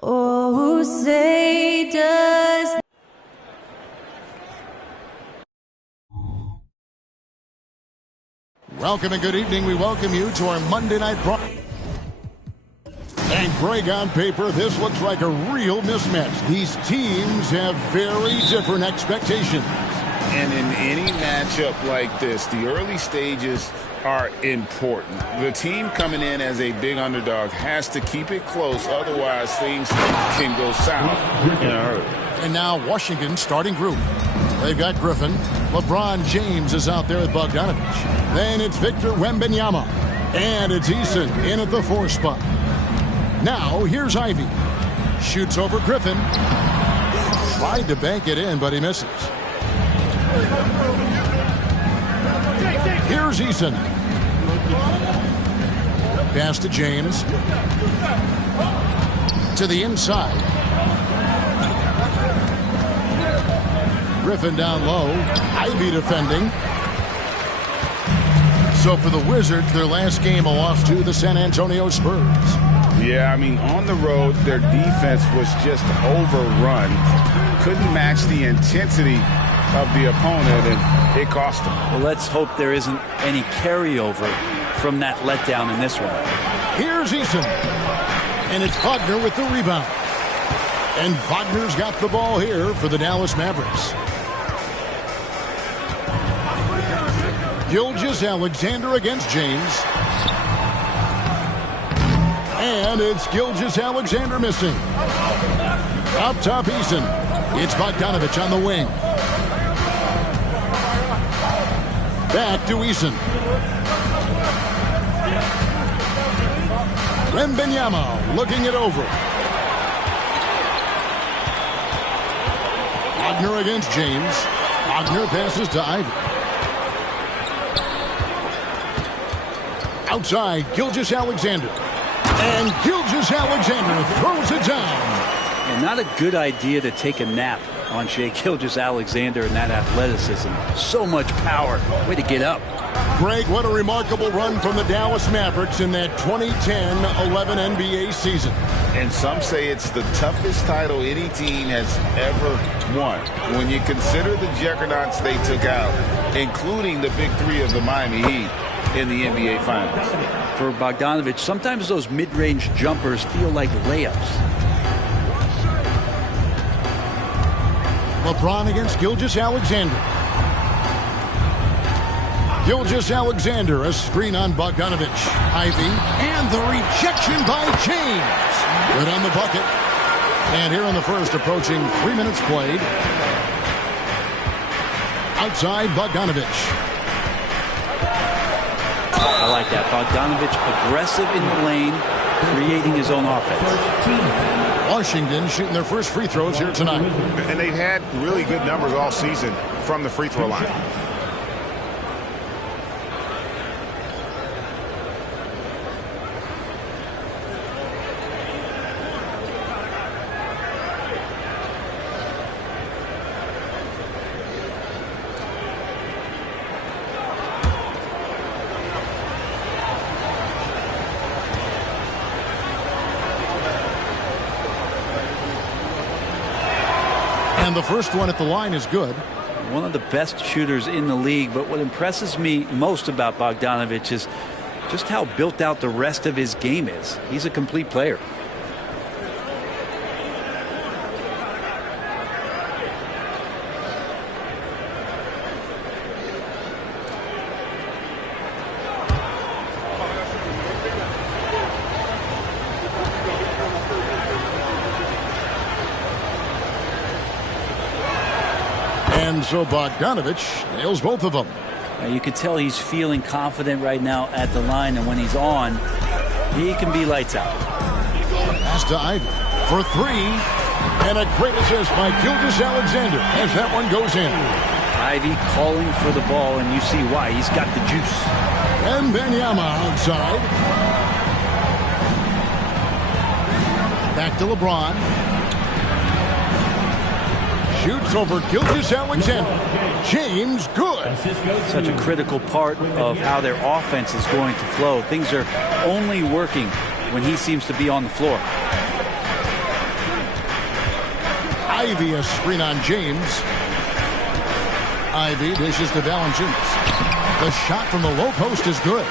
Oh, say does. Welcome and good evening. We welcome you to our Monday night broadcast. And Greg, on paper, this looks like a real mismatch. These teams have very different expectations. And in any matchup like this, the early stages are important. The team coming in as a big underdog has to keep it close, otherwise things can go south in a hurry. And now Washington starting group. They've got Griffin. LeBron James is out there with Bogdanovich. Then it's Victor Wembanyama. And it's Eason in at the 4 spot. Now here's Ivy. Shoots over Griffin. Tried to bank it in, but he misses. Here's Eason. Pass to James. To the inside. Griffin down low. Ivy defending. So for the Wizards, their last game, a loss to the San Antonio Spurs. Yeah, I mean, on the road, their defense was just overrun. Couldn't match the intensity of the opponent, and it cost them. Well, let's hope there isn't any carryover from that letdown in this one. Here's Eason. And it's Wagner with the rebound. And Wagner's got the ball here for the Dallas Mavericks. Gilgeous-Alexander against James. And it's Gilgeous-Alexander missing. Up top, Eason. It's Bogdanovich on the wing. Back to Eason. Wembanyama looking it over. Wagner against James. Wagner passes to Ivy. Outside, Gilgeous-Alexander. And Gilgeous-Alexander throws it down. And not a good idea to take a nap on Shai Gilgeous-Alexander and that athleticism. So much power. Way to get up. Greg, what a remarkable run from the Dallas Mavericks in that 2010-11 NBA season. And some say it's the toughest title any team has ever won. When you consider the juggernauts they took out, including the big three of the Miami Heat in the NBA Finals. For Bogdanovich, sometimes those mid-range jumpers feel like layups. LeBron against Gilgeous-Alexander. Gilgeous-Alexander, a screen on Bogdanovich. Ivy, and the rejection by James. Good on the bucket. And here in the first, approaching 3 minutes played. Outside, Bogdanovich. I like that. Bogdanovich aggressive in the lane, creating his own offense. Washington shooting their first free throws here tonight. And they've had really good numbers all season from the free throw line. And the first one at the line is good. One of the best shooters in the league, but what impresses me most about Bogdanovich is just how built out the rest of his game is. He's a complete player. And so Bogdanovich nails both of them. You can tell he's feeling confident right now at the line, and when he's on, he can be lights out. Pass to Ivy for three. And a great assist by Gilgeous-Alexander as that one goes in. Ivy calling for the ball, and you see why. He's got the juice. And Wembanyama outside. Back to LeBron. Shoots over Gilgeous-Alexander. James, good. Such a critical part of how their offense is going to flow. Things are only working when he seems to be on the floor. Ivy, a screen on James. Ivy dishes to Valanciunas. The shot from the low post is good.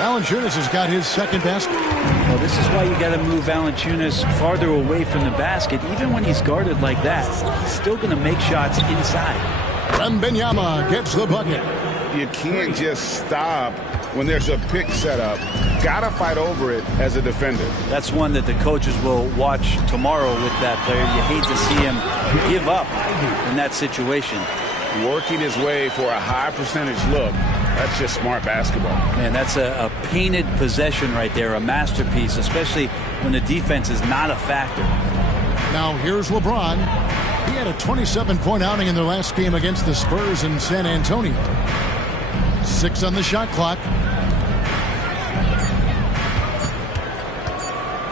Valanciunas has got his second basket. Well, this is why you got to move Valanciunas farther away from the basket. Even when he's guarded like that, he's still going to make shots inside. Wembanyama gets the bucket. You can't just stop when there's a pick set up. Got to fight over it as a defender. That's one that the coaches will watch tomorrow with that player. You hate to see him give up in that situation. Working his way for a high percentage look. That's just smart basketball. Man, that's a painted possession right there, a masterpiece, especially when the defense is not a factor. Now here's LeBron. He had a 27-point outing in their last game against the Spurs in San Antonio. 6 on the shot clock.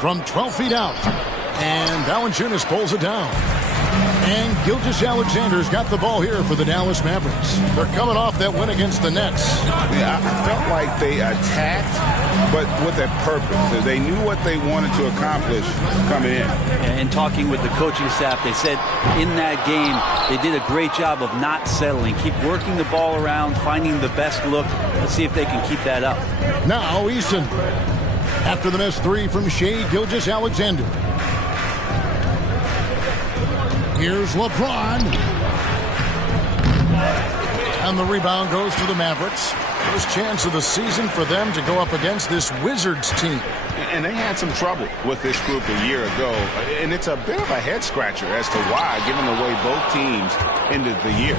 From 12 feet out. And Valanciunas pulls it down. And Gilgeous-Alexander's got the ball here for the Dallas Mavericks. They're coming off that win against the Nets. Yeah, I felt like they attacked, but with a purpose. They knew what they wanted to accomplish coming in. And talking with the coaching staff, they said in that game, they did a great job of not settling. Keep working the ball around, finding the best look. Let's see if they can keep that up. Now Eason. After the missed 3 from Shai Gilgeous-Alexander. Here's LeBron. And the rebound goes to the Mavericks. First chance of the season for them to go up against this Wizards team. And they had some trouble with this group a year ago. And it's a bit of a head-scratcher as to why, given the way both teams ended the year.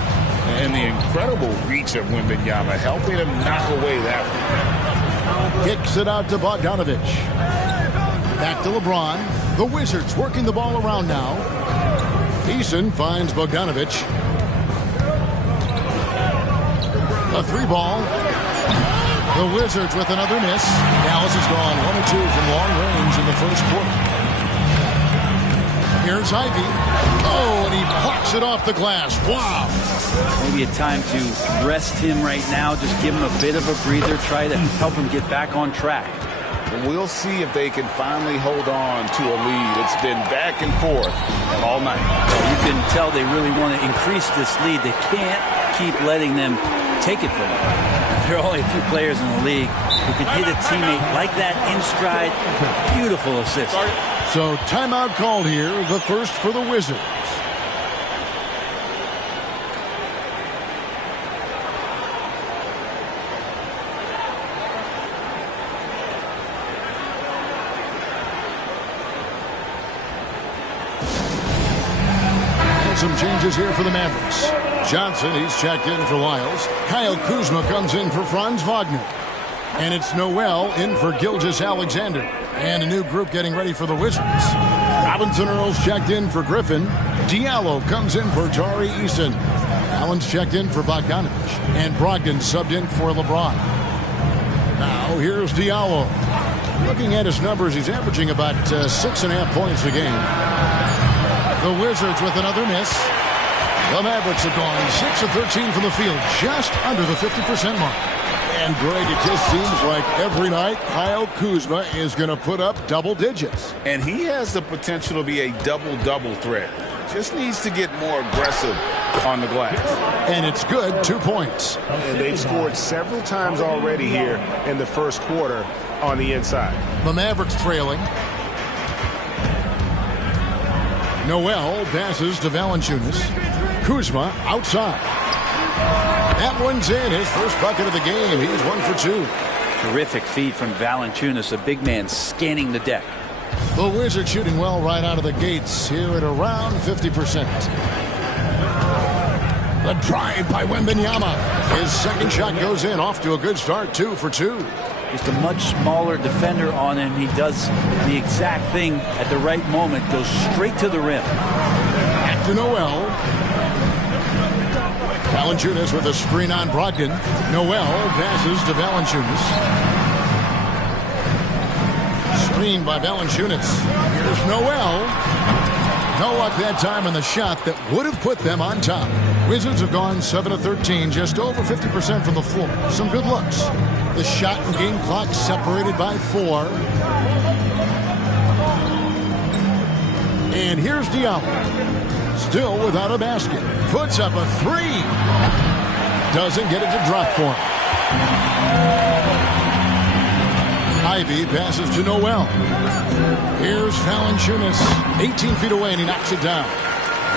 And the incredible reach of Wembanyama helping him knock away that one. Kicks it out to Bogdanovich. Back to LeBron. The Wizards working the ball around now. Eason finds Bogdanovich. A 3-ball. The Wizards with another miss. Dallas has gone 1 of 2 from long range in the first quarter. Here's Ivy. Oh, and he plucks it off the glass. Wow. Maybe a time to rest him right now. Just give him a bit of a breather. Try to help him get back on track. We'll see if they can finally hold on to a lead. It's been back and forth all night. You can tell they really want to increase this lead. They can't keep letting them take it from them. There are only a few players in the league who can hit a teammate like that in stride. Beautiful assist. So timeout called here, the first for the Wizards. Some changes here for the Mavericks. Johnson, he's checked in for Lyles. Kyle Kuzma comes in for Franz Wagner. And it's Noel in for Gilgeous-Alexander. And a new group getting ready for the Wizards. Robinson Earls checked in for Griffin. Diallo comes in for Tari Eason. Allen's checked in for Bogdanovich. And Brogdon subbed in for LeBron. Now here's Diallo. Looking at his numbers, he's averaging about 6.5 points a game. The Wizards with another miss. The Mavericks have gone 6 of 13 from the field, just under the 50% mark. And Greg, it just seems like every night Kyle Kuzma is going to put up double digits. And he has the potential to be a double-double threat. Just needs to get more aggressive on the glass. And it's good, 2 points. And they've scored several times already here in the first quarter on the inside. The Mavericks trailing. Noel passes to Valanciunas. Kuzma outside. That one's in. His first bucket of the game. He's 1 for 2. Terrific feed from Valanciunas, a big man scanning the deck. The Wizards shooting well right out of the gates here at around 50%. The drive by Wembanyama. His second shot goes in, off to a good start, 2 for 2. Just a much smaller defender on him. He does the exact thing at the right moment. Goes straight to the rim. Back to Noel. Valanciunas with a screen on Brogdon. Noel passes to Valanciunas. Screen by Valanciunas. Here's Noel. No luck that time on the shot that would have put them on top. Wizards have gone 7 of 13, just over 50% from the floor. Some good looks. The shot and game clock separated by 4. And here's Diallo. Still without a basket. Puts up a 3. Doesn't get it to drop for him. Ivy passes to Noel. Here's Valanciunas, 18 feet away, and he knocks it down.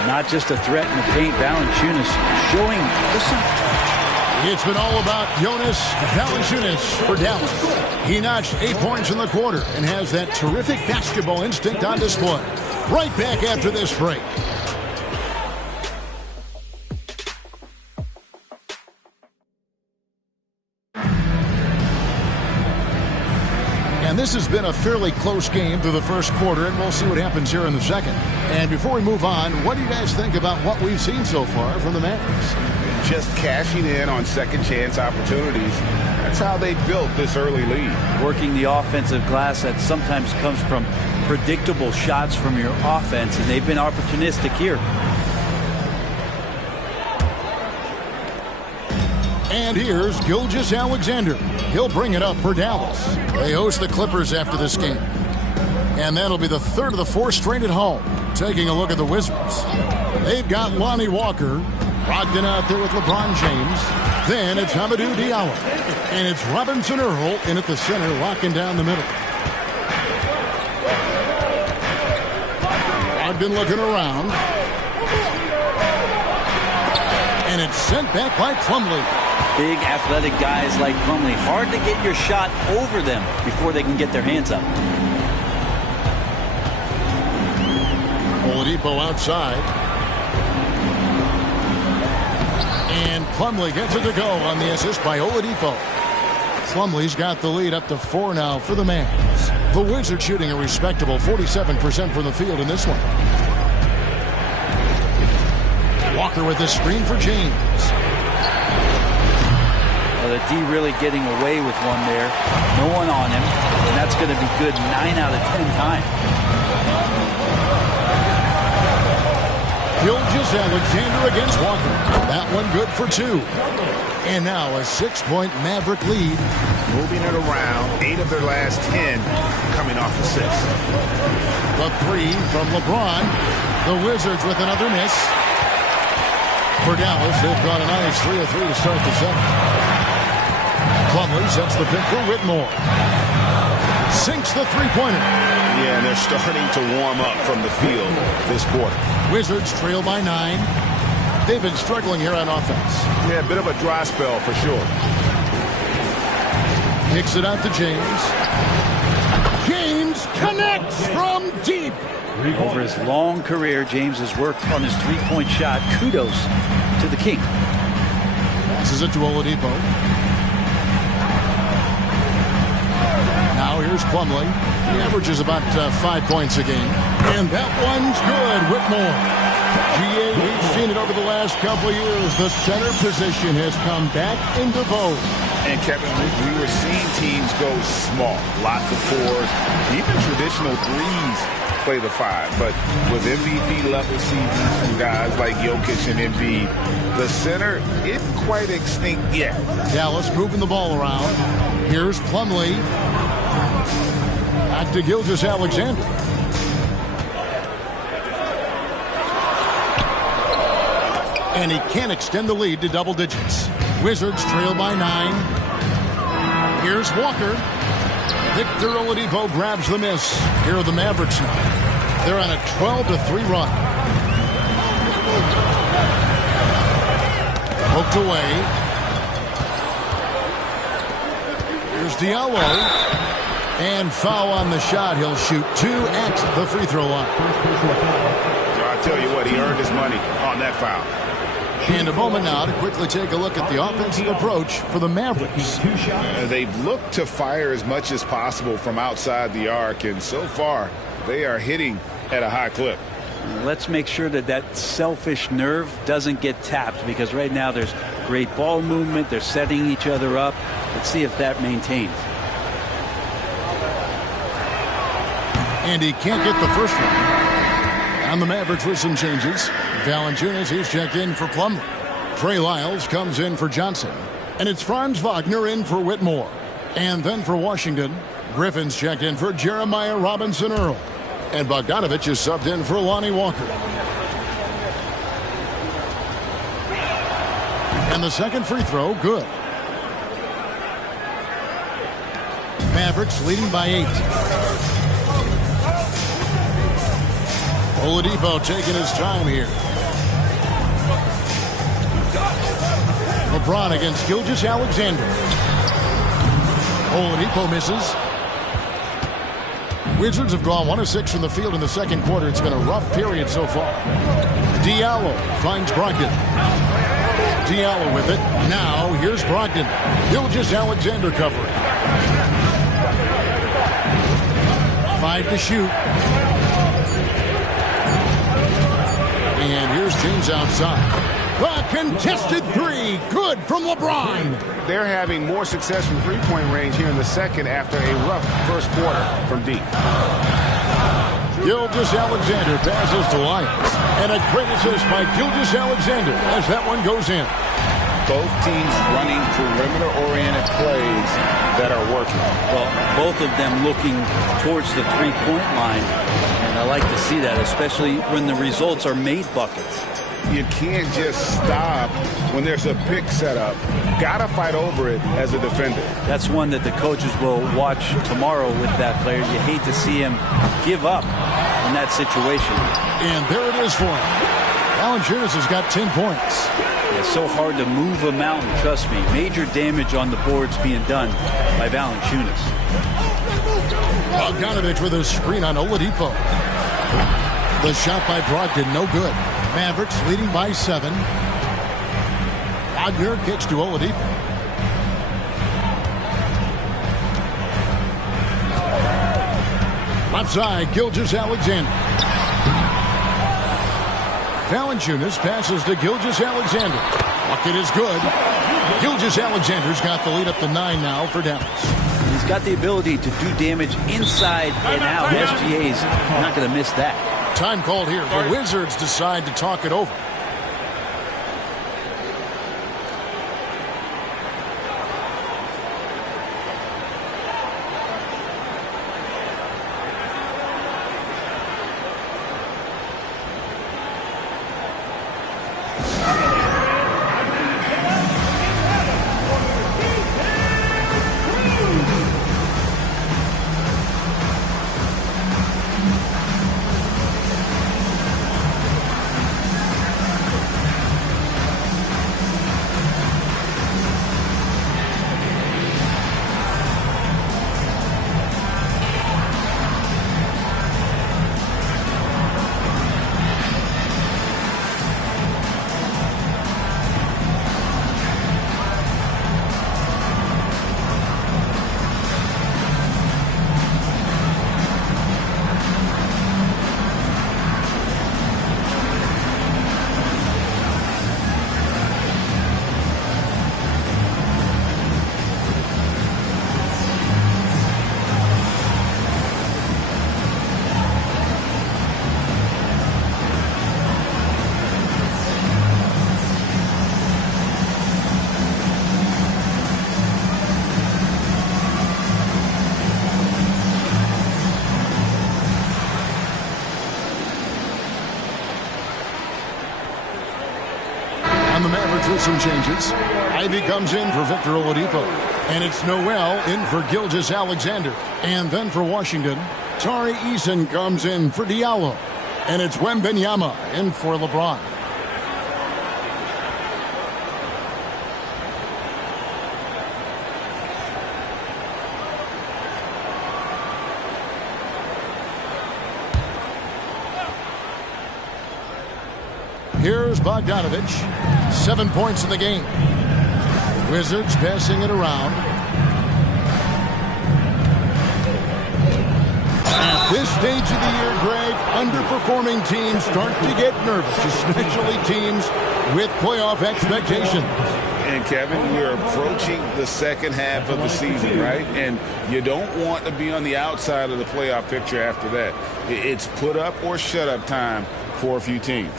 Not just a threat in the paint, Valanciunas showing the soft touch. It's been all about Jonas Valanciunas for Dallas. He notched 8 points in the quarter and has that terrific basketball instinct on display. Right back after this break. And this has been a fairly close game through the first quarter, and we'll see what happens here in the second. And before we move on, what do you guys think about what we've seen so far from the Mavericks? Just cashing in on second chance opportunities. That's how they built this early lead. Working the offensive glass that sometimes comes from predictable shots from your offense, and they've been opportunistic here. And here's Gilgeous-Alexander. He'll bring it up for Dallas. They host the Clippers after this game. And that'll be the third of the fourth straight at home. Taking a look at the Wizards. They've got Lonnie Walker. Brogdon out there with LeBron James. Then it's Hamidou Diallo. And it's Robinson Earl in at the center, locking down the middle. Brogdon looking around. And it's sent back by Plumlee. Big athletic guys like Plumlee. Hard to get your shot over them before they can get their hands up. Oladipo outside. And Plumlee gets it to go on the assist by Oladipo. Plumlee's got the lead up to 4 now for the Mavs. The Wizards shooting a respectable 47% from the field in this one. Walker with the screen for James. Well, the D really getting away with one there. No one on him, and that's going to be good 9 out of 10 times. Gilgeous-Alexander against Walker. That one good for 2. And now a 6-point Maverick lead. Moving it around. 8 of their last 10 coming off assists. The 3 from LeBron. The Wizards with another miss. For Dallas, they've got a nice 3 of 3 to start the second. Plumlee sets the pick for Whitmore. Sinks the three-pointer. Yeah, and they're starting to warm up from the field this quarter. Wizards trail by 9. They've been struggling here on offense. Yeah, a bit of a dry spell for sure. Kicks it out to James. James connects from deep. Over his long career, James has worked on his three-point shot. Kudos to the King. Passes it to Oladipo. Now here's Plumlee. He averages about 5 points a game. And that one's good. Whitmore. We've seen it over the last couple of years. The center position has come back into vogue. And Kevin, we were seeing teams go small. Lots of 4s, even traditional 3s play the 5. But with MVP level seasons from guys like Jokic and Embiid, the center isn't quite extinct yet. Dallas moving the ball around. Here's Plumlee. Back to Gilgeous-Alexander. And he can't extend the lead to double digits. Wizards trail by 9. Here's Walker. Victor Oladipo grabs the miss. Here are the Mavericks now. They're on a 12-3 run. Poked away. Here's Diallo. And foul on the shot. He'll shoot 2 at the free throw line. I tell you what, he earned his money on that foul. And a moment now to quickly take a look at the offensive approach for the Mavericks. They've looked to fire as much as possible from outside the arc, and so far they are hitting at a high clip. Let's make sure that that selfish nerve doesn't get tapped, because right now there's great ball movement. They're setting each other up. Let's see if that maintains. And he can't get the first one. And the Mavericks with some changes. Valanciunas, he's checked in for Plumlee. Trey Lyles comes in for Johnson. And it's Franz Wagner in for Whitmore. And then for Washington, Griffin's checked in for Jeremiah Robinson Earl. And Bogdanovich is subbed in for Lonnie Walker. And the second free throw, good. Mavericks leading by 8. Oladipo taking his time here. LeBron against Gilgeous-Alexander. Oladipo misses. Wizards have gone 1 of 6 from the field in the second quarter. It's been a rough period so far. Diallo finds Brogdon. Diallo with it. Now here's Brogdon. Gilgeous-Alexander covering. 5 to shoot. And here's James outside. A contested 3. Good from LeBron. They're having more success from three-point range here in the second after a rough first quarter from deep. Gilgeous-Alexander passes to Lyons. And a great assist by Gilgeous-Alexander as that one goes in. Both teams running perimeter-oriented plays that are working. Well, both of them looking towards the three-point line. And I like to see that, especially when the results are made buckets. You can't just stop when there's a pick set up. Gotta fight over it as a defender. That's one that the coaches will watch tomorrow with that player. You hate to see him give up in that situation. And there it is for him. Valanciunas has got 10 points. It's so hard to move a mountain, trust me. Major damage on the boards being done by Valanciunas. Bogdanovich with a screen on Oladipo. The shot by Brogdon, no good. Mavericks leading by 7. Wagner kicks to Oladipo. Left side, Gilgeous-Alexander. Valanciunas passes to Gilgeous-Alexander. Bucket is good. Gilgeous-Alexander's got the lead up to 9 now for Dallas. He's got the ability to do damage inside and out. SGA's not going to miss that. Time called here. The Wizards decide to talk it over. The Mavericks with some changes. Ivy comes in for Victor Oladipo. And it's Noel in for Gilgeous-Alexander. And then for Washington, Tari Eason comes in for Diallo. And it's Wembanyama in for LeBron. Here's Bogdanovich. 7 points in the game. Wizards passing it around. At this stage of the year, Greg, underperforming teams start to get nervous, especially teams with playoff expectations. And Kevin, we're approaching the second half of the season, right? And you don't want to be on the outside of the playoff picture after that. It's put up or shut up time for a few teams.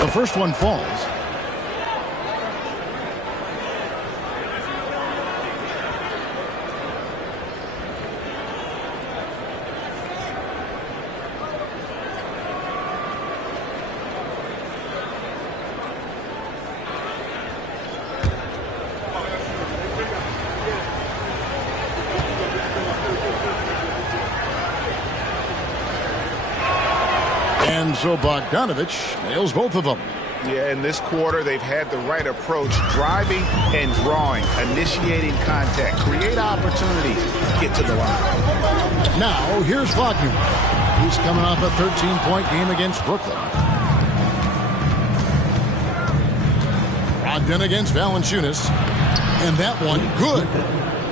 The first one falls. And so Bogdanovich nails both of them. Yeah, in this quarter, they've had the right approach, driving and drawing, initiating contact, create opportunities, get to the line. Now, here's Wagner. He's coming off a 13-point game against Brooklyn. Brogdon against Valanciunas. And that one, good.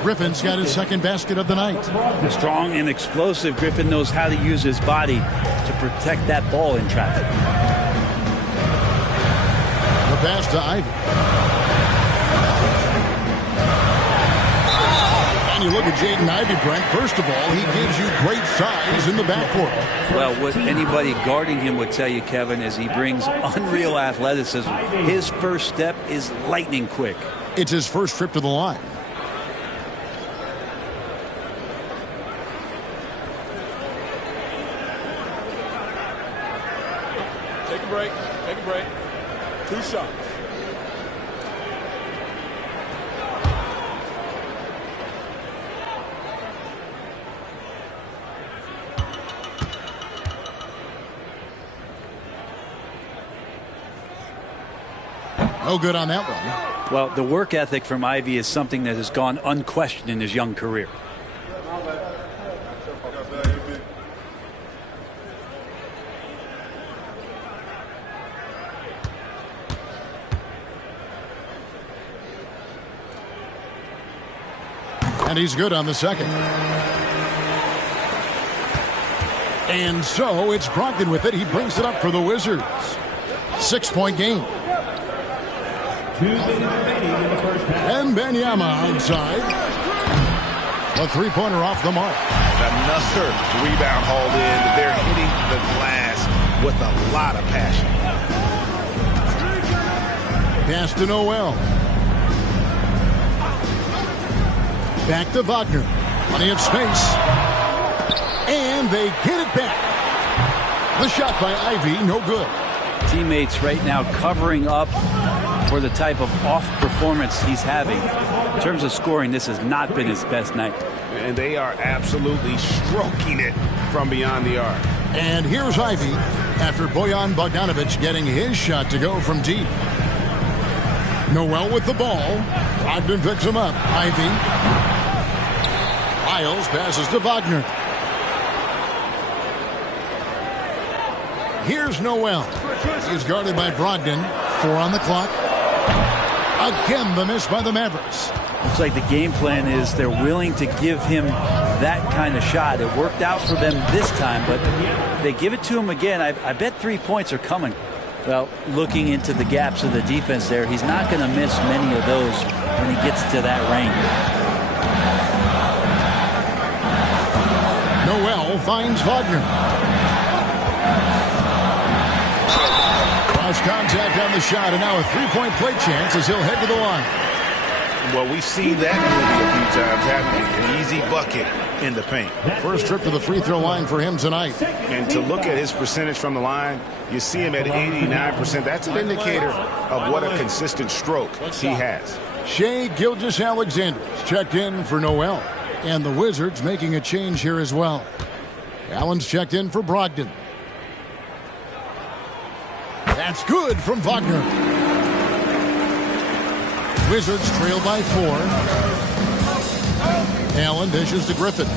Griffin's got his second basket of the night. Strong and explosive, Griffin knows how to use his body to protect that ball in traffic. The pass to Ivy. And you look at Jaden Ivey, Brent. First of all, he gives you great size in the backcourt. Well, what anybody guarding him would tell you, Kevin, is he brings unreal athleticism. His first step is lightning quick. It's his first trip to the line. Take a break. Take a break. 2 shots. No good on that one. Well, the work ethic from Ivy is something that has gone unquestioned in his young career. And he's good on the second. And so it's Brogdon with it. He brings it up for the Wizards. 6-point game. And Benyama outside. A three-pointer off the mark. Another rebound hauled in. They're hitting the glass with a lot of passion. Pass to Noel. Back to Wagner. Plenty of space. And they get it back. The shot by Ivy, no good. Teammates right now covering up for the type of off performance he's having. In terms of scoring, this has not been his best night. And they are absolutely stroking it from beyond the arc. And here's Ivy after Bojan Bogdanovic getting his shot to go from deep. Noel with the ball. Brogdon picks him up. Ivy. Miles passes to Wagner. Here's Noel. He's guarded by Brogdon. 4 on the clock. Again, the miss by the Mavericks. Looks like the game plan is they're willing to give him that kind of shot. It worked out for them this time, but if they give it to him again, I bet 3 points are coming. Well, looking into the gaps of the defense there, he's not going to miss many of those when he gets to that range. Noel finds Wagner. Cross contact on the shot, and now a three-point play chance as he'll head to the line. Well, we've seen that movie a few times, haven't we? An easy bucket in the paint. First trip to the free throw line for him tonight. And to look at his percentage from the line, you see him at 89%. That's an indicator of what a consistent stroke he has. Shai Gilgeous-Alexander checked in for Noel. And the Wizards making a change here as well. Allen's checked in for Brogdon. That's good from Wagner. Wizards trail by 4. Allen dishes to Griffin.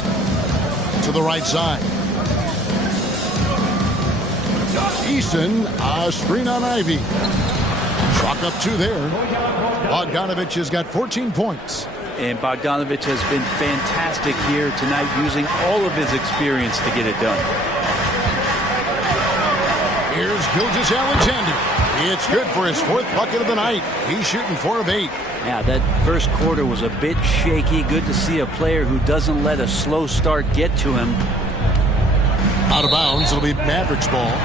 To the right side. Eason, a screen on Ivy. Chalk up 2 there. Bogdanovich has got 14 points. And Bogdanovich has been fantastic here tonight, using all of his experience to get it done. Here's Gilgeous-Alexander. It's good for his 4th bucket of the night. He's shooting 4 of 8. Yeah, that first quarter was a bit shaky. Good to see a player who doesn't let a slow start get to him. Out of bounds. It'll be Mavericks ball.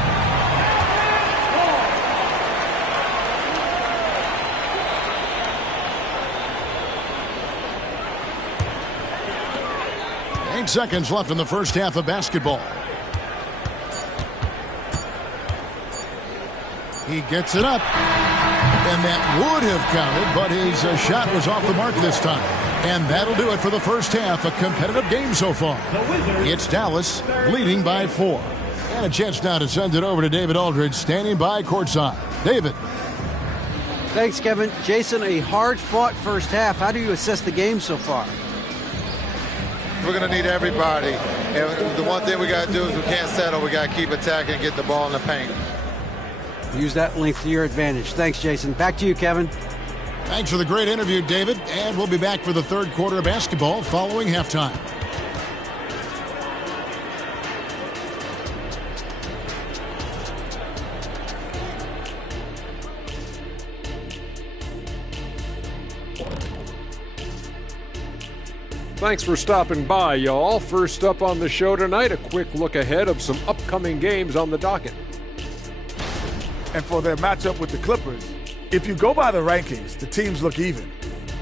Seconds left in the first half of basketball. He gets it up. And that would have counted, but his shot was off the mark this time. And that'll do it for the first half. A competitive game so far. It's Dallas leading by 4. And a chance now to send it over to David Aldridge, standing by courtside. David. Thanks, Kevin. Jason, a hard-fought first half. How do you assess the game so far? We're going to need everybody. And the one thing we got to do is we can't settle. We got to keep attacking and get the ball in the paint. Use that length to your advantage. Thanks, Jason. Back to you, Kevin. Thanks for the great interview, David. And we'll be back for the third quarter of basketball following halftime. Thanks for stopping by, y'all. First up on the show tonight, a quick look ahead of some upcoming games on the docket. And for their matchup with the Clippers, if you go by the rankings, the teams look even.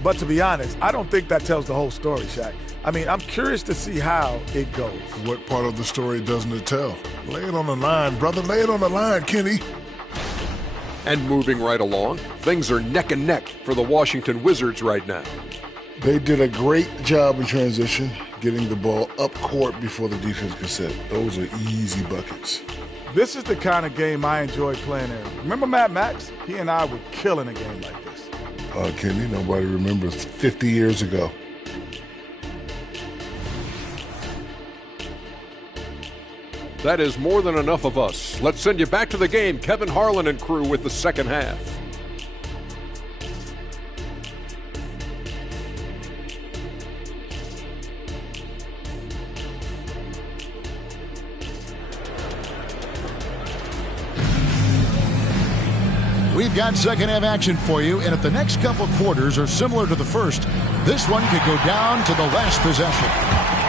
But to be honest, I don't think that tells the whole story, Shaq. I mean, I'm curious to see how it goes. What part of the story doesn't it tell? Lay it on the line, brother. Lay it on the line, Kenny. And moving right along, things are neck and neck for the Washington Wizards right now. They did a great job in transition, getting the ball up court before the defense could set. Those are easy buckets. This is the kind of game I enjoy playing in. Remember Mad Max? He and I were killing a game like this. Kenny, nobody remembers 50 years ago. That is more than enough of us. Let's send you back to the game. Kevin Harlan and crew with the second half. We've got second half action for you, and if the next couple quarters are similar to the first, this one could go down to the last possession.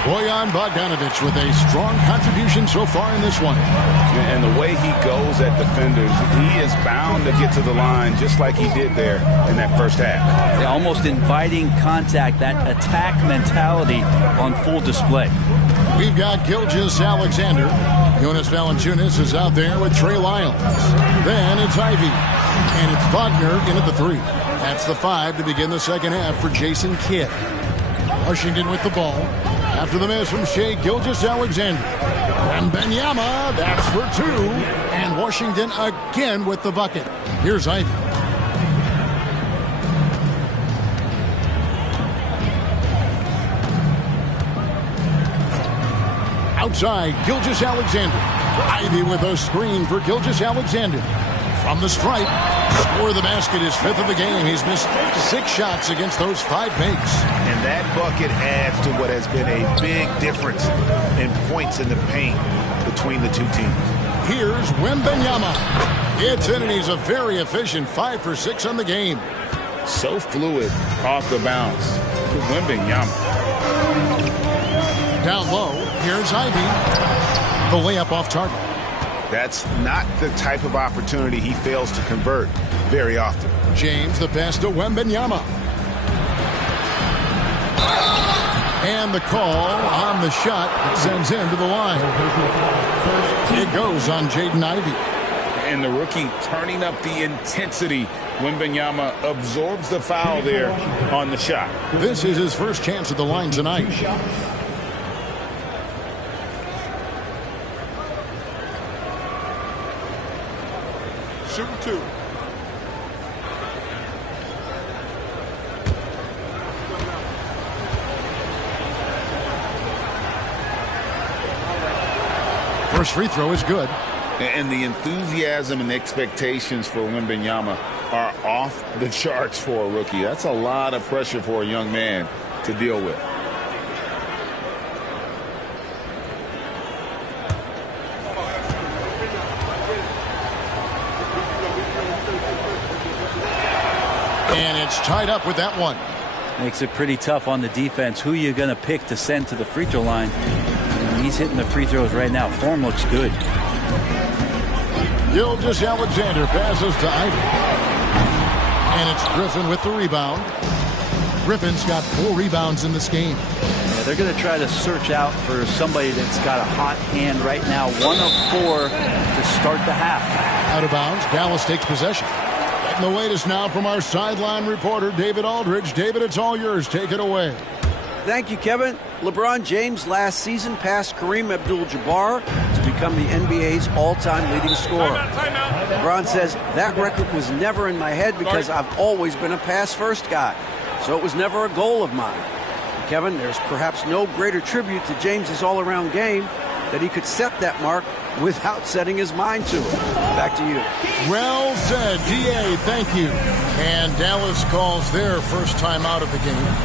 Bojan Bogdanovic with a strong contribution so far in this one. And the way he goes at defenders, he is bound to get to the line just like he did there in that first half. Yeah, almost inviting contact, that attack mentality on full display. We've got Gilgeous-Alexander. Jonas Valanciunas is out there with Trey Lyles. Then it's Ivy. And it's Wagner in at the 3. That's the 5 to begin the second half for Jason Kidd. Washington with the ball. After the miss from Shai Gilgeous-Alexander. And Wembanyama, that's for 2. And Washington again with the bucket. Here's Ivy. Outside, Gilgeous-Alexander. Ivy with a screen for Gilgeous-Alexander. From the stripe, score the basket, his 5th of the game. He's missed 6 shots against those 5 makes. And that bucket adds to what has been a big difference in points in the paint between the two teams. Here's Wembanyama. It's in, and he's a very efficient 5 for 6 on the game. So fluid off the bounce. Wembanyama. Down low, here's Ivy. The layup off target. That's not the type of opportunity he fails to convert very often. James, the pass to Wembanyama. And the call on the shot that sends him to the line. It goes on Jaden Ivey. And the rookie turning up the intensity. Wembanyama absorbs the foul there on the shot. This is his first chance at the line tonight. Shooting 2. First free throw is good. And the enthusiasm and expectations for Wembanyama are off the charts for a rookie. That's a lot of pressure for a young man to deal with. And it's tied up with that one. Makes it pretty tough on the defense. Who you going to pick to send to the free throw line? And he's hitting the free throws right now. Form looks good. Gilgeous-Alexander passes to Ivy. And it's Griffin with the rebound. Griffin's got 4 rebounds in this game. Yeah, they're going to try to search out for somebody that's got a hot hand right now. 1 of 4 to start the half. Out of bounds. Dallas takes possession. Getting the latest now from our sideline reporter, David Aldridge. David, it's all yours. Take it away. Thank you, Kevin. LeBron James last season passed Kareem Abdul-Jabbar to become the NBA's all-time leading scorer. LeBron says, that record was never in my head because I've always been a pass-first guy. So it was never a goal of mine. And Kevin, there's perhaps no greater tribute to James's all-around game that he could set that mark without setting his mind to it. Back to you. Well said, DA, thank you. And Dallas calls their first time out of the game.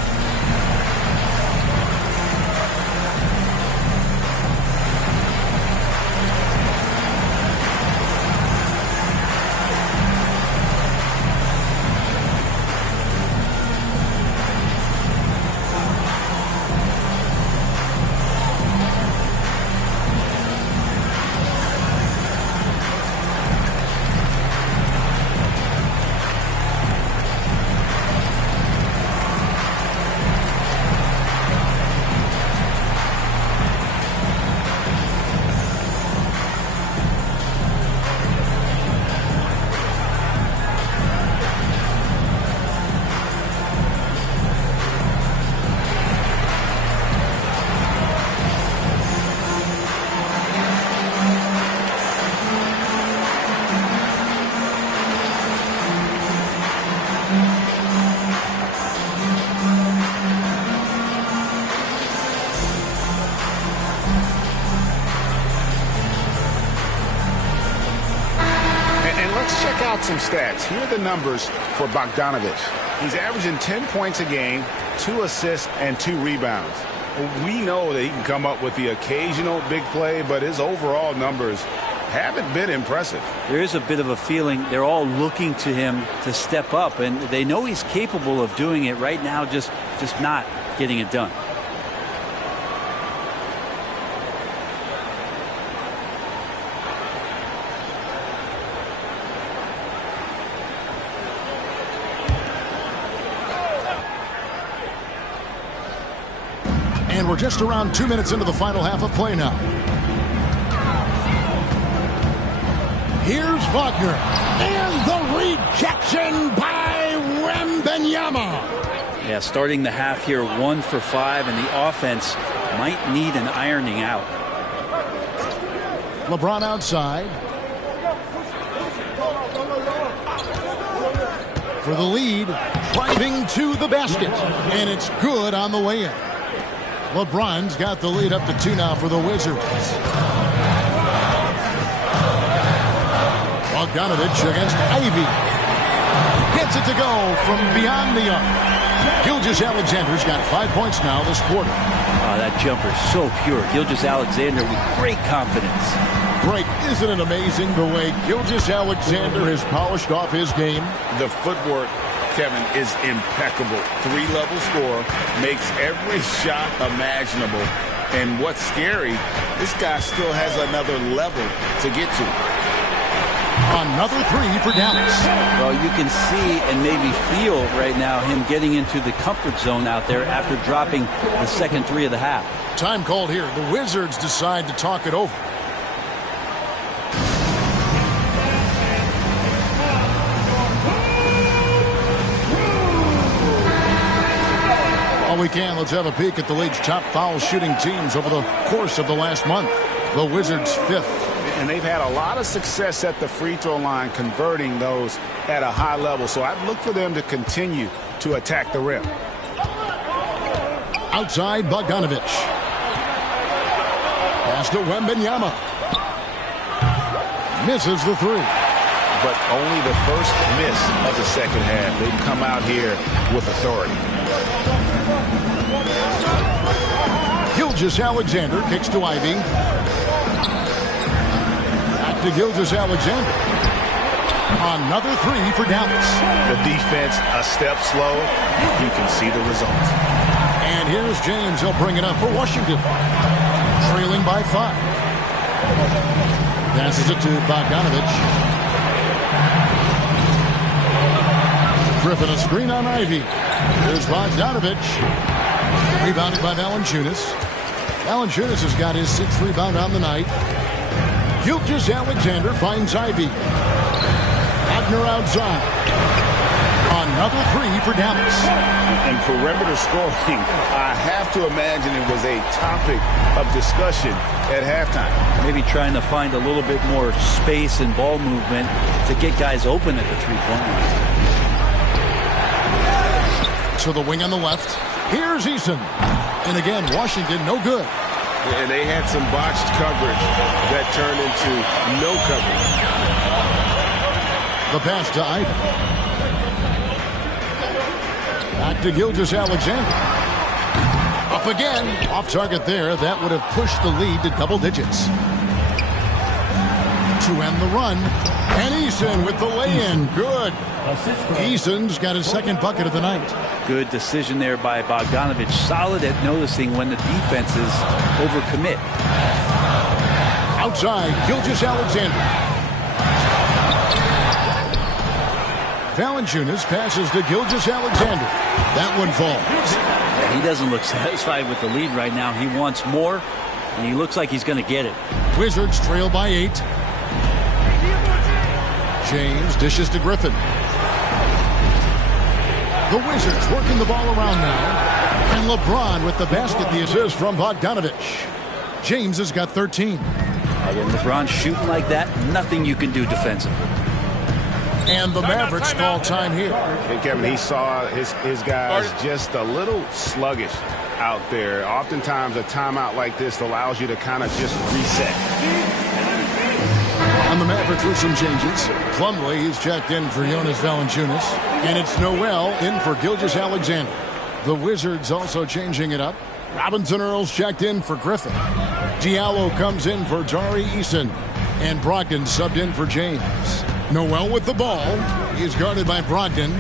Some stats. Here are the numbers for Bogdanovich. He's averaging 10 points a game, 2 assists, and 2 rebounds. We know that he can come up with the occasional big play, but his overall numbers haven't been impressive. There is a bit of a feeling they're all looking to him to step up, and they know he's capable of doing it right now, just not getting it done. And we're just around 2 minutes into the final half of play now. Here's Wagner. And the rejection by Wembanyama. Yeah, starting the half here 1 for 5, and the offense might need an ironing out. LeBron outside. For the lead, driving to the basket. And it's good on the way in. LeBron's got the lead up to 2 now for the Wizards. Bogdanovich against Ivy. Gets it to go from beyond the arc. Gilgeous-Alexander's got 5 points now this quarter. Oh, that jumper so pure. Gilgeous-Alexander with great confidence. Great. Isn't it amazing the way Gilgeous-Alexander has polished off his game? The footwork, Kevin, is impeccable. 3-level scorer, makes every shot imaginable. And what's scary, this guy still has another level to get to. Another 3 for Dallas. Well, you can see and maybe feel right now him getting into the comfort zone out there after dropping the second 3 of the half. Time called here. The Wizards decide to talk it over. While we can, let's have a peek at the league's top foul shooting teams over the course of the last month. The Wizards 5th. And they've had a lot of success at the free throw line, converting those at a high level. So I'd look for them to continue to attack the rim. Outside, Bogdanovich. Pass to Wembanyama. Misses the 3. But only the first miss of the second half. They've come out here with authority. Gilgeous-Alexander kicks to Ivy. Back to Gilgeous-Alexander. Another 3 for Dallas. The defense a step slow. You can see the result. And here's James. He'll bring it up for Washington. Trailing by 5. Passes it to Bogdanovich. Griffin a screen on Ivy. Here's Bogdanovich. Rebounded by Valanciunas. Valanciunas has got his 6th rebound on the night. Gilgeous-Alexander finds Ivy. Wagner outside. Another three for Dallas. And perimeter scoring, I have to imagine it was a topic of discussion at halftime. Maybe trying to find a little bit more space and ball movement to get guys open at the three-point line. To the wing on the left. Here's Eason. And again, Washington no good. And they had some botched coverage that turned into no coverage. The pass to Ivy. Back to Gilgeous-Alexander. Up again. Off target there. That would have pushed the lead to double digits. To end the run. And Eason with the lay-in. Good. Eason's got his second bucket of the night. Good decision there by Bogdanovich. Solid at noticing when the defenses overcommit. Outside, Gilgeous-Alexander. Valanciunas passes to Gilgeous-Alexander. That one falls. He doesn't look satisfied with the lead right now. He wants more, and he looks like he's going to get it. Wizards trail by 8. James dishes to Griffin. The Wizards working the ball around now. And LeBron with the basket, the assist from Bogdanovich. James has got 13. When LeBron shooting like that, nothing you can do defensively. And the Mavericks call time here. And Kevin, he saw his guys just a little sluggish out there. Oftentimes a timeout like this allows you to kind of just reset. And the Mavericks with some changes. Plumlee is checked in for Jonas Valanciunas. And it's Noel in for Gilgeous-Alexander. The Wizards also changing it up. Robinson Earls checked in for Griffin. Diallo comes in for Tari Eason. And Brogdon subbed in for James. Noel with the ball. He's guarded by Brogdon.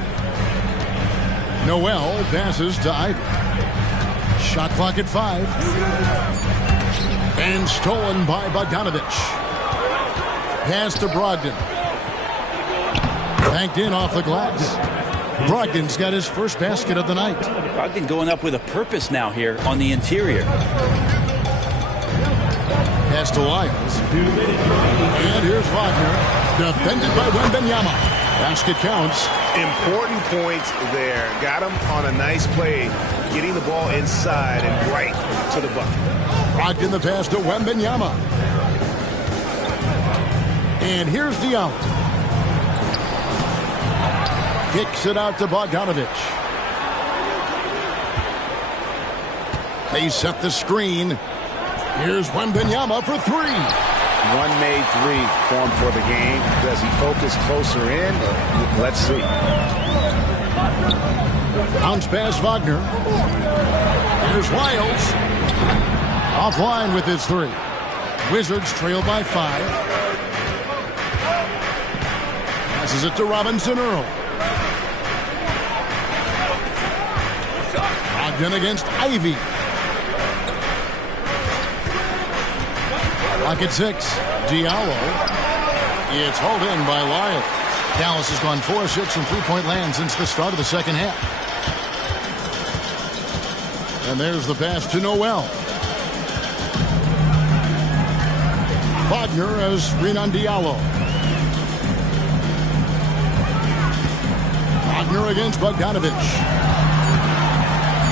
Noel passes to Ivy. Shot clock at 5. And stolen by Bogdanovich. Pass to Brogdon. Banked in off the glass. Brogdon's got his first basket of the night. Brogdon going up with a purpose now here on the interior. Pass to Lyles. And here's Wagner. Defended by Wembanyama. Basket counts. Important points there. Got him on a nice play, getting the ball inside and right to the bucket. Brogdon the pass to Wembanyama. And here's Diallo. Kicks it out to Bogdanovich. They set the screen. Here's Wembanyama for 3. One made 3 for him for the game. Does he focus closer in? Let's see. Bounce pass Wagner. Here's Lyles. Offline with his 3. Wizards trail by 5. Passes it to Robinson Earl. Brogdon against Ivy. Clock at 6. Diallo. It's hauled in by Lyles. Dallas has gone 4-6 from three-point land since the start of the second half. And there's the pass to Noel. Wagner as Renan Diallo. Wagner against Bogdanovich.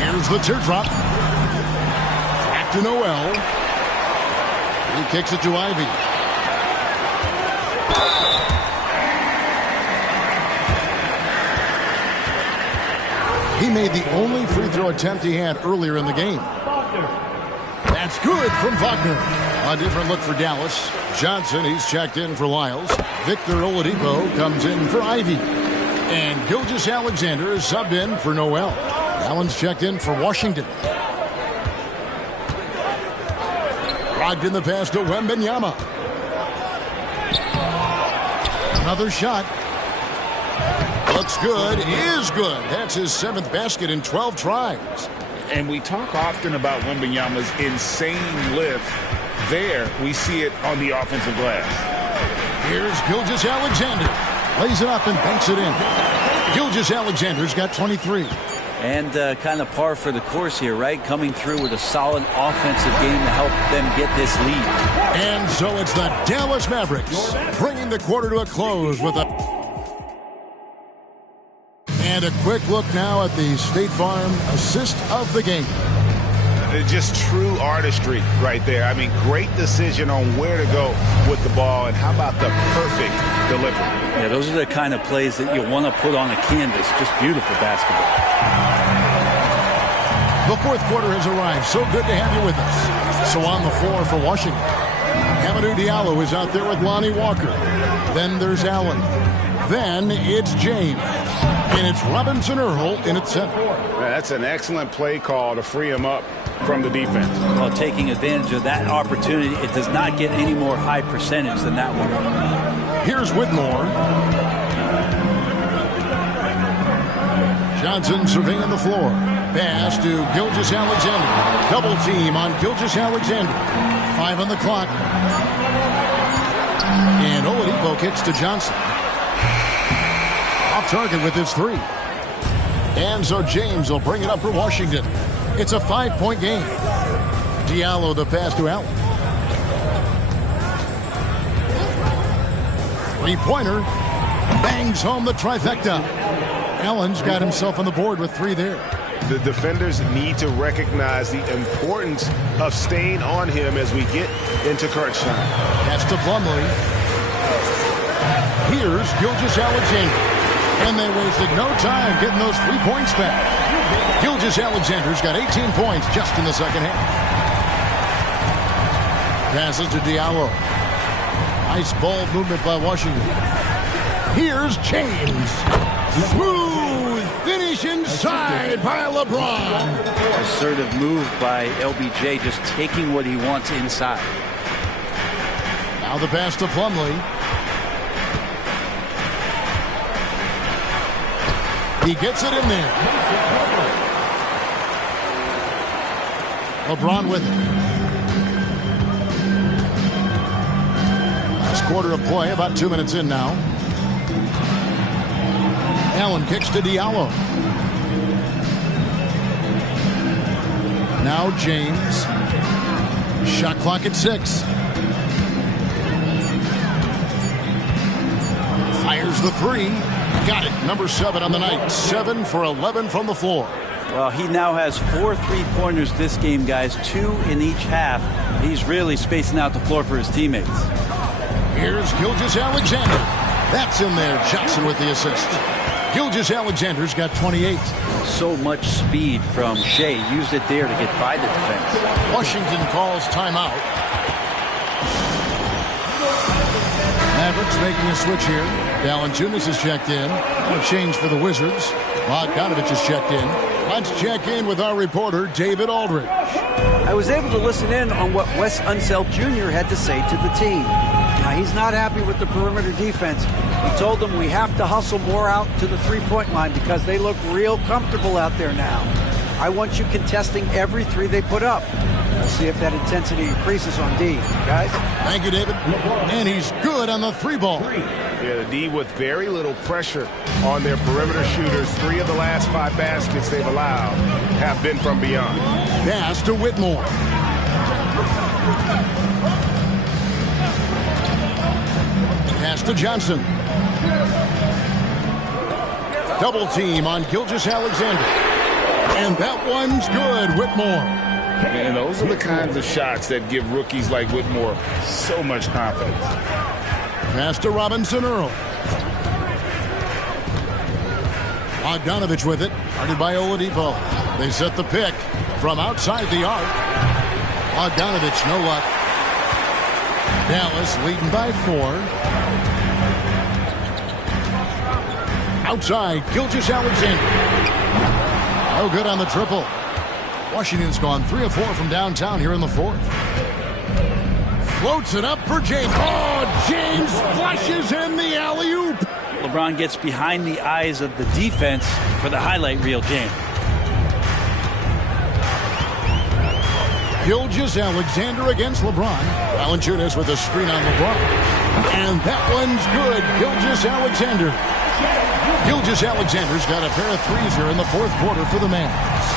Here's the teardrop. Back to Noel. He kicks it to Ivy. He made the only free throw attempt he had earlier in the game. That's good from Wagner. A different look for Dallas. Johnson, he's checked in for Lyles. Victor Oladipo comes in for Ivy. And Gilgeous-Alexander is subbed in for Noel. Allen's checked in for Washington. Brogdon the pass to Wembanyama. Another shot. Looks good, is good. That's his 7th basket in 12 tries. And we talk often about Wembanyama's insane lift. There, we see it on the offensive glass. Here's Gilgeous-Alexander. Lays it up and banks it in. Gilgeous-Alexander's got 23. And kind of par for the course here, right? Coming through with a solid offensive game to help them get this lead. And so it's the Dallas Mavericks bringing the quarter to a close with a... And a quick look now at the State Farm assist of the game. Just true artistry right there. I mean, great decision on where to go with the ball, and how about the perfect delivery? Yeah, those are the kind of plays that you want to put on a canvas. Just beautiful basketball. The fourth quarter has arrived. So good to have you with us. So on the floor for Washington, Hamidou Diallo is out there with Lonnie Walker. Then there's Allen. Then it's James. And it's Robinson Earl in at center. That's an excellent play call to free him up from the defense. Well, taking advantage of that opportunity, it does not get any more high percentage than that one. Here's Whitmore. Johnson surveying the floor. Pass to Gilgeous-Alexander. Double team on Gilgeous-Alexander. 5 on the clock. And Oladipo kicks to Johnson. Off target with his 3. And so James will bring it up for Washington. It's a 5-point game. Diallo the pass to Allen. 3-pointer. Bangs home the trifecta. Allen's got himself on the board with 3 there. The defenders need to recognize the importance of staying on him as we get into crunch time. Pass to Plumlee. Here's Gilgeous-Alexander. And they wasted no time getting those 3 points back. Gilgeous-Alexander's got 18 points just in the second half. Passes to Diallo. Nice ball movement by Washington. Here's James. Smooth finish inside by LeBron. Assertive move by LBJ, just taking what he wants inside. Now the pass to Plumlee. He gets it in there. LeBron with it. Last quarter of play, about 2 minutes in now. Allen kicks to Diallo. Now James. Shot clock at 6. Fires the 3. Got it. Number 7 on the night. 7 for 11 from the floor. Well, he now has 4 3-pointers this game, guys. 2 in each half. He's really spacing out the floor for his teammates. Here's Gilgeous-Alexander. That's in there. Johnson with the assist. Gilgeous-Alexander's got 28. So much speed from Shea. Used it there to get by the defense. Washington calls timeout. Mavericks making a switch here. Valanciunas has checked in. A change for the Wizards. Bogdanovich has checked in. Let's check in with our reporter, David Aldridge. I was able to listen in on what Wes Unseld Jr. had to say to the team. Now, he's not happy with the perimeter defense. He told them we have to hustle more out to the three-point line because they look real comfortable out there now. I want you contesting every 3 they put up. We'll see if that intensity increases on D. Guys? Thank you, David. And he's good on the 3-ball. Yeah, the D with very little pressure on their perimeter shooters. 3 of the last 5 baskets they've allowed have been from beyond. Pass to Whitmore. Pass to Johnson. Double team on Gilgeous-Alexander. And that one's good, Whitmore. And those are the kinds of shots that give rookies like Whitmore so much confidence. Pass to Robinson Earl. Bogdanovich with it. Guarded by Oladipo. They set the pick from outside the arc. Bogdanovich, no luck. Dallas leading by 4. Outside, Gilgeous-Alexander. No good on the triple. Washington's gone 3 of 4 from downtown here in the 4th. Floats it up for James. Oh, James flushes in the alley-oop. LeBron gets behind the eyes of the defense for the highlight reel game. Gilgeous-Alexander against LeBron. Valanciunas with a screen on LeBron. And that one's good. Gilgeous-Alexander. Gilgeous-Alexander's got a pair of 3s here in the 4th quarter for the Mavs.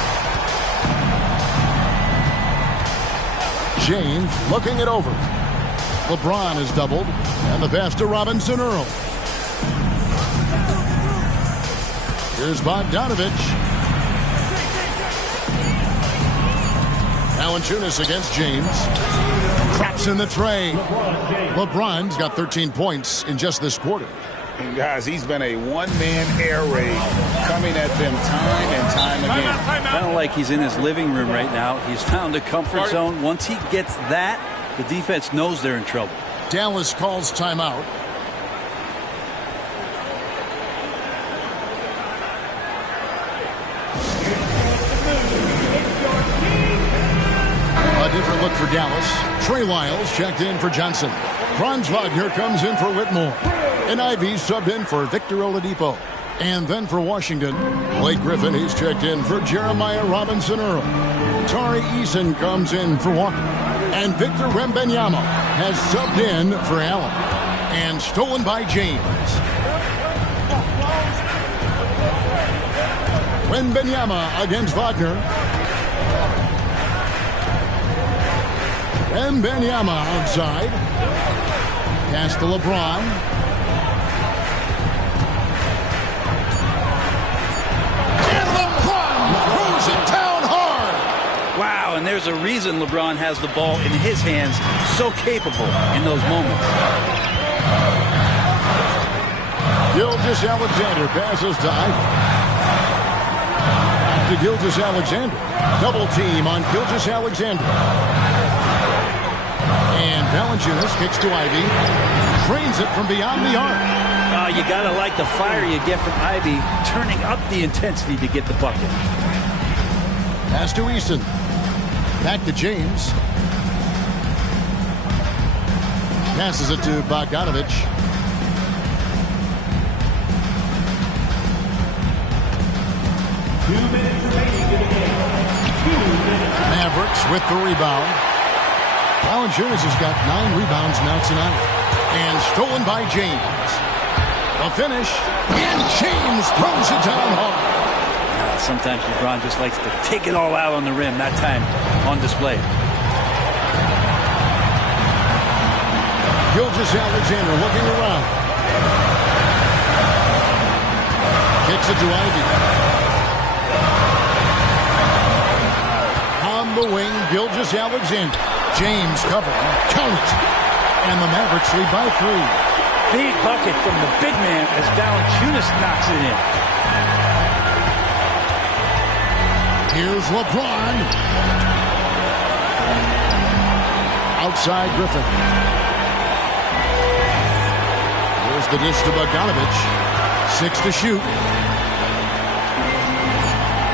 James looking it over. LeBron is doubled. And the pass to Robinson Earl. Here's Bogdanovich. Valanciunas against James. Drops in the tray. LeBron's got 13 points in just this quarter. And guys, he's been a one-man air raid coming at them time and time again. Kind of like he's in his living room right now. He's found a comfort zone. Once he gets that, the defense knows they're in trouble. Dallas calls timeout. A different look for Dallas. Trey Lyles checked in for Johnson. Franz Wagner comes in for Whitmore. And Ivy subbed in for Victor Oladipo. And then for Washington, Blake Griffin, he's checked in for Jeremiah Robinson Earl. Tari Eason comes in for Walker. And Victor Wembanyama has subbed in for Allen. And stolen by James. Wembanyama against Wagner. Wembanyama outside. Pass to LeBron. And LeBron throws it down hard. Wow, and there's a reason LeBron has the ball in his hands, so capable in those moments. Gilgeous-Alexander passes to Ivy. Back to Gilgeous-Alexander. Double team on Gilgeous-Alexander. And Valanciunas kicks to Ivy. Drains it from beyond the arc. You got to like the fire you get from Ivy, turning up the intensity to get the bucket. Pass to Easton. Back to James. Passes it to Bogdanovich. Mavericks with the rebound. Valanciunas has got 9 rebounds now tonight. And stolen by James. The finish. And James throws it down hard. Sometimes LeBron just likes to take it all out on the rim. That time on display. Gilgeous-Alexander looking around. Kicks it to Ivy. On the wing, Gilgeous-Alexander. James covering. Count it. And the Mavericks lead by 3. Big bucket from the big man as Valanciunas knocks it in. Here's LeBron. Outside Griffin. Here's the dish to Bogdanovich. 6 to shoot.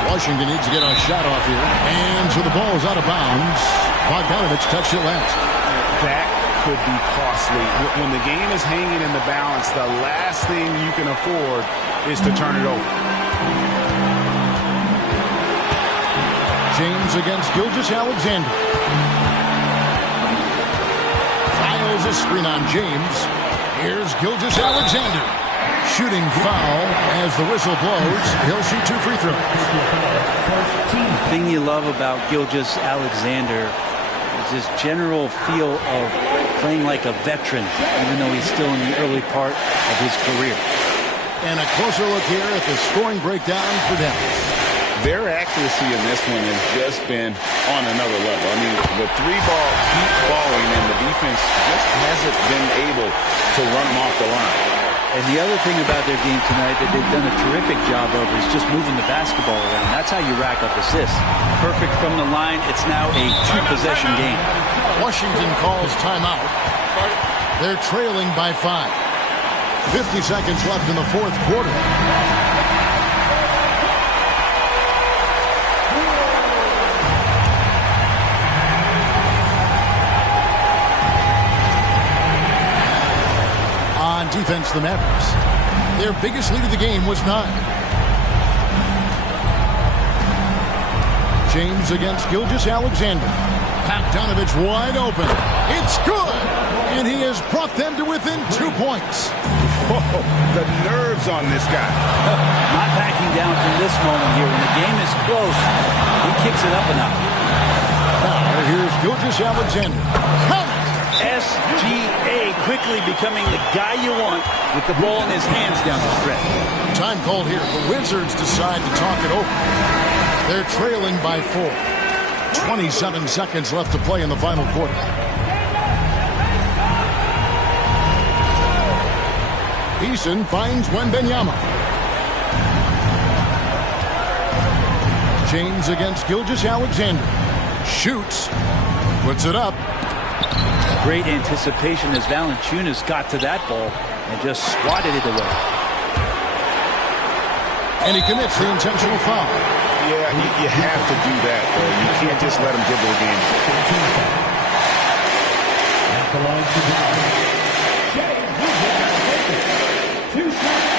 Washington needs to get a shot off here. And so the ball is out of bounds. Bogdanovich touched it last. That could be costly. When the game is hanging in the balance, the last thing you can afford is to turn it over. James against Gilgeous-Alexander. Files a screen on James. Here's Gilgeous-Alexander. Shooting foul as the whistle blows. He'll shoot 2 free throws. The thing you love about Gilgeous-Alexander is his general feel of playing like a veteran, even though he's still in the early part of his career. And a closer look here at the scoring breakdown for Dallas. Their accuracy in this one has just been on another level. I mean, the 3-ball keeps falling, and the defense just hasn't been able to run them off the line. And the other thing about their game tonight that they've done a terrific job of is just moving the basketball around. That's how you rack up assists. Perfect from the line. It's now a 2-possession game. Washington calls timeout. They're trailing by 5. 50 seconds left in the 4th quarter. On defense, the Mavericks. Their biggest lead of the game was 9. James against Gilgeous-Alexander. Bogdanovich wide open. It's good! And he has brought them to within 2 points. Whoa, the nerves on this guy. Not backing down from this moment here. When the game is close, he kicks it up a notch. Now here's Gilgeous-Alexander. Count it! SGA quickly becoming the guy you want with the ball in his hands down the stretch. Time called here. The Wizards decide to talk it over. They're trailing by 4. 27 seconds left to play in the final quarter. Eason finds Wembanyama. James against Gilgeous-Alexander. Shoots. Puts it up. Great anticipation as Valanciunas got to that ball and just swatted it away. And he commits the intentional foul. Yeah, you have to do that, though. You can't just let him dribble the game. At the line to Two shots.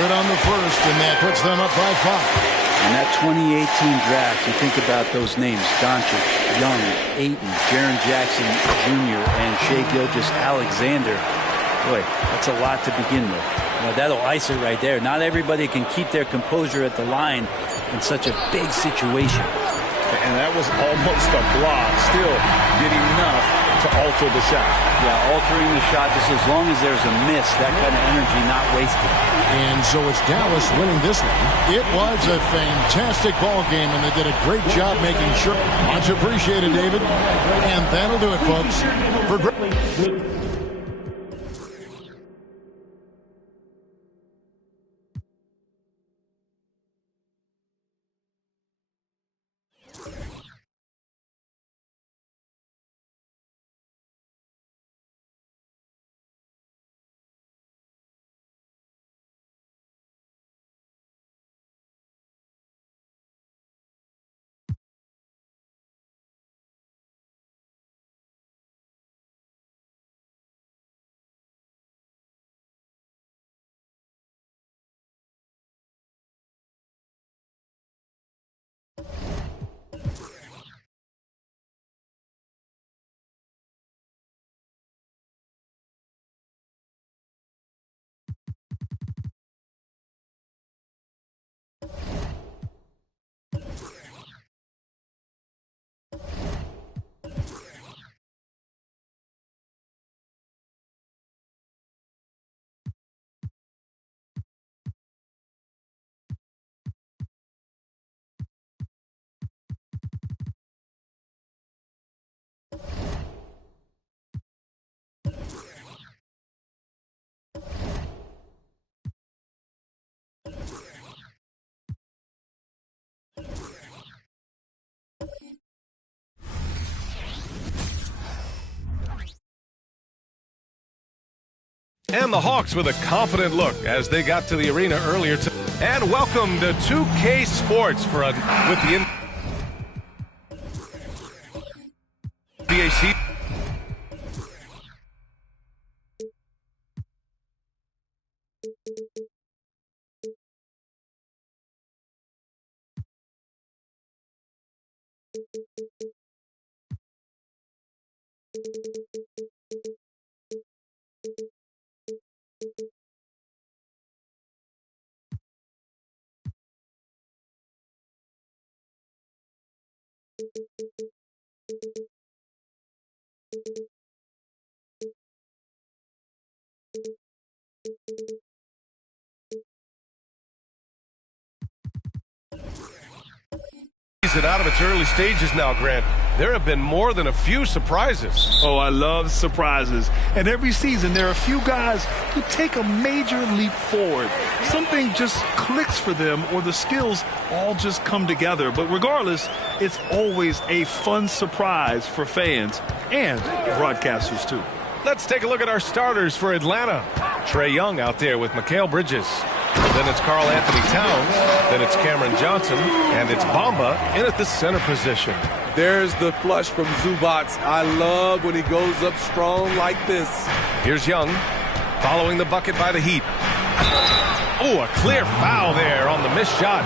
Good on the first, and that puts them up by 5. In that 2018 draft, you think about those names: Doncic, Young, Ayton, Jaren Jackson Jr., and Shai Gilgeous-Alexander. Boy, that's a lot to begin with. Well, that'll ice it right there. Not everybody can keep their composure at the line in such a big situation. And that was almost a block. Still did enough to alter the shot. Yeah, altering the shot, just as long as there's a miss, that kind of energy not wasted. And so it's Dallas winning this one. It was a fantastic ball game, and they did a great job making sure. Much appreciated, David. And that'll do it, folks. And the Hawks with a confident look as they got to the arena earlier today. And welcome to 2K Sports for with the NBA season. It out of its early stages now, Grant. There have been more than a few surprises. Oh, I love surprises. And every season there are a few guys who take a major leap forward. Something just clicks for them, or the skills all just come together. But regardless, it's always a fun surprise for fans and broadcasters too. Let's take a look at our starters for Atlanta. Trae Young out there with Mikal Bridges. Then it's Karl Anthony Towns. Then it's Cameron Johnson. And it's Bamba in at the center position. There's the flush from Zubats. I love when he goes up strong like this. Here's Young following the bucket by the Heat. Oh, a clear foul there on the missed shot.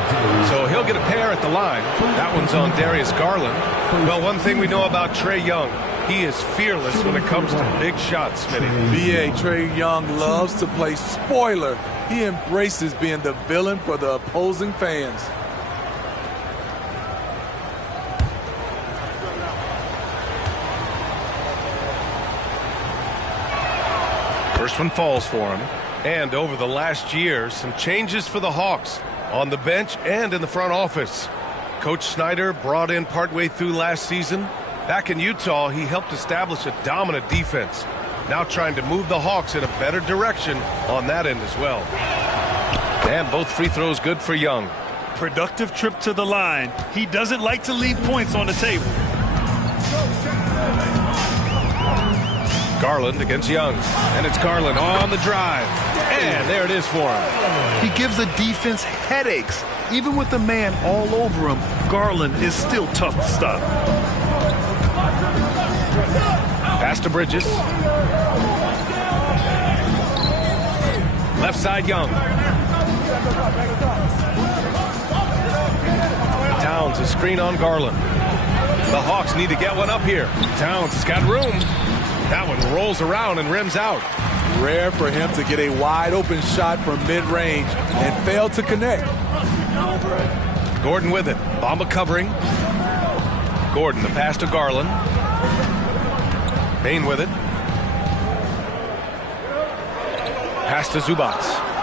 So he'll get a pair at the line. That one's on Darius Garland. Well, one thing we know about Trae Young, He is fearless when it comes to big shots, Smitty. B.A. Trae Young loves to play spoiler. He embraces being the villain for the opposing fans. First one falls for him. And over the last year, some changes for the Hawks on the bench and in the front office. Coach Snyder brought in partway through last season. Back in Utah, he helped establish a dominant defense. Now trying to move the Hawks in a better direction on that end as well. And both free throws good for Young. Productive trip to the line. He doesn't like to leave points on the table. Garland against Young. And it's Garland on the drive. And there it is for him. He gives the defense headaches. Even with the man all over him, Garland is still tough to stop. Pass to Bridges. Left side, Young. Towns a screen on Garland. The Hawks need to get one up here. Towns has got room. That one rolls around and rims out. Rare for him to get a wide open shot from mid-range and fail to connect. Gordon with it. Bamba covering. Gordon, the pass to Garland. Bain with it. Pass to Zubac.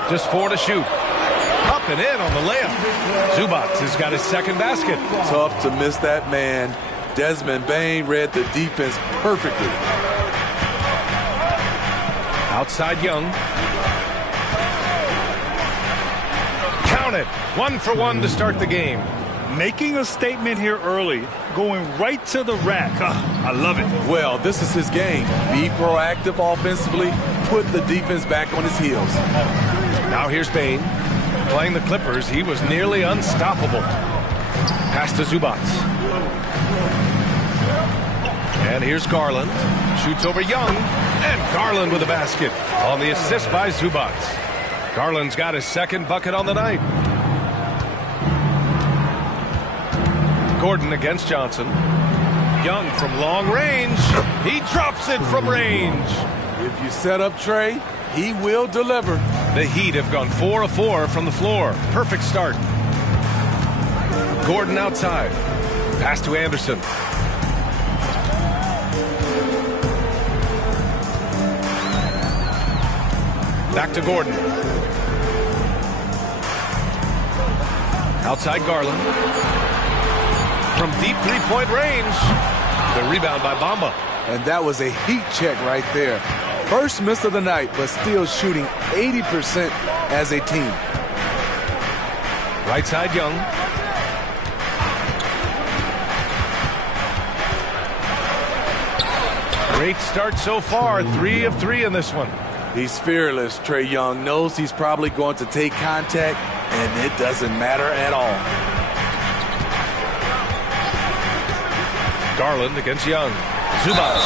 Just 4 to shoot. Up and in on the layup. Zubac has got his second basket. Tough to miss that man. Desmond Bain read the defense perfectly. Outside Young. Count it. 1 for 1 to start the game. Making a statement here early. Going right to the rack. I love it. Well, this is his game. Be proactive offensively. Put the defense back on his heels. Now here's Bain. Playing the Clippers, he was nearly unstoppable. Pass to Zubac. And here's Garland. Shoots over Young. And Garland with a basket on the assist by Zubac. Garland's got his second bucket on the night. Gordon against Johnson. Young from long range. He drops it from range. If you set up Trae, he will deliver. The Heat have gone 4 of 4 from the floor. Perfect start. Gordon outside. Pass to Anderson. Back to Gordon. Outside Garland. From deep three-point range. The rebound by Bamba. And that was a heat check right there. First miss of the night, but still shooting 80% as a team. Right side Young. Great start so far. 3 of 3 in this one. He's fearless. Trae Young knows he's probably going to take contact, and it doesn't matter at all. Garland against Young. Zubac.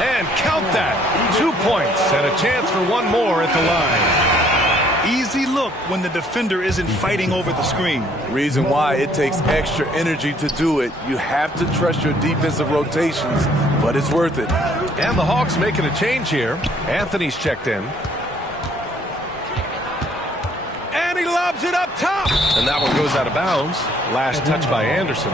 And count that. 2 points and a chance for one more at the line. Easy look when the defender isn't fighting over the screen. Reason why it takes extra energy to do it. You have to trust your defensive rotations, but it's worth it. And the Hawks making a change here. Anthony's checked in. And he lobs it up top. And that one goes out of bounds. Last touch by Anderson.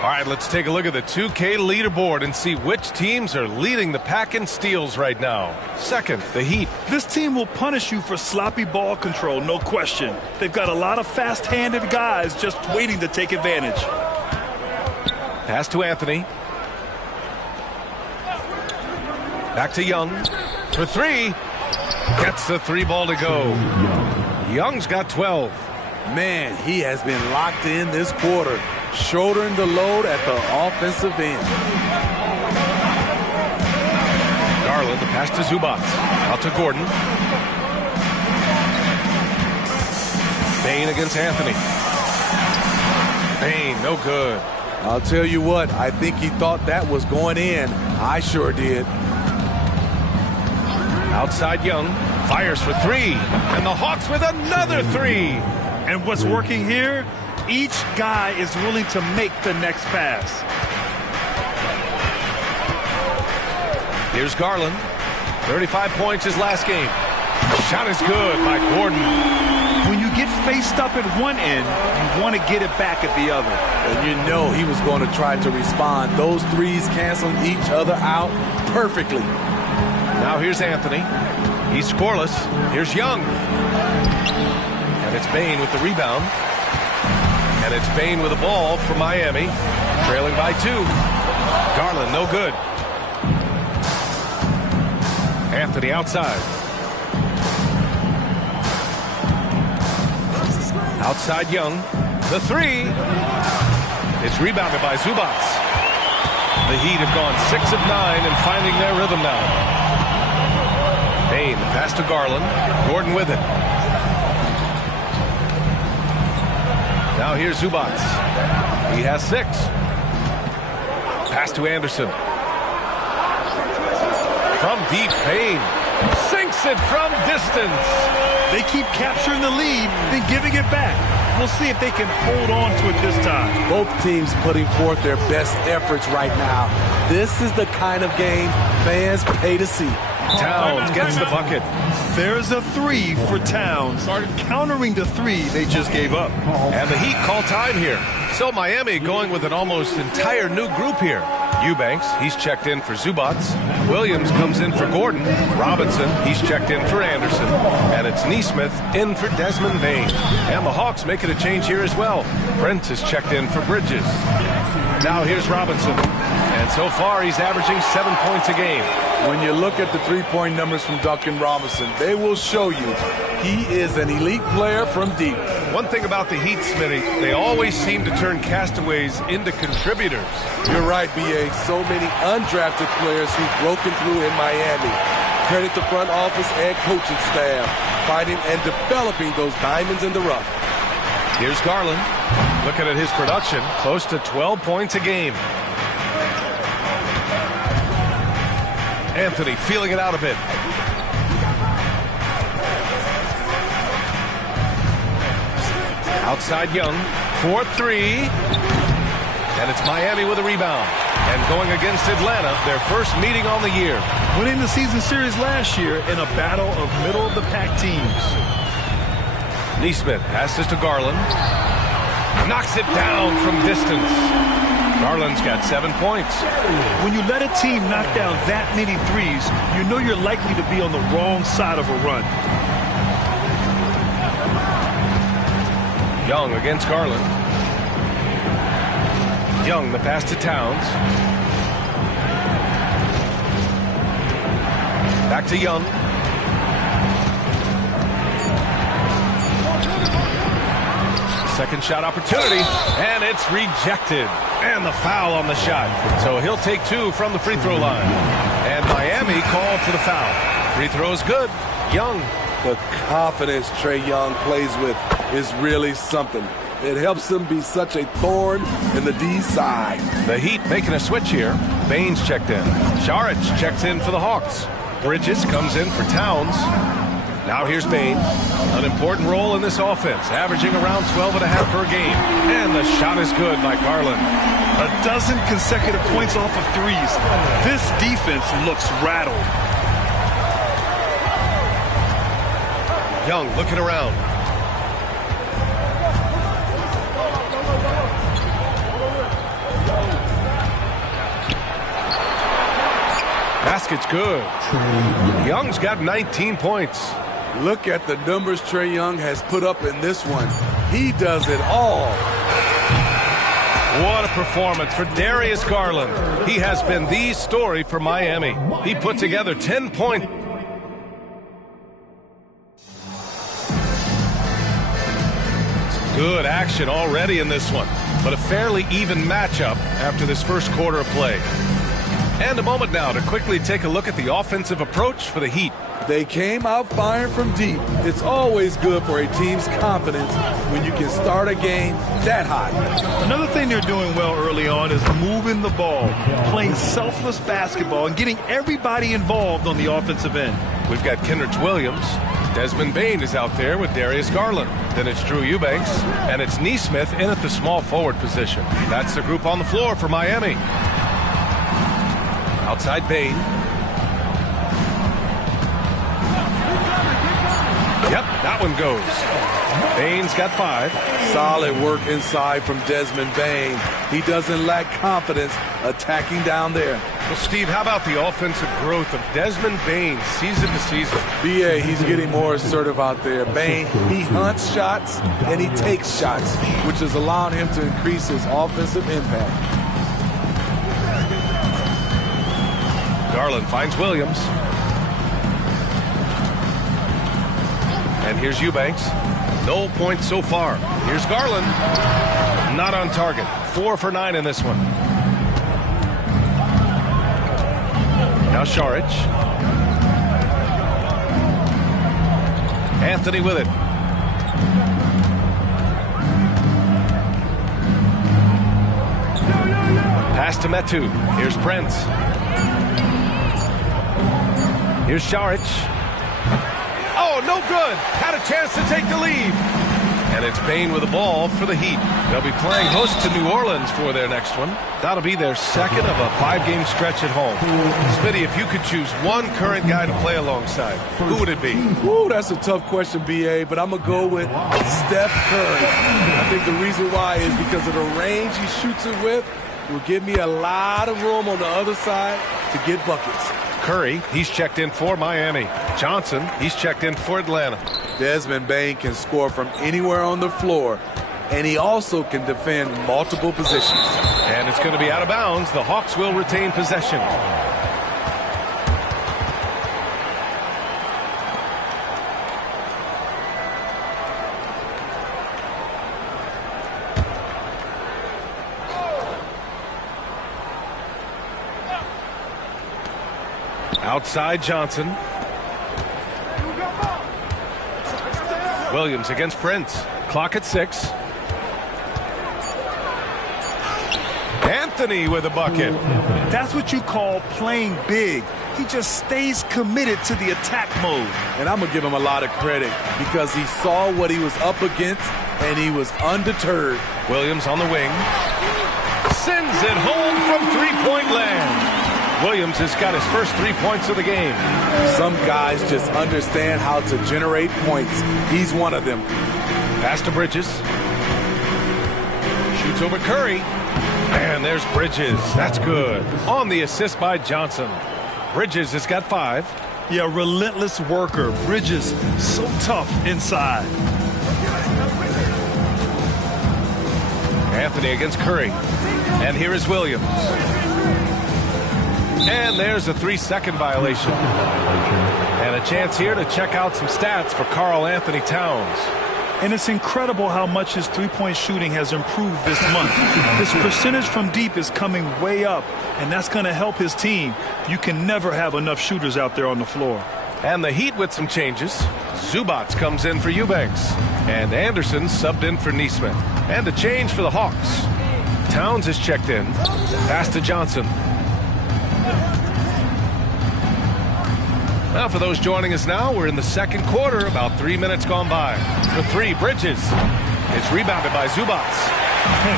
All right, let's take a look at the 2K leaderboard and see which teams are leading the pack in steals right now. Second, the Heat. This team will punish you for sloppy ball control, no question. They've got a lot of fast-handed guys just waiting to take advantage. Pass to Anthony. Back to Young. For 3. Gets the 3 ball to go. Young's got 12. Man, he has been locked in this quarter. Shouldering the load at the offensive end. Garland, the pass to Zubac. Out to Gordon. Bain against Anthony. Bain, no good. I'll tell you what, I think he thought that was going in. I sure did. Outside Young. Fires for 3. And the Hawks with another 3. And what's working here? Each guy is willing to make the next pass. Here's Garland. 35 points his last game. Shot is good by Gordon. When you get faced up at one end, you want to get it back at the other. And you know he was going to try to respond. Those threes canceling each other out perfectly. Now here's Anthony. He's scoreless. Here's Young. And it's Bain with the rebound. And it's Bain with the ball for Miami. Trailing by 2. Garland, no good. Anthony outside. Outside Young. The 3. It's rebounded by Zubats. The Heat have gone 6 of 9 and finding their rhythm now. Bain, pass to Garland. Gordon with it. Now here's Zubats. He has 6. Pass to Anderson. From deep, Bain sinks it from distance. They keep capturing the lead, then giving it back. We'll see if they can hold on to it this time. Both teams putting forth their best efforts right now. This is the kind of game fans pay to see. Towns gets the bucket. There's a 3 for Towns. Countering the 3 they just gave up. And the Heat call time here. So Miami going with an almost entire new group here. Eubanks, he's checked in for Zubats. Williams comes in for Gordon. Robinson, he's checked in for Anderson. And it's Neesmith in for Desmond Bain. And the Hawks making a change here as well. Brent is checked in for Bridges. Now here's Robinson. And so far he's averaging 7 points a game. When you look at the three-point numbers from Duncan Robinson, they will show you he is an elite player from deep. One thing about the Heat, Smitty, they always seem to turn castaways into contributors. You're right, B.A. So many undrafted players who've broken through in Miami. Credit the front office and coaching staff, finding and developing those diamonds in the rough. Here's Garland. Looking at his production, close to 12 points a game. Anthony feeling it out a bit. Outside Young, 4-3. And it's Miami with a rebound. And going against Atlanta, their first meeting on the year. Winning the season series last year in a battle of middle-of-the-pack teams. Neesmith passes to Garland. Knocks it down from distance. Garland's got 7 points. When you let a team knock down that many threes, you know you're likely to be on the wrong side of a run. Young against Garland. Young, the pass to Towns. Back to Young. Second shot opportunity, and it's rejected. And the foul on the shot. So he'll take 2 from the free throw line. And Miami called for the foul. Free throw's good. Young. The confidence Trae Young plays with is really something. It helps him be such a thorn in the D side. The Heat making a switch here. Baines checked in. Šarić checks in for the Hawks. Bridges comes in for Towns. Now here's Bain. An important role in this offense, averaging around 12.5 per game. And the shot is good by Garland. A dozen consecutive points off of threes. This defense looks rattled. Young looking around. Basket's good. Young's got 19 points. Look at the numbers Trae Young has put up in this one. He does it all. What a performance for Darius Garland. He has been the story for Miami. He put together 10 points. Good action already in this one, but a fairly even matchup after this first quarter of play. And a moment now to quickly take a look at the offensive approach for the Heat. They came out firing from deep. It's always good for a team's confidence when you can start a game that hot. Another thing they're doing well early on is moving the ball, playing selfless basketball, and getting everybody involved on the offensive end. We've got Kenrich Williams. Desmond Bain is out there with Darius Garland. Then it's Drew Eubanks, and it's Neesmith in at the small forward position. That's the group on the floor for Miami. Outside Bain. Yep, that one goes. Bain's got 5. Solid work inside from Desmond Bain. He doesn't lack confidence attacking down there. Well, Steve, how about the offensive growth of Desmond Bain season to season? BA, he's getting more assertive out there. Bain, he hunts shots and he takes shots, which is allowing him to increase his offensive impact. Garland finds Williams. And here's Eubanks. No points so far. Here's Garland. Not on target. 4 for 9 in this one. Now Šarić. Anthony with it. Pass to Metu. Here's Prince. Here's Šarić. Oh, no good. Had a chance to take the lead. And it's Bain with the ball for the Heat. They'll be playing host to New Orleans for their next one. That'll be their second of a 5-game stretch at home. Smitty, if you could choose one current guy to play alongside, who would it be? Ooh, that's a tough question, BA, but I'm going to go with Steph Curry. I think the reason why is because of the range he shoots it with will give me a lot of room on the other side to get buckets. Curry, he's checked in for Miami. Johnson, he's checked in for Atlanta. Desmond Bain can score from anywhere on the floor, and he also can defend multiple positions. And it's going to be out of bounds. The Hawks will retain possession. Outside Johnson. Williams against Prince. Clock at 6. Anthony with a bucket. That's what you call playing big. He just stays committed to the attack mode. And I'm going to give him a lot of credit because he saw what he was up against and he was undeterred. Williams on the wing. Sends it home from three-point land. Williams has got his first 3 points of the game. Some guys just understand how to generate points. He's one of them. Pass to Bridges. Shoots over Curry. And there's Bridges. That's good. On the assist by Johnson. Bridges has got 5. Yeah, relentless worker. Bridges, so tough inside. Anthony against Curry. And here is Williams. And there's a 3-second violation. And a chance here to check out some stats for Karl Anthony Towns. And it's incredible how much his three-point shooting has improved this month. His percentage from deep is coming way up, and that's going to help his team. You can never have enough shooters out there on the floor. And the Heat with some changes. Zubac comes in for Eubanks. And Anderson subbed in for Nesmith. And a change for the Hawks. Towns is checked in. Pass to Johnson. Now, for those joining us now, we're in the second quarter, about 3 minutes gone by. For 3, Bridges. It's rebounded by Zubac.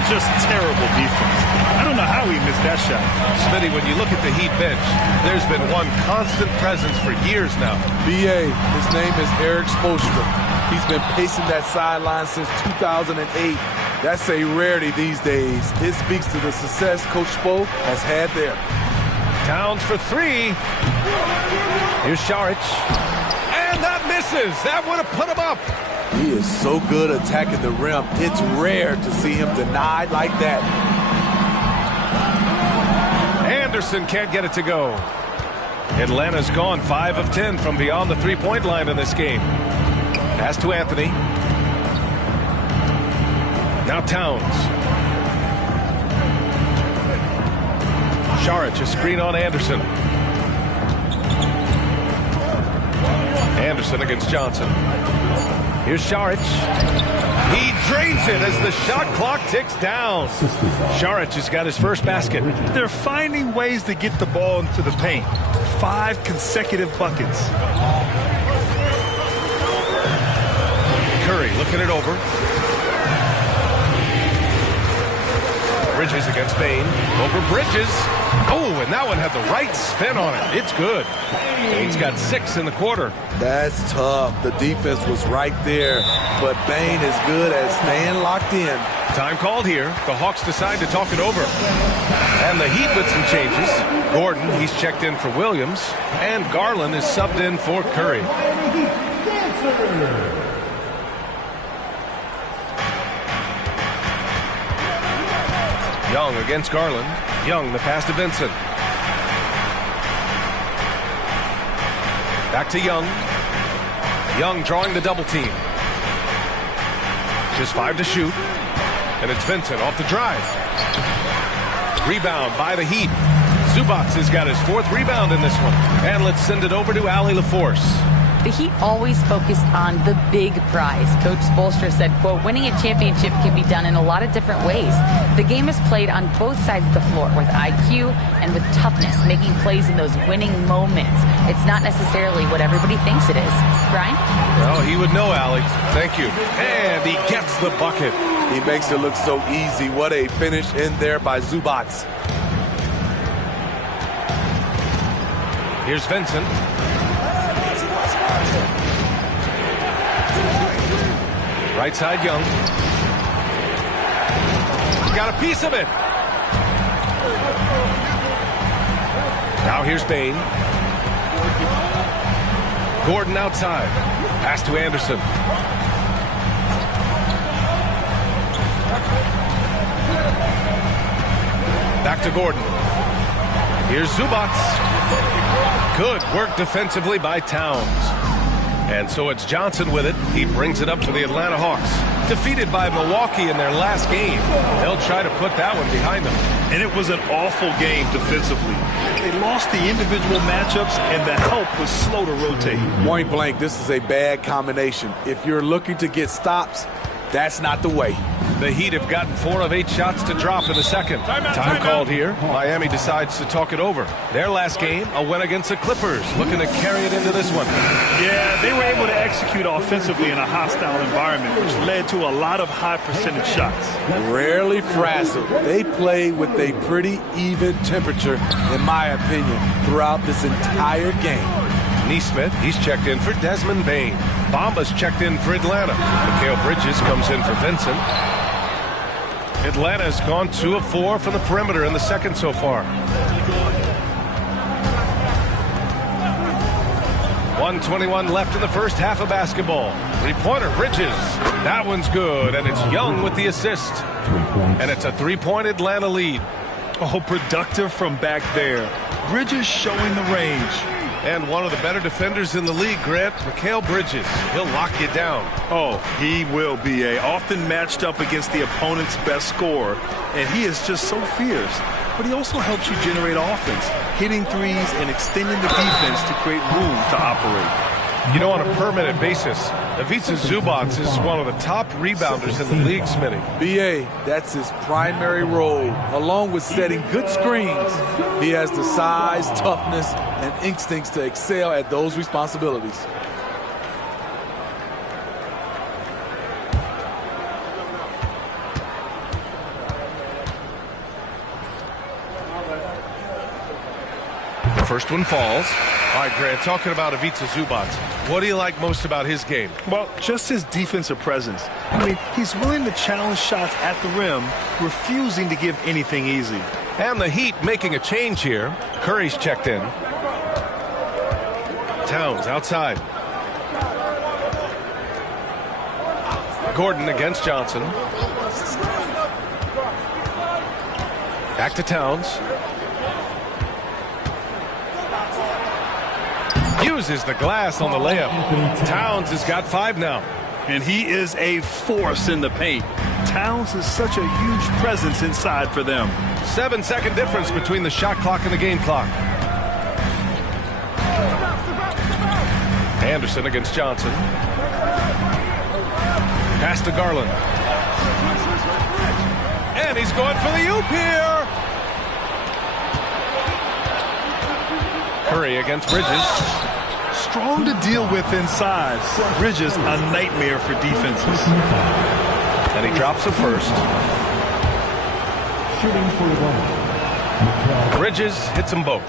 Just terrible defense. I don't know how he missed that shot. Smitty, when you look at the Heat bench, there's been one constant presence for years now. BA, his name is Eric Spoelstra. He's been pacing that sideline since 2008. That's a rarity these days. It speaks to the success Coach Spo has had there. Towns for 3. Here's Šarić. And that misses. That would have put him up. He is so good attacking the rim. It's rare to see him denied like that. Anderson can't get it to go. Atlanta's gone 5 of 10 from beyond the three-point line in this game. Pass to Anthony. Now Towns. Šarić, a screen on Anderson. Anderson against Johnson. Here's Šarić. He drains it as the shot clock ticks down. Šarić has got his first basket. They're finding ways to get the ball into the paint. 5 consecutive buckets. Curry looking it over. Bridges against Bain. Over Bridges. Oh, and that one had the right spin on it. It's good. Bain's got 6 in the quarter. That's tough. The defense was right there, but Bain is good at staying locked in. Time called here. The Hawks decide to talk it over. And the Heat with some changes. Gordon, he's checked in for Williams. And Garland is subbed in for Curry. Young against Garland. Young, the pass to Vincent. Back to Young. Young drawing the double team. Just 5 to shoot. And it's Vincent off the drive. Rebound by the Heat. Zubac has got his 4th rebound in this one. And let's send it over to Allie LaForce. The Heat always focused on the big prize. Coach Spoelstra said, quote, winning a championship can be done in a lot of different ways. The game is played on both sides of the floor with IQ and with toughness, making plays in those winning moments. It's not necessarily what everybody thinks it is. Brian? Well, he would know, Allie. Thank you. And he gets the bucket. He makes it look so easy. What a finish in there by Zubac. Here's Vincent. Right side, Young. Got a piece of it. Now here's Bain. Gordon outside. Pass to Anderson. Back to Gordon. Here's Zubac. Good work defensively by Towns. And so it's Johnson with it. He brings it up for the Atlanta Hawks. Defeated by Milwaukee in their last game. They'll try to put that one behind them. And it was an awful game defensively. They lost the individual matchups, and the help was slow to rotate. Point blank, this is a bad combination. If you're looking to get stops, that's not the way. The Heat have gotten 4 of 8 shots to drop in the second. Time called here. Miami decides to talk it over. Their last game, a win against the Clippers, looking to carry it into this one. Yeah, they were able to execute offensively in a hostile environment, which led to a lot of high percentage shots. Rarely frazzled. They play with a pretty even temperature, in my opinion, throughout this entire game. Neesmith, he's checked in for Desmond Bain. Bamba's checked in for Atlanta. Mikal Bridges comes in for Vincent. Atlanta's gone 2 of 4 from the perimeter in the second so far. 1:21 left in the first half of basketball. 3-pointer, Bridges. That one's good, and it's Young with the assist. And it's a 3-point Atlanta lead. Oh, productive from back there. Bridges showing the range. And one of the better defenders in the league, Grant, Mikal Bridges. He'll lock you down. Oh, he will be often matched up against the opponent's best scorer. And he is just so fierce. But he also helps you generate offense, hitting threes and extending the defense to create room to operate. You know, on a permanent basis, Ivica Zubac is one of the top rebounders in the league, Smitty. B.A., that's his primary role, along with setting good screens. He has the size, toughness, and instincts to excel at those responsibilities. The first one falls. All right, Grant, talking about Ivica Zubac, what do you like most about his game? Well, just his defensive presence. I mean, he's willing to challenge shots at the rim, refusing to give anything easy. And the Heat making a change here. Curry's checked in. Towns outside. Gordon against Johnson. Back to Towns. Uses the glass on the layup. Towns has got 5 now. And he is a force in the paint. Towns is such a huge presence inside for them. 7-second difference between the shot clock and the game clock. Anderson against Johnson. Pass to Garland. And he's going for the oop here. Curry against Bridges. Strong to deal with inside. Bridges, a nightmare for defenses. And he drops a first. Shooting for one. Bridges hits them both.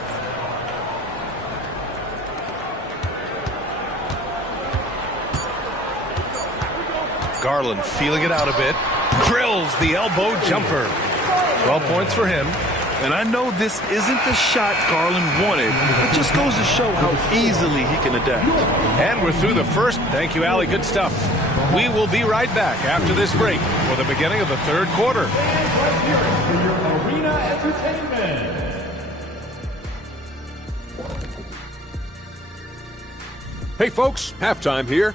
Garland feeling it out a bit. Drills the elbow jumper. 12 points for him. And I know this isn't the shot Garland wanted. It just goes to show how easily he can adapt. And we're through the first. Thank you, Allie. Good stuff. We will be right back after this break for the beginning of the third quarter. Arena Entertainment. Hey, folks, halftime here.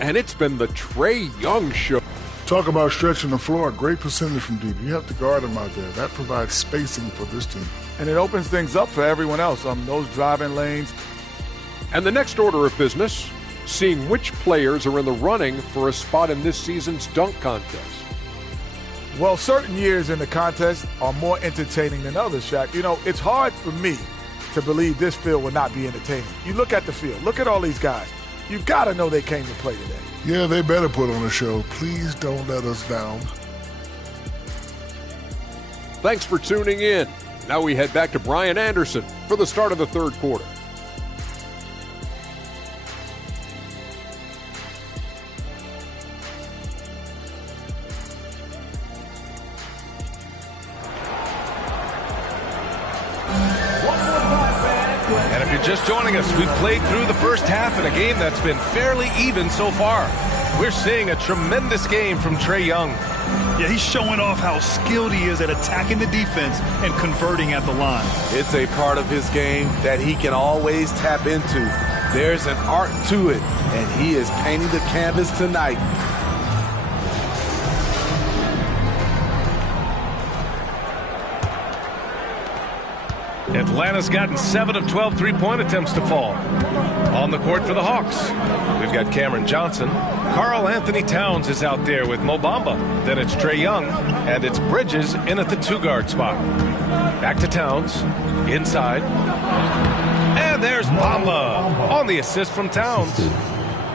And it's been the Trae Young show. Talk about stretching the floor. Great percentage from deep. You have to guard him out there. That provides spacing for this team. And it opens things up for everyone else. Those driving lanes. And the next order of business, seeing which players are in the running for a spot in this season's dunk contest. Well, certain years in the contest are more entertaining than others, Shaq. You know, it's hard for me to believe this field will not be entertaining. You look at the field. Look at all these guys. You got to know they came to play today. Yeah, they better put on a show. Please don't let us down. Thanks for tuning in. Now we head back to Brian Anderson for the start of the third quarter. And if you're just joining us, we've played through the first half in a game that's been fairly even so far. We're seeing a tremendous game from Trae Young. Yeah, he's showing off how skilled he is at attacking the defense and converting at the line. It's a part of his game that he can always tap into. There's an art to it, and he is painting the canvas tonight. Atlanta's gotten 7 of 12 three-point attempts to fall. On the court for the Hawks, we've got Cameron Johnson. Karl Anthony Towns is out there with Mo Bamba. Then it's Trae Young, and it's Bridges in at the two-guard spot. Back to Towns, inside. And there's Bamba on the assist from Towns.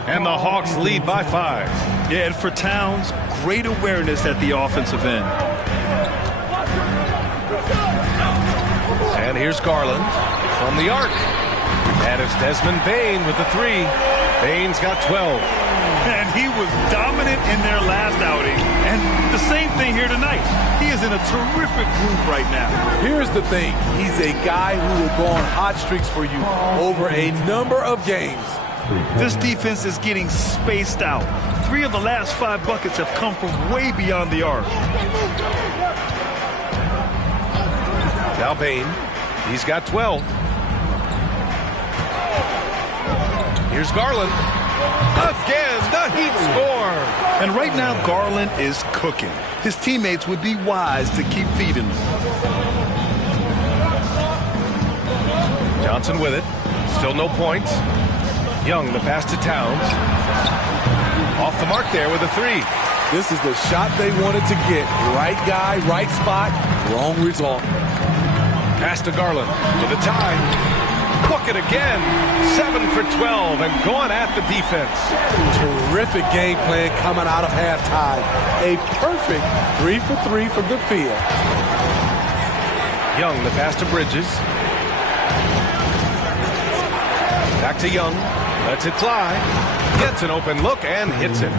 And the Hawks lead by 5. Yeah, and for Towns, great awareness at the offensive end. And here's Garland from the arc. And it's Desmond Bane with the 3. Bane's got 12. And he was dominant in their last outing. And the same thing here tonight. He is in a terrific groove right now. Here's the thing. He's a guy who will go on hot streaks for you over a number of games. This defense is getting spaced out. 3 of the last 5 buckets have come from way beyond the arc. Now Bane. He's got 12. Here's Garland. Again, the Heat score. And right now, Garland is cooking. His teammates would be wise to keep feeding him. Johnson with it. Still no points. Young, the pass to Towns. Off the mark there with a 3. This is the shot they wanted to get. Right guy, right spot, wrong result. Pass to Garland for the tie. Book it again. 7 for 12 and going at the defense. Terrific game plan coming out of halftime. A perfect 3 for 3 from the field. Young, the pass to Bridges. Back to Young. Lets it fly. Gets an open look and hits it.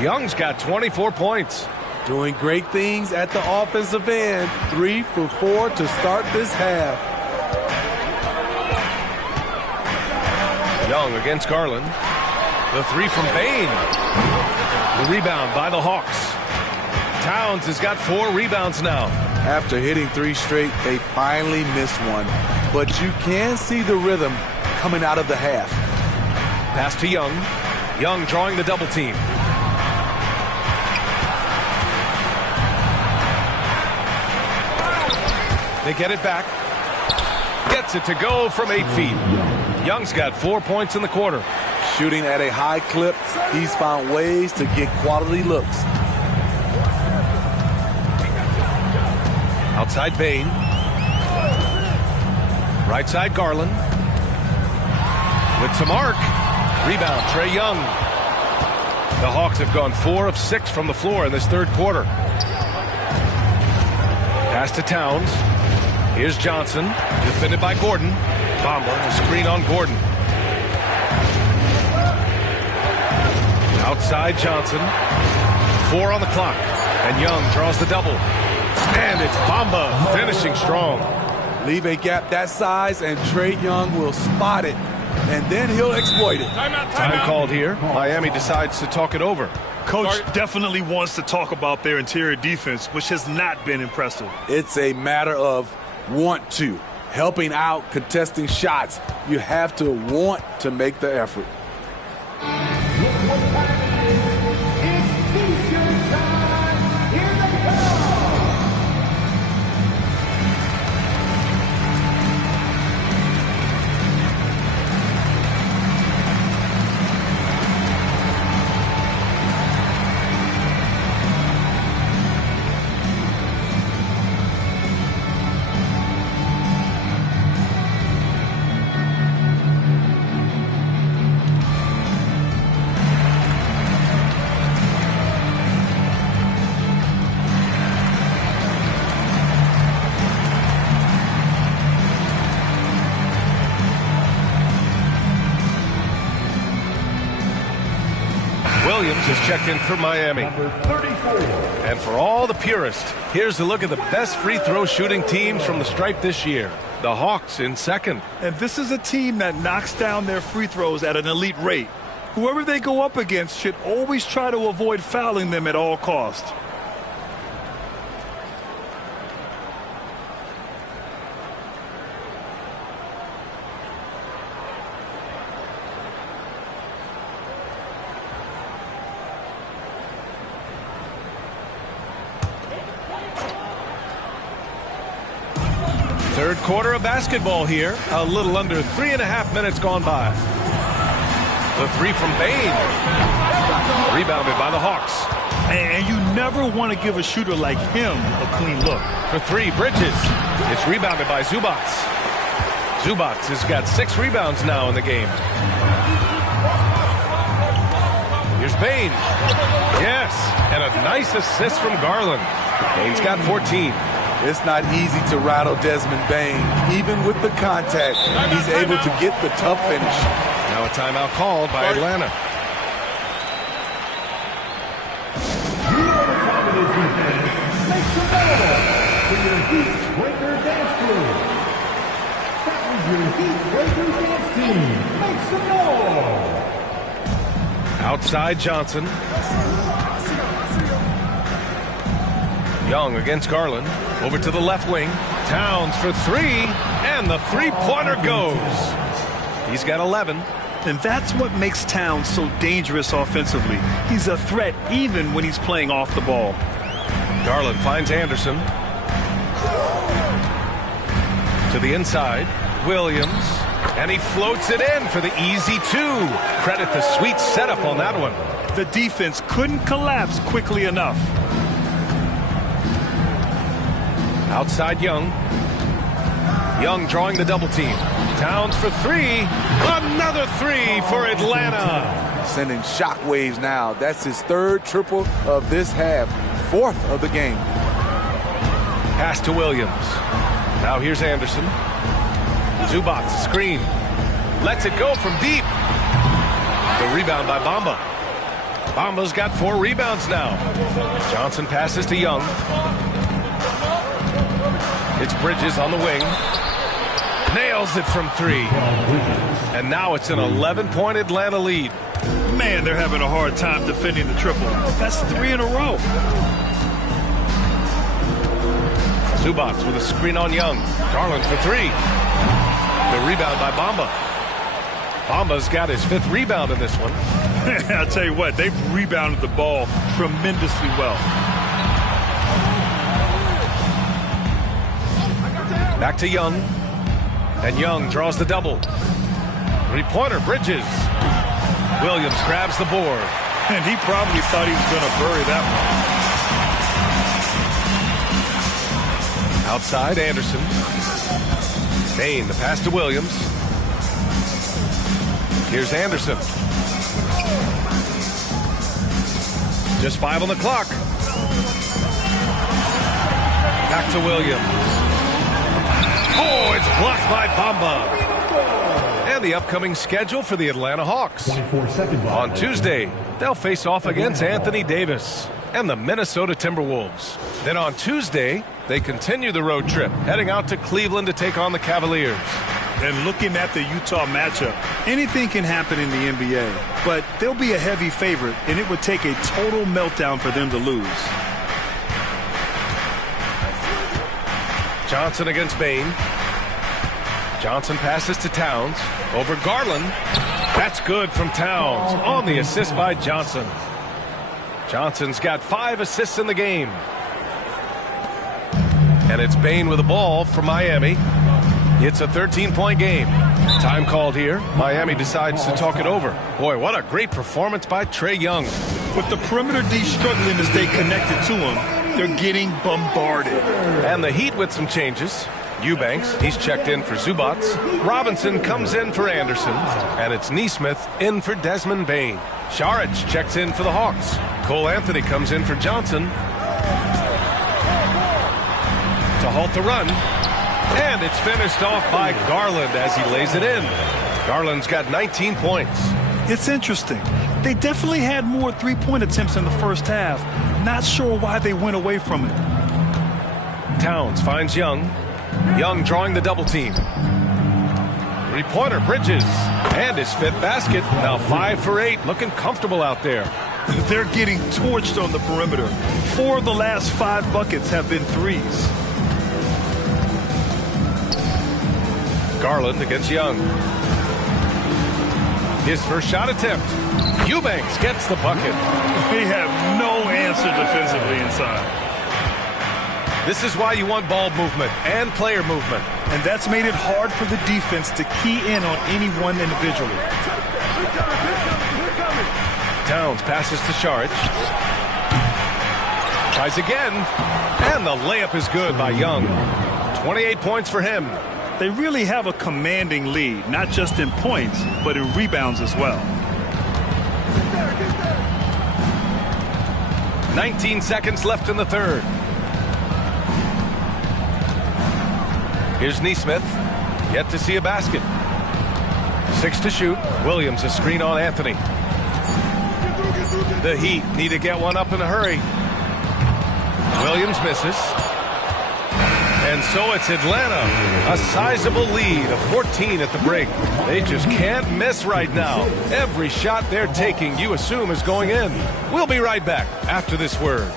Young's got 24 points. Doing great things at the offensive end. 3 for 4 to start this half. Young against Garland. The 3 from Bane. The rebound by the Hawks. Towns has got 4 rebounds now. After hitting 3 straight, they finally missed one. But you can see the rhythm coming out of the half. Pass to Young. Young drawing the double team. They get it back. Gets it to go from 8 feet. Young's got 4 points in the quarter. Shooting at a high clip, he's found ways to get quality looks. Outside Bane. Right side Garland. With some arc. Rebound Trae Young. The Hawks have gone 4 of 6 from the floor in this third quarter. Pass to Towns. Here's Johnson, defended by Gordon. Bamba, a screen on Gordon. Outside Johnson. 4 on the clock. And Young draws the double. And it's Bamba finishing strong. Leave a gap that size, and Trae Young will spot it, and then he'll exploit it. Time called here. Miami decides to talk it over. Coach definitely wants to talk about their interior defense, which has not been impressive. It's a matter of want to. Helping out, contesting shots. You have to want to make the effort. Williams is checked in for Miami. And for all the purists, here's a look at the best free throw shooting teams from the stripe this year. The Hawks in second. And this is a team that knocks down their free throws at an elite rate. Whoever they go up against should always try to avoid fouling them at all costs. Third quarter of basketball here. A little under 3.5 minutes gone by. The three from Bain. Rebounded by the Hawks. And you never want to give a shooter like him a clean look. For three, Bridges. It's rebounded by Zubats. Zubats has got 6 rebounds now in the game. Here's Bain. Yes, and a nice assist from Garland. Bain's got 14. It's not easy to rattle Desmond Bain. Even with the contact, he's able to get the tough finish. Now a timeout called by Atlanta. Make some noise for your Heat Breaker Dance Crew. That was your Heat Breaker Dance Team. Make some noise. Outside Johnson. Young against Garland. Over to the left wing. Towns for 3. And the three-pointer goes. He's got 11. And that's what makes Towns so dangerous offensively. He's a threat even when he's playing off the ball. Garland finds Anderson. To the inside. Williams. And he floats it in for the easy 2. Credit the sweet setup on that one. The defense couldn't collapse quickly enough. Outside Young. Young drawing the double team. Towns for 3. Another 3 for Atlanta. Sending shockwaves now. That's his 3rd triple of this half. 4th of the game. Pass to Williams. Now here's Anderson. Zubats, screen. Lets it go from deep. The rebound by Bamba. Bamba's got 4 rebounds now. Johnson passes to Young. It's Bridges on the wing. Nails it from 3. And now it's an 11-point Atlanta lead. Man, they're having a hard time defending the triple. That's 3 in a row. Zubats with a screen on Young. Garland for 3. The rebound by Bamba. Bamba's got his 5th rebound in this one. I'll tell you what, they've rebounded the ball tremendously well. Back to Young. And Young draws the double. Three-pointer, Bridges. Williams grabs the board. And he probably thought he was going to bury that one. Outside, Anderson. Bain, the pass to Williams. Here's Anderson. Just 5 on the clock. Back to Williams. Oh, it's blocked by Bamba. And the upcoming schedule for the Atlanta Hawks. On Tuesday, they'll face off against Anthony Davis and the Minnesota Timberwolves. Then on Tuesday, they continue the road trip, heading out to Cleveland to take on the Cavaliers. And looking at the Utah matchup, anything can happen in the NBA, but they'll be a heavy favorite, and it would take a total meltdown for them to lose. Johnson against Bain. Johnson passes to Towns. Over Garland. That's good from Towns on the assist by Johnson. Johnson's got 5 assists in the game. And it's Bain with the ball for Miami. It's a 13-point game. Time called here. Miami decides to talk it over. Boy, what a great performance by Trae Young. With the perimeter D struggling to stay connected to him, they're getting bombarded. And the Heat with some changes. Eubanks, he's checked in for Zubats. Robinson comes in for Anderson. And it's Nesmith in for Desmond Bain. Saric checks in for the Hawks. Cole Anthony comes in for Johnson. To halt the run. And it's finished off by Garland as he lays it in. Garland's got 19 points. It's interesting. They definitely had more three-point attempts in the first half. Not sure why they went away from it. Towns finds Young. Young drawing the double team. Three-pointer, Bridges. And his 5th basket. Now 5 for 8. Looking comfortable out there. They're getting torched on the perimeter. 4 of the last 5 buckets have been threes. Garland against Young. His first shot attempt. Eubanks gets the bucket. They have no answer defensively inside. This is why you want ball movement and player movement. And that's made it hard for the defense to key in on any one individually. Towns passes to Saric. Tries again. And the layup is good by Young. 28 points for him. They really have a commanding lead, not just in points, but in rebounds as well. 19 seconds left in the third. Here's Nesmith. Yet to see a basket. 6 to shoot. Williams a screen on Anthony. The Heat need to get one up in a hurry. Williams misses. And so it's Atlanta, a sizable lead of 14 at the break. They just can't miss right now. Every shot they're taking, you assume, is going in. We'll be right back after this word.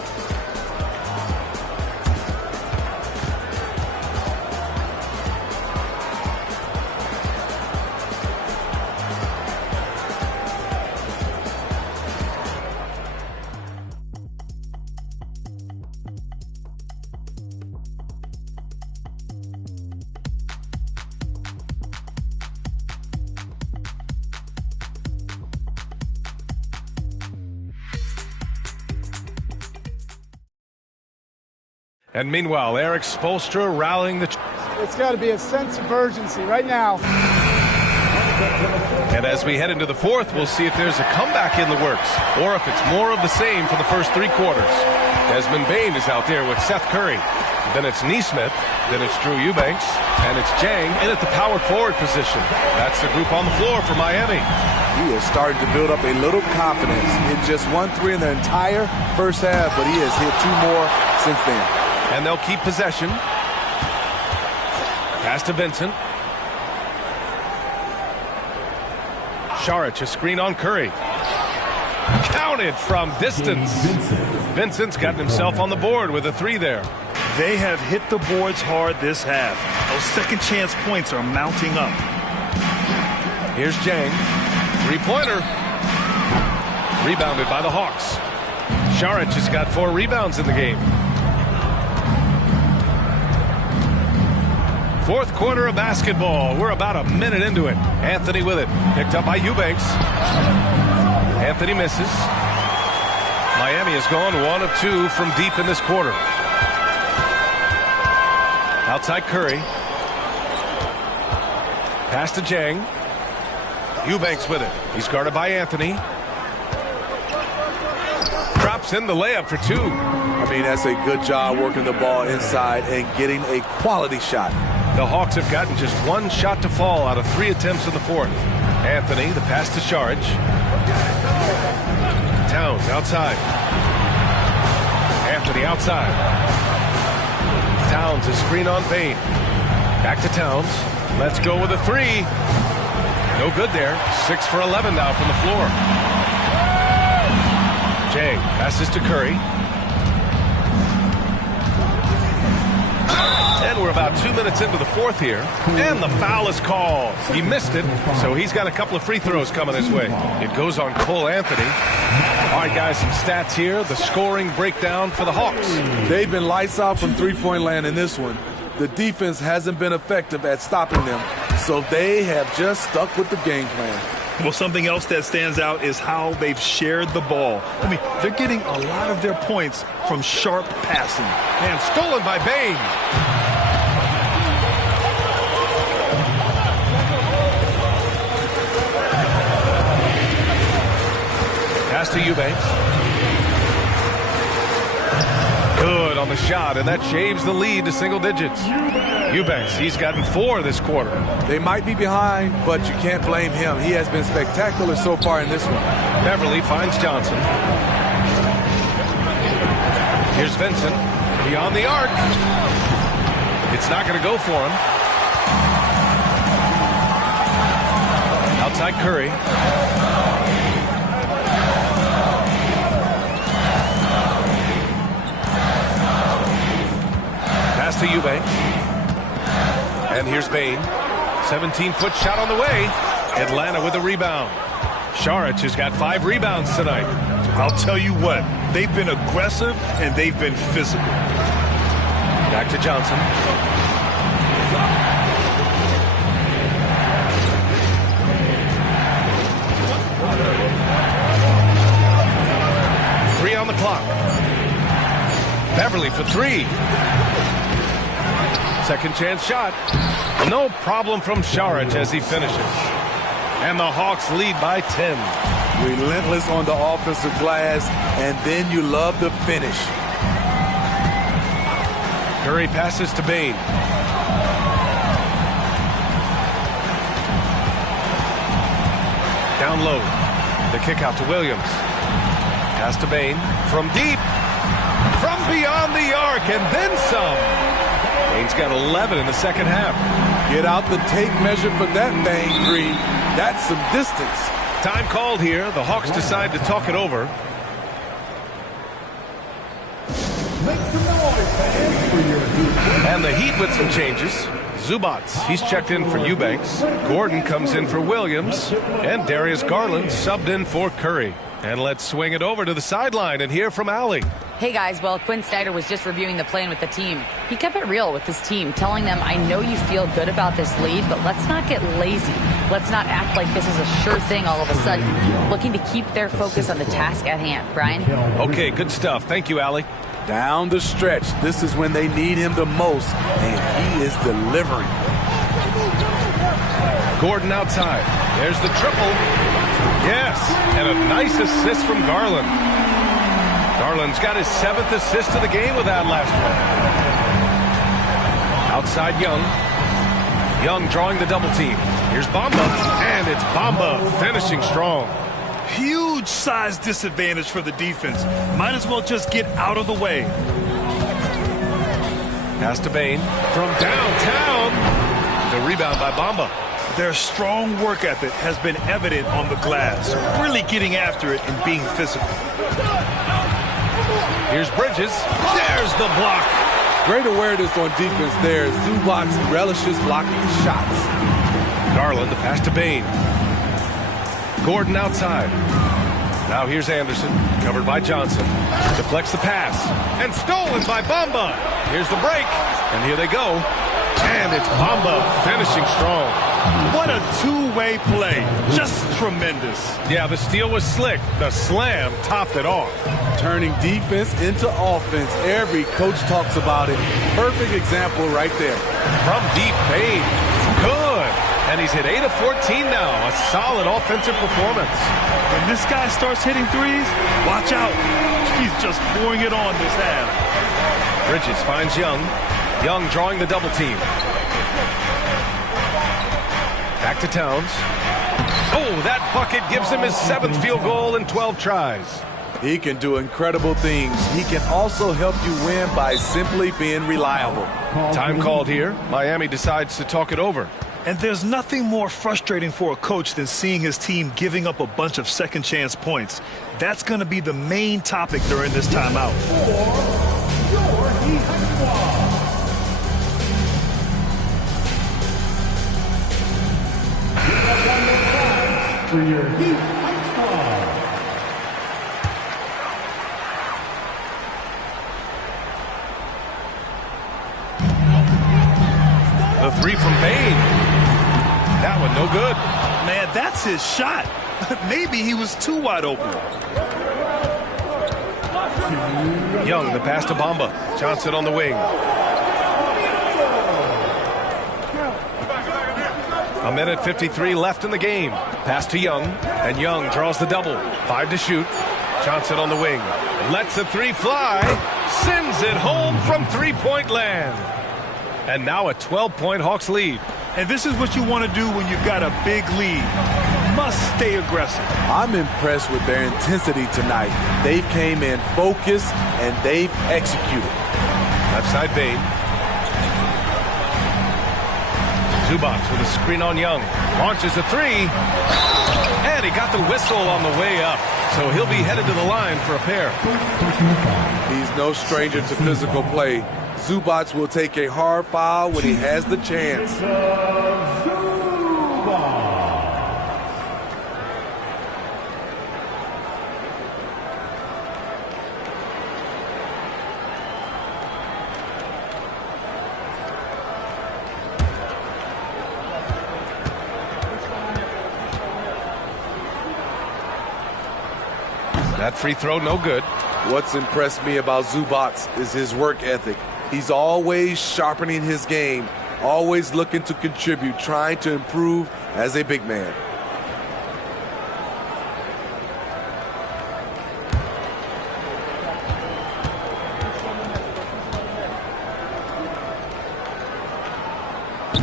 And meanwhile, Eric Spoelstra rallying the... It's got to be a sense of urgency right now. And as we head into the fourth, we'll see if there's a comeback in the works or if it's more of the same for the first 3 quarters. Desmond Bain is out there with Seth Curry. Then it's Nesmith. Then it's Drew Eubanks. And it's Jang in at the power forward position. That's the group on the floor for Miami. He is starting to build up a little confidence. Hit just 1 3 in the entire first half, but he has hit 2 more since then. And they'll keep possession. Pass to Vincent. Saric, a screen on Curry. Counted from distance. Vincent's gotten himself on the board with a 3 there. They have hit the boards hard this half. Those second chance points are mounting up. Here's Jang. 3-pointer. Rebounded by the Hawks. Saric has got 4 rebounds in the game. Fourth quarter of basketball. We're about a minute into it. Anthony with it. Picked up by Eubanks. Anthony misses. Miami has gone 1 of 2 from deep in this quarter. Outside Curry. Pass to Jang. Eubanks with it. He's guarded by Anthony. drops in the layup for 2. I mean, that's a good job working the ball inside and getting a quality shot. The Hawks have gotten just 1 shot to fall out of 3 attempts in the 4th. Anthony, the pass to Saric. Towns outside. Anthony outside. Towns is screen on Payne. Back to Towns. Let's go with a 3. No good there. 6 for 11 now from the floor. Jay passes to Curry. And we're about 2 minutes into the 4th here. And the foul is called. He missed it, so he's got a couple of free throws coming his way. It goes on Cole Anthony. All right, guys, some stats here. The scoring breakdown for the Hawks. They've been lights out from three-point land in this one. The defense hasn't been effective at stopping them, so they have just stuck with the game plan. Well, something else that stands out is how they've shared the ball. I mean, they're getting a lot of their points from sharp passing. And stolen by Bain. Pass to Eubanks. Good on the shot, and that shaves the lead to single digits. Eubanks, he's gotten 4 this quarter. They might be behind, but you can't blame him. He has been spectacular so far in this one. Beverly finds Johnson. Here's Vincent. Beyond the arc. It's not going to go for him. Outside Curry. Pass to Eubanks. And here's Bain. 17-foot shot on the way. Atlanta with a rebound. Saric has got 5 rebounds tonight. I'll tell you what, they've been aggressive and they've been physical. Back to Johnson. Three on the clock. Beverly for 3. Second chance shot. No problem from Saric as he finishes. And the Hawks lead by 10. Relentless on the offensive glass, and then you love the finish. Curry passes to Bain. Down low. The kick out to Williams. Pass to Bain. From deep. From beyond the arc, and then some. Bain's got 11 in the second half. Get out the tape measure for that Bain 3. That's some distance. Time called here. The Hawks decide to talk it over. And the Heat with some changes. Zubats, he's checked in for Eubanks. Gordon comes in for Williams. And Darius Garland subbed in for Curry. And let's swing it over to the sideline and hear from Allie. Hey guys, well, Quinn Snyder was just reviewing the plan with the team. He kept it real with his team, telling them, I know you feel good about this lead, but let's not get lazy. Let's not act like this is a sure thing all of a sudden. Looking to keep their focus on the task at hand. Brian? Okay, good stuff. Thank you, Allie. Down the stretch, this is when they need him the most, and he is delivering. Gordon outside. There's the triple. Yes, and a nice assist from Garland. Garland's got his 7th assist of the game with that last one. Outside Young. Young drawing the double team. Here's Bamba, and it's Bamba finishing strong. Huge size disadvantage for the defense. Might as well just get out of the way. Pass to Bain from downtown. The rebound by Bamba. Their strong work ethic has been evident on the glass. Really getting after it and being physical. Here's Bridges. There's the block. Great awareness on defense there. Zubac relishes blocking shots. Garland, the pass to Bain. Gordon outside. Now here's Anderson, covered by Johnson. Deflects the pass. And stolen by Bamba. Here's the break. And here they go. And it's Bamba finishing strong. What a two-way play. Just tremendous. Yeah, the steal was slick. The slam topped it off. Turning defense into offense. Every coach talks about it. Perfect example right there. From deep, Bain. Good. And he's hit 8 of 14 now. A solid offensive performance. When this guy starts hitting threes, watch out. He's just pouring it on this half. Bridges finds Young. Young drawing the double team. Back to Towns. Oh, that bucket gives him his 7th field goal in 12 tries. He can do incredible things. He can also help you win by simply being reliable. Time called here. Miami decides to talk it over. And there's nothing more frustrating for a coach than seeing his team giving up a bunch of second chance points. That's going to be the main topic during this timeout. For your Heat High Squad. The three from Bain. That one no good. Man, that's his shot. Maybe he was too wide open. Young, the pass to Bamba. Johnson on the wing. A minute 53 left in the game. Pass to Young, and Young draws the double. 5 to shoot. Johnson on the wing. Lets the three fly. Sends it home from three-point land. And now a 12-point Hawks lead. And this is what you want to do when you've got a big lead. Must stay aggressive. I'm impressed with their intensity tonight. They came in focused, and they've executed. Left side Bain. Zubac with a screen on Young. Launches a three. And he got the whistle on the way up. So he'll be headed to the line for a pair. He's no stranger to physical play. Zubac will take a hard foul when he has the chance. That free throw, no good. What's impressed me about Zubac is his work ethic. He's always sharpening his game, always looking to contribute, trying to improve as a big man.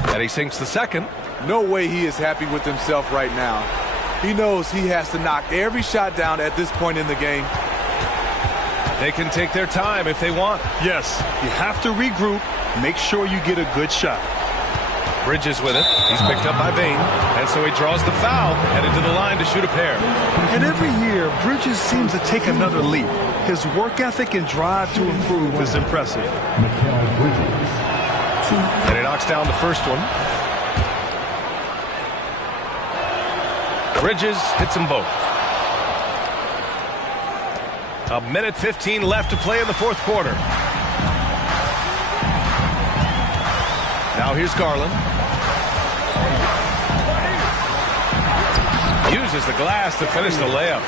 And he sinks the second. No way he is happy with himself right now. He knows he has to knock every shot down at this point in the game. They can take their time if they want. Yes, you have to regroup. Make sure you get a good shot. Bridges with it. He's picked up by Bain. And so he draws the foul, headed to the line to shoot a pair. And every year, Bridges seems to take another leap. His work ethic and drive to improve is impressive. And he knocks down the first one. Bridges hits them both. A minute 15 left to play in the fourth quarter. Now here's Garland. Uses the glass to finish the layup.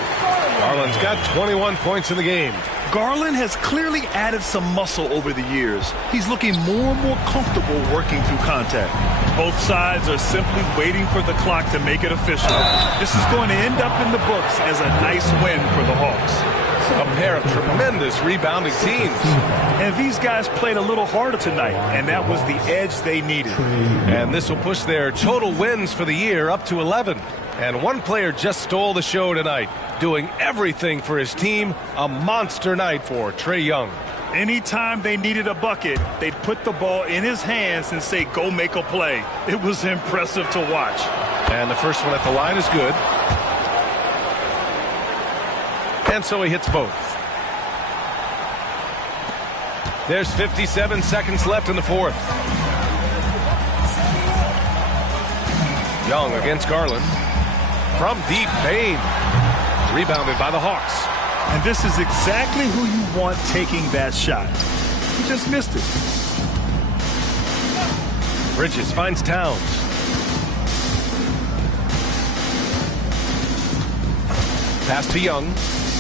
Garland's got 21 points in the game. Garland has clearly added some muscle over the years. He's looking more and more comfortable working through contact. Both sides are simply waiting for the clock to make it official. This is going to end up in the books as a nice win for the Hawks. A pair of tremendous rebounding teams. And these guys played a little harder tonight, and that was the edge they needed. And this will push their total wins for the year up to 11. And one player just stole the show tonight, doing everything for his team. A monster night for Trae Young. Anytime they needed a bucket, they'd put the ball in his hands and say, go make a play. It was impressive to watch. And the first one at the line is good. And so he hits both. There's 57 seconds left in the fourth. Young against Garland. From deep, Bain. Rebounded by the Hawks. And this is exactly who you want taking that shot. He just missed it. Bridges finds Towns. Pass to Young.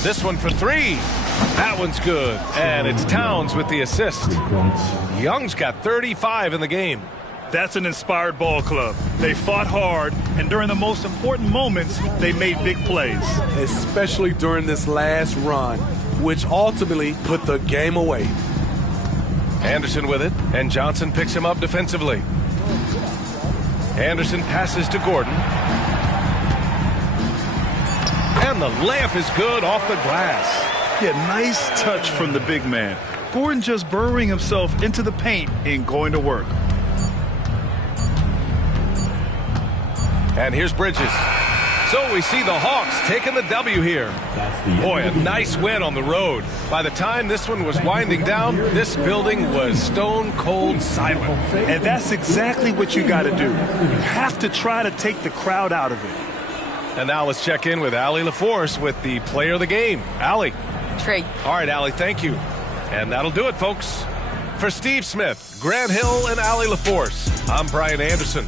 This one for three. That one's good. And it's Towns with the assist. Young's got 35 in the game. That's an inspired ball club. They fought hard, and during the most important moments, they made big plays. Especially during this last run, which ultimately put the game away. Anderson with it, and Johnson picks him up defensively. Anderson passes to Gordon. And the layup is good off the glass. Yeah, nice touch from the big man. Gordon just burrowing himself into the paint and going to work. And here's Bridges. So we see the Hawks taking the W here. Boy, a nice win on the road. By the time this one was winding down, this building was stone cold silent. And that's exactly what you got to do. You have to try to take the crowd out of it. And now let's check in with Allie LaForce with the player of the game. Allie. Trey. All right, Allie, thank you. And that'll do it, folks. For Steve Smith, Grant Hill, and Allie LaForce, I'm Brian Anderson.